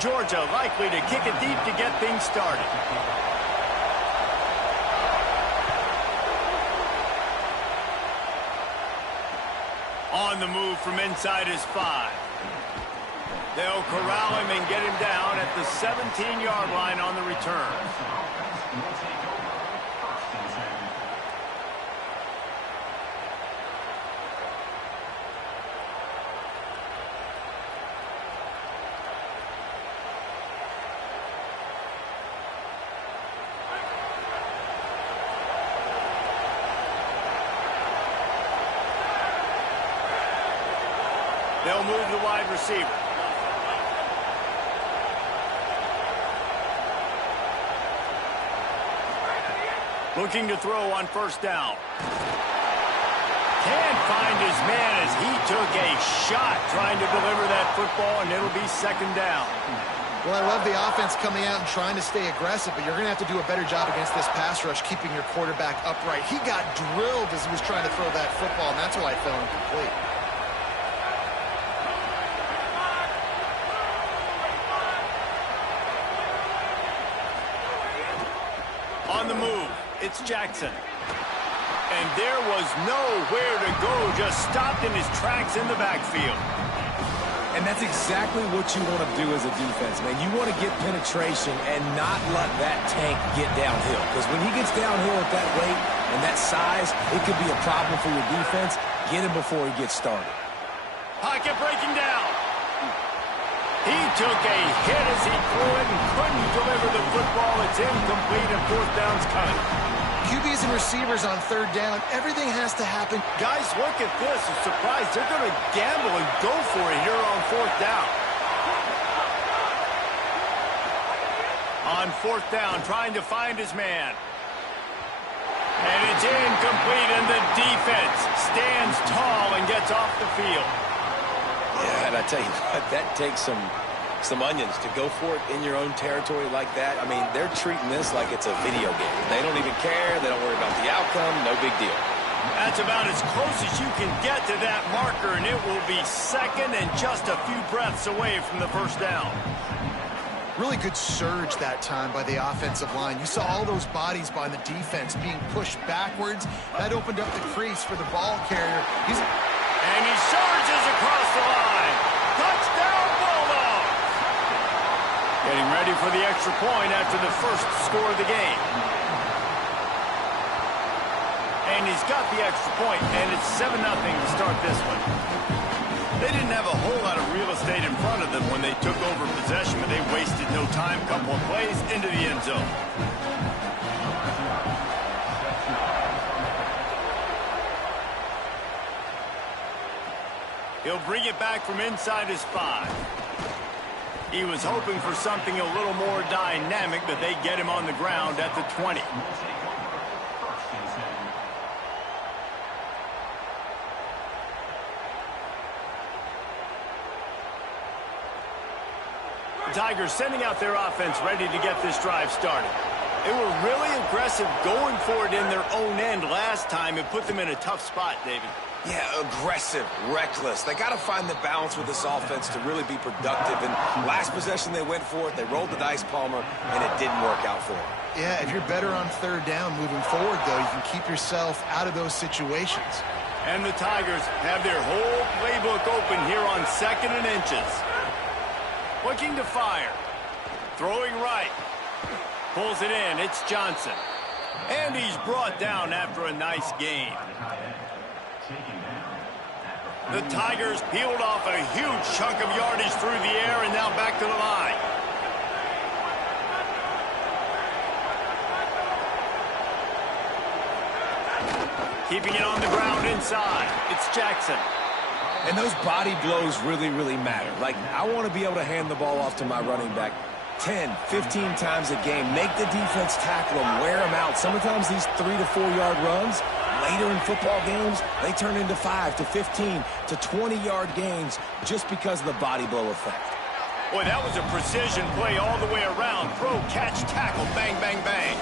Georgia likely to kick it deep to get things started. On the move from inside his 5. They'll corral him and get him down at the 17-yard line on the return. Will take over first and 10. They'll move the wide receiver. Looking to throw on first down. Can't find his man as he took a shot trying to deliver that football, and it'll be second down. Well, I love the offense coming out and trying to stay aggressive, but you're going to have to do a better job against this pass rush, keeping your quarterback upright. He got drilled as he was trying to throw that football, and that's why it fell incomplete. On the move, it's Jackson. And there was nowhere to go, just stopped in his tracks in the backfield. And that's exactly what you want to do as a defense, man. You want to get penetration and not let that tank get downhill. Because when he gets downhill at that weight and that size, it could be a problem for your defense. Get him before he gets started. Pocket breaking down. He took a hit as he threw it and couldn't deliver the football. It's incomplete and fourth down's coming. QBs and receivers on third down, everything has to happen. Guys, look at this. I'm surprised they're going to gamble and go for it here on fourth down. On fourth down, trying to find his man. And it's incomplete, and the defense stands tall and gets off the field. Yeah, and I tell you what, that takes some onions to go for it in your own territory like that. I mean, they're treating this like it's a video game. They don't even care. They don't worry about the outcome. No big deal. That's about as close as you can get to that marker, and it will be second and just a few breaths away from the first down. Really good surge that time by the offensive line. You saw all those bodies by the defense being pushed backwards. That opened up the crease for the ball carrier. And he surges across the line. Touchdown, Bulldogs! Getting ready for the extra point after the first score of the game. And he's got the extra point, and it's 7-0 to start this one. They didn't have a whole lot of real estate in front of them when they took over possession, but they wasted no time. Couple of plays into the end zone. He'll bring it back from inside his 5. He was hoping for something a little more dynamic, but they get him on the ground at the 20. The Tigers sending out their offense ready to get this drive started. They were really aggressive going for it in their own end last time and put them in a tough spot, David. Yeah, aggressive, reckless. They got to find the balance with this offense to really be productive. And last possession they went for it. They rolled the dice, Palmer, and it didn't work out for them. Yeah, if you're better on third down moving forward, though, you can keep yourself out of those situations. And the Tigers have their whole playbook open here on 2nd and inches. Looking to fire. Throwing right. Pulls it in. It's Johnson. And he's brought down after a nice gain. The Tigers peeled off a huge chunk of yardage through the air and now back to the line. Keeping it on the ground inside. It's Jackson. And those body blows really, really matter. Like, I want to be able to hand the ball off to my running back 10, 15 times a game. Make the defense tackle them, wear them out. Sometimes these 3 to 4 yard runs, later in football games, they turn into 5 to 15 to 20 yard gains just because of the body blow effect. Boy, that was a precision play all the way around. Throw, catch, tackle, bang, bang, bang.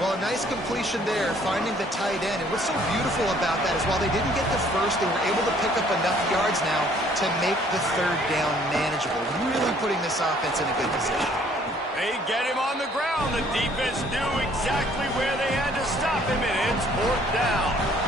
Well, a nice completion there, finding the tight end. And what's so beautiful about that is while they didn't get the first, they were able to pick up enough yards now to make the third down manageable. Really putting this offense in a good position. They get him on the ground. The defense knew exactly where they had to stop him, and it's fourth down.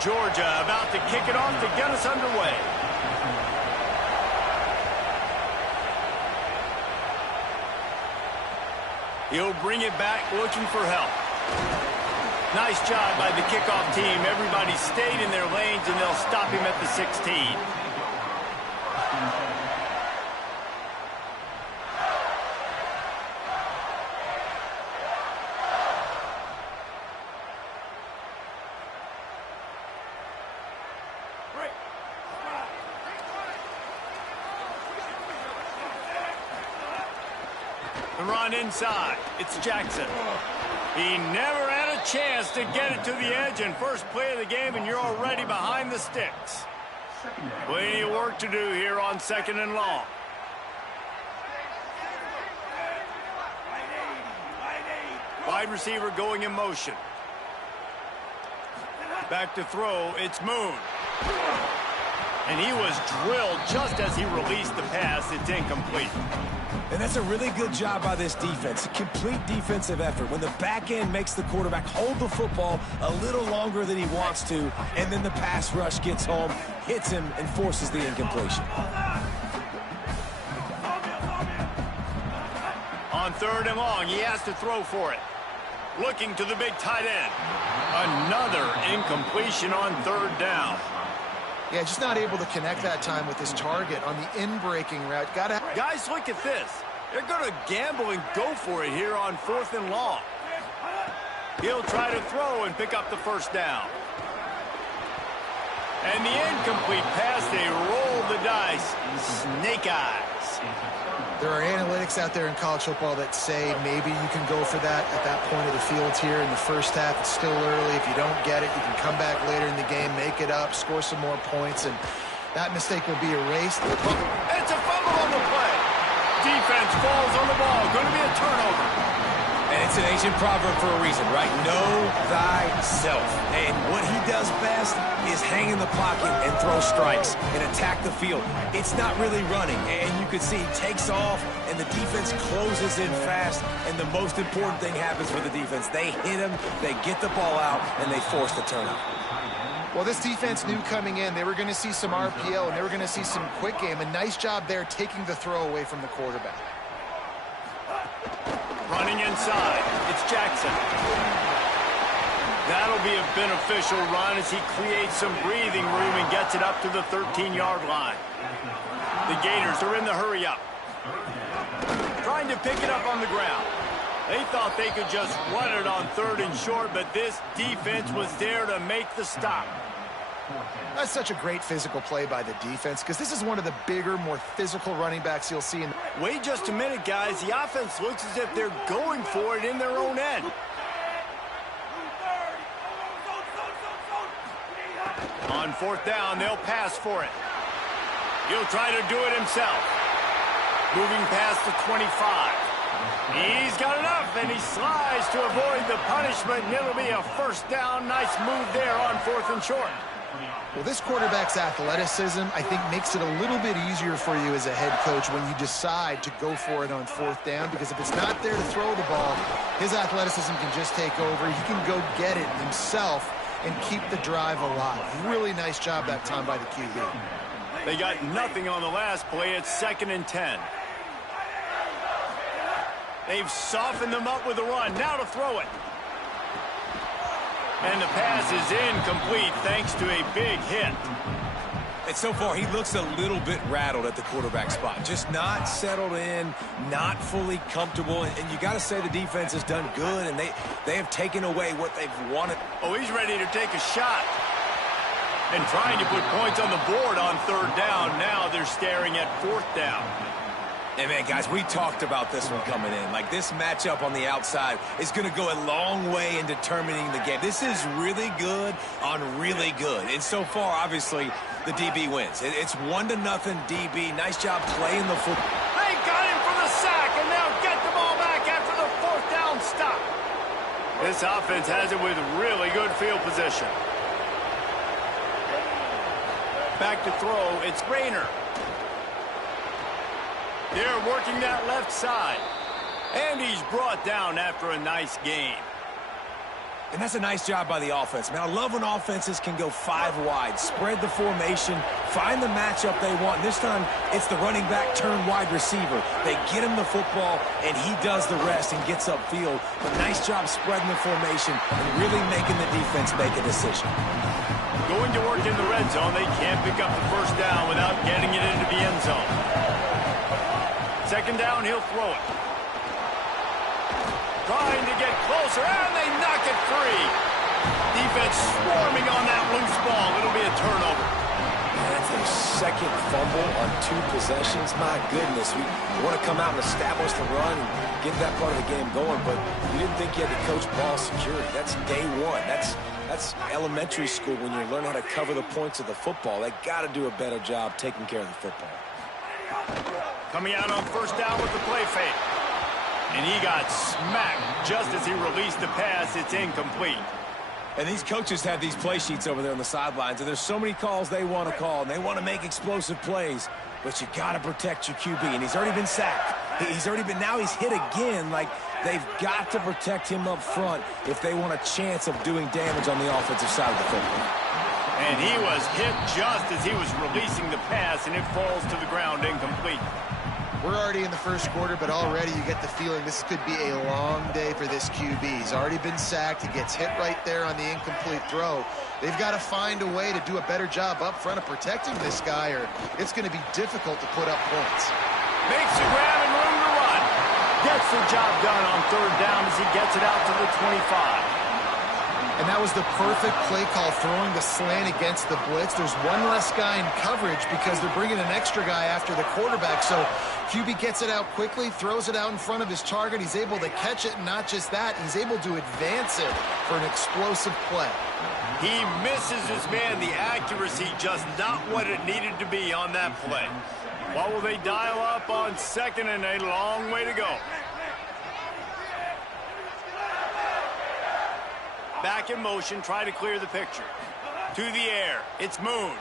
Georgia about to kick it off to get us underway. He'll bring it back looking for help. Nice job by the kickoff team. Everybody stayed in their lanes, and they'll stop him at the 16. The run inside. It's Jackson. He never had a chance to get it to the edge, and first play of the game, and you're already behind the sticks. Plenty of work to do here on 2nd and long. Wide receiver going in motion. Back to throw. It's Moon. And he was drilled just as he released the pass. It's incomplete. And that's a really good job by this defense. A complete defensive effort. When the back end makes the quarterback hold the football a little longer than he wants to, and then the pass rush gets home, hits him, and forces the incompletion. On 3rd and long, he has to throw for it. Looking to the big tight end. Another incompletion on 3rd down. Yeah, just not able to connect that time with his target on the in-breaking route. Guys, look at this. They're going to gamble and go for it here on 4th and long. He'll try to throw and pick up the 1st down. And the incomplete pass, they roll the dice. Snake eyes. There are analytics out there in college football that say maybe you can go for that at that point of the field here in the first half. It's still early. If you don't get it, you can come back later in the game, make it up, score some more points, and that mistake will be erased. It's a fumble on the play. Defense falls on the ball. Going to be a turnover. And it's an ancient proverb for a reason, right? Know thyself. And what he does best is hang in the pocket and throw strikes and attack the field. It's not really running. And you can see he takes off, and the defense closes in fast. And the most important thing happens for the defense. They hit him, they get the ball out, and they force the turnover. Well, this defense knew coming in they were going to see some RPO, and they were going to see some quick game. A nice job there taking the throw away from the quarterback. Running inside, it's Jackson. That'll be a beneficial run as he creates some breathing room and gets it up to the 13-yard line. The Gators are in the hurry-up. Trying to pick it up on the ground. They thought they could just run it on 3rd and short, but this defense was there to make the stop. That's such a great physical play by the defense because this is one of the bigger, more physical running backs you'll see. Wait just a minute, guys. The offense looks as if they're going for it in their own end. On 4th down, they'll pass for it. He'll try to do it himself. Moving past the 25. He's got enough, and he slides to avoid the punishment, and it'll be a 1st down. Nice move there on 4th and short. Well, this quarterback's athleticism, I think, makes it a little bit easier for you as a head coach when you decide to go for it on 4th down, because if it's not there to throw the ball, his athleticism can just take over. He can go get it himself and keep the drive alive. Really nice job that time by the QB. They got nothing on the last play. It's 2nd and 10. They've softened them up with a run. Now to throw it. And the pass is incomplete thanks to a big hit. And so far, he looks a little bit rattled at the quarterback spot. Just not settled in, not fully comfortable. And you got to say the defense has done good, and they have taken away what they've wanted. Oh, he's ready to take a shot. And trying to put points on the board on 3rd down. Now they're staring at 4th down. And, man, guys, we talked about this one coming in. Like, this matchup on the outside is going to go a long way in determining the game. This is really good on really good. And so far, obviously, the DB wins. It's 1-0 DB. Nice job playing the football. They got him for the sack, and they'll get the ball back after the 4th down stop. This offense has it with really good field position. Back to throw, it's Rayner. They're working that left side. And he's brought down after a nice game. And that's a nice job by the offense. Man, I love when offenses can go 5 wide, spread the formation, find the matchup they want. This time, it's the running back turned wide receiver. They get him the football, and he does the rest and gets upfield. But nice job spreading the formation and really making the defense make a decision. Going to work in the red zone, they can't pick up the first down without getting it into the end zone. Second down, he'll throw it. Trying to get closer, and they knock it free. Defense swarming on that loose ball. It'll be a turnover. That's a second fumble on 2 possessions. My goodness, we want to come out and establish the run and get that part of the game going, but you didn't think you had to coach ball security. That's day one. That's elementary school when you learn how to cover the points of the football. They got to do a better job taking care of the football. Coming out on first down with the play fake. And he got smacked just as he released the pass. It's incomplete. And these coaches have these play sheets over there on the sidelines, and there's so many calls they want to call, and they want to make explosive plays, but you got to protect your QB, and he's already been sacked. Now he's hit again. Like, they've got to protect him up front if they want a chance of doing damage on the offensive side of the football. And he was hit just as he was releasing the pass, and it falls to the ground incomplete. We're already in the first quarter, but already you get the feeling this could be a long day for this QB. He's already been sacked. He gets hit right there on the incomplete throw. They've got to find a way to do a better job up front of protecting this guy, or it's going to be difficult to put up points. Makes the grab and room to run. Gets the job done on third down as he gets it out to the 25. And that was the perfect play call, throwing the slant against the blitz. There's one less guy in coverage because they're bringing an extra guy after the quarterback. So QB gets it out quickly, throws it out in front of his target. He's able to catch it, and not just that, he's able to advance it for an explosive play. He misses his man. The accuracy just not what it needed to be on that play. What will they dial up on second and a long way to go? Back in motion, try to clear the picture. To the air, it's Moon.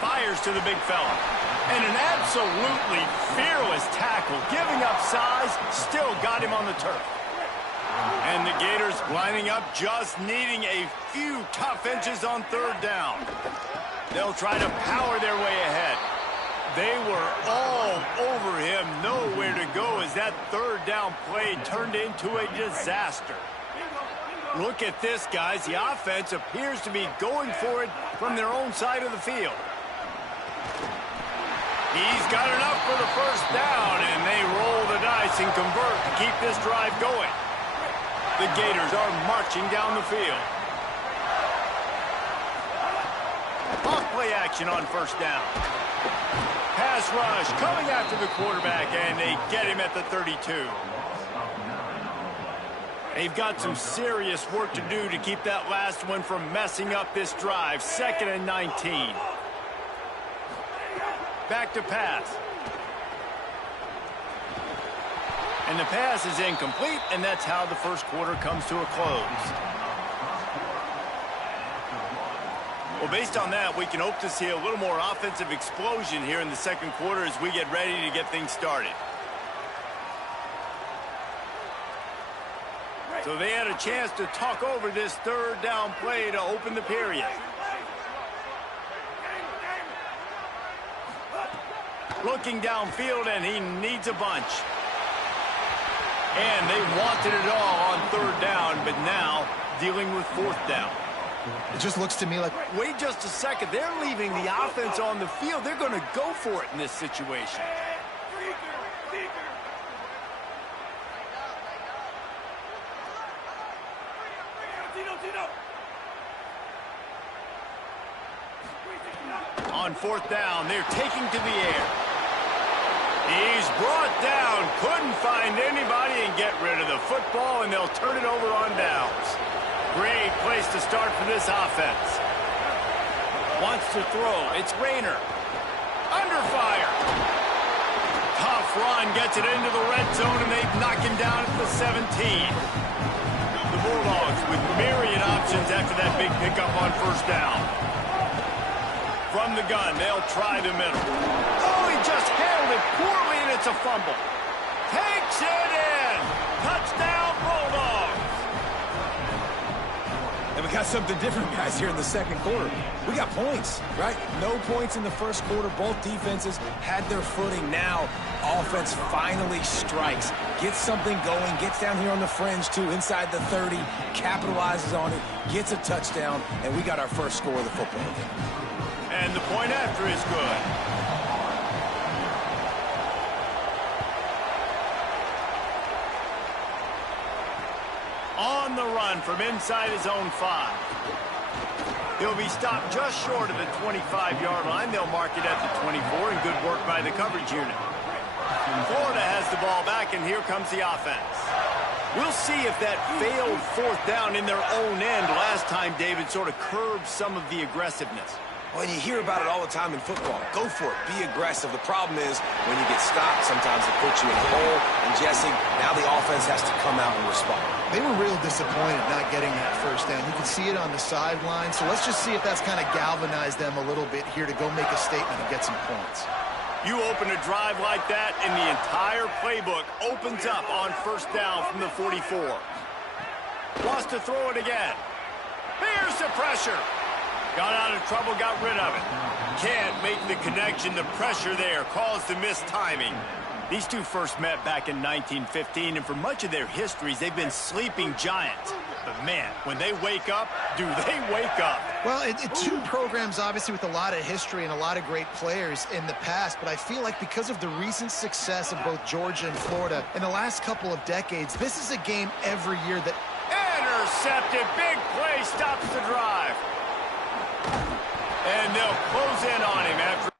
Fires to the big fella. And an absolutely fearless tackle. Giving up size, still got him on the turf. And the Gators lining up, just needing a few tough inches on third down. They'll try to power their way ahead. They were all over him, nowhere to go as that third down play turned into a disaster. Look at this, guys. The offense appears to be going for it from their own side of the field. He's got enough for the first down, and they roll the dice and convert to keep this drive going. The Gators are marching down the field. Off play action on first down. Pass rush coming after the quarterback, and they get him at the 32. They've got some serious work to do to keep that last one from messing up this drive. 2nd and 19. Back to pass. And the pass is incomplete, and that's how the first quarter comes to a close. Well, based on that, we can hope to see a little more offensive explosion here in the second quarter as we get ready to get things started. So they had a chance to talk over this third down play to open the period. Looking downfield, and he needs a bunch. And they wanted it all on third down, but now dealing with fourth down. It just looks to me like... Wait just a second. They're leaving the offense on the field. They're going to go for it in this situation. On fourth down, they're taking to the air. He's brought down. Couldn't find anybody and get rid of the football, and they'll turn it over on downs. Great place to start for this offense. Wants to throw. It's Rayner. Under fire. Tough run. Gets it into the red zone, and they knock him down at the 17. The Bulldogs with myriad options after that big pickup on first down. From the gun, they'll try the middle. Oh, he just handled it poorly, and it's a fumble. Takes it in. Touchdown, Bulldogs. got something different, guys, here in the second quarter. We got points, right? No points in the first quarter. Both defenses had their footing. Now, offense finally strikes. Gets something going, gets down here on the fringe, too, inside the 30, capitalizes on it, gets a touchdown, and we got our first score of the football game. And the point after is good. On the run from inside his own 5. He'll be stopped just short of the 25-yard line. They'll mark it at the 24, and good work by the coverage unit. Florida has the ball back, and here comes the offense. We'll see if that failed fourth down in their own end last time, David, sort of curbed some of the aggressiveness. Well, you hear about it all the time in football. Go for it. Be aggressive. The problem is when you get stopped, sometimes it puts you in a hole. And, Jesse, now the offense has to come out and respond. They were real disappointed not getting that first down. You can see it on the sideline. So let's just see if that's kind of galvanized them a little bit here to go make a statement and get some points. You open a drive like that, and the entire playbook opens up on first down from the 44. Wants to throw it again. Here's the pressure. Got out of trouble, got rid of it. Can't make the connection. The pressure there caused the missed timing. These two first met back in 1915, and for much of their histories, they've been sleeping giants. But, man, when they wake up, do they wake up? Well, two programs, obviously, with a lot of history and a lot of great players in the past, but I feel like because of the recent success of both Georgia and Florida in the last couple of decades, this is a game every year that... Intercepted. Big play stops the drive. And they'll close in on him after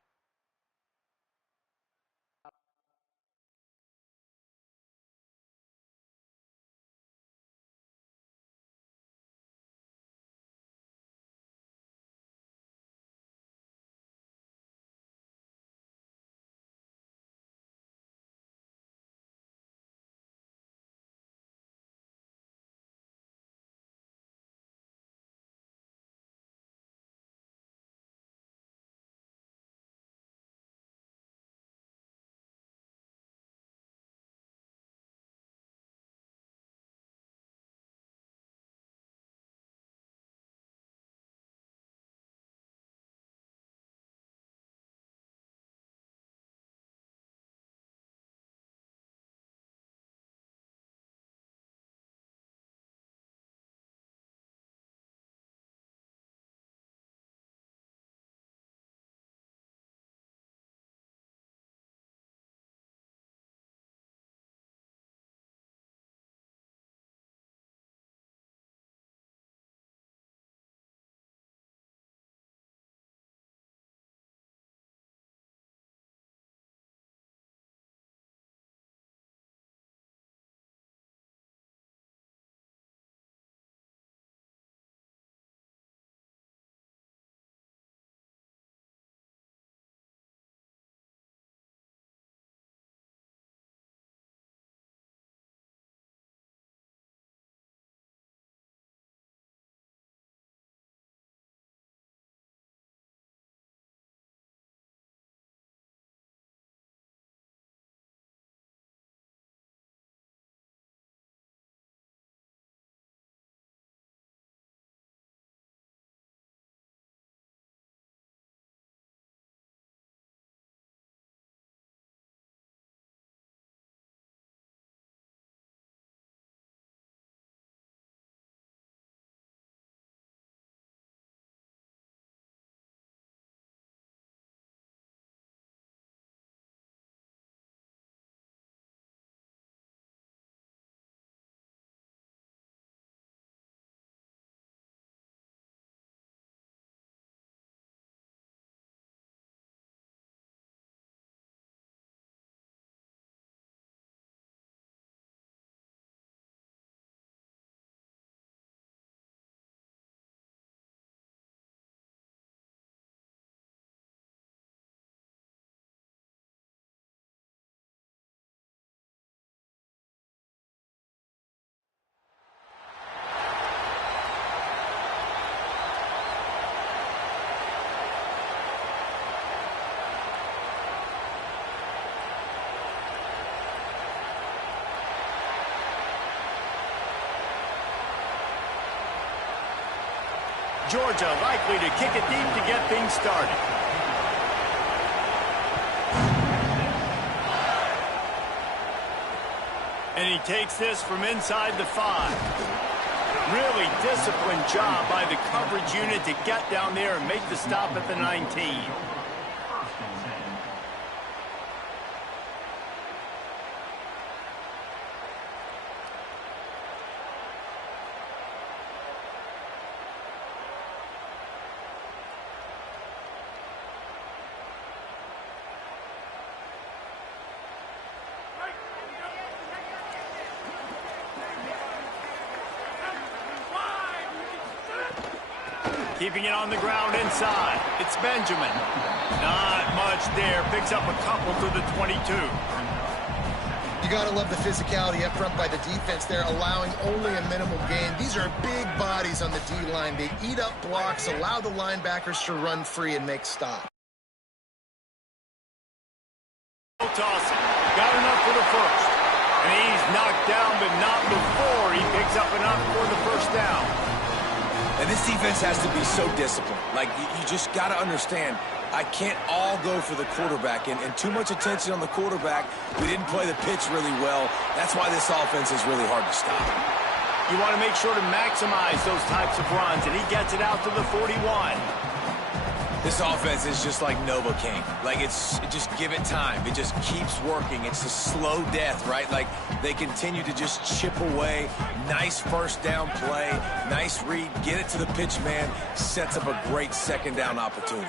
Georgia likely to kick it deep to get things started. And he takes this from inside the 5. Really disciplined job by the coverage unit to get down there and make the stop at the 19. Keeping it on the ground inside. It's Benjamin. Not much there. Picks up a couple to the 22. You got to love the physicality up front by the defense there, allowing only a minimal gain. These are big bodies on the D-line. They eat up blocks, allow the linebackers to run free and make stops. Tossing. Got enough for the first. And he's knocked down, but not before he picks up enough for the first down. And this defense has to be so disciplined. Like, you just got to understand, I can't all go for the quarterback. And too much attention on the quarterback. We didn't play the pitch really well. That's why this offense is really hard to stop. You want to make sure to maximize those types of runs, and he gets it out to the 41. This offense is just like Novocaine. Like, just give it time. It just keeps working. It's a slow death, right? Like, they continue to just chip away. Nice first down play. Nice read. Get it to the pitch man. Sets up a great second down opportunity.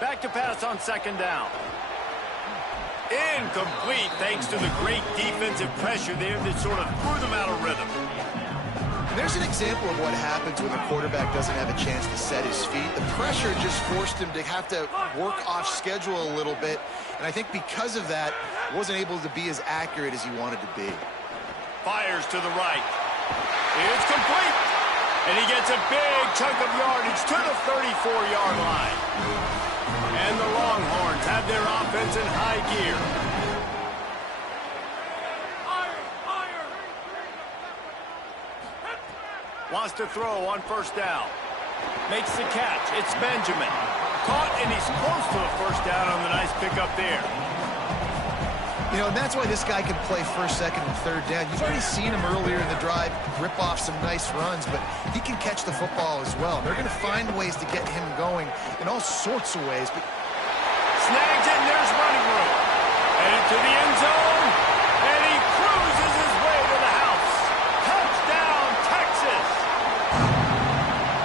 Back to pass on second down. Incomplete thanks to the great defensive pressure there that sort of threw them out of rhythm. There's an example of what happens when the quarterback doesn't have a chance to set his feet. The pressure just forced him to have to work off schedule a little bit. And I think because of that, wasn't able to be as accurate as he wanted to be. Fires to the right. It's complete. And he gets a big chunk of yardage to the 34-yard line. And the Longhorns have their offense in high gear. Wants to throw on first down. Makes the catch. It's Benjamin. Caught, and he's close to a first down on the nice pickup there. You know, and that's why this guy can play first, second, and third down. You've already seen him earlier in the drive rip off some nice runs, but he can catch the football as well. They're going to find ways to get him going in all sorts of ways. But snags it, and there's running room. Headed to the end zone, and he cruises his way to the house. Touchdown, Texas!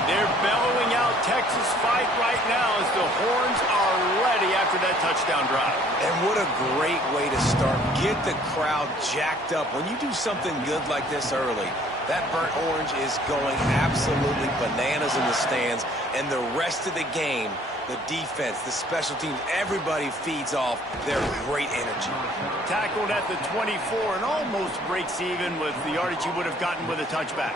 They're bellowing out Texas fight right now as the horns are ready after that touchdown drive. And what a great way to start. Get the crowd jacked up. When you do something good like this early, that burnt orange is going absolutely bananas in the stands. And the rest of the game, the defense, the special teams, everybody feeds off their great energy. Tackled at the 24 and almost breaks even with the yardage he would have gotten with a touchback.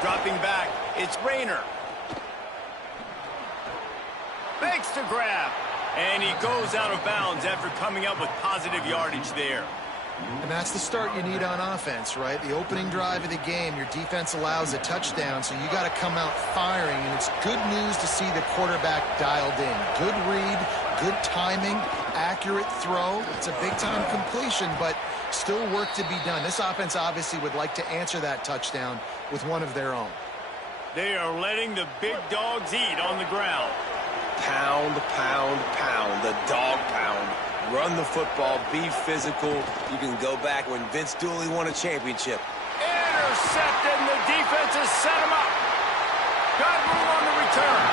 Dropping back, it's Rayner. Makes the grab. And he goes out of bounds after coming up with positive yardage there. And that's the start you need on offense, right? The opening drive of the game, your defense allows a touchdown, so you got to come out firing. And it's good news to see the quarterback dialed in. Good read, good timing, accurate throw. It's a big-time completion, but still work to be done. This offense obviously would like to answer that touchdown with one of their own. They are letting the big dogs eat on the ground. Pound, pound, pound, the dog pound. Run the football, be physical. You can go back when Vince Dooley won a championship. Intercepted, and the defense has set him up. Got room on the return.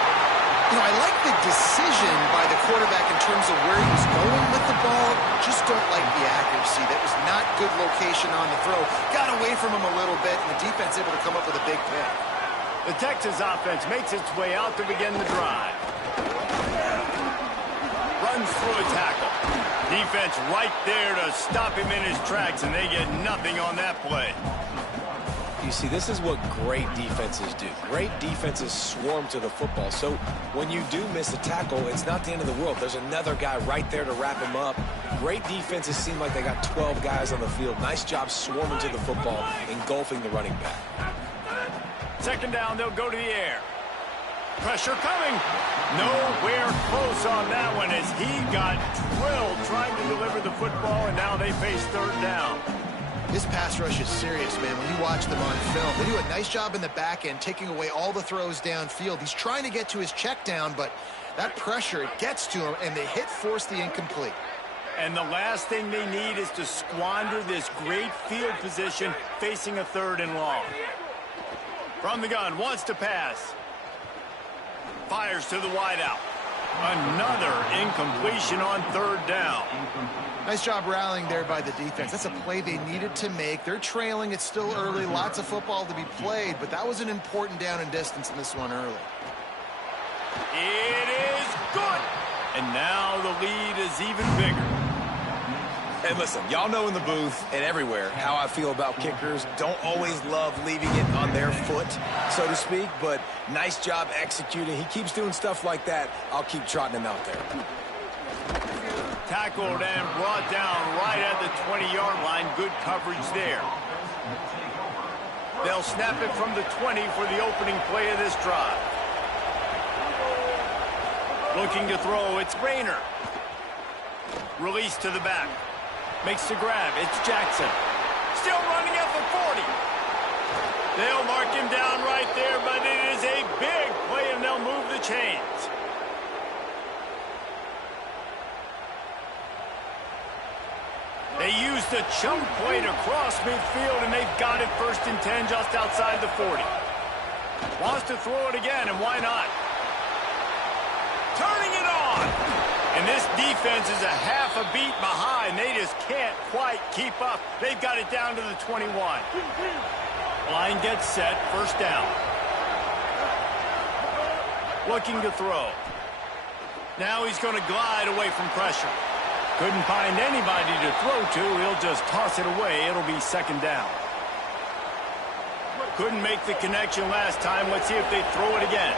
You know, I like the decision by the quarterback in terms of where he was going with the ball. Just don't like the accuracy. That was not good location on the throw. Got away from him a little bit, and the defense able to come up with a big pick. The Texas offense makes its way out to begin the drive. Runs through a tackle. Defense right there to stop him in his tracks, and they get nothing on that play. You see, this is what great defenses do. Great defenses swarm to the football. So when you do miss a tackle, it's not the end of the world. There's another guy right there to wrap him up. Great defenses seem like they got 12 guys on the field. Nice job swarming to the football, engulfing the running back. Second down, they'll go to the air. Pressure coming. Nowhere close on that one as he got drilled trying to deliver the football, and now they face third down. This pass rush is serious, man. When you watch them on film, they do a nice job in the back end, taking away all the throws downfield. He's trying to get to his check down, but that pressure, it gets to him, and they force the incomplete. And the last thing they need is to squander this great field position facing a third and long. From the gun, wants to pass. Fires to the wideout. Another incompletion on third down. Nice job rallying there by the defense. That's a play they needed to make. They're trailing. It's still early. Lots of football to be played, but that was an important down and distance in this one early. It is good. And now the lead is even bigger. And listen, y'all know in the booth and everywhere how I feel about kickers. Don't always love leaving it on their foot, so to speak, but nice job executing. He keeps doing stuff like that. I'll keep trotting him out there. Tackled and brought down right at the 20-yard line. Good coverage there. They'll snap it from the 20 for the opening play of this drive. Looking to throw, it's Rayner. Release to the back. Makes the grab, it's Jackson. Still running at the 40. They'll mark him down right there, but it is a big play, and they'll move the chains. They used the chunk play to cross midfield, and they've got it 1st and 10 just outside the 40. Wants to throw it again, and why not? Turning it on. And this defense is a half a beat behind. They just can't quite keep up. They've got it down to the 21. Line gets set, 1st down. Looking to throw. Now he's going to glide away from pressure. Couldn't find anybody to throw to. He'll just toss it away. It'll be 2nd down. Couldn't make the connection last time. Let's see if they throw it again.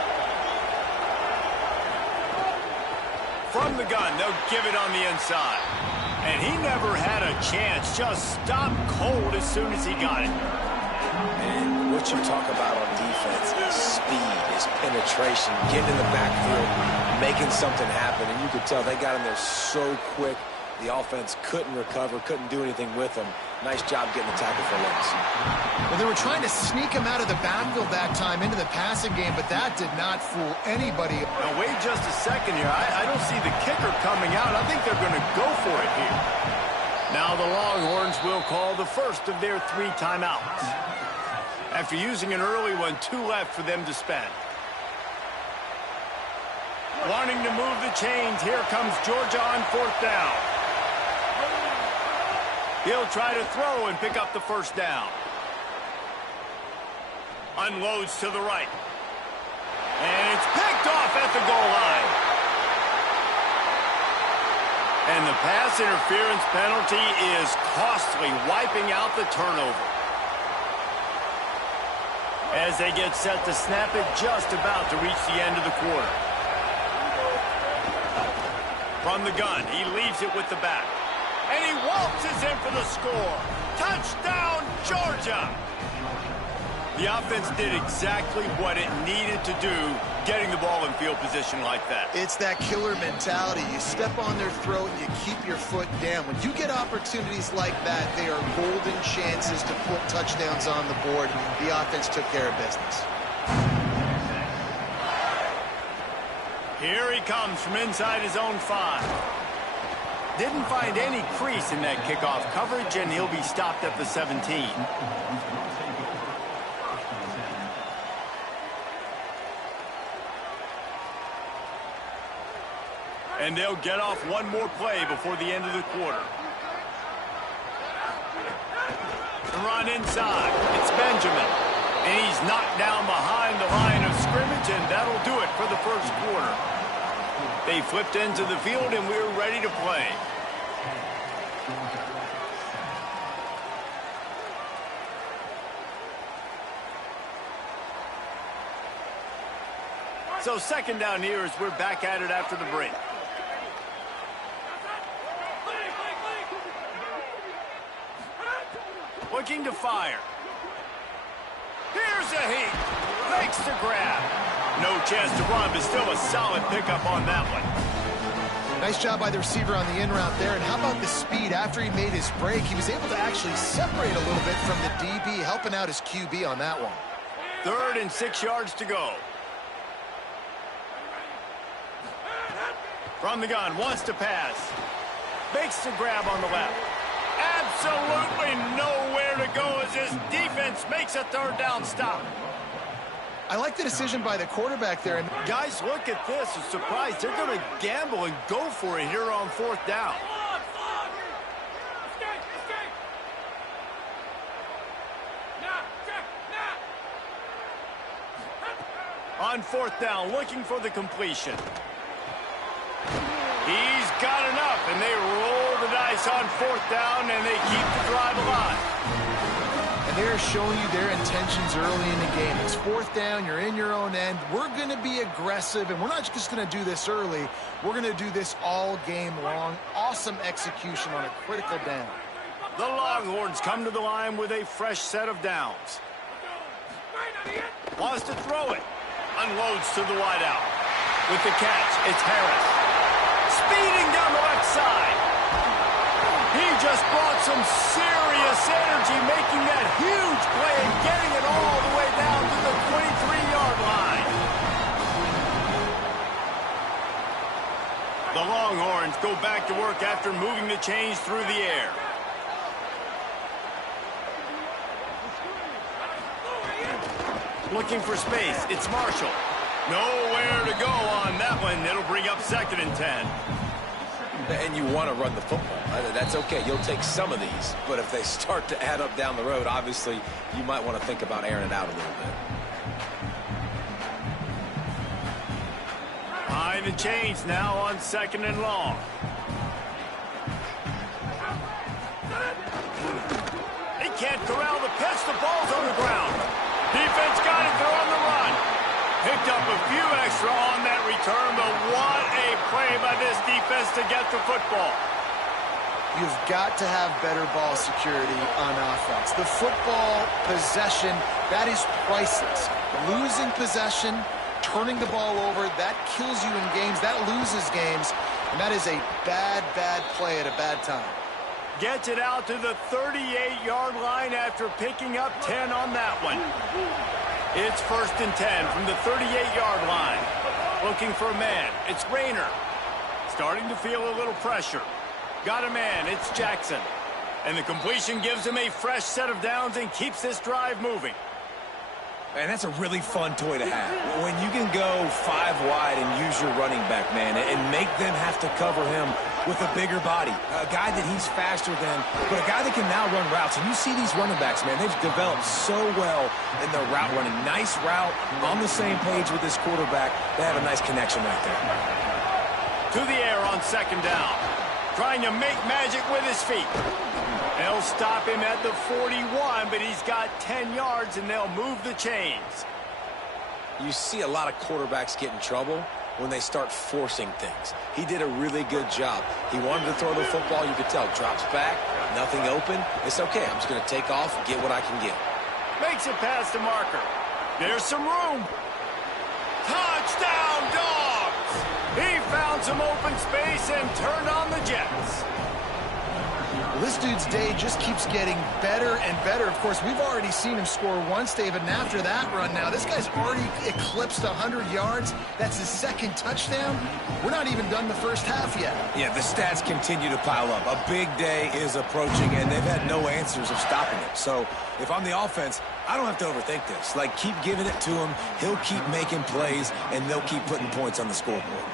From the gun, they'll give it on the inside. And he never had a chance. Just stopped cold as soon as he got it. And what you talk about on defense is speed, is penetration, getting in the backfield, making something happen. And you could tell they got in there so quick. The offense couldn't recover, couldn't do anything with them. Nice job getting the tackle for loss. Well, they were trying to sneak him out of the backfield that time into the passing game, but that did not fool anybody. Now, wait just a second here. I don't see the kicker coming out. I think they're going to go for it here. Now the Longhorns will call the first of their 3 timeouts. After using an early one, 2 left for them to spend. Wanting to move the chains, here comes Georgia on 4th down. He'll try to throw and pick up the 1st down. Unloads to the right. And it's picked off at the goal line. And the pass interference penalty is costly, wiping out the turnover. As they get set to snap it, just about to reach the end of the quarter. From the gun, he leaves it with the back. And he waltzes in for the score. Touchdown, Georgia! The offense did exactly what it needed to do, getting the ball in field position like that. It's that killer mentality. You step on their throat and you keep your foot down. When you get opportunities like that, they are golden chances to put touchdowns on the board. The offense took care of business. Here he comes from inside his own 5. Didn't find any crease in that kickoff coverage, and he'll be stopped at the 17. And they'll get off one more play before the end of the quarter. Run inside. It's Benjamin. And he's knocked down behind the line of scrimmage, and that'll do it for the 1st quarter. They flipped into the field, and we're ready to play. So second down here as we're back at it after the break. Looking to fire. Here's a heat. Makes the grab. No chance to run, but still a solid pickup on that one. Nice job by the receiver on the in route there. And how about the speed? After he made his break, he was able to actually separate a little bit from the DB, helping out his QB on that one. 3rd and 6 yards to go. From the gun, wants to pass. Makes the grab on the left. Absolutely nowhere to go as his defense makes a 3rd down stop. I like the decision by the quarterback there. And Guys, look at this. I'm surprised they're going to gamble and go for it here on 4th down. On 4th down, looking for the completion. He's got enough, and they roll the dice on 4th down, and they keep the drive alive. And they're showing you their intentions early in the game. It's 4th down, you're in your own end. We're going to be aggressive, and we're not just going to do this early. We're going to do this all game long. Awesome execution on a critical down. The Longhorns come to the line with a fresh set of downs. Wants to throw it. Unloads to the wideout. With the catch, it's Harris. Speeding down the left side. He just brought some serious energy, making that huge play and getting it all the way down to the 23-yard line. The Longhorns go back to work after moving the chains through the air. Looking for space. It's Marshall. Nowhere to go on that one. It'll bring up 2nd and 10. And you want to run the football. That's okay. You'll take some of these. But if they start to add up down the road, obviously, you might want to think about airing it out a little bit. Behind the chains now on 2nd and long. They can't corral the pitch. The ball's on the ground. Defense got it. They're on the run. Picked up a few extra on that return, but what a play by this defense to get the football. You've got to have better ball security on offense. The football possession, that is priceless. Losing possession, turning the ball over, that kills you in games. That loses games, and that is a bad, bad play at a bad time. Gets it out to the 38-yard line after picking up 10 on that one. It's 1st and 10 from the 38-yard line. Looking for a man. It's Rayner. Starting to feel a little pressure. Got a man. It's Jackson. And the completion gives him a fresh set of downs and keeps this drive moving. And that's a really fun toy to have. When you can go 5 wide and use your running back, man, and make them have to cover him with a bigger body. A guy that he's faster than, but a guy that can now run routes. And you see these running backs, man, they've developed so well in their route running. Nice route, on the same page with this quarterback. They have a nice connection right there. To the air on 2nd down. Trying to make magic with his feet. They'll stop him at the 41, but he's got 10 yards, and they'll move the chains. You see a lot of quarterbacks get in trouble when they start forcing things. He did a really good job. He wanted to throw the football. You could tell. Drops back, nothing open. It's okay. I'm just going to take off and get what I can get. Makes it past the marker. There's some room. Touchdown, Dogs! He found some open space and turned on the Jets. Well, this dude's day just keeps getting better and better. Of course, we've already seen him score once, David, and after that run now, this guy's already eclipsed 100 yards. That's his 2nd touchdown. We're not even done the first half yet. Yeah, the stats continue to pile up. A big day is approaching, and they've had no answers of stopping it. So if I'm the offense, I don't have to overthink this. Like, keep giving it to him. He'll keep making plays, and they'll keep putting points on the scoreboard.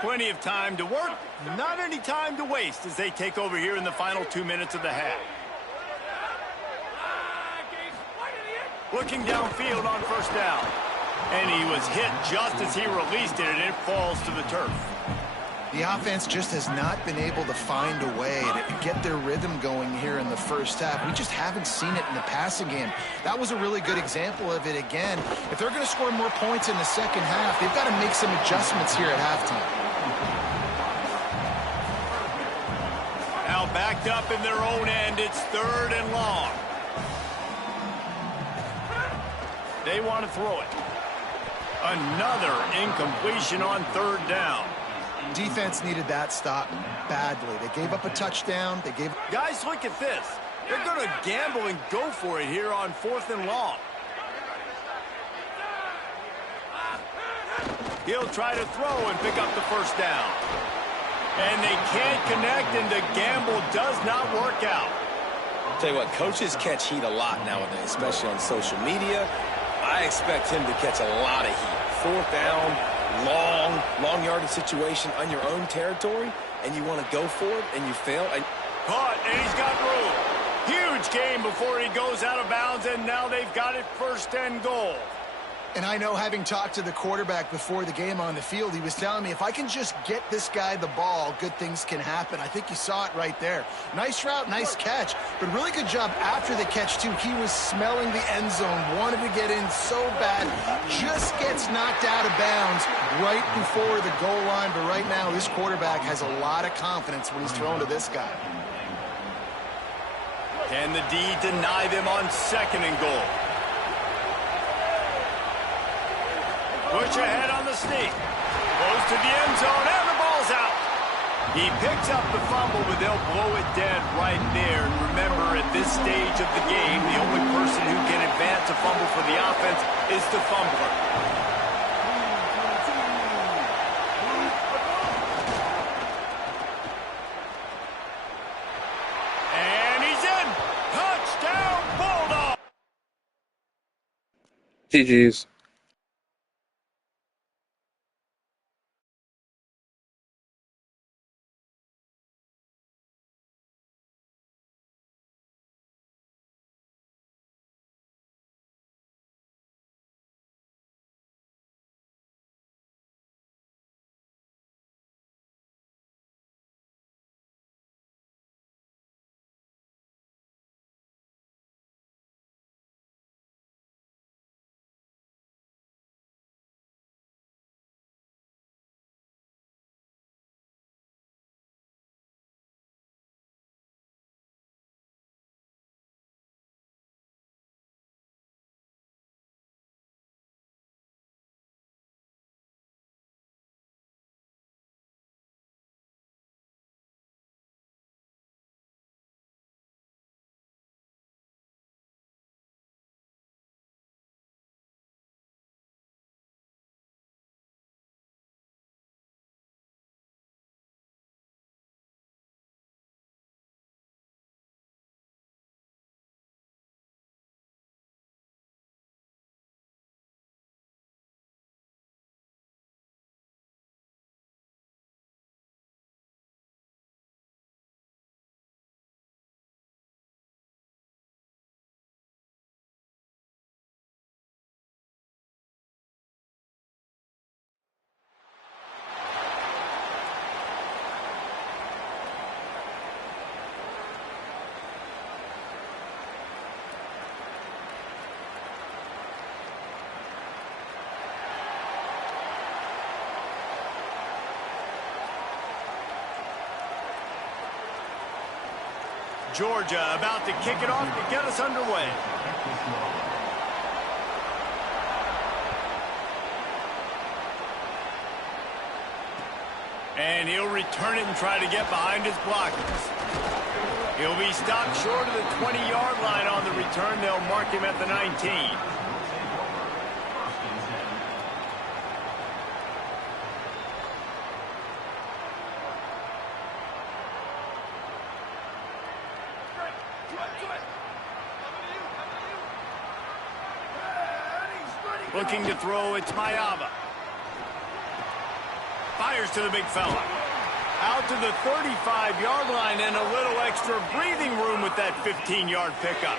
Plenty of time to work, not any time to waste as they take over here in the final 2 minutes of the half. Looking downfield on 1st down. And he was hit just as he released it, and it falls to the turf. The offense just has not been able to find a way to get their rhythm going here in the first half. We just haven't seen it in the passing game. That was a really good example of it again. If they're going to score more points in the second half, they've got to make some adjustments here at halftime. Now backed up in their own end, it's 3rd and long. They want to throw it. Another incompletion on 3rd down. Defense needed that stop badly. They gave up a touchdown. Guys, look at this. They're going to gamble and go for it here on 4th and long. He'll try to throw and pick up the first down. And they can't connect, and the gamble does not work out. I'll tell you what, coaches catch heat a lot nowadays, especially on social media. I expect him to catch a lot of heat. 4th down. Long yardage situation on your own territory, and you want to go for it, and you fail. Caught, and he's got room. Huge game before he goes out of bounds, and now they've got it 1st and goal. And I know, having talked to the quarterback before the game on the field, he was telling me, if I can just get this guy the ball, good things can happen. I think you saw it right there. Nice route, nice catch, but really good job after the catch, too. He was smelling the end zone, wanted to get in so bad, just gets knocked out of bounds right before the goal line. But right now, this quarterback has a lot of confidence when he's throwing to this guy. Can the D deny them on 2nd and goal? Push ahead on the sneak. Goes to the end zone, and the ball's out. He picks up the fumble, but they'll blow it dead right there. And remember, at this stage of the game, the only person who can advance a fumble for the offense is the fumbler. And he's in. Touchdown, Bulldog. GG's. Georgia about to kick it off to get us underway. And he'll return it and try to get behind his blockers. He'll be stopped short of the 20-yard line on the return. They'll mark him at the 19. Looking to throw, it's Mayava. Fires to the big fella. Out to the 35-yard line and a little extra breathing room with that 15-yard pickup.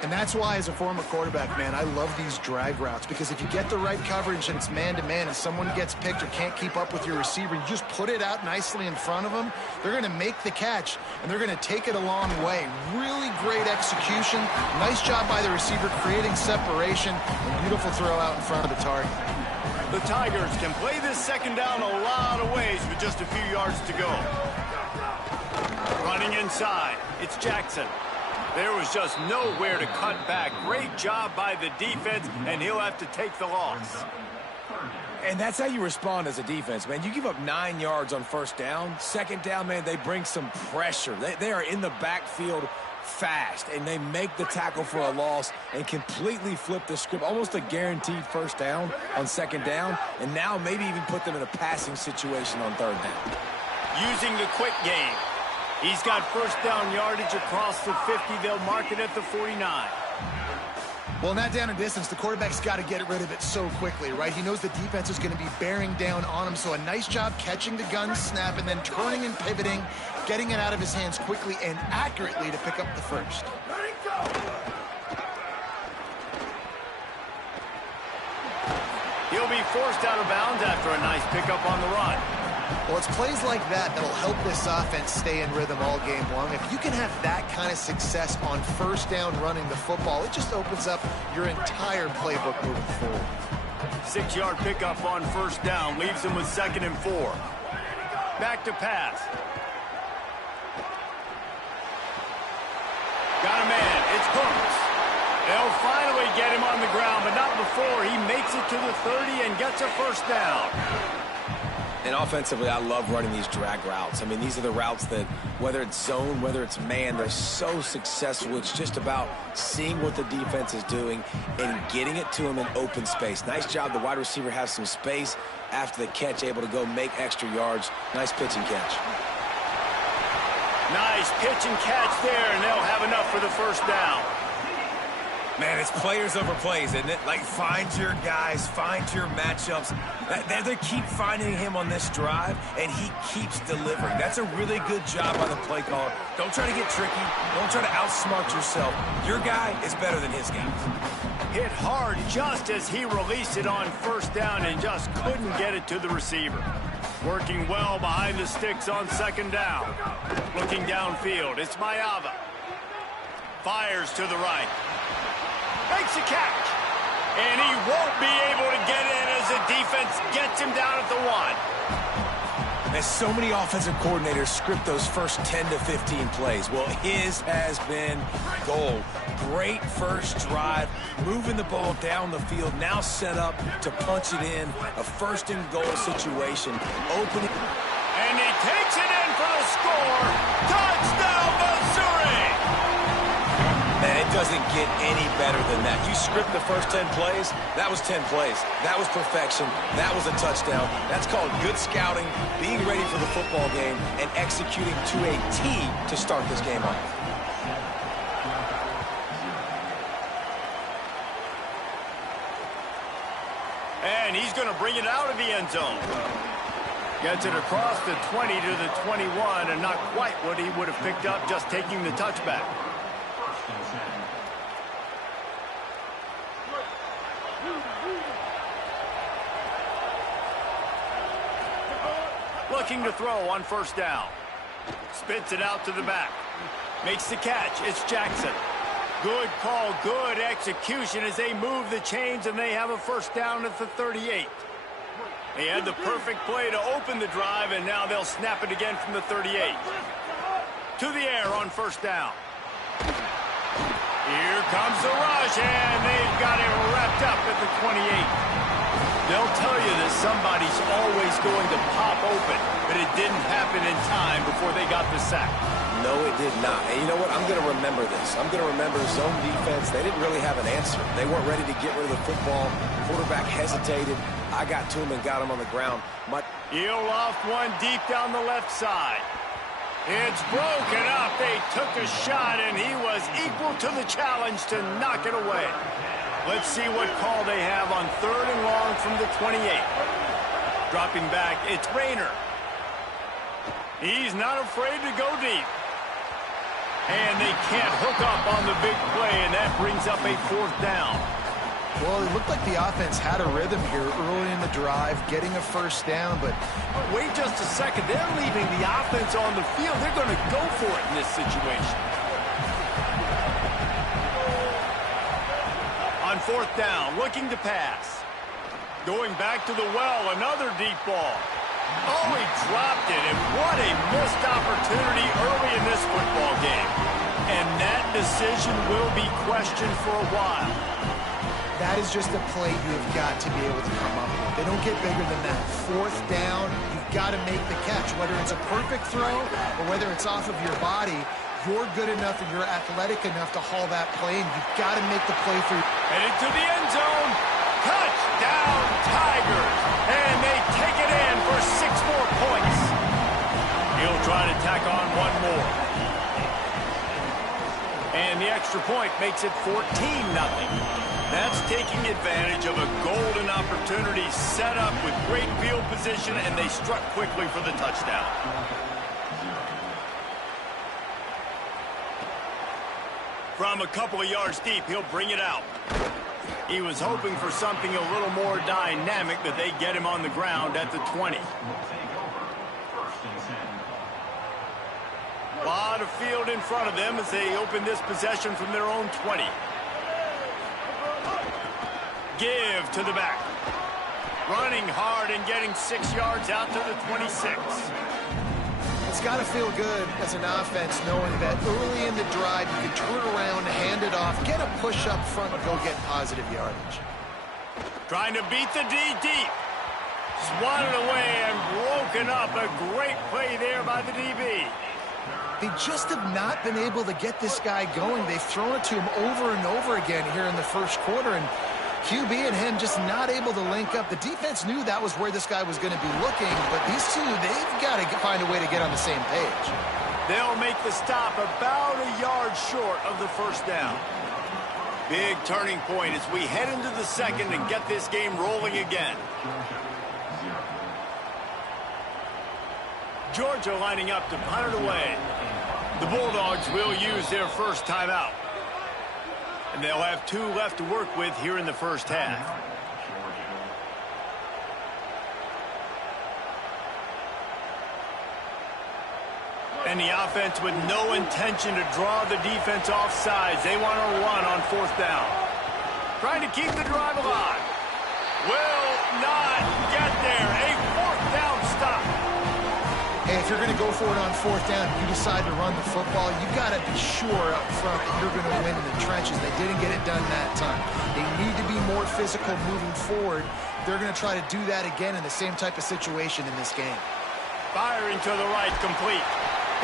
And that's why, as a former quarterback, man, I love these drag routes, because if you get the right coverage and it's man-to-man and someone gets picked or can't keep up with your receiver, you just put it out nicely in front of them, they're going to make the catch, and they're going to take it a long way. Really great execution. Nice job by the receiver creating separation, and beautiful throw out in front of the target. The Tigers can play this second down a lot of ways with just a few yards to go. Running inside, it's Jackson. There was just nowhere to cut back. Great job by the defense, and he'll have to take the loss. And that's how you respond as a defense, man. You give up 9 yards on first down. Second down, man, they bring some pressure. They are in the backfield fast, and they make the tackle for a loss and completely flip the script. Almost a guaranteed first down on second down, and now maybe even put them in a passing situation on third down. Using the quick game. He's got first down yardage across the 50. They'll mark it at the 49. Well, in that down and distance, the quarterback's got to get rid of it so quickly, right? He knows the defense is going to be bearing down on him, so a nice job catching the gun snap and then turning and pivoting, getting it out of his hands quickly and accurately to pick up the first. He'll be forced out of bounds after a nice pickup on the run. Well, it's plays like that that'll help this offense stay in rhythm all game long. If you can have that kind of success on first down running the football, it just opens up your entire playbook moving forward. 6-yard pickup on first down leaves him with 2nd and 4. Back to pass. Got a man. It's Cooks. They'll finally get him on the ground, but not before he makes it to the 30 and gets a first down. And offensively, I love running these drag routes. I mean, these are the routes that, whether it's zone, whether it's man, they're so successful. It's just about seeing what the defense is doing and getting it to them in open space. Nice job. The wide receiver has some space after the catch, able to go make extra yards. Nice pitch and catch. Nice pitch and catch there, and they'll have enough for the first down. Man, it's players over plays, isn't it? Like, find your guys, find your matchups. They keep finding him on this drive, and he keeps delivering. That's a really good job by the play caller. Don't try to get tricky. Don't try to outsmart yourself. Your guy is better than his guys. Hit hard just as he released it on first down and just couldn't get it to the receiver. Working well behind the sticks on second down. Looking downfield, it's Mayava. Fires to the right. Makes a catch. And he won't be able to get in as the defense gets him down at the 1. As so many offensive coordinators script those first 10 to 15 plays. Well, his has been gold. Great first drive, moving the ball down the field, now set up to punch it in. A first and goal situation. Opening. And he takes it in for the score. Touchdown, Missouri! Man, it doesn't get any better than that. You script the first 10 plays, that was 10 plays. That was perfection. That was a touchdown. That's called good scouting, being ready for the football game, and executing to a T to start this game off. And he's going to bring it out of the end zone. Gets it across the 20 to the 21, and not quite what he would have picked up just taking the touchback. Looking to throw on first down. Spits it out to the back. Makes the catch. It's Jackson. Good call, good execution as they move the chains, and they have a first down at the 38. They had the perfect play to open the drive, and now they'll snap it again from the 38. To the air on first down. Here comes the rush, and they've got it wrapped up at the 28. They'll tell you that somebody's always going to pop open, but it didn't happen in time before they got the sack. No, it did not. And you know what? I'm going to remember this. I'm going to remember zone defense. They didn't really have an answer. They weren't ready to get rid of the football. Quarterback hesitated. I got to him and got him on the ground. He'll loft one deep down the left side. It's broken up. They took a shot, and he was equal to the challenge to knock it away. Let's see what call they have on 3rd and long from the 28. Dropping back, it's Rayner. He's not afraid to go deep. And they can't hook up on the big play, and that brings up a 4th down. Well, it looked like the offense had a rhythm here early in the drive, getting a 1st down, but wait just a second. They're leaving the offense on the field. They're going to go for it in this situation. On 4th down, looking to pass. Going back to the well, another deep ball. Oh, he dropped it, and what a missed opportunity early in this football game. And that decision will be questioned for a while. that is just a play you have got to be able to come up with. They don't get bigger than that. 4th down, you've got to make the catch. Whether it's a perfect throw or whether it's off of your body, you're good enough and you're athletic enough to haul that play, and you've got to make the play through. And into the end zone. Touchdown, Tigers. And they take it in for 6 more points. He'll try to tack on one more. And the extra point makes it 14-0. That's taking advantage of a golden opportunity set up with great field position, and they struck quickly for the touchdown. From a couple of yards deep, he'll bring it out. He was hoping for something a little more dynamic, but they get him on the ground at the 20. A lot of field in front of them as they open this possession from their own 20. Give to the back. Running hard and getting 6 yards out to the 26. It's got to feel good as an offense knowing that early in the drive you can turn around, hand it off, get a push up front, and go get positive yardage. Trying to beat the D deep. Swatted away and broken up. A great play there by the DB. They just have not been able to get this guy going. They've thrown it to him over and over again here in the first quarter, and QB and him just not able to link up. The defense knew that was where this guy was going to be looking, but these two, they've got to find a way to get on the same page. They'll make the stop about a yard short of the 1st down. Big turning point as we head into the second and get this game rolling again. Georgia lining up to punt it away. The Bulldogs will use their first timeout. And they'll have 2 left to work with here in the first half. And the offense with no intention to draw the defense off sides. They want to run on 4th down. Trying to keep the drive alive. Will not get there. A 4th down stop. Hey, if you're going to go for it on 4th down, you decide to run the football, you got to be sure up front that you're going to win in the trenches. They didn't get it done that time. They need to be more physical moving forward. They're going to try to do that again in the same type of situation in this game. Firing to the right, complete.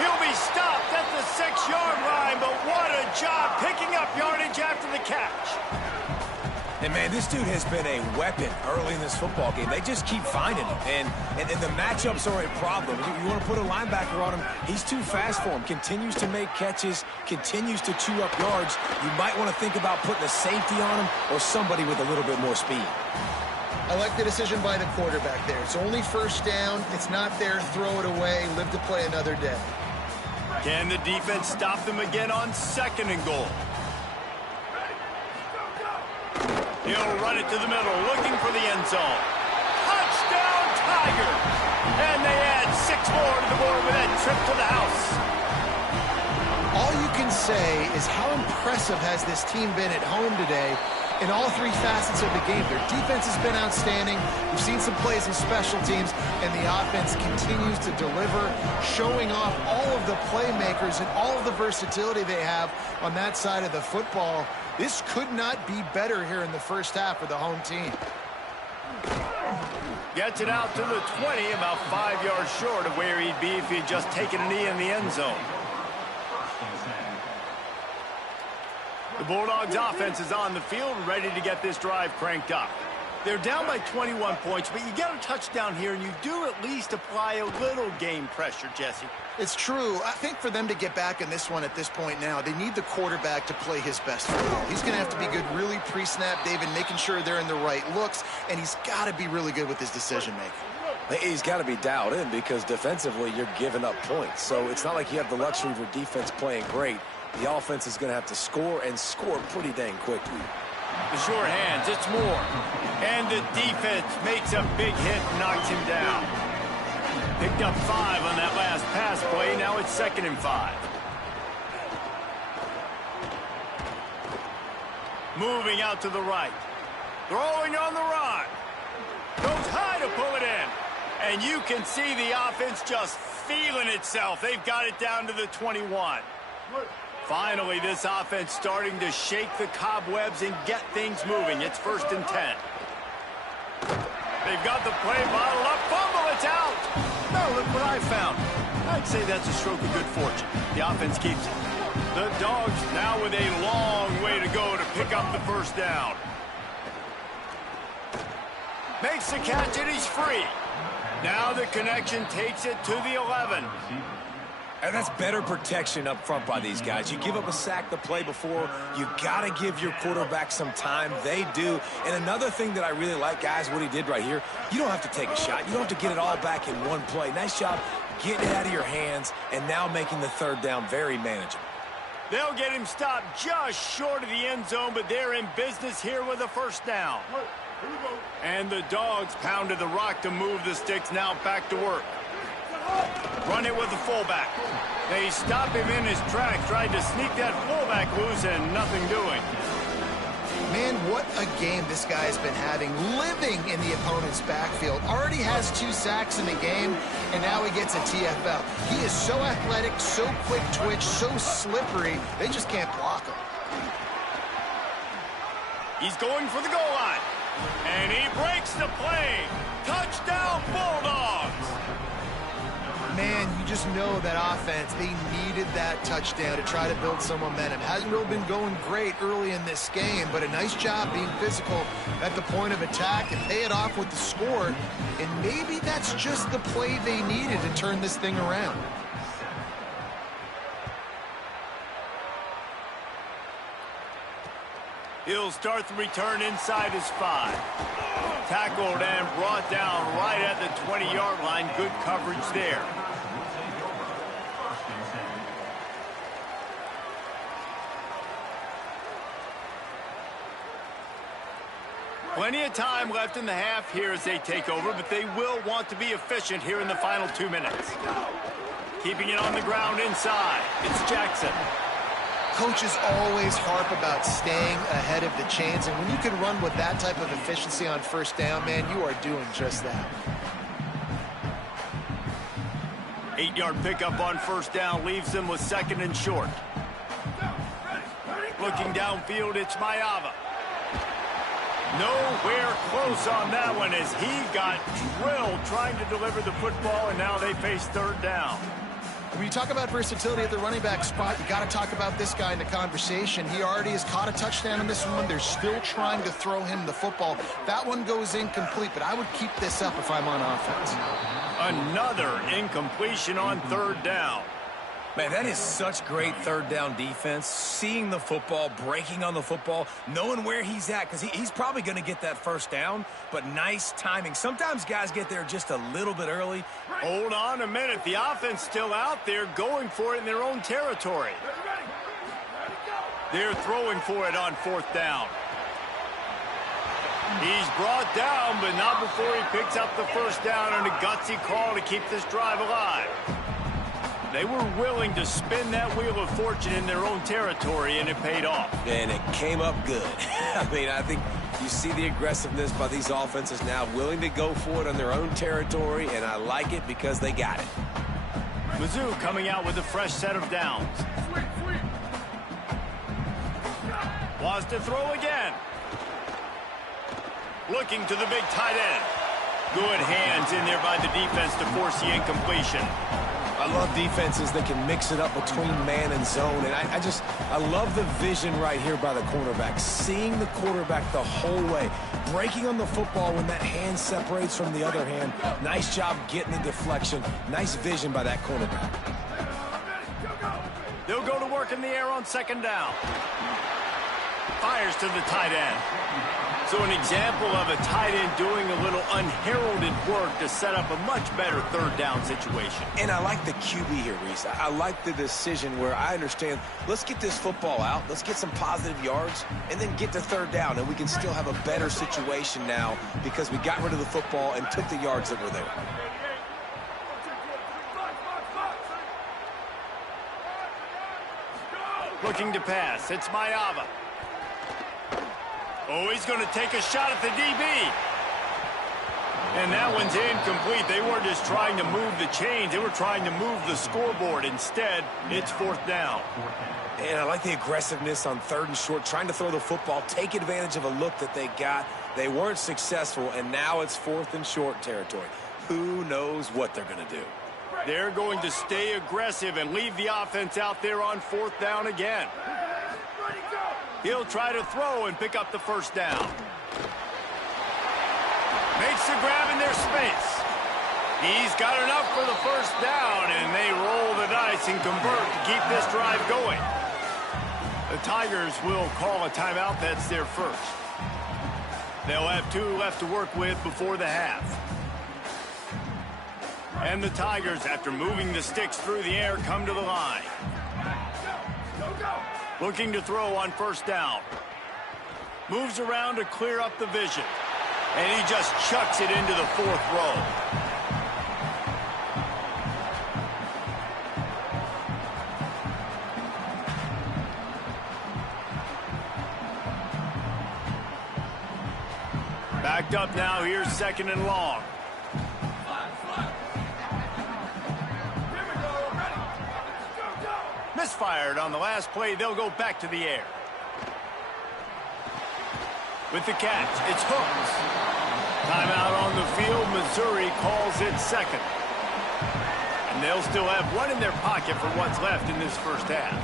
He'll be stopped at the 6-yard line, but what a job picking up yardage after the catch. And, man, this dude has been a weapon early in this football game. They just keep finding him. And the matchups are a problem. You want to put a linebacker on him, he's too fast for him. Continues to make catches, continues to chew up yards. You might want to think about putting a safety on him or somebody with a little bit more speed. I like the decision by the quarterback there. It's only 1st down. It's not there. Throw it away. Live to play another day. Can the defense stop them again on 2nd and goal? He'll run it to the middle, looking for the end zone. Touchdown, Tigers! And they add 6 more to the board with that trip to the house. All you can say is how impressive has this team been at home today in all 3 facets of the game. Their defense has been outstanding. We've seen some plays in special teams, and the offense continues to deliver, showing off all of the playmakers and all of the versatility they have on that side of the football. This could not be better here in the first half for the home team. Gets it out to the 20, about 5 yards short of where he'd be if he'd just taken a knee in the end zone. The Bulldogs offense is on the field, ready to get this drive cranked up. They're down by 21 points, but you get a touchdown here, and you do at least apply a little game pressure, Jesse. It's true. I think for them to get back in this one at this point now, they need the quarterback to play his best football. He's going to have to be good really pre-snap, David, making sure they're in the right looks, and he's got to be really good with his decision-making. He's got to be dialed in because defensively you're giving up points. So it's not like you have the luxury of your defense playing great. The offense is going to have to score and score pretty dang quickly. The short hands, it's Moore. And the defense makes a big hit and knocks him down. Picked up 5 on that last pass play. Now it's 2nd and 5. Moving out to the right. Throwing on the run. Goes high to pull it in. And you can see the offense just feeling itself. They've got it down to the 21. Finally, this offense starting to shake the cobwebs and get things moving. It's 1st and 10. They've got the play bottled up. Fumble, it's out. Now look what I found. I'd say that's a stroke of good fortune. The offense keeps it. The Dogs now with a long way to go to pick up the 1st down. Makes the catch and he's free. Now the connection takes it to the 11. And that's better protection up front by these guys. You give up a sack the play before, you got to give your quarterback some time. They do. And another thing that I really like, guys, what he did right here, you don't have to take a shot. You don't have to get it all back in one play. Nice job getting it out of your hands and now making the 3rd down very manageable. They'll get him stopped just short of the end zone, but they're in business here with a 1st down. And the Dogs pounded the rock to move the sticks, now back to work. Run it with the fullback. They stop him in his tracks, tried to sneak that fullback loose and nothing doing. Man, what a game this guy's been having, living in the opponent's backfield. Already has 2 sacks in the game, and now he gets a TFL. He is so athletic, so quick twitch, so slippery, they just can't block him. He's going for the goal line. And he breaks the play. Touchdown, Bulldogs. Man, you just know that offense, they needed that touchdown to try to build some momentum. Hasn't really been going great early in this game, but a nice job being physical at the point of attack and pay it off with the score. And maybe that's just the play they needed to turn this thing around. He'll start the return inside his 5. Tackled and brought down right at the 20-yard line. Good coverage there. Plenty of time left in the half here as they take over, but they will want to be efficient here in the final 2 minutes. Keeping it on the ground inside. It's Jackson. Coaches always harp about staying ahead of the chains, and when you can run with that type of efficiency on 1st down, man, you are doing just that. 8-yard pickup on 1st down leaves them with 2nd and short. Looking downfield, it's Mayava. Nowhere close on that one as he got drilled trying to deliver the football, and now they face 3rd down. When you talk about versatility at the running back spot, you got to talk about this guy in the conversation. He already has caught a touchdown in this one. They're still trying to throw him the football. That one goes incomplete, but I would keep this up if I'm on offense. Another incompletion on 3rd down. Man, that is such great 3rd down defense. Seeing the football, breaking on the football, knowing where he's at, because he's probably going to get that 1st down, but nice timing. Sometimes guys get there just a little bit early. Hold on a minute. The offense still out there going for it in their own territory. They're throwing for it on 4th down. He's brought down, but not before he picks up the 1st down and a gutsy call to keep this drive alive. They were willing to spin that wheel of fortune in their own territory, and it paid off. And it came up good. I mean, I think you see the aggressiveness by these offenses now, willing to go for it on their own territory, and I like it because they got it. Mizzou coming out with a fresh set of downs. Wants to throw again. Looking to the big tight end. Good hands in there by the defense to force the incompletion. I love defenses that can mix it up between man and zone, and I love the vision right here by the cornerback, seeing the quarterback the whole way, breaking on the football when that hand separates from the other hand. Nice job getting the deflection. Nice vision by that cornerback. They'll go to work in the air on 2nd down. Fires to the tight end. So an example of a tight end doing a little unheralded work to set up a much better third down situation. And I like the QB here, Reese. I like the decision where I understand, let's get this football out, let's get some positive yards, and then get to third down, and we can still have a better situation now because we got rid of the football and took the yards that were there. Looking to pass. It's Mayava. Oh, he's going to take a shot at the DB. And that one's incomplete. They weren't just trying to move the chains. They were trying to move the scoreboard. Instead, it's fourth down. And I like the aggressiveness on third and short, trying to throw the football, take advantage of a look that they got. They weren't successful, and now it's fourth and short territory. Who knows what they're going to do? They're going to stay aggressive and leave the offense out there on fourth down again. He'll try to throw and pick up the first down. Makes the grab in their space. He's got enough for the first down, and they roll the dice and convert to keep this drive going. The Tigers will call a timeout. That's their first. They'll have 2 left to work with before the half. And the Tigers, after moving the sticks through the air, come to the line. Looking to throw on first down. Moves around to clear up the vision. And he just chucks it into the fourth row. Backed up now, here's second and long. Misfired on the last play. They'll go back to the air. With the catch, it's Hooks. Timeout on the field. Missouri calls it second. And they'll still have one in their pocket for what's left in this first half.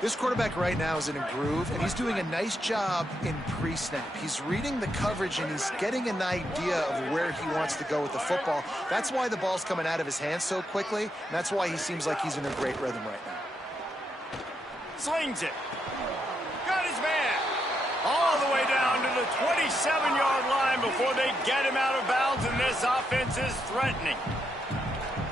This quarterback right now is in a groove, and he's doing a nice job in pre-snap. He's reading the coverage, and he's getting an idea of where he wants to go with the football. That's why the ball's coming out of his hands so quickly, and that's why he seems like he's in a great rhythm right now. Slings it. Got his man. All the way down to the 27-yard line before they get him out of bounds, and this offense is threatening.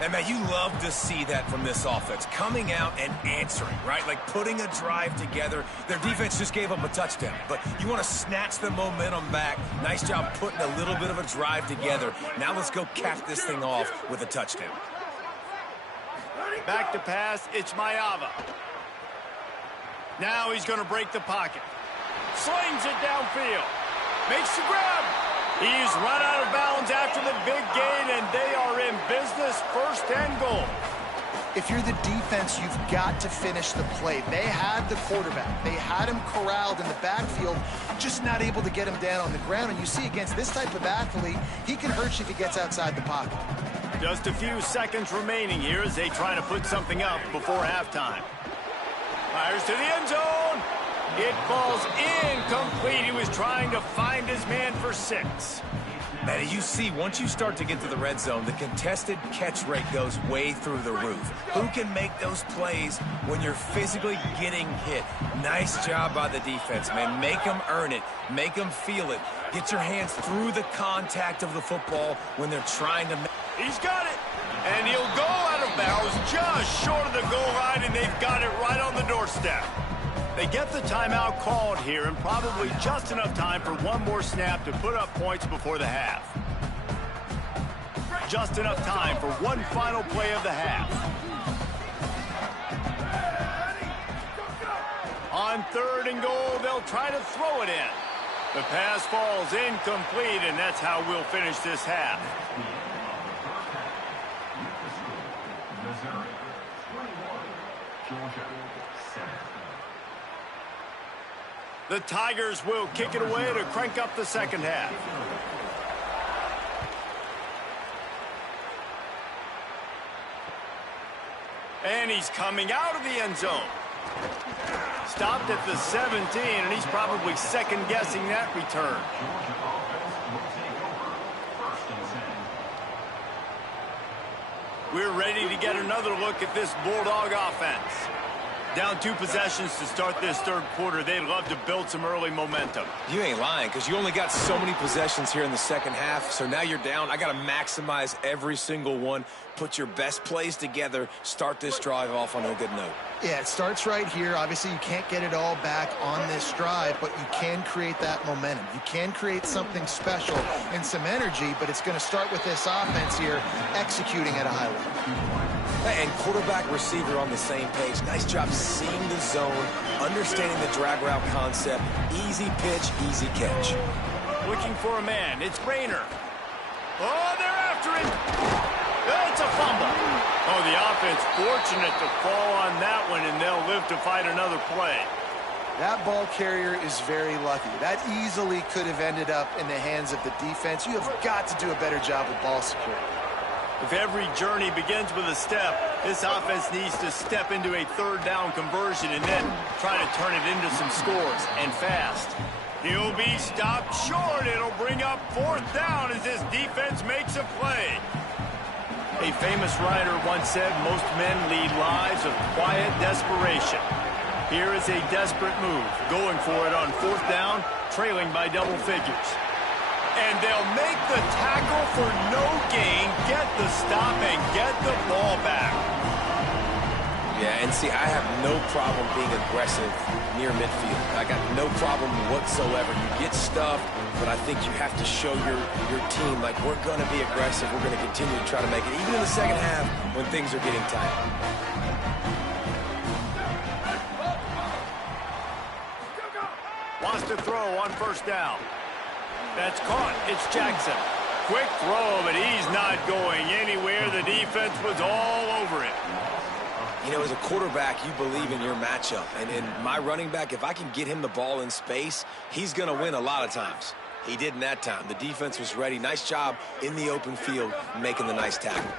And, man, you love to see that from this offense, coming out and answering, right? Like putting a drive together. Their defense just gave up a touchdown, but you want to snatch the momentum back. Nice job putting a little bit of a drive together. Now let's go cap this thing off with a touchdown. Back to pass, it's Mayava. Now he's going to break the pocket. Slings it downfield. Makes the grab. He's run out of bounds after the big gain, and they are in business, first and goal. If you're the defense, you've got to finish the play. They had the quarterback. They had him corralled in the backfield, just not able to get him down on the ground. And you see against this type of athlete, he can hurt you if he gets outside the pocket. Just a few seconds remaining here as they try to put something up before halftime. Fires to the end zone. It falls incomplete. He was trying to find his man for 6. Man, you see, once you start to get to the red zone, the contested catch rate goes way through the roof. Who can make those plays when you're physically getting hit? Nice job by the defense, man. Make them earn it. Make them feel it. Get your hands through the contact of the football when they're trying to make... He's got it. And he'll go out of bounds just short of the goal line, and they've got it right on the doorstep. They get the timeout called here, and probably just enough time for one more snap to put up points before the half. Just enough time for one final play of the half. On third and goal, they'll try to throw it in. The pass falls incomplete, and that's how we'll finish this half. Missouri, 21. Georgia, 7. The Tigers will kick it away to crank up the second half. And he's coming out of the end zone. Stopped at the 17, and he's probably second-guessing that return. We're ready to get another look at this Bulldog offense. Down 2 possessions to start this third quarter. They'd love to build some early momentum. You ain't lying, because you only got so many possessions here in the second half, so now you're down. I got to maximize every single one, put your best plays together, start this drive off on a good note. Yeah, it starts right here. Obviously, you can't get it all back on this drive, but you can create that momentum. You can create something special and some energy, but it's going to start with this offense here executing at a high level. And quarterback, receiver on the same page. Nice job seeing the zone, understanding the drag route concept. Easy pitch, easy catch. Looking for a man. It's Rayner. Oh, they're after it. It's a fumble. Oh, the offense fortunate to fall on that one, and they'll live to fight another play. That ball carrier is very lucky. That easily could have ended up in the hands of the defense. You have got to do a better job with ball security. If every journey begins with a step, this offense needs to step into a third down conversion and then try to turn it into some scores, and fast. He'll be stopped short. It'll bring up 4th down as this defense makes a play. A famous writer once said, most men lead lives of quiet desperation. Here is a desperate move, going for it on 4th down, trailing by double figures. And they'll make the tackle for no gain, get the stop, and get the ball back. Yeah, and see, I have no problem being aggressive near midfield. I got no problem whatsoever. You get stuffed, but I think you have to show your team, like, we're going to be aggressive. We're going to continue to try to make it, even in the second half when things are getting tight. Wants to throw on 1st down. That's caught. It's Jackson. Quick throw, but he's not going anywhere. The defense was all over it. You know, as a quarterback, you believe in your matchup. And in my running back, if I can get him the ball in space, he's going to win a lot of times. He did in that time. The defense was ready. Nice job in the open field making the nice tackle.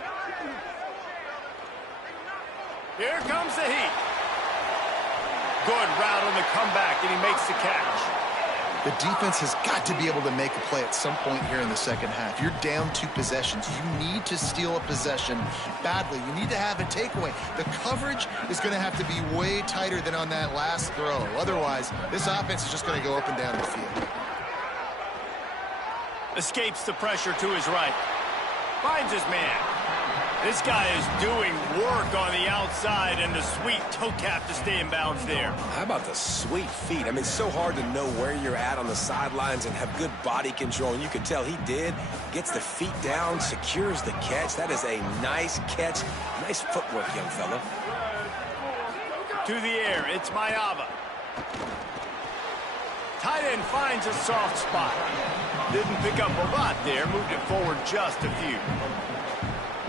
Here comes the heat. Good route on the comeback, and he makes the catch. The defense has got to be able to make a play at some point here in the second half. You're down 2 possessions. You need to steal a possession badly. You need to have a takeaway. The coverage is going to have to be way tighter than on that last throw. Otherwise, this offense is just going to go up and down the field. Escapes the pressure to his right. Finds his man. This guy is doing work on the outside, and the sweet toe tap to stay in bounds there. How about the sweet feet? I mean, it's so hard to know where you're at on the sidelines and have good body control, and you can tell he did. Gets the feet down, secures the catch. That is a nice catch. Nice footwork, young fella. To the air, it's Mayava. Tight end finds a soft spot. Didn't pick up a lot there, moved it forward just a few.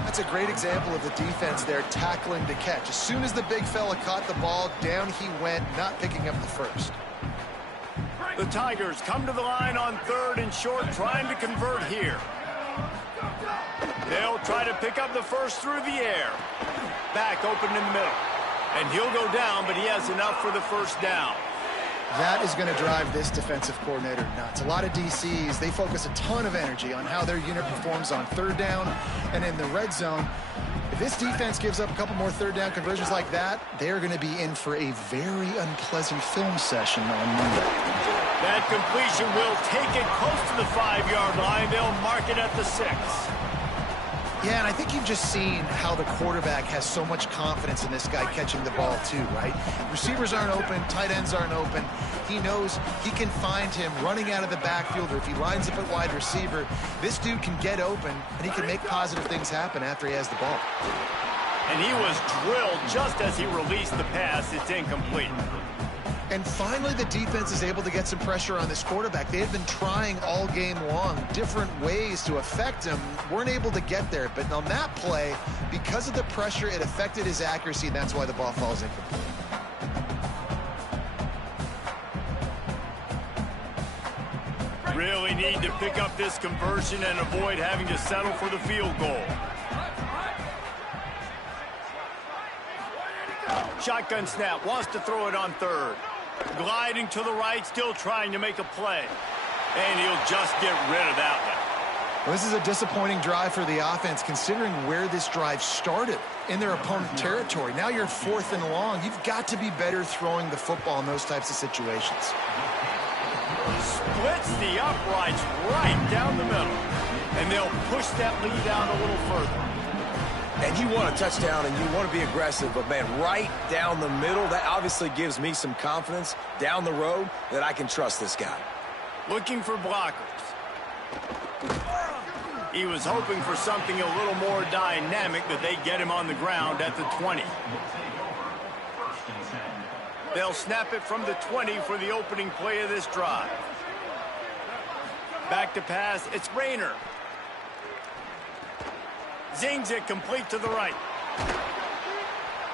That's a great example of the defense there tackling to catch. As soon as the big fella caught the ball, down he went, not picking up the first. The Tigers come to the line on 3rd and short, trying to convert here. They'll try to pick up the first through the air. Back open in the middle. And he'll go down, but he has enough for the 1st down. That is going to drive this defensive coordinator nuts. A lot of DCs, they focus a ton of energy on how their unit performs on 3rd down and in the red zone. If this defense gives up a couple more 3rd down conversions like that, they're going to be in for a very unpleasant film session on Monday. That completion will take it close to the 5-yard line. They'll mark it at the 6. Yeah, and I think you've just seen how the quarterback has so much confidence in this guy catching the ball too, right? Receivers aren't open, tight ends aren't open. He knows he can find him running out of the backfield, or if he lines up at wide receiver, this dude can get open, and he can make positive things happen after he has the ball. And he was drilled just as he released the pass. It's incomplete. And finally, the defense is able to get some pressure on this quarterback. They had been trying all game long different ways to affect him. Weren't able to get there. But on that play, because of the pressure, it affected his accuracy, and that's why the ball falls incomplete. Really need to pick up this conversion and avoid having to settle for the field goal. Shotgun snap, wants to throw it on 3rd. Gliding to the right, still trying to make a play. And he'll just get rid of that Well, this is a disappointing drive for the offense considering where this drive started in their opponent territory. Now you're 4th and long. You've got to be better throwing the football in those types of situations. Splits the uprights right down the middle. And they'll push that lead out a little further. And you want a touchdown and you want to be aggressive, but, man, right down the middle, that obviously gives me some confidence down the road that I can trust this guy. Looking for blockers. He was hoping for something a little more dynamic, that they get him on the ground at the 20. They'll snap it from the 20 for the opening play of this drive. Back to pass, it's Rayner. Zings it complete to the right.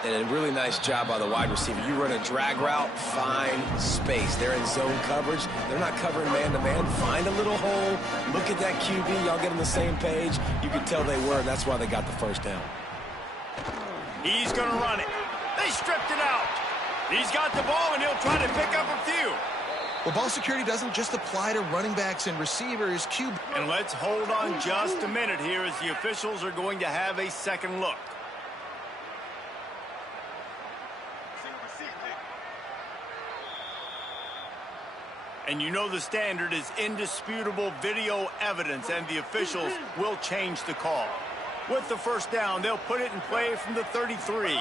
And a really nice job by the wide receiver. You run a drag route, find space. They're in zone coverage. They're not covering man-to-man. Find a little hole. Look at that QB. Y'all get on the same page. You could tell they were, and that's why they got the first down. He's going to run it. They stripped it out. He's got the ball, and he'll try to pick up a few. Well, ball security doesn't just apply to running backs and receivers. And let's hold on just a minute here as the officials are going to have a second look. And you know the standard is indisputable video evidence, and the officials will change the call. With the first down, they'll put it in play from the 33.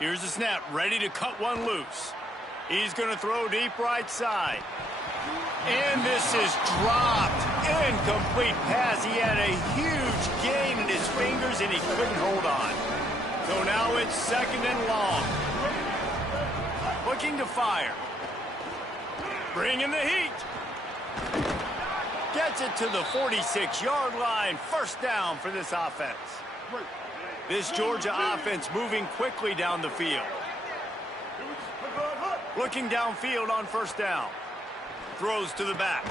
Here's the snap, ready to cut one loose. He's going to throw deep right side. And this is dropped. Incomplete pass. He had a huge gain in his fingers, and he couldn't hold on. So now it's 2nd and long. Looking to fire. Bringing the heat. Gets it to the 46-yard line. First down for this offense. This Georgia offense moving quickly down the field. Looking downfield on first down. Throws to the back.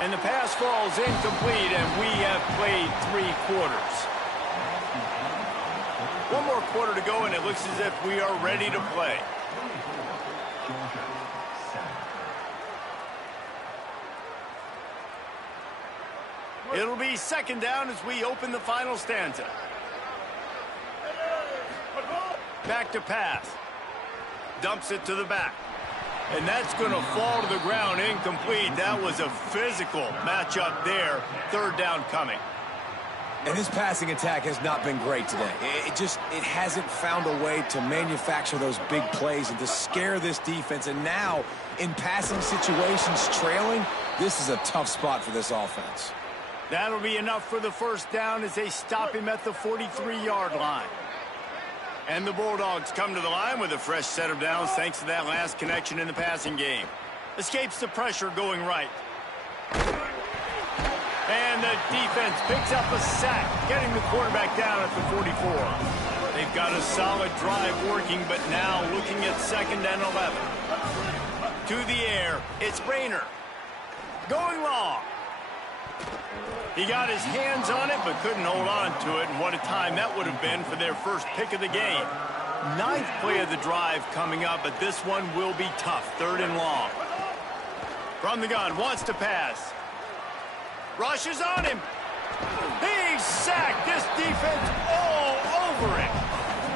And the pass falls incomplete, and we have played 3 quarters. One more quarter to go, and it looks as if we are ready to play. It'll be 2nd down as we open the final stanza. Back to pass. Dumps it to the back. And that's going to fall to the ground incomplete. That was a physical matchup there. 3rd down coming. And this passing attack has not been great today. It hasn't found a way to manufacture those big plays and to scare this defense. And now, in passing situations, trailing, this is a tough spot for this offense. That'll be enough for the first down as they stop him at the 43-yard line. And the Bulldogs come to the line with a fresh set of downs thanks to that last connection in the passing game. Escapes the pressure going right. And the defense picks up a sack, getting the quarterback down at the 44. They've got a solid drive working, but now looking at 2nd and 11. To the air, it's Rayner. Going long. He got his hands on it, but couldn't hold on to it, and what a time that would have been for their first pick of the game. 9th play of the drive coming up, but this one will be tough. 3rd and long. From the gun, wants to pass. Rushes on him. He's sacked. This defense all over it.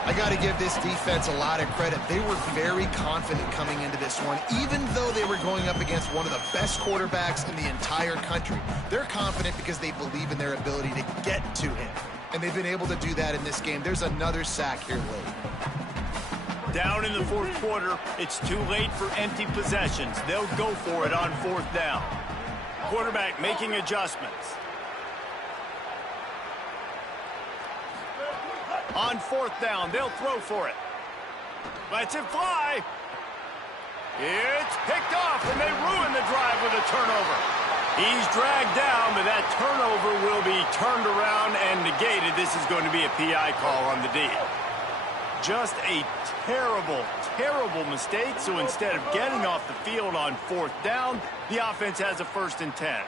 I got to give this defense a lot of credit. They were very confident coming into this one, even though they were going up against one of the best quarterbacks in the entire country. They're confident because they believe in their ability to get to him, and they've been able to do that in this game. There's another sack here late. Down in the 4th quarter, it's too late for empty possessions. They'll go for it on 4th down. Quarterback making adjustments. On 4th down, they'll throw for it. Lets it fly. It's picked off, and they ruin the drive with a turnover. He's dragged down, but that turnover will be turned around and negated. This is going to be a PI call on the D. Just a terrible, terrible mistake, so instead of getting off the field on 4th down, the offense has a 1st and 10.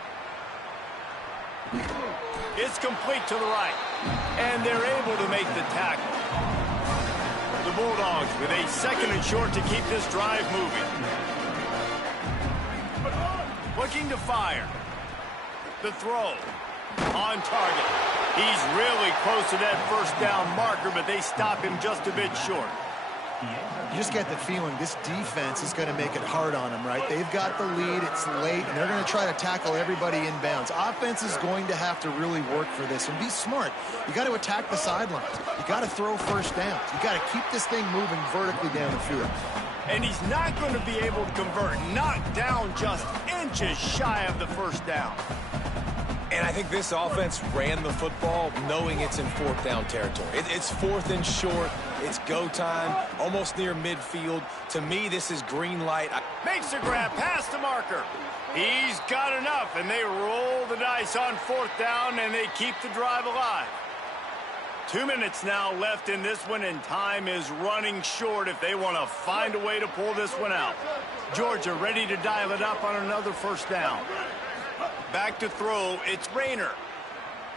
It's complete to the right, and they're able to make the tackle. The Bulldogs with a 2nd and short to keep this drive moving. Looking to fire. The throw. On target. He's really close to that first down marker, but they stop him just a bit short. You just get the feeling this defense is going to make it hard on them, right? They've got the lead, it's late, and they're going to try to tackle everybody inbounds. Offense is going to have to really work for this and be smart. You got to attack the sidelines. You got to throw first downs. You got to keep this thing moving vertically down the field. And he's not going to be able to convert. Knocked down just inches shy of the first down. And I think this offense ran the football knowing it's in fourth down territory. It's fourth and short. It's go time, almost near midfield. To me, this is green light. Makes the grab past the marker. He's got enough, and they roll the dice on fourth down, and they keep the drive alive. 2 minutes now left in this one, and time is running short if they want to find a way to pull this one out. Georgia ready to dial it up on another first down. Back to throw, it's Rayner.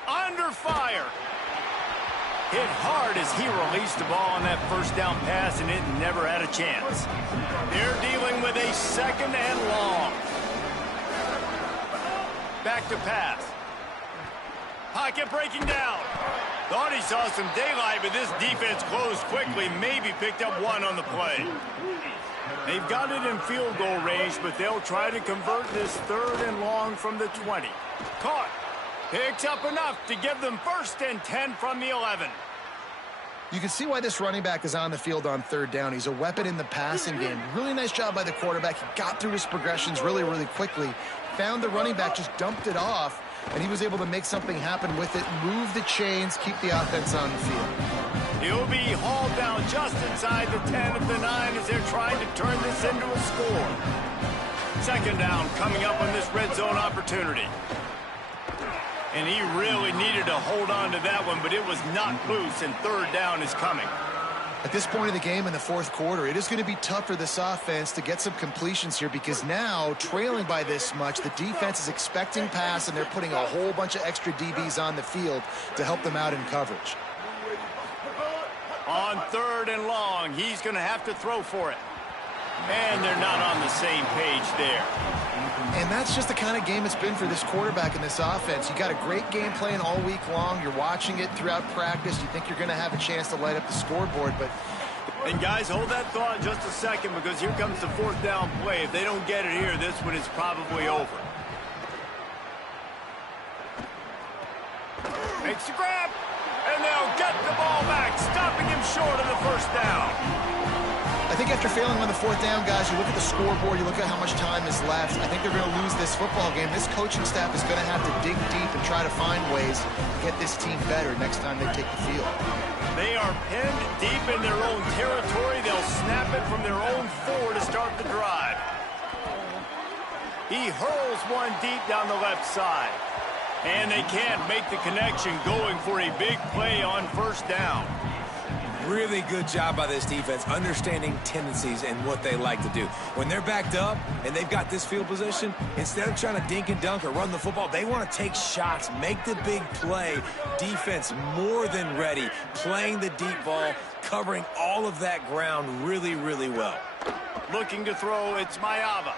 Under fire. Hit hard as he released the ball on that first down pass, and it never had a chance. They're dealing with a second and long. Back to pass. Pocket breaking down. Thought he saw some daylight, but this defense closed quickly, maybe picked up one on the play. They've got it in field goal range, but they'll try to convert this third and long from the 20. Caught. Picks up enough to give them first and 10 from the 11. You can see why this running back is on the field on third down. He's a weapon in the passing game. Really nice job by the quarterback. He got through his progressions really, really quickly. Found the running back, just dumped it off, and he was able to make something happen with it, move the chains, keep the offense on the field. He'll be hauled down just inside the 10 of the 9 as they're trying to turn this into a score. Second down coming up on this red zone opportunity. And he really needed to hold on to that one, but it was not loose, and third down is coming. At this point of the game in the fourth quarter, it is going to be tough for this offense to get some completions here because now, trailing by this much, the defense is expecting pass, and they're putting a whole bunch of extra DBs on the field to help them out in coverage. On third and long, he's going to have to throw for it. And they're not on the same page there. And that's just the kind of game it's been for this quarterback and this offense. You got a great game plan all week long. You're watching it throughout practice. You think you're going to have a chance to light up the scoreboard, but... And guys, hold that thought just a second because here comes the fourth down play. If they don't get it here, this one is probably over. Makes the grab. And they'll get the ball back, stopping him short of the first down. I think after failing on the fourth down, guys, you look at the scoreboard, you look at how much time is left. I think they're going to lose this football game. This coaching staff is going to have to dig deep and try to find ways to get this team better next time they take the field. They are pinned deep in their own territory. They'll snap it from their own 4 to start the drive. He hurls one deep down the left side. And they can't make the connection, going for a big play on first down. Really good job by this defense, understanding tendencies and what they like to do. When they're backed up and they've got this field position, instead of trying to dink and dunk or run the football, they want to take shots, make the big play. Defense more than ready, playing the deep ball, covering all of that ground really, really well. Looking to throw, it's Mayava.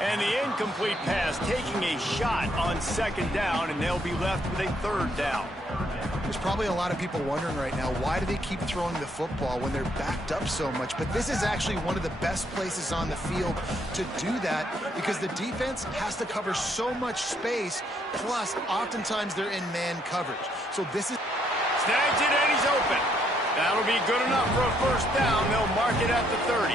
And the incomplete pass taking a shot on second down, and they'll be left with a third down. There's probably a lot of people wondering right now, why do they keep throwing the football when they're backed up so much? But this is actually one of the best places on the field to do that because the defense has to cover so much space, plus oftentimes they're in man coverage. So this is... Snags it and he's open. That'll be good enough for a first down. They'll mark it at the 30.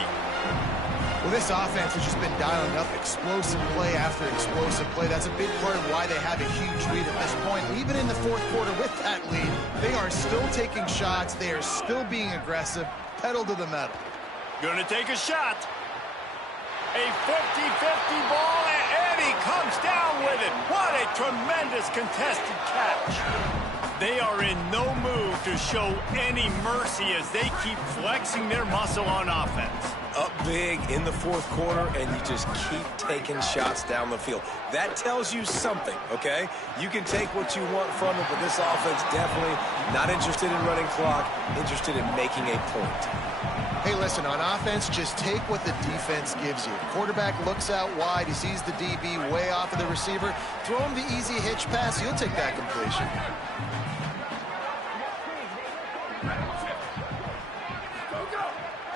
Well, this offense has just been dialing up explosive play after explosive play. That's a big part of why they have a huge lead at this point. Even in the fourth quarter with that lead, they are still taking shots. They are still being aggressive. Pedal to the metal. Gonna take a shot. A 50-50 ball, and he comes down with it. What a tremendous contested catch. They are in no mood to show any mercy as they keep flexing their muscle on offense. up big in the fourth quarter, and you just keep taking shots down the field. That tells you something, okay? You can take what you want from it, but this offense definitely not interested in running clock, interested in making a point. Hey, listen, on offense, just take what the defense gives you. Quarterback looks out wide. He sees the DB way off of the receiver. Throw him the easy hitch pass. You'll take that completion.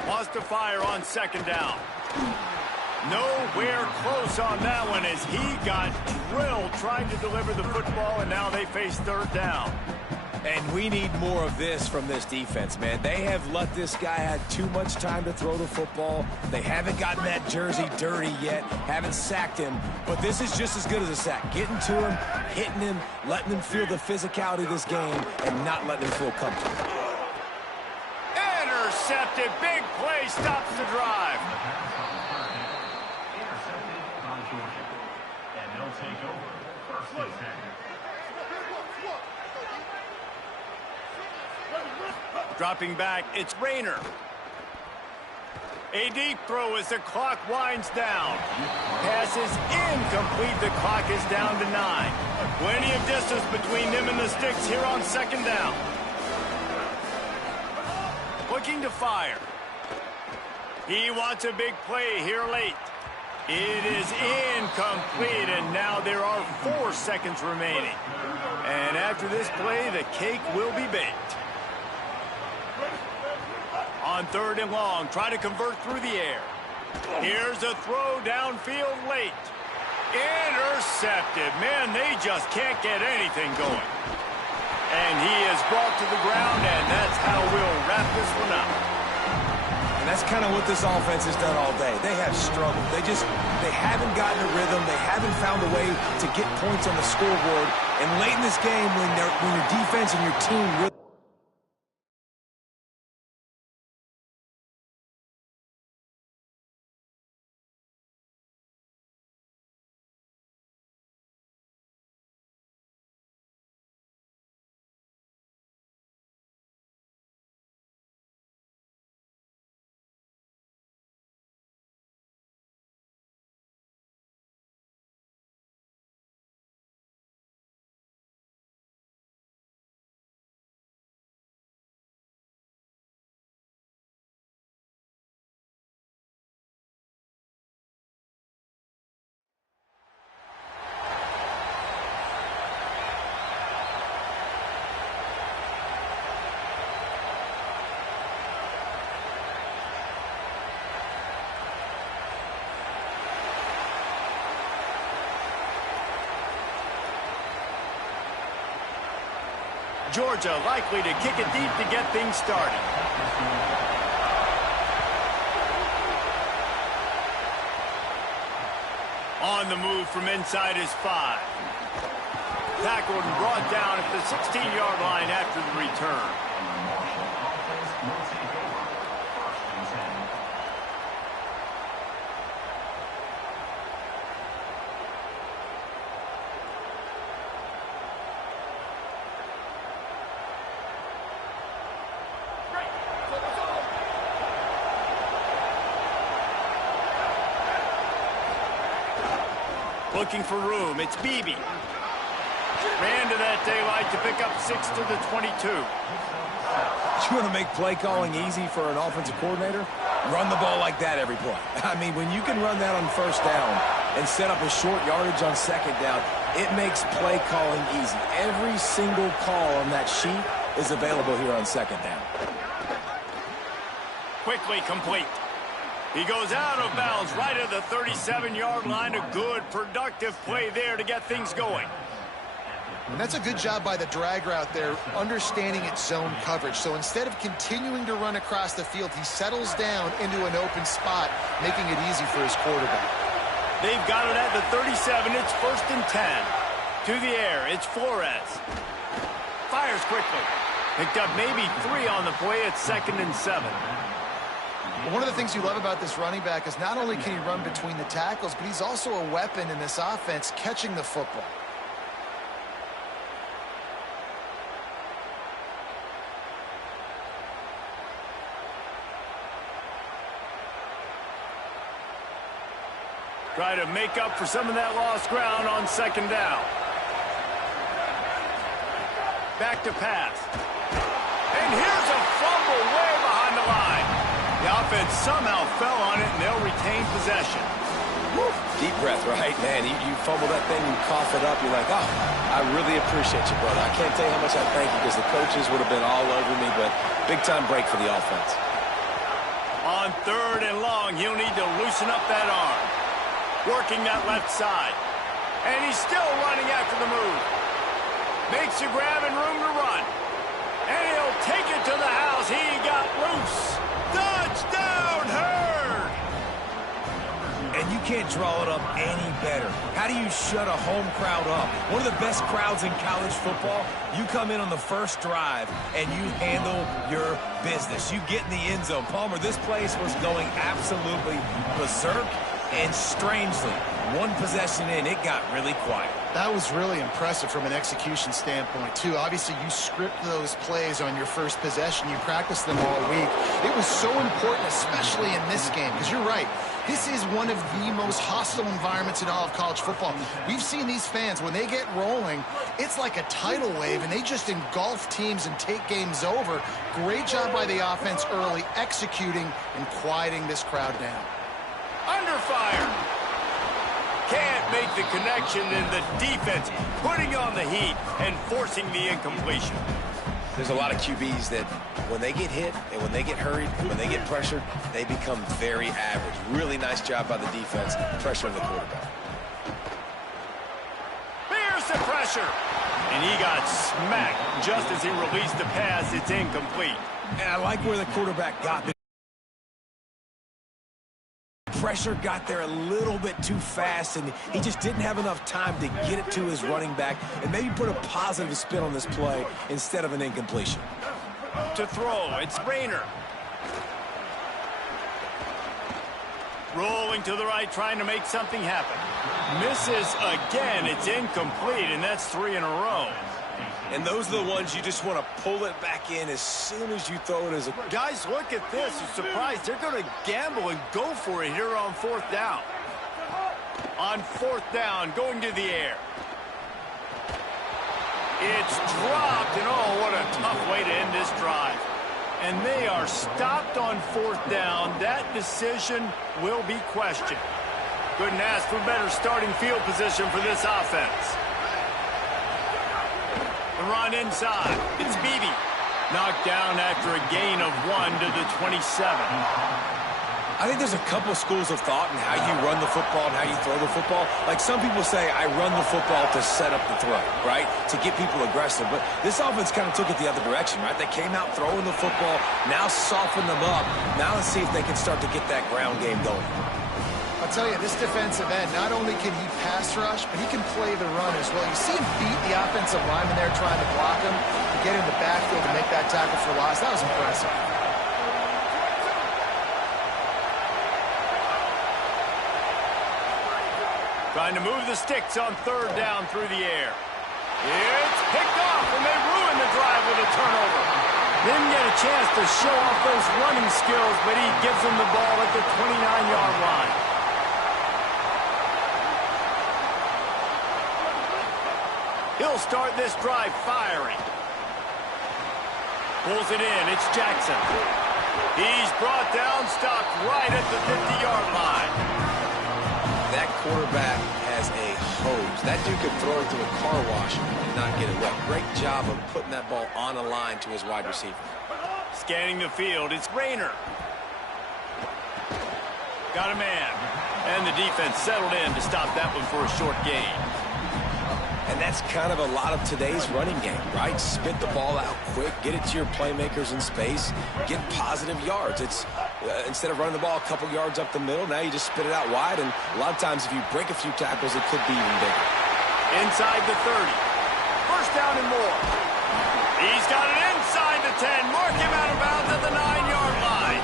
Wants to fire on second down. Nowhere close on that one as he got drilled trying to deliver the football, and now they face third down. And we need more of this from this defense, man. They have let this guy have too much time to throw the football. They haven't gotten that jersey dirty yet, haven't sacked him. But this is just as good as a sack. Getting to him, hitting him, letting him feel the physicality of this game, and not letting him feel comfortable. Intercepted. Big play stops the drive. Intercepted by Georgia. And they'll take over first and 10. Dropping back, it's Rayner. A deep throw as the clock winds down. Pass is incomplete. The clock is down to 9. Plenty of distance between them and the sticks here on second down. Looking to fire. He wants a big play here late. It is incomplete, and now there are 4 seconds remaining. And after this play, the cake will be baked. On third and long, try to convert through the air. Here's a throw downfield late. Intercepted. Man, they just can't get anything going. And he is brought to the ground, and that's how we'll wrap this one up. And that's kind of what this offense has done all day. They have struggled. They haven't gotten a rhythm. They haven't found a way to get points on the scoreboard. And late in this game, when your defense and your team really Georgia likely to kick it deep to get things started. On the move from inside his 5. Tackled and brought down at the 16-yard line after the return. Marshall offense will take over first and 10. Looking for room, it's Beebe. Ran to that daylight to pick up 6 to the 22. You want to make play calling easy for an offensive coordinator? Run the ball like that every play. I mean, when you can run that on first down and set up a short yardage on second down, it makes play calling easy. Every single call on that sheet is available here on second down. Quickly complete. He goes out of bounds right at the 37-yard line. A good, productive play there to get things going. And that's a good job by the drag route there, understanding its zone coverage. So instead of continuing to run across the field, he settles down into an open spot, making it easy for his quarterback. They've got it at the 37. It's first and 10. To the air, it's Flores. Fires quickly. Picked up maybe 3 on the play. It's second and 7. Well, one of the things you love about this running back is not only can he run between the tackles, but he's also a weapon in this offense, catching the football. Try to make up for some of that lost ground on second down. Back to pass. And here's a fumble way behind the line. The offense somehow fell on it, and they'll retain possession. Woo. Deep breath, right? Man, you fumble that thing, you cough it up, you're like, oh, I really appreciate you, brother. I can't tell you how much I thank you because the coaches would have been all over me, but big-time break for the offense. On third and long, he'll need to loosen up that arm. Working that left side. And he's still running after the move. Makes a grab and room to run. And he'll take it to the house. He got loose. Touchdown, Herd! And you can't draw it up any better. How do you shut a home crowd up? One of the best crowds in college football. You come in on the first drive, and you handle your business. You get in the end zone. Palmer, this place was going absolutely berserk. And strangely, one possession in, it got really quiet. That was really impressive from an execution standpoint, too. Obviously, you script those plays on your first possession. You practice them all week. It was so important, especially in this game, because you're right. This is one of the most hostile environments in all of college football. We've seen these fans, when they get rolling, it's like a tidal wave, and they just engulf teams and take games over. Great job by the offense early, executing and quieting this crowd down. Under fire. Can't make the connection, and the defense putting on the heat and forcing the incompletion. There's a lot of QBs that when they get hit and when they get hurried, when they get pressured, they become very average. Really nice job by the defense pressuring the quarterback. There's the pressure. And he got smacked just as he released the pass. It's incomplete. And I like where the quarterback got there. Pressure got there a little bit too fast, and he just didn't have enough time to get it to his running back and maybe put a positive spin on this play instead of an incompletion. To throw, it's Rayner. Rolling to the right, trying to make something happen. Misses again, it's incomplete, and that's 3 in a row. And those are the ones you just want to pull it back in as soon as you throw it as a... Guys, look at this. I'm surprised. They're going to gamble and go for it here on fourth down. On fourth down, going to the air. It's dropped, and oh, what a tough way to end this drive. And they are stopped on fourth down. That decision will be questioned. Couldn't ask for better starting field position for this offense. The run inside. It's Beebe. Knocked down after a gain of 1 to the 27. I think there's a couple of schools of thought in how you run the football and how you throw the football. Like some people say, I run the football to set up the throw, right? To get people aggressive. But this offense kind of took it the other direction, right? They came out throwing the football, now soften them up. Now let's see if they can start to get that ground game going. I'll tell you, this defensive end, not only can he pass rush, but he can play the run as well. You see him beat the offensive lineman there trying to block him, to get in the backfield to make that tackle for loss. That was impressive. Trying to move the sticks on third down through the air. It's picked off, and they ruin the drive with a turnover. Didn't get a chance to show off those running skills, but he gives them the ball at the 29-yard line. He'll start this drive firing. Pulls it in. It's Jackson. He's brought down, stopped right at the 50-yard line. That quarterback has a hose. That dude could throw it to a car wash and not get it wet. Great job of putting that ball on a line to his wide receiver. Scanning the field, it's Rayner. Got a man. And the defense settled in to stop that one for a short gain. And that's kind of a lot of today's running game, right? Spit the ball out quick, get it to your playmakers in space, get positive yards. It's instead of running the ball a couple yards up the middle, now you just spit it out wide, and a lot of times if you break a few tackles, it could be even bigger. Inside the 30. First down and more. He's got it inside the 10. Mark him out of bounds at the 9-yard line.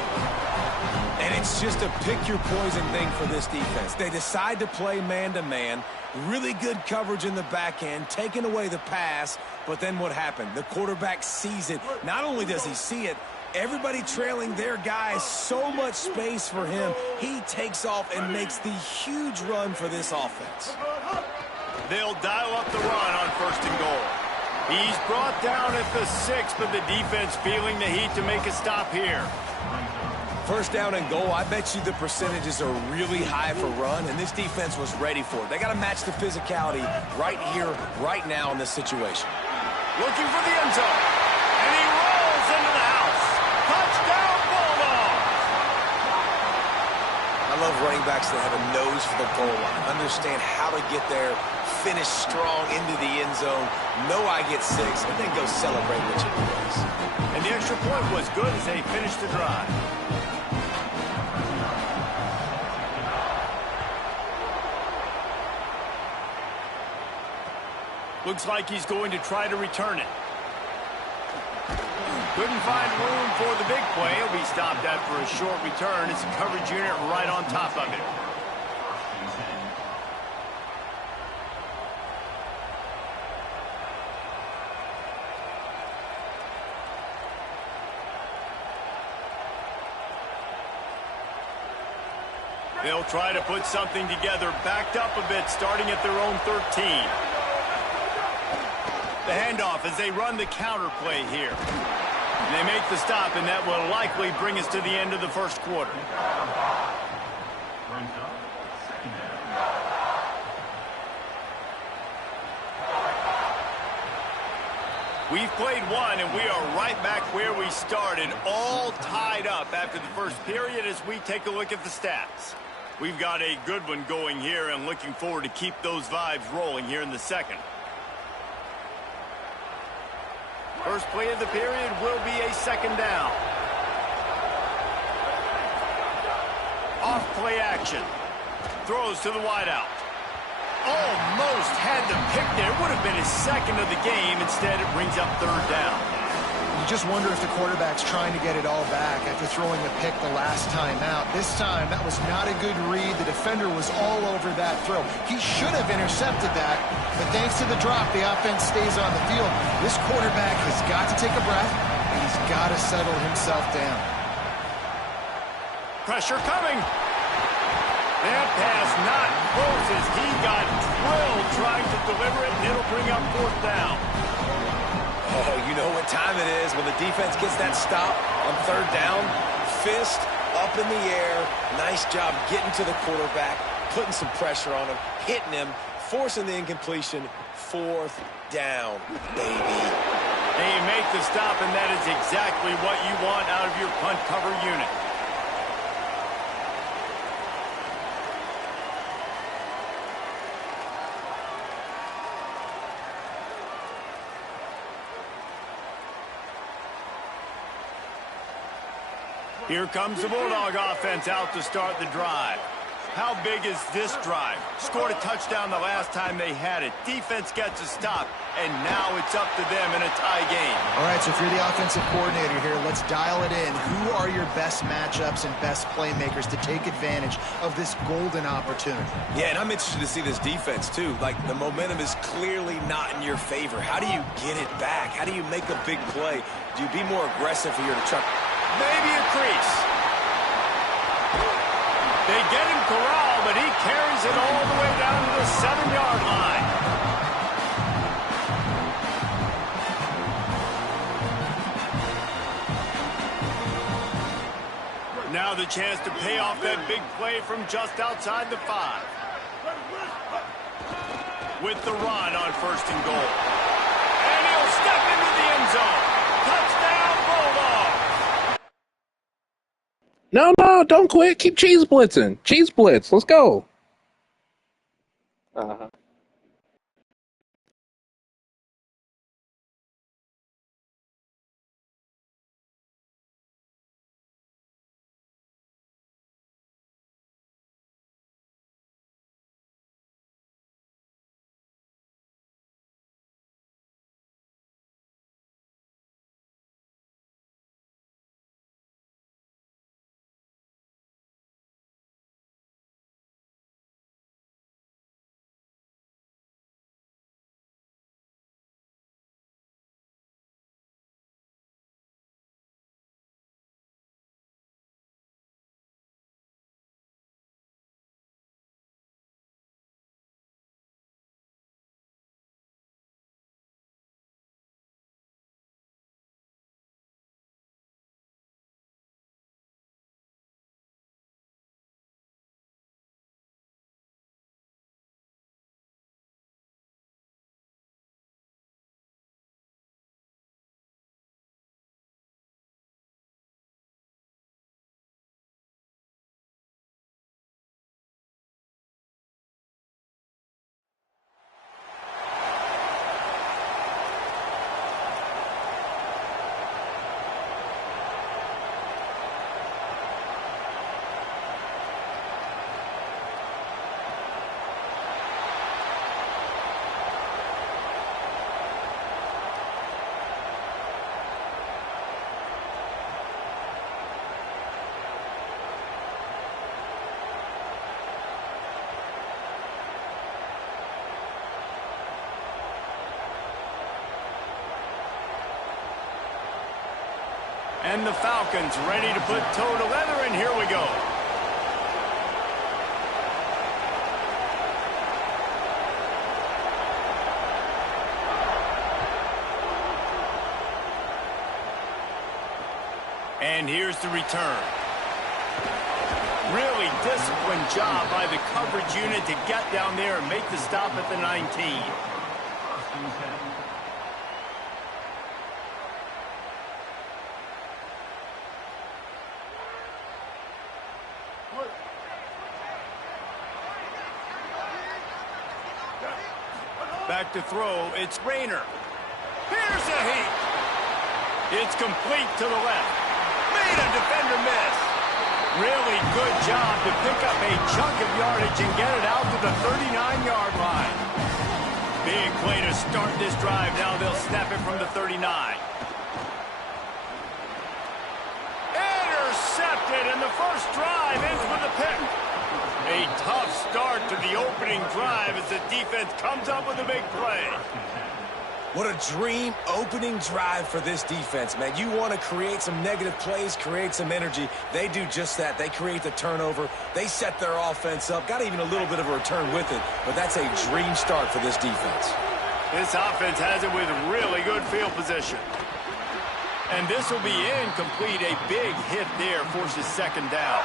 And it's just a pick-your-poison thing for this defense. They decide to play man-to-man. Really good coverage in the back end, taking away the pass, but then what happened? The quarterback sees it. Not only does he see it, Everybody trailing their guy, so much space for him. He takes off and makes the huge run for this offense. They'll dial up the run on 1st and goal. He's brought down at the 6, but the defense feeling the heat to make a stop here. 1st down and goal, I bet you the percentages are really high for run, and this defense was ready for it. They got to match the physicality right here, right now in this situation. Looking for the end zone, and he rolls into the house. Touchdown, Bulldogs! I love running backs that have a nose for the goal line, understand how to get there, finish strong into the end zone, know I get 6, and then go celebrate with your boys. And the extra point was good as they finished the drive. Looks like he's going to try to return it. Couldn't find room for the big play. He'll be stopped after a short return. It's a coverage unit right on top of it. They'll try to put something together, backed up a bit, starting at their own 13. The handoff as they run the counter play here. And they make the stop, and that will likely bring us to the end of the 1st quarter. We've played one, and we are right back where we started, all tied up after the 1st period as we take a look at the stats. We've got a good one going here and looking forward to keep those vibes rolling here in the 2nd. First play of the period will be a 2nd down. Off play action. Throws to the wideout. Almost had the pick there. Would have been his 2nd of the game. Instead, it brings up 3rd down. You just wonder if the quarterback's trying to get it all back after throwing the pick the last time out. This time, that was not a good read. The defender was all over that throw. He should have intercepted that, but thanks to the drop, the offense stays on the field. This quarterback has got to take a breath, and he's got to settle himself down. Pressure coming. That pass not close as he got drilled trying to deliver it, and it'll bring up 4th down. Oh, you know what time it is when the defense gets that stop on 3rd down. Fist up in the air. Nice job getting to the quarterback, putting some pressure on him, hitting him, forcing the incompletion. 4th down, baby. And you make the stop, and that is exactly what you want out of your punt cover unit. Here comes the Bulldog offense out to start the drive. How big is this drive? Scored a touchdown the last time they had it. Defense gets a stop, and now it's up to them in a tie game. All right, so if you're the offensive coordinator here, let's dial it in. Who are your best matchups and best playmakers to take advantage of this golden opportunity? Yeah, and I'm interested to see this defense, too. Like, the momentum is clearly not in your favor. How do you get it back? How do you make a big play? Do you be more aggressive here to try? Maybe a crease. They get him corralled, but he carries it all the way down to the 7-yard line. Now the chance to pay off that big play from just outside the 5. With the run on 1st and goal. And he'll step into the end zone. Touchdown, Bulldogs! No, don't quit. Keep cheese blitzing. Cheese blitz. Let's go. Uh-huh. And the Falcons ready to put toe to leather, and here we go. And here's the return. Really disciplined job by the coverage unit to get down there and make the stop at the 19. Back to throw, it's Rayner. Here's a heat. It's complete to the left. Made a defender miss. Really good job to pick up a chunk of yardage and get it out to the 39-yard line. Big play to start this drive. Now they'll snap it from the 39. Intercepted, and the first drive ends with a pick. A tough start to the opening drive as the defense comes up with a big play. What a dream opening drive for this defense, man. You want to create some negative plays, create some energy. They do just that. They create the turnover. They set their offense up. Got even a little bit of a return with it, but that's a dream start for this defense. This offense has it with really good field position. And this will be incomplete. A big hit there forces second down.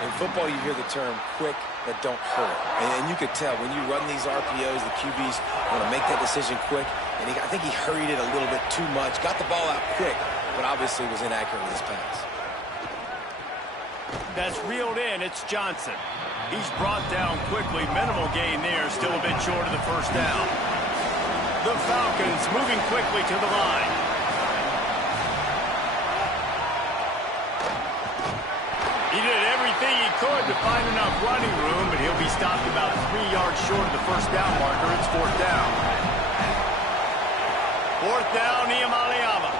In football, you hear the term quick but don't hurt. And you could tell when you run these RPOs, the QBs want to make that decision quick. And I think he hurried it a little bit too much. Got the ball out quick, but obviously was inaccurate with his pass. That's reeled in. It's Johnson. He's brought down quickly. Minimal gain there. Still a bit short of the first down. The Falcons moving quickly to the line. He did everything he could to find enough running room, but he'll be stopped about 3 yards short of the first down marker. It's fourth down. Fourth down, Iamaleava.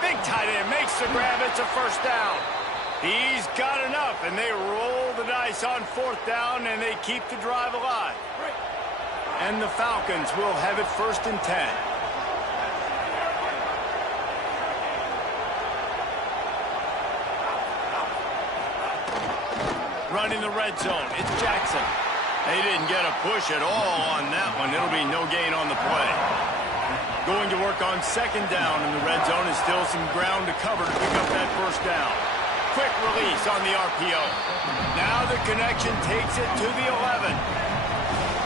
Big tight end makes the grab. It's a first down. He's got enough, and they roll the dice on fourth down, and they keep the drive alive. And the Falcons will have it first and 10. Running the red zone, it's Jackson. They didn't get a push at all on that one. It'll be no gain on the play. Going to work on second down in the red zone, and still some ground to cover to pick up that first down. Quick release on the RPO. Now the connection takes it to the 11.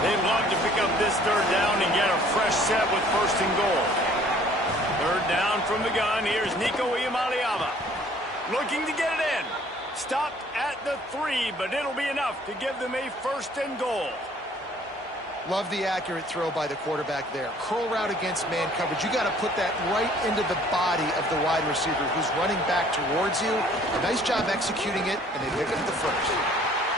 They'd love to pick up this third down and get a fresh set with first and goal. Third down from the gun. Here's Nico Iamaleava. Looking to get it in. Stopped at the 3, but it'll be enough to give them a first and goal. Love the accurate throw by the quarterback there. Curl route against man coverage. You got to put that right into the body of the wide receiver who's running back towards you. A nice job executing it, and they pick up the first.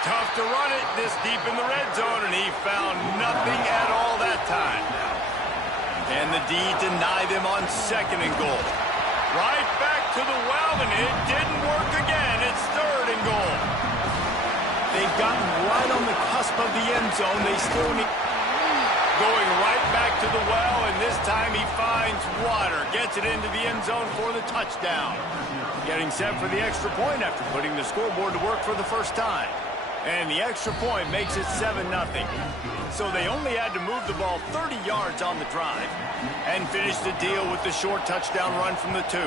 Tough to run it this deep in the red zone, and he found nothing at all that time. And the D denied them on second and goal. Right back to the well, and it didn't work again. It's third and goal. They've gotten right on the cusp of the end zone. They still need... Going right back to the well, and this time he finds water. Gets it into the end zone for the touchdown. Getting set for the extra point after putting the scoreboard to work for the first time. And the extra point makes it 7-0. So they only had to move the ball 30 yards on the drive and finish the deal with the short touchdown run from the 2.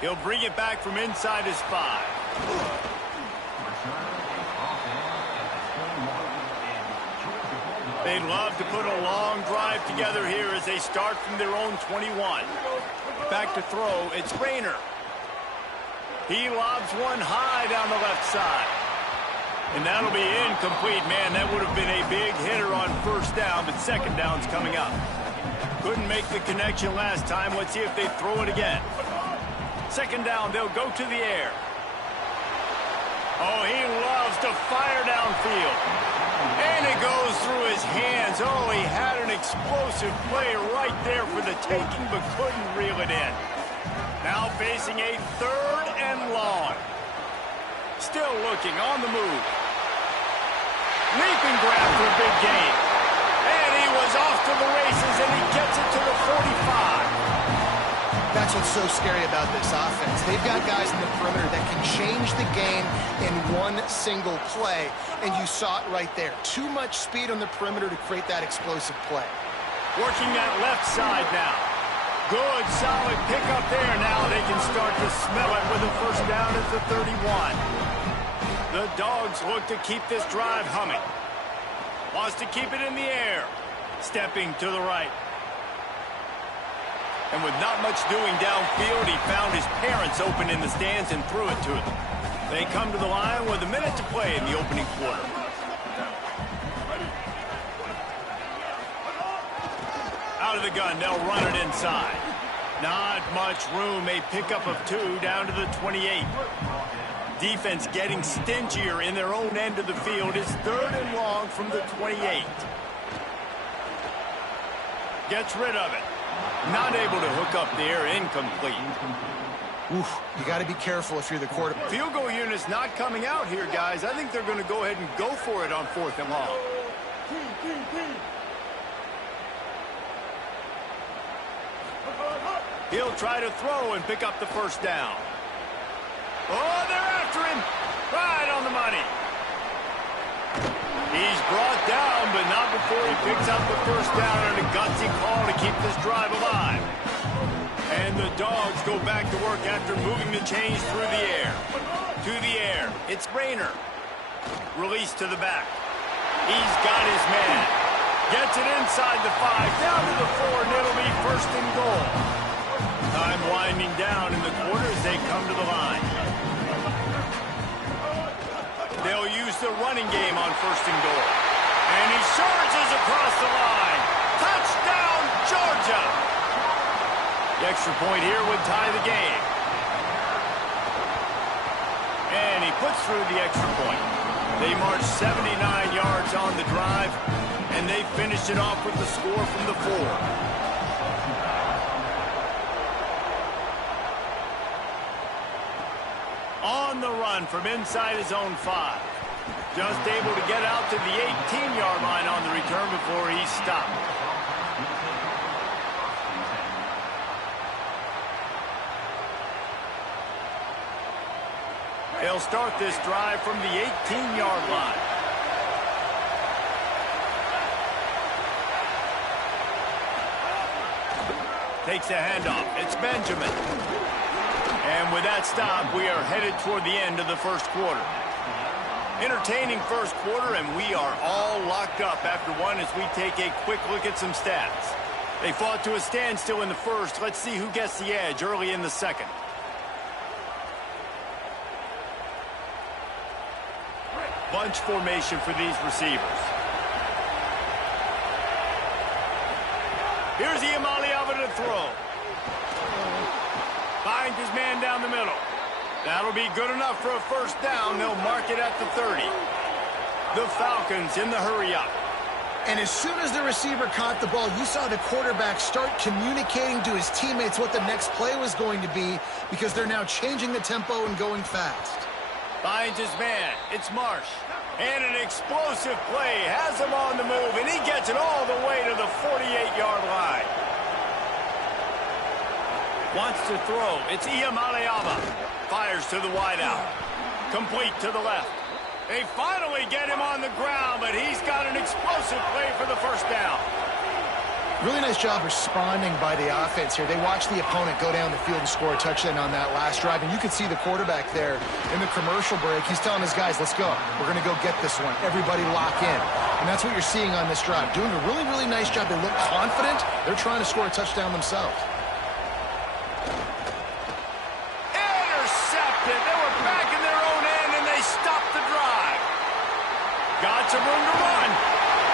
He'll bring it back from inside his 5. They'd love to put a long drive together here as they start from their own 21. Back to throw, it's Rayner. He lobs one high down the left side. And that'll be incomplete, man. That would have been a big hitter on first down, but second down's coming up. Couldn't make the connection last time. Let's see if they throw it again. Second down, they'll go to the air. Oh, he loves to fire downfield. And it goes through his hands. Oh, he had an explosive play right there for the taking, but couldn't reel it in. Now facing a third and long. Still looking on the move. Leap and grab for a big gain. And he is off to the races, and he gets it to the 45. That's what's so scary about this offense. They've got guys in the perimeter that can change the game in one single play, and you saw it right there. Too much speed on the perimeter to create that explosive play. Working that left side now. Good, solid pickup there. Now they can start to smell it with a first down at the 31. The Dogs look to keep this drive humming. Wants to keep it in the air. Stepping to the right. And with not much doing downfield, he found his parents open in the stands and threw it to them. They come to the line with a minute to play in the opening quarter. Out of the gun, they'll run it inside. Not much room, a pickup of 2 down to the 28. Defense getting stingier in their own end of the field. It's 3rd and long from the 28. Gets rid of it. Not able to hook up there, incomplete. Oof, you got to be careful if you're the quarterback. Field goal unit's not coming out here, guys. I think they're going to go ahead and go for it on 4th and long. He'll try to throw and pick up the first down. Oh, they're after him. Right on the money. He's brought down, but not before he picks up the first down on a gutsy call to keep this drive alive. And the Dogs go back to work after moving the chains through the air. To the air. It's Rayner. Release to the back. He's got his man. Gets it inside the 5, down to the 4, and it'll be 1st and goal. Time winding down in the quarter as they come to the line. They'll use the running game on 1st and goal. And he surges across the line. Touchdown, Georgia! The extra point here would tie the game. And he puts through the extra point. They march 79 yards on the drive, and they finished it off with the score from the 4. On the run from inside his own 5. Just able to get out to the 18-yard line on the return before he's stopped. They'll start this drive from the 18-yard line. Takes a handoff. It's Benjamin. And with that stop, we are headed toward the end of the first quarter. Entertaining first quarter, and we are all locked up after one as we take a quick look at some stats. They fought to a standstill in the first. Let's see who gets the edge early in the second. Bunch formation for these receivers. Here's Iamaleava to throw. Finds his man down the middle. That'll be good enough for a first down. They'll mark it at the 30. The Falcons in the hurry-up. And as soon as the receiver caught the ball, you saw the quarterback start communicating to his teammates what the next play was going to be, because they're now changing the tempo and going fast. Finds his man. It's Marsh. And an explosive play. Has him on the move, and he gets it all the way to the 48-yard line. Wants to throw. It's Iamaleava. Fires to the wideout. Complete to the left. They finally get him on the ground, but he's got an explosive play for the first down. Really nice job responding by the offense here. They watched the opponent go down the field and score a touchdown on that last drive, and you could see the quarterback there in the commercial break. He's telling his guys, let's go. We're going to go get this one. Everybody lock in. And that's what you're seeing on this drive. Doing a really, really nice job. They look confident. They're trying to score a touchdown themselves. Intercepted. They were back in their own end, and they stopped the drive. Got some room to run.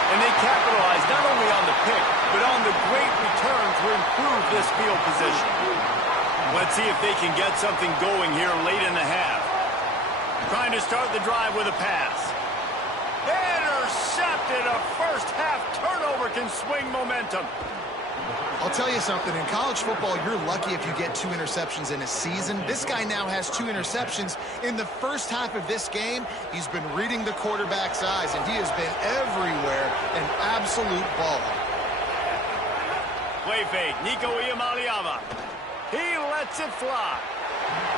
And they capitalized not only on the pick, but on the great return to improve this field position. Let's see if they can get something going here late in the half. Trying to start the drive with a pass. Intercepted. A first half turnover can swing momentum. I'll tell you something, in college football, you're lucky if you get 2 interceptions in a season. This guy now has 2 interceptions. In the first half of this game, he's been reading the quarterback's eyes, and he has been everywhere, an absolute baller. play fake. Nico Iamaleava. He lets it fly.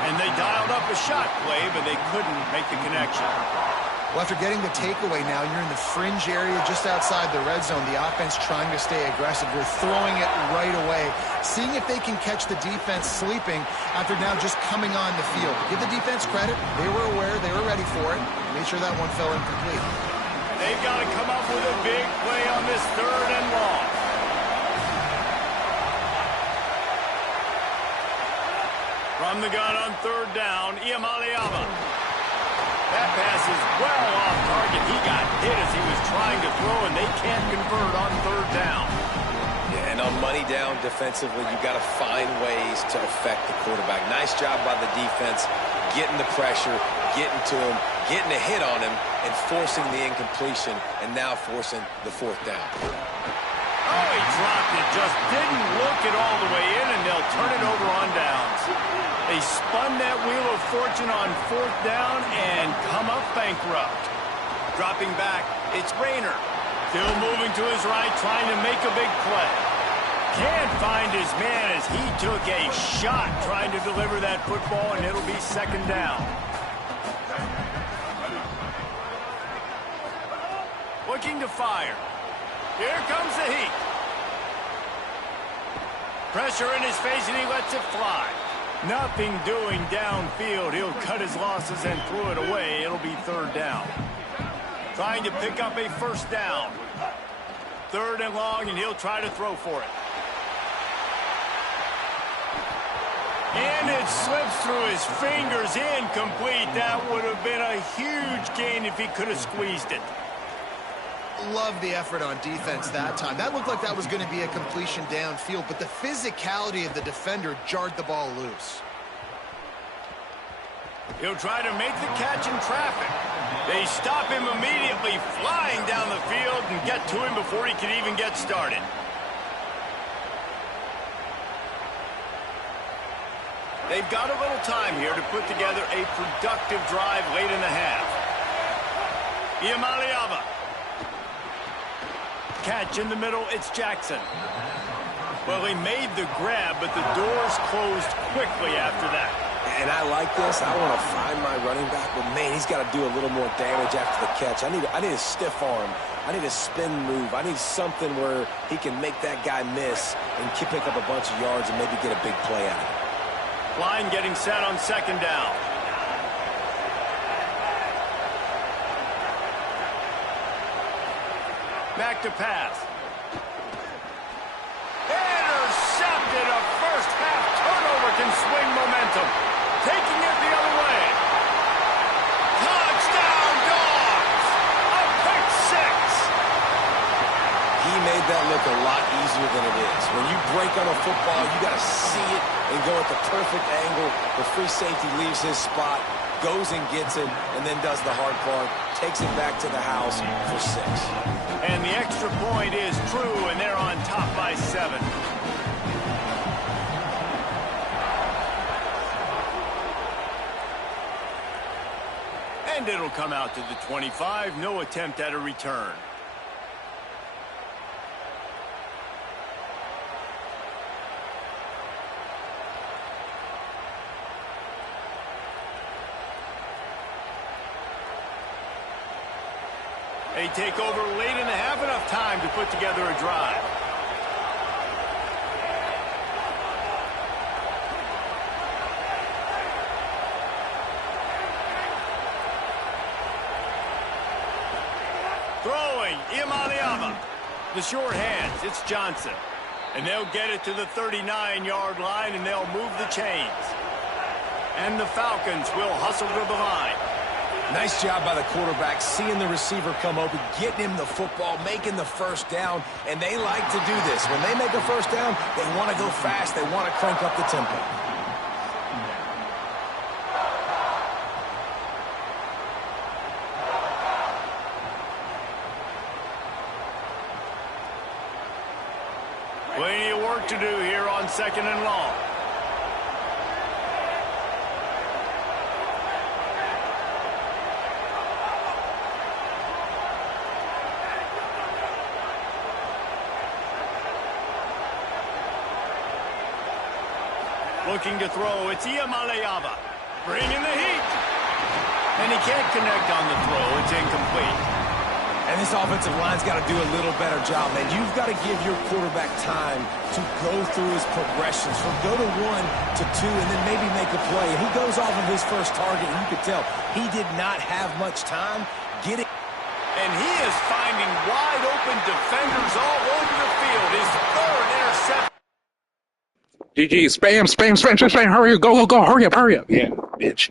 And they dialed up a shot play, but they couldn't make the connection. Well, after getting the takeaway now, you're in the fringe area just outside the red zone. The offense trying to stay aggressive. You're throwing it right away, seeing if they can catch the defense sleeping after now just coming on the field. Give the defense credit. They were aware. They were ready for it. Made sure that one fell incomplete. They've got to come up with a big play on this 3rd and long. From the gun on 3rd down, Iamaleava. That pass is well off target. He got hit as he was trying to throw, and they can't convert on 3rd down. Yeah, and on money down defensively, you've got to find ways to affect the quarterback. Nice job by the defense, getting the pressure, getting to him, getting a hit on him, and forcing the incompletion, and now forcing the 4th down. Oh, he dropped it. Just didn't look it all the way in, and they'll turn it over on downs. They spun that wheel of fortune on 4th down and come up bankrupt. Dropping back, it's Rayner. Still moving to his right, trying to make a big play. Can't find his man as he took a shot trying to deliver that football, and it'll be 2nd down. Looking to fire. Here comes the heat. Pressure in his face, and he lets it fly. Nothing doing downfield. He'll cut his losses and throw it away. It'll be 3rd down. Trying to pick up a 1st down. 3rd and long, and he'll try to throw for it. And it slips through his fingers, incomplete. That would have been a huge gain if he could have squeezed it. Love the effort on defense that time. That looked like that was going to be a completion downfield, but the physicality of the defender jarred the ball loose. He'll try to make the catch in traffic. They stop him immediately, flying down the field, and get to him before he can even get started. They've got a little time here to put together a productive drive late in the half. Iamaleava. Catch in the middle, it's Jackson. Well, he made the grab, but the doors closed quickly after that. And I like this. I want to find my running back, but man, he's got to do a little more damage after the catch. I need a stiff arm. I need a spin move. I need something where he can make that guy miss and pick up a bunch of yards and maybe get a big play out of it. Line getting set on 2nd down. Back to pass. Intercepted. A first-half turnover can swing momentum. Taking it the other way. Touchdown, Dogs! A pick 6. He made that look a lot easier than it is. When you break on a football, you got to see it and go at the perfect angle. The free safety leaves his spot, goes and gets it, and then does the hard part, takes it back to the house for 6. And the extra point is true, and they're on top by 7. And it'll come out to the 25. No attempt at a return. They take over late in the half, enough time to put together a drive. Throwing, Iamaleava. The short hands, it's Johnson. And they'll get it to the 39-yard line, and they'll move the chains. And the Falcons will hustle to the line. Nice job by the quarterback, seeing the receiver come open, getting him the football, making the 1st down, and they like to do this. When they make a 1st down, they want to go fast, they want to crank up the tempo. Plenty of work to do here on 2nd and long. Looking to throw. It's Iamaleava. Bringing the heat. And he can't connect on the throw. It's incomplete. And this offensive line's got to do a little better job, man. You've got to give your quarterback time to go through his progressions from go to 1 to 2 and then maybe make a play. And he goes off of his first target, and you could tell he did not have much time getting. And he is finding wide open defenders all over the field. His third interception. GG, spam, hurry up, go, hurry up. Yeah, bitch.